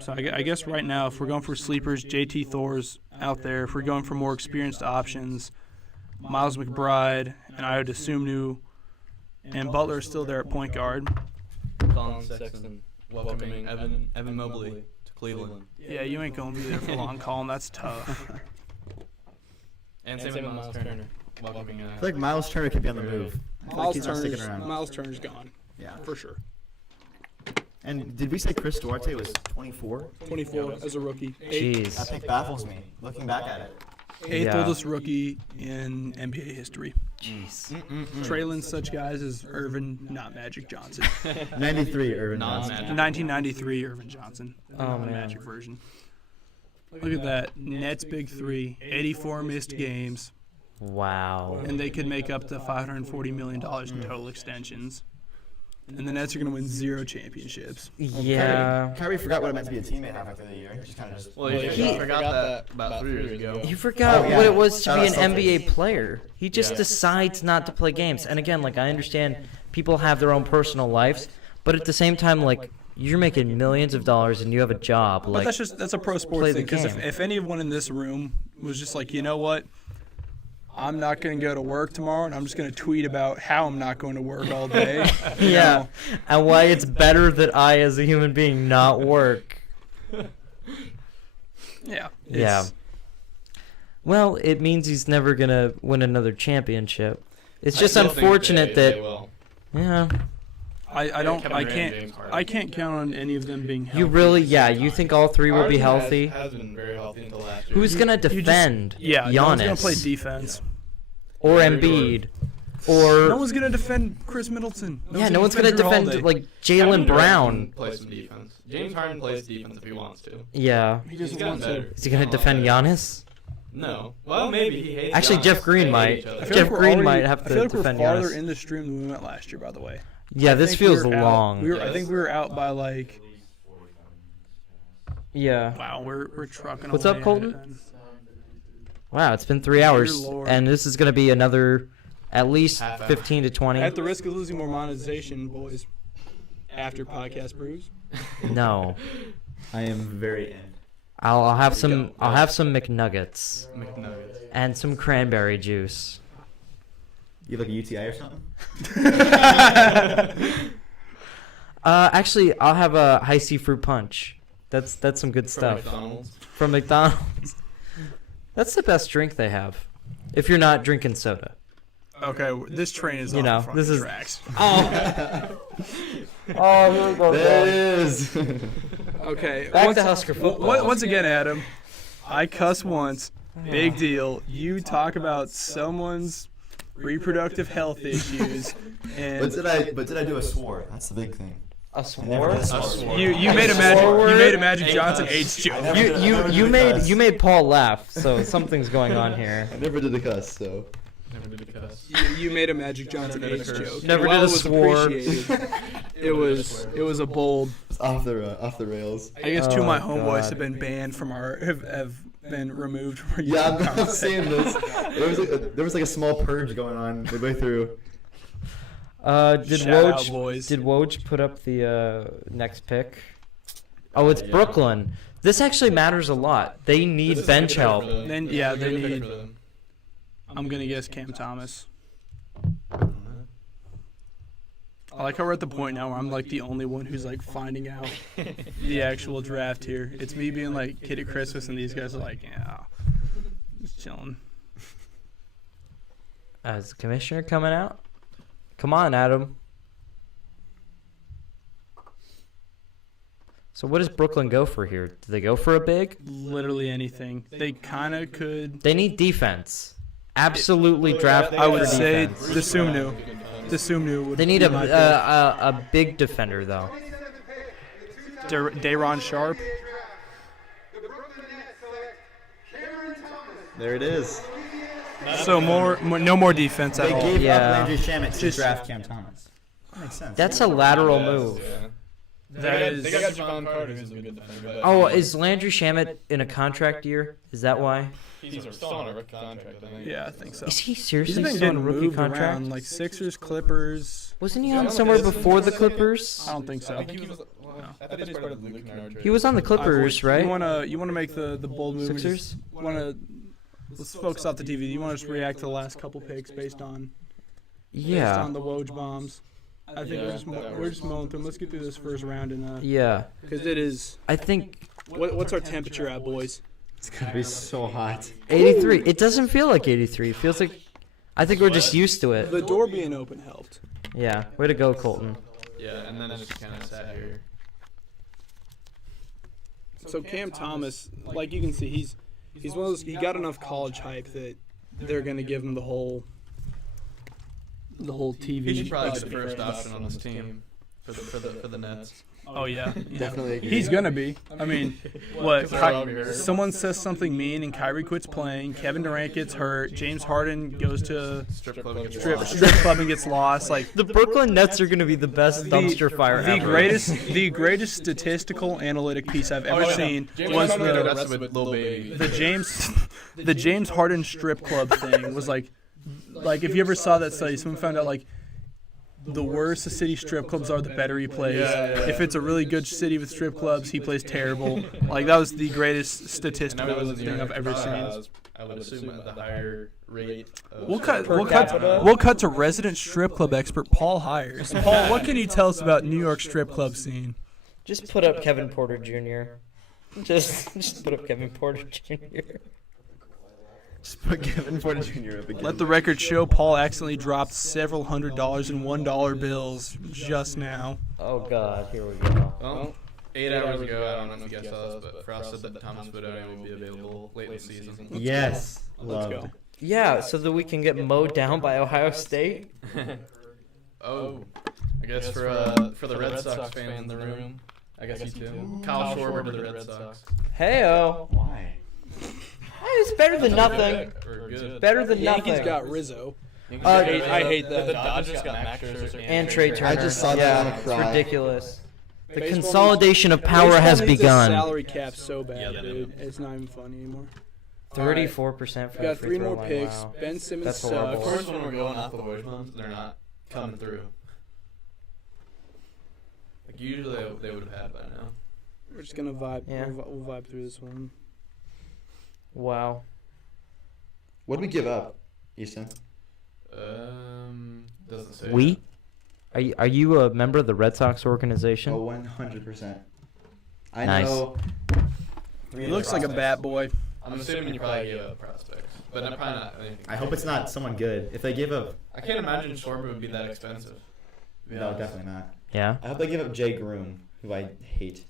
So I guess right now, if we're going for sleepers, JT Thor's out there. If we're going for more experienced options, Miles McBride and I would assume new, and Butler is still there at point guard. Colin Sexton welcoming Evan Mobley to Cleveland. Yeah, you ain't going to be there for long, Colin. That's tough. And same with Miles Turner welcoming. I feel like Miles Turner could be on the move. I feel like he's not sticking around. Miles Turner's gone, Yeah. for sure. And did we say Chris Duarte was 24? 24 as a rookie. That Jeez. pick baffles me, looking back at it. Eighth Yeah. oldest rookie in NBA history. Jeez. Trailing such guys as Irvin, not Magic Johnson. 93, Irvin Johnson. Non-Magic. 1993 Irvin Johnson. Oh, Not the man. Magic version. Look at that. Nets big three. 84 missed games. Wow. And they could make up to $540 million in total extensions. And the Nets are going to win 0 championships. Yeah. Kyrie forgot what it meant to be a teammate halfway through the year. He just kind of just. Well, you forgot that about 3 years ago. You forgot Oh, yeah. what it was to Shout be out an Celtics. NBA player. He just decides not to play games. And again, like, I understand people have their own personal lives, but at the same time, like, you're making millions of dollars and you have a job. But Like, that's a pro play sports the thing. Because game. if anyone in this room was just like, you know what? I'm not going to go to work tomorrow, and I'm just going to tweet about how I'm not going to work all day. you yeah. know? And why it's better that I, as a human being, not work. Yeah. Yeah. Well, it means he's never going to win another championship. It's just unfortunate that. Yeah. I can't count on any of them being healthy. You really, you think all three will be healthy? Has been very healthy until last year. Who's going to defend Yeah, Giannis? no one's going to play defense. Or Embiid? Or No one's going to defend Chris Middleton. no one's going to Drew defend Holiday. like Jalen Brown. Play some defense. James Harden plays defense if he wants to. Yeah. He He's doesn't gotten want to. better. Is he going to defend Giannis? No. Well, maybe he hates. Actually, Giannis. Jeff Green They might. hate each other. I feel Jeff like we're Green already- might have I to feel like defend we're farther Giannis. in the stream than we went last year, by the way. Yeah, I this think we feels were out- long. I think we were out by like. Yeah. Wow, we're trucking. What's away up, Colton? at it then. Wow, it's been 3 hours, Lord. and this is going to be another at least Half hour. 15 to 20. At the risk of losing more monetization, boys. After podcast brews. No. I am very in. I'll have some McNuggets McNuggets. and some cranberry juice. You have like a UTI or something? Actually, I'll have a high C fruit punch. That's some good From stuff. McDonald's. From McDonald's. That's the best drink they have. If you're not drinking soda. Okay, this train is You on know, the front this is- tracks. Oh, here we go. There it is. Okay. Back once, to Husker football. Once again, Adam, I cuss once. Big deal. You talk about someone's reproductive health issues, and But did I do a swore? That's the big thing. A I never did swore? a swore. you made a Magic Johnson AIDS joke. You made Paul laugh, so something's going on here. I never did a cuss, so. Never did a cuss. You made a Magic Johnson AIDS joke. Never While did a it was swore. appreciated, It was a bold. It's off the rails. I guess two of my Oh, homeboys God. have been banned from have been removed from our Yeah, YouTube I'm content. seeing this. There was like a small purge going on midway through. Did Shout out, Woj boys. did Woj put up the next pick? Oh, it's Brooklyn. This actually matters a lot. They need bench help. Then they need. I'm gonna guess Cam Thomas. I like how we're at the point now where I'm like the only one who's like finding out the actual draft here. It's me being like Kid at Christmas, and these guys are like, yeah, just chilling. Is the commissioner coming out? Come on, Adam. So what does Brooklyn go for here? Do they go for a big? Literally anything. They kind of could. They need defense. Absolutely draft. I would for say defense. Desumnu would. They need be my pick. a big defender though. Dayron Sharp. The Brooklyn Nets select Cameron Thomas. There it is. So no more defense at They all. gave Yeah. up Landry Shamet to Just- draft Cam Thomas. That makes sense. That's a lateral move. They got Javon Carter, who's a good defender. But Oh, is Landry Shamet in a contract year? Is that why? he's still on a rookie contract, I think. Yeah, I think so. Is he He's seriously been still on a getting rookie moved contract? around, like Sixers, Clippers. Wasn't he on somewhere before the Clippers? I don't think so. I think he was. I thought he was part of the Luke Kennard trade. He was on the Clippers, right? You wanna make the bold move? Sixers? Let's focus off the TV. You want to just react to the last couple picks based on Yeah. the Woj bombs? I think we're just mowing through them. Let's get through this first round and Yeah. because it is. I think What's our temperature at, boys? It's gonna be so hot. 83. It doesn't feel like 83. It feels like I think we're just used to it. The door being open helped. Yeah. Way to go, Colton. Yeah, and then just kind of sat here. So Cam Thomas, like you can see, he's one of those. He got enough college hype that they're gonna give him the whole TV. He should probably be the first option on this team for the Nets. Oh yeah, Definitely agree. he's gonna be. I mean, what? They're all hurt. Someone says something mean, and Kyrie quits playing. Kevin Durant gets hurt. James Harden goes to Strip club gets strip lost. club and gets lost. Like The Brooklyn Nets are going to be the best dumpster fire the ever. greatest statistical analytic piece I've ever Oh, yeah. seen James was Harden got the arrested with Lil Baby. the James Harden strip club thing was like if you ever saw that study, someone found out like the worse the city strip clubs are, the better he plays. If it's a really good city with strip clubs, he plays terrible. Like that was the greatest And I statistical was thing I've ever seen. I would assume at the higher rate. Of We'll cut to resident strip club expert Paul Hires. Paul, what can you tell us about New York strip club scene? Just put up Kevin Porter Jr. Just put up Kevin Porter Jr. Just put Kevin Porter Jr. up again. Let the record show Paul accidentally dropped several $100s in $1 bills just now. Oh God, here we go. Well, 8 hours ago, I don't know if you guys saw this, but Frost said that Thomas Bodoni will be available late in the season. Yes. Let's Loved. go. Yeah, so that we can get mowed down by Ohio State. Oh, I guess for the Red Sox fans in the room, I guess you too. Kyle Schwarber to the Red Sox. Heyo. Why? It's better than nothing. Or good. Better than Yankees nothing. got Rizzo. I hate that. The Dodgers got Max Scherzer And Trey Turner. I just saw that yeah, and I it's cried. ridiculous. The Baseball consolidation of power Baseball has needs a begun. Salary cap so bad, Yeah, they dude. It's not even funny anymore. 34% for We got the free 3 throw more line. picks. Wow. Ben Simmons That's sucks. horrible. Of course, when we're going off the Woj bombs, they're not coming through. Like usually they would have had by now. We're just gonna vibe. Yeah. We'll vibe through this one. Wow. What did we give up, Easton? Doesn't say. We? Are you a member of the Red Sox organization? Oh, 100%. I Nice. know. He looks like a bat boy. I'm assuming you probably gave up prospects. but I'm probably not. I hope it's not someone good. If they give up, I can't imagine Schwarber would be that expensive. no, definitely not. Yeah. I hope they give up Jay Groom, who I hate.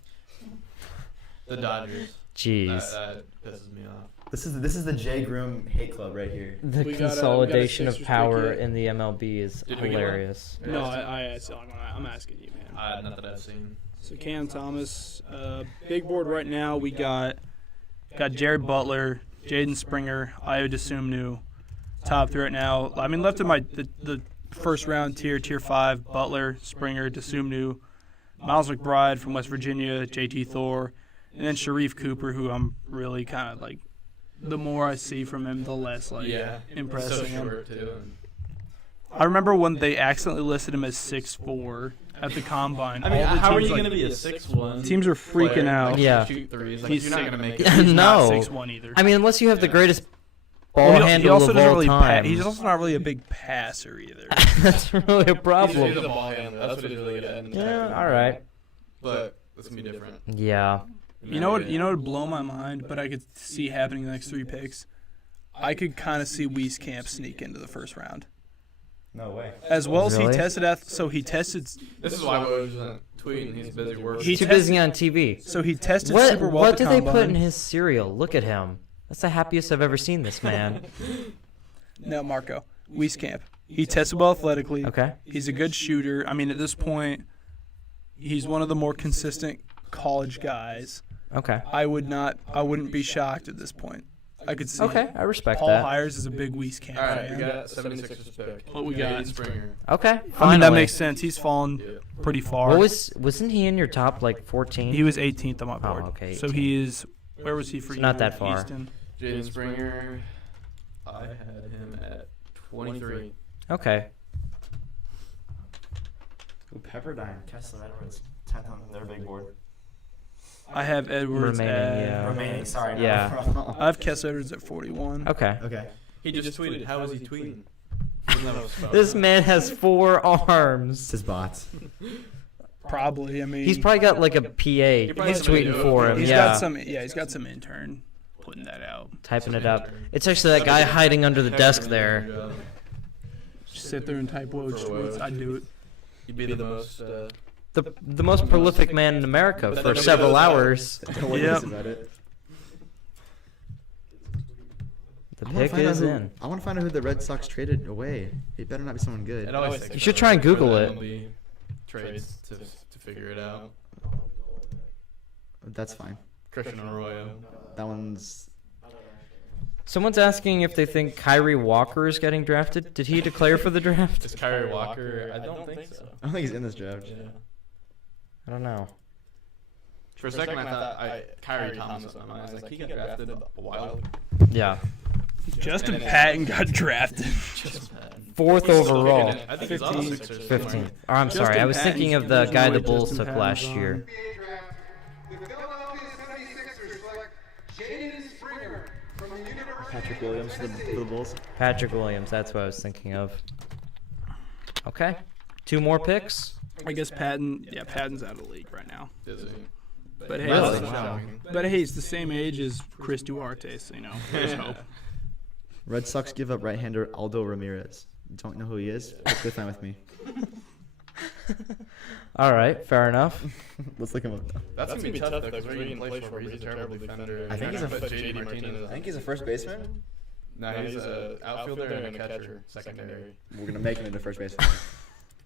The Dodgers. Jeez. That pisses me off. This is the Jay Groom hate club right here. The We got a consolidation of Sixers power pick yet? in the MLB is Did we get one? hilarious. No, I'm asking you, man. Not that I've seen. So Cam Thomas, big board right now. We got Jared Butler, Jaden Springer, Ayo Dosunmu, top 3 right now. I mean, left in the first round tier 5, Butler, Springer, Dosunmu, Miles McBride from West Virginia, JT Thor, and then Sharif Cooper, who I'm really kind of like. The more I see from him, the less impressed So I am. short too. I remember when they accidentally listed him as 6'4" at the combine. I mean, all the how are teams, you like, going to be a 6'1"? Teams are freaking player, out. Like, Yeah. Shoot threes. Like, He's you're not going to make it. He's not No. 6'1" either. I mean, unless you have the greatest ball Well, he handle also of doesn't all really time. he's also not really a big passer either. That's really a He's problem. the ball handler. That's what he's really good at. Yeah, all right. But it's going to be different. Yeah. You know what would blow my mind, but I could see happening in the next 3 picks? I could kind of see Wieskamp sneak into the first round. No way. As well as Really? he tested he tested This is why Woj isn't tweeting. He's busy working. He Too tested- busy on TV. so he tested What super well what at the do they combine. put in his cereal? Look at him. That's the happiest I've ever seen this man. No, Marco. Wieskamp. He tested well athletically. Okay. He's a good shooter. I mean, at this point, he's one of the more consistent college guys. Okay. I wouldn't be shocked at this point. I could see Okay, it. I respect Paul that. Hires is a big Wieskamp All right, fan. we got 76ers pick. What we got? Jaden Springer. Okay. I mean, that finally. makes sense. He's fallen Yeah. pretty far. What wasn't he in your top like 14? He was 18th on my board. okay, So 18th. he is. Where was he for So you? not that far. Houston. Jaden Springer. I had him at 23. Okay. Ooh, Pepperdine, Kessler Edwards, 10th on their big board. I have Edwards Remaining, at. yeah. Remaining, sorry. Yeah. I have Kess Edwards at 41. Okay. Okay. He just tweeted. How was he tweeting? This man has 4 arms. It's his bots. Probably. I mean, He's probably got like a PA. probably He's has a tweeting video. for him. he's Yeah. got some. Yeah, he's got some intern putting that out. Typing it up. It's actually that guy hiding under the desk there. Just sit there and type Woj. I'd do it. You'd be the most. The most prolific man in America for several hours. What Yep. is about it? The I wanna pick find out is who- in. I want to find out who the Red Sox traded away. It better not be someone good. It always takes You should try and forever Google for it. the MLB Trades to figure it out. That's fine. Christian Arroyo. That one's. Someone's asking if they think Kyrie Walker is getting drafted. Did he declare for the draft? Is Kyrie Walker? I don't think so. I don't think he's in this draft. Yeah. I don't know. For a second, I thought Kyrie Thomas. I was like, he got drafted a while ago. Yeah. Justin And then- Patton got drafted. Just bad. 4th overall. I think he's on the 15th. Sixers. 15th. Or I'm sorry, Justin I was Patton's thinking of the there's no guy the way Bulls Justin took Patton's last on. year. NBA Draft, the Philadelphia 76ers select Jaden Springer from the University Patrick Williams for the Bulls. Patrick Williams, that's what I was thinking of. Okay. 2 more picks? I guess Patton. Yeah, Patton's out of the league right now. Is he? But hey, Really? Shocking. but hey, he's the same age as Chris Duarte, so there's hope. Red Sox give up right-hander Aldo Ramirez. Don't know who he is. Perfectly fine with me. All right, fair enough. Let's look him up. That's gonna be tough though, because we're getting play for. He's a terrible defender. I think he's a But JD Martinez. I think he's a first baseman. No, he's a outfielder and a catcher, secondary. We're gonna make him into first baseman.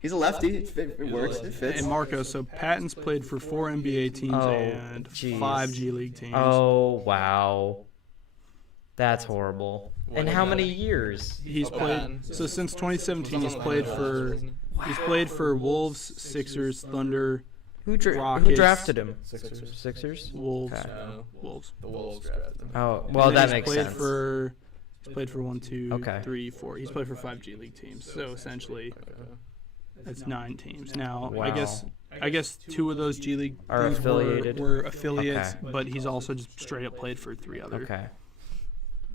He's a lefty. It works. It fits. And Marco, so Patton's played for 4 NBA teams Oh, and jeez. 5 G League teams. Oh, wow. That's horrible. And how many years? He's Oh, played. Patton. So since 2017, he's played for Wolves, Sixers, Thunder, Who Rockets. drafted him? Sixers. Sixers? Wolves, Okay. No, Wolves. the Wolves drafted him. Oh, And well, then that he's makes played sense. He's played for 1, 2, Okay. 3, 4. He's played for 5 G League teams. So essentially, Okay. that's 9 teams. Now, Wow. I guess 2 of those G League Are teams affiliated? were affiliates, Okay. but he's also just straight up played for 3 other Okay.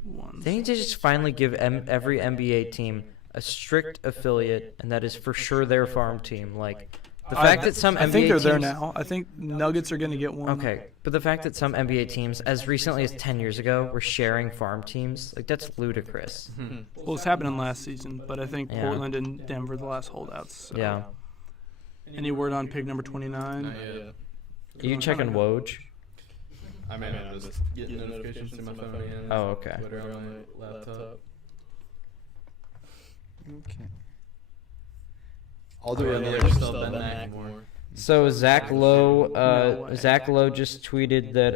ones. They need to just finally give every NBA team a strict affiliate, and that is for sure their farm team. Like, The fact that some I NBA think they're there teams- now. I think Nuggets are going to get one. Okay, but the fact that some NBA teams, as recently as 10 years ago, were sharing farm teams, like that's ludicrous. Well, it's happening last season, but I think Yeah. Portland and Denver are the last holdouts. So. Yeah. Any word on pick number 29? Not yet. Are you checking Woj? I mean, I'm just getting notifications through my phone and Oh, okay. Twitter on my laptop. Okay. I'll do another still Ben McLemore. So Zach Lowe, No way. Zach Lowe just tweeted that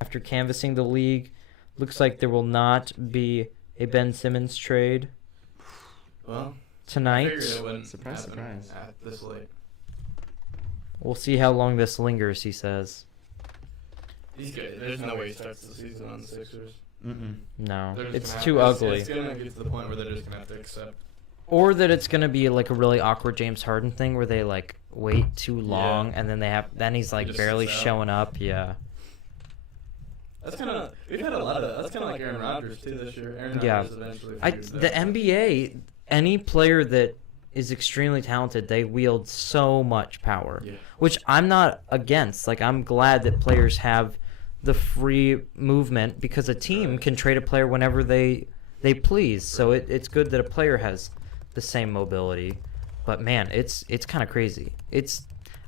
after canvassing the league, looks like there will not be a Ben Simmons trade Well, tonight. figured it wouldn't Surprise, happen surprise. At this late. We'll see how long this lingers, he says. He's good. There's no way he starts the season on the Sixers. No, They're just it's gonna too have to- ugly. It's gonna get to the point where they're just gonna have to accept. Or that it's gonna be like a really awkward James Harden thing where they like wait too long and then then he's like just barely sits out. showing up. Yeah. That's kind of we've had a lot of. That's kind of like Aaron Rodgers too this year. Aaron Yeah. Rodgers eventually. The NBA, any player that is extremely talented, they wield so much power, Yeah. which I'm not against. Like I'm glad that players have the free movement because a team can trade a player whenever they please. So it's good that a player has the same mobility. But man, it's kind of crazy.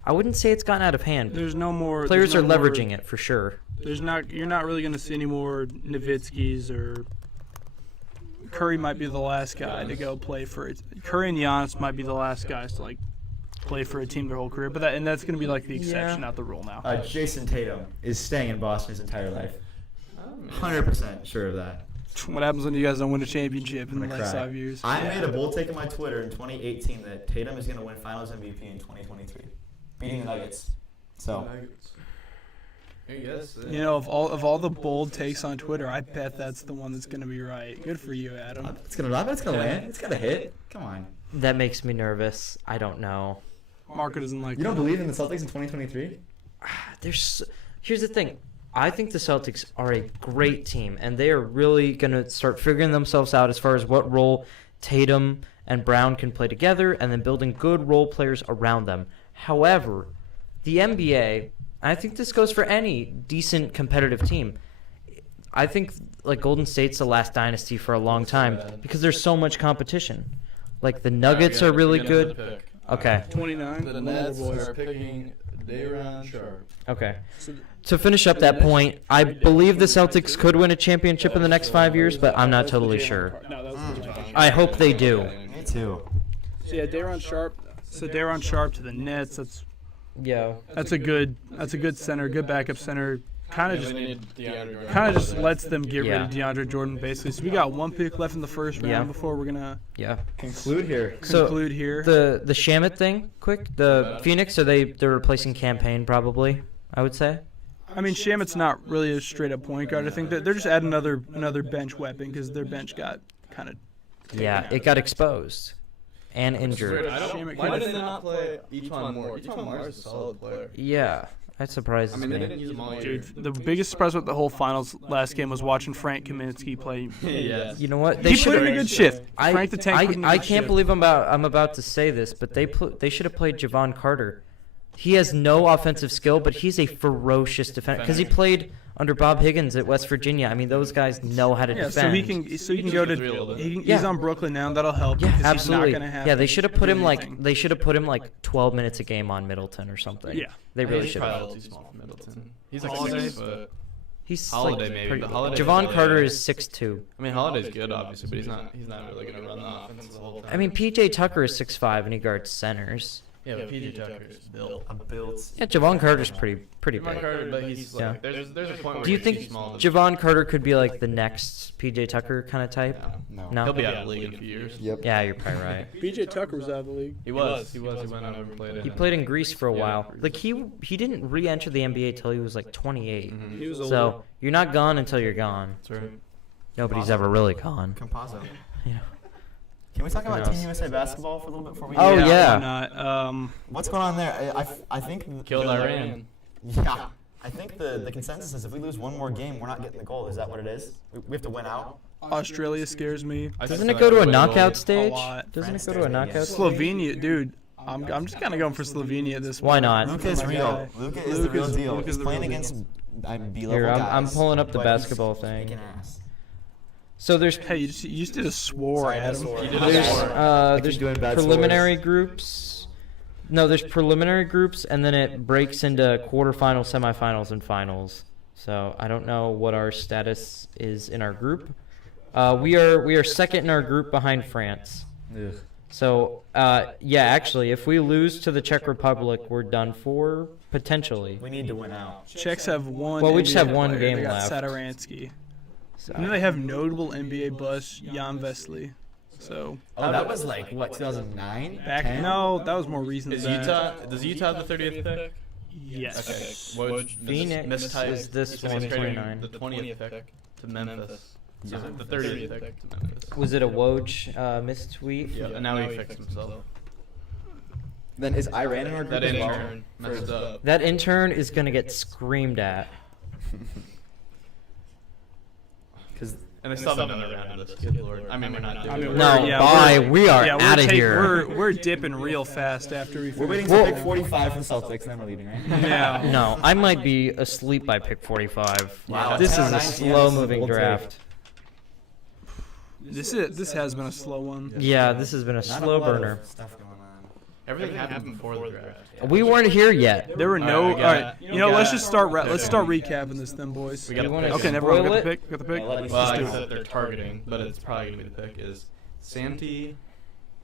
I wouldn't say it's gotten out of hand. There's no more. Players there's are no leveraging more, it for sure. There's not. You're not really going to see any more Nowitzkis or. Curry might be the last guy to go play for it. Curry and Giannis might be the last guys to like play for a team their whole career. But that's going to be like the exception, not the rule now. Jason Tatum is staying in Boston his entire life. 100% sure of that. What happens when you guys don't win a championship in the I'm gonna next cry. 5 years? I made a bold take on my Twitter in 2018 that Tatum is going to win Finals MVP in 2023, beating the Nuggets. So I guess. You know, of all the bold takes on Twitter, I bet that's the one that's going to be right. Good for you, Adam. it's gonna land. It's gonna hit. Come on. That makes me nervous. I don't know. Marco doesn't like. You don't that. believe in the Celtics in 2023? Here's the thing. I think the Celtics are a great team, and they are really going to start figuring themselves out as far as what role Tatum and Brown can play together, and then building good role players around them. However, the NBA, I think this goes for any decent competitive team. I think like Golden State's the last dynasty for a long time because there's so much competition. Like the Nuggets are really good. Okay. 29. The Nets are picking Day'Ron Sharp. Okay. To finish up that point, I believe the Celtics could win a championship in the next 5 years, but I'm not totally sure. No, that was the Jalen. I hope they do. Me too. So yeah, Day'Ron Sharp. So Day'Ron Sharp to the Nets. Yeah. That's a good center, good backup center. Kind of DeAndre just lets them get rid of Yeah. DeAndre Jordan basically. So we got one pick left in the first round Yeah. before we're gonna Yeah. Conclude here. So conclude here. the Shamet thing, quick. The Phoenix, they're replacing Campaign probably, I would say. I mean, Shamit's not really a straight up point guard. I think that they're just adding another bench weapon because their bench got kind of. Yeah, it got exposed and injured. Why did they not play Eton Moore? Eton Moore is a solid player. Yeah, that surprises I mean, they me. didn't use him all year. Dude, the biggest surprise with the whole finals last game was watching Frank Kaminsky play. Yes. You know what? He put in should've- a good shift. I, Frank the Tank put in a I good can't shift. believe I'm about to say this, but they should have played Javon Carter. He has no offensive skill, but he's a ferocious defender because he played under Bob Higgins at West Virginia. I mean, those guys know how to Yeah, defend. so he can go to. He's Yeah. on Brooklyn now. That'll help. Yeah, because absolutely. He's not gonna have Yeah, to they should have put do him anything. like 12 minutes a game on Middleton or something. Yeah. They really He's should probably a have. little too small for Middleton. He's like Holiday? 6 foot. He's Holiday like maybe, pretty- but Holiday's Javon really Carter good. is 6'2". I mean, Holiday's good, obviously, but he's not really going to run the offense the whole time. I mean, PJ Tucker is 6'5" and he guards centers. yeah, but PJ Tucker's built. Yeah, Javon Carter's pretty Javon big. Carter, but he's Yeah. like, there's a point where Do you he's think too small. Javon Carter could be like the next PJ Tucker kind of type? No. No. He'll be out of the league in a few years. Yep. Yeah, you're probably right. PJ Tucker was out of the league. He was. He went over and played it. He played in Greece for a while. Like he didn't re-enter the NBA till he was like 28. Mhm. He was older. So you're not gone until you're gone. That's right. Nobody's ever really gone. Composo. You know. Can we talk about knows? Team USA basketball for a little bit before we? Oh, yeah. Why not? What's going on there? I think. Killed Iran. Yeah. I think the consensus is if we lose one more game, we're not getting the gold. Is that what it is? We have to win out. Australia scares me. Doesn't it go to a knockout A stage? lot. Doesn't it France go to a scares me, knockout yes. stage? Slovenia, dude. I'm just kind of going for Slovenia at this point. Why not? Luka's my real. guy. Luka is the real Luka's- deal. Luka's He's the playing real against B-level Here, guys. I'm pulling up the but basketball he's thing. kicking ass. So there's Hey, you just did a swore, Adam. there's doing bad preliminary groups. No, there's preliminary groups, and then it breaks into quarterfinals, semifinals, and finals. So I don't know what our status is in our group. We are second in our group behind France. Ugh. So yeah, actually, if we lose to the Czech Republic, we're done for potentially. We need to win out. Czechs have one. Well, we just NBA have one player. game they got left. Satoransky. So, And then they have notable NBA bust Jan Vesely. So Oh, that was like, what, 2009? back no, that was more recent. Is than that. Utah? Does Utah have the 30th pick? Yes. Okay. Woj Phoenix is this one, 29. The 20th pick to Memphis. So the 30th pick to Memphis. Was it a Woj mistweet? Yeah, and now he fixed himself. Then is Iran in our group That as well? intern messed up. That intern is gonna get screamed at. And they still have another round of this. Good lord. I mean, we're not doing it. No, yeah, bye. we're- We are yeah, out of taking- here. We're dipping real fast after we We're finish. waiting Well- to pick 45 for the Celtics, and then we're leaving, right? Yeah. No, I might be asleep by pick 45. Wow, This is 10 a 9 slow-moving we'll take. draft. This has been a slow one. Yeah, this has been a Not slow lot of burner. Stuff going on. Everything happened before the draft. We weren't here yet. There were no. All All right, right, we you know, got- let's just start. Let's start recapping this then, boys. We got You the wanna pick. Okay, never mind. spoil Got the it? pick. Got the pick. Yeah, let me Well, just I do guess it. that they're targeting, but it's probably gonna be the pick is Santi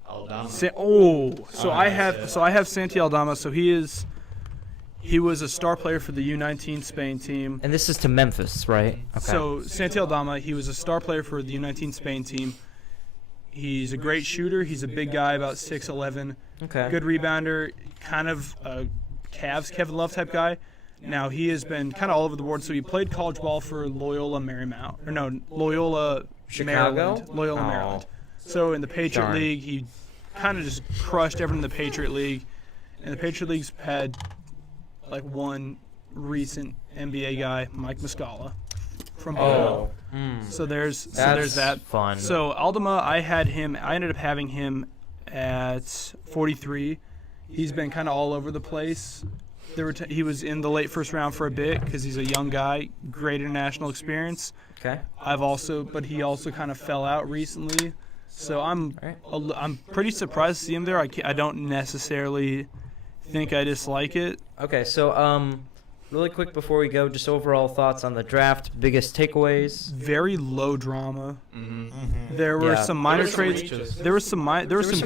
Aldama. So I have Santi Aldama. So he was a star player for the U19 Spain team. And this is to Memphis, right? Okay. So Santi Aldama, he was a star player for the U19 Spain team. He's a great shooter. He's a big guy, about 6'11", okay. good rebounder, kind of a Cavs Kevin Love type guy. Now he has been kind of all over the board. So he played college ball for Loyola Marymount, or no, Loyola Chicago? Maryland. Loyola Oh. Maryland. So in the Patriot Darn. League, he kind of just crushed everyone in the Patriot League. And the Patriot League's had like one recent NBA guy, Mike Muscala, from Loyola. So there's that. Fun. So Aldama, I ended up having him at 43. He's been kind of all over the place. He was in the late first round for a bit because he's a young guy, great international experience. Okay. But he also kind of fell out recently. So I'm Alright. pretty surprised to see him there. I don't necessarily think I dislike it. Okay, so really quick before we go, just overall thoughts on the draft, biggest takeaways. Very low drama. Mm-hmm. There were Yeah. some minor There were some trades. reaches. There were some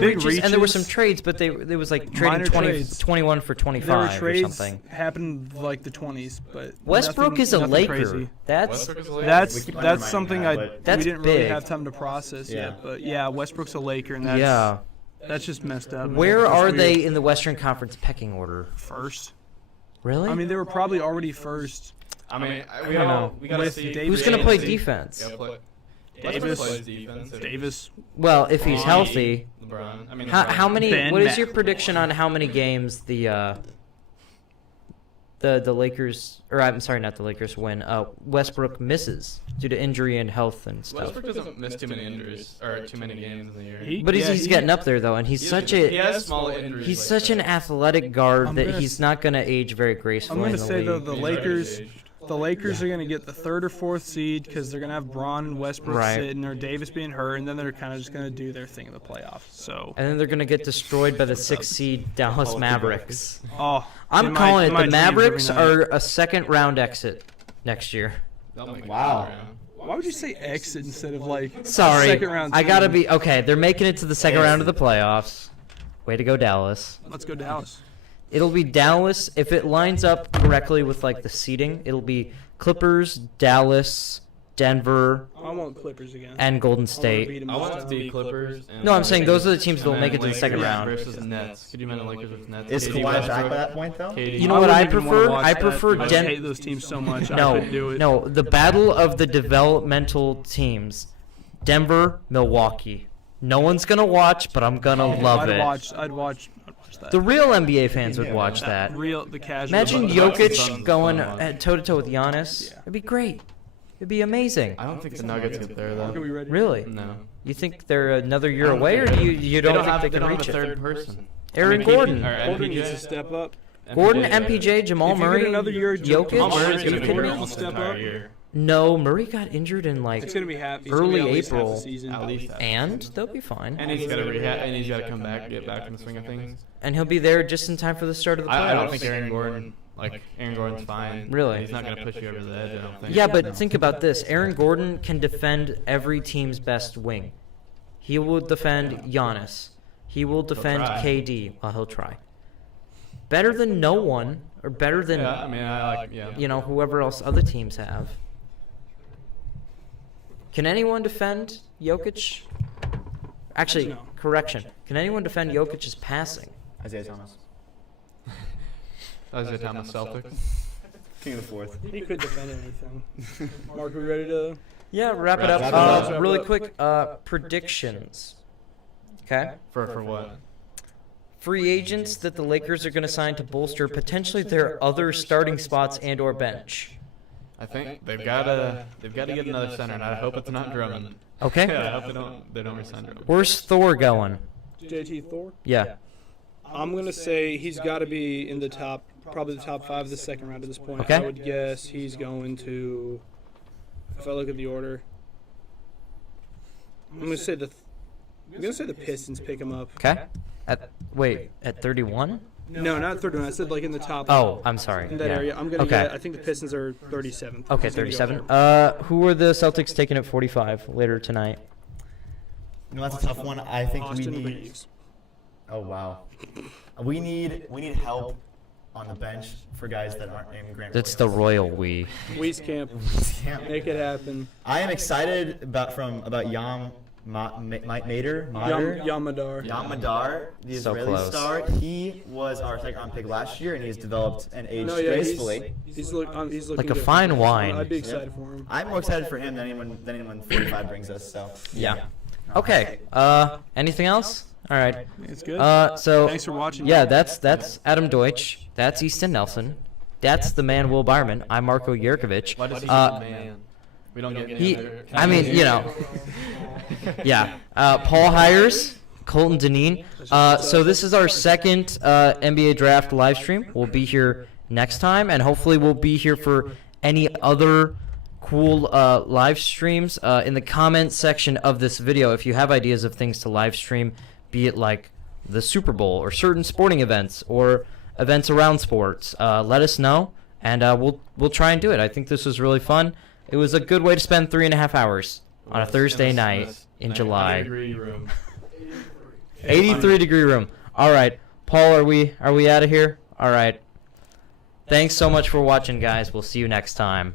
big reaches, and there were some trades, but there was like trading Minor 20, trades. 21 for There were 25 or trades something. happened like the 20s, but Westbrook nothing, is a nothing Laker. Crazy. That's Westbrook is a Laker. That's keep that's undermining something that, we but- That's didn't really big. have time to process Yeah. yet. But yeah, Westbrook's a Laker, and that's yeah. that's just messed up. Where That's are weird. they in the Western Conference pecking order? first? Really? I mean, they were probably already first. I mean, I don't know. we gotta With see Davis- who's gonna play see- defense? Yeah, play. Davis. Westbrook plays defense. Davis. Well, if he's Bronny, healthy. LeBron. I mean, How many? Ben What is your Mack. prediction on how many games the Lakers, or I'm sorry, not the Lakers, win? Westbrook misses due to injury and health and stuff. Westbrook doesn't miss too many injuries or too many games in the year. But he's getting up there though, and he's such He a has small injuries. he's like such an that. athletic guard I'm that gonna he's s- not gonna age very gracefully I'm in gonna the say though league. the He's already Lakers. aged. The Lakers are going to get the third or fourth seed because they're going to have Braun and Westbrook Right. sitting or Davis being hurt, and then they're kind of just going to do their thing in the playoffs. So, And then they're gonna get destroyed by the 6th seed Dallas Mavericks. oh, I'm in my- calling in it. my The dreams every Mavericks night. are a second round exit next year. They'll make it Wow. around. Why would you say exit instead of like Sorry, second round? I gotta team? be okay. They're making it to the second round of the playoffs. Way to go, Dallas. Let's go Dallas. It'll be Dallas if it lines up correctly with like the seeding. It'll be Clippers, Dallas, Denver, I want Clippers again. and Golden I wanna State. beat 'em I want it this to time. be Clippers. And No, I'm saying those are the teams and that'll then make it to the Lakers second round. versus Nets. Could you imagine Lakers versus Nets? Is KD, Kawhi back Westbrook, by that point, though? KD. You know what I wouldn't even wanna prefer? watch I that. prefer I just Den- hate those teams so much. I No, couldn't do it. no, the battle of the developmental teams. Denver, Milwaukee. No one's gonna watch, but I'm gonna love I'd it. I'd watch that. The real NBA fans would watch that. the casual. Imagine Bucks. Jokic Suns going fun. toe to toe with Giannis. It'd be great. It'd be amazing. I don't think the Nuggets get there though. Are we ready? Really? No. You think they're another year away, or do you They don't think have, they they can don't reach have a it? third person. Aaron Gordon. Horton needs to step up. Gordon, MPJ, Jamal If you Murray, get another year of Jamal Jokic. Murray's You gonna be kidding great me? almost step up. No, Murray got injured in like It's gonna be half. He's early gonna be at least half April. the season. At least that. and they'll be fine. And he's got to rehab, and he's got to come back, get back in the swing of things. And he'll be there just in time for the start of the playoffs. I don't think Aaron Gordon's fine. Really? He's not going to push you over the edge, I don't think. Yeah, but think about this. Aaron Gordon can defend every team's best wing. He will defend Giannis. He will defend try. KD. Well, he'll try. Better than no one, or better than Yeah, I mean, I like, yeah. whoever else other teams have. Can anyone defend Jokic? Actually, No. correction. Can anyone defend Jokic's passing? Isaiah Thomas. Isaiah Thomas, Celtics. King of the fourth. He could defend anything. Mark, we ready to? Yeah, wrap it up. Wrap it up. Really quick, predictions. Okay. For what? Free agents that the Lakers are going to sign to bolster potentially their other starting spots and or bench. I think they've got to get another center, and I hope it's not Drummond. Okay. Yeah, I hope they don't resign Drummond. Where's Thor going? JT Thor. Yeah. I'm gonna say he's got to be in the top, probably the top 5 of the second round at this point. Okay. I would guess he's going to. If I look at the order, I'm gonna say the Pistons pick him up. Okay. At 31? No, not 31. I said like in the top. Oh, I'm sorry. In that Yeah. area, I'm gonna. Okay. Get, I think the Pistons are 37. Okay, 37. Who are the Celtics taking at 45 later tonight? No, that's a tough one. I think Austin we need. Reeves. Oh wow. We need help on the bench for guys that aren't named Grant. That's the royal we. Wieskamp. Camp. Make it happen. I am excited about Yam Mader. Yamadar, the So Israeli close. star. He was our second round pick last year, and he's developed and aged No, yeah, gracefully. he's looking Like a good. fine wine. I'd be excited for him. I'm more excited for him than anyone 45 brings us. So Yeah. Okay. Anything else? All right. It's good. So Thanks for watching. yeah, that's Adam Deutsch. That's Easton Nelson. That's the man Will Byerman. I'm Marco Yerkovich. Why does he man? We don't get He, other- I mean, yeah. Paul Hires, Colton Deneen. So this is our second NBA Draft live stream. We'll be here next time, and hopefully we'll be here for any other cool live streams. In the comment section of this video, if you have ideas of things to live stream, be it like the Super Bowl or certain sporting events or events around sports, let us know, and we'll try and do it. I think this was really fun. It was a good way to spend 3.5 hours on a Thursday night in July. 83-degree room. All right, Paul, are we out of here? All right. Thanks so much for watching, guys. We'll see you next time.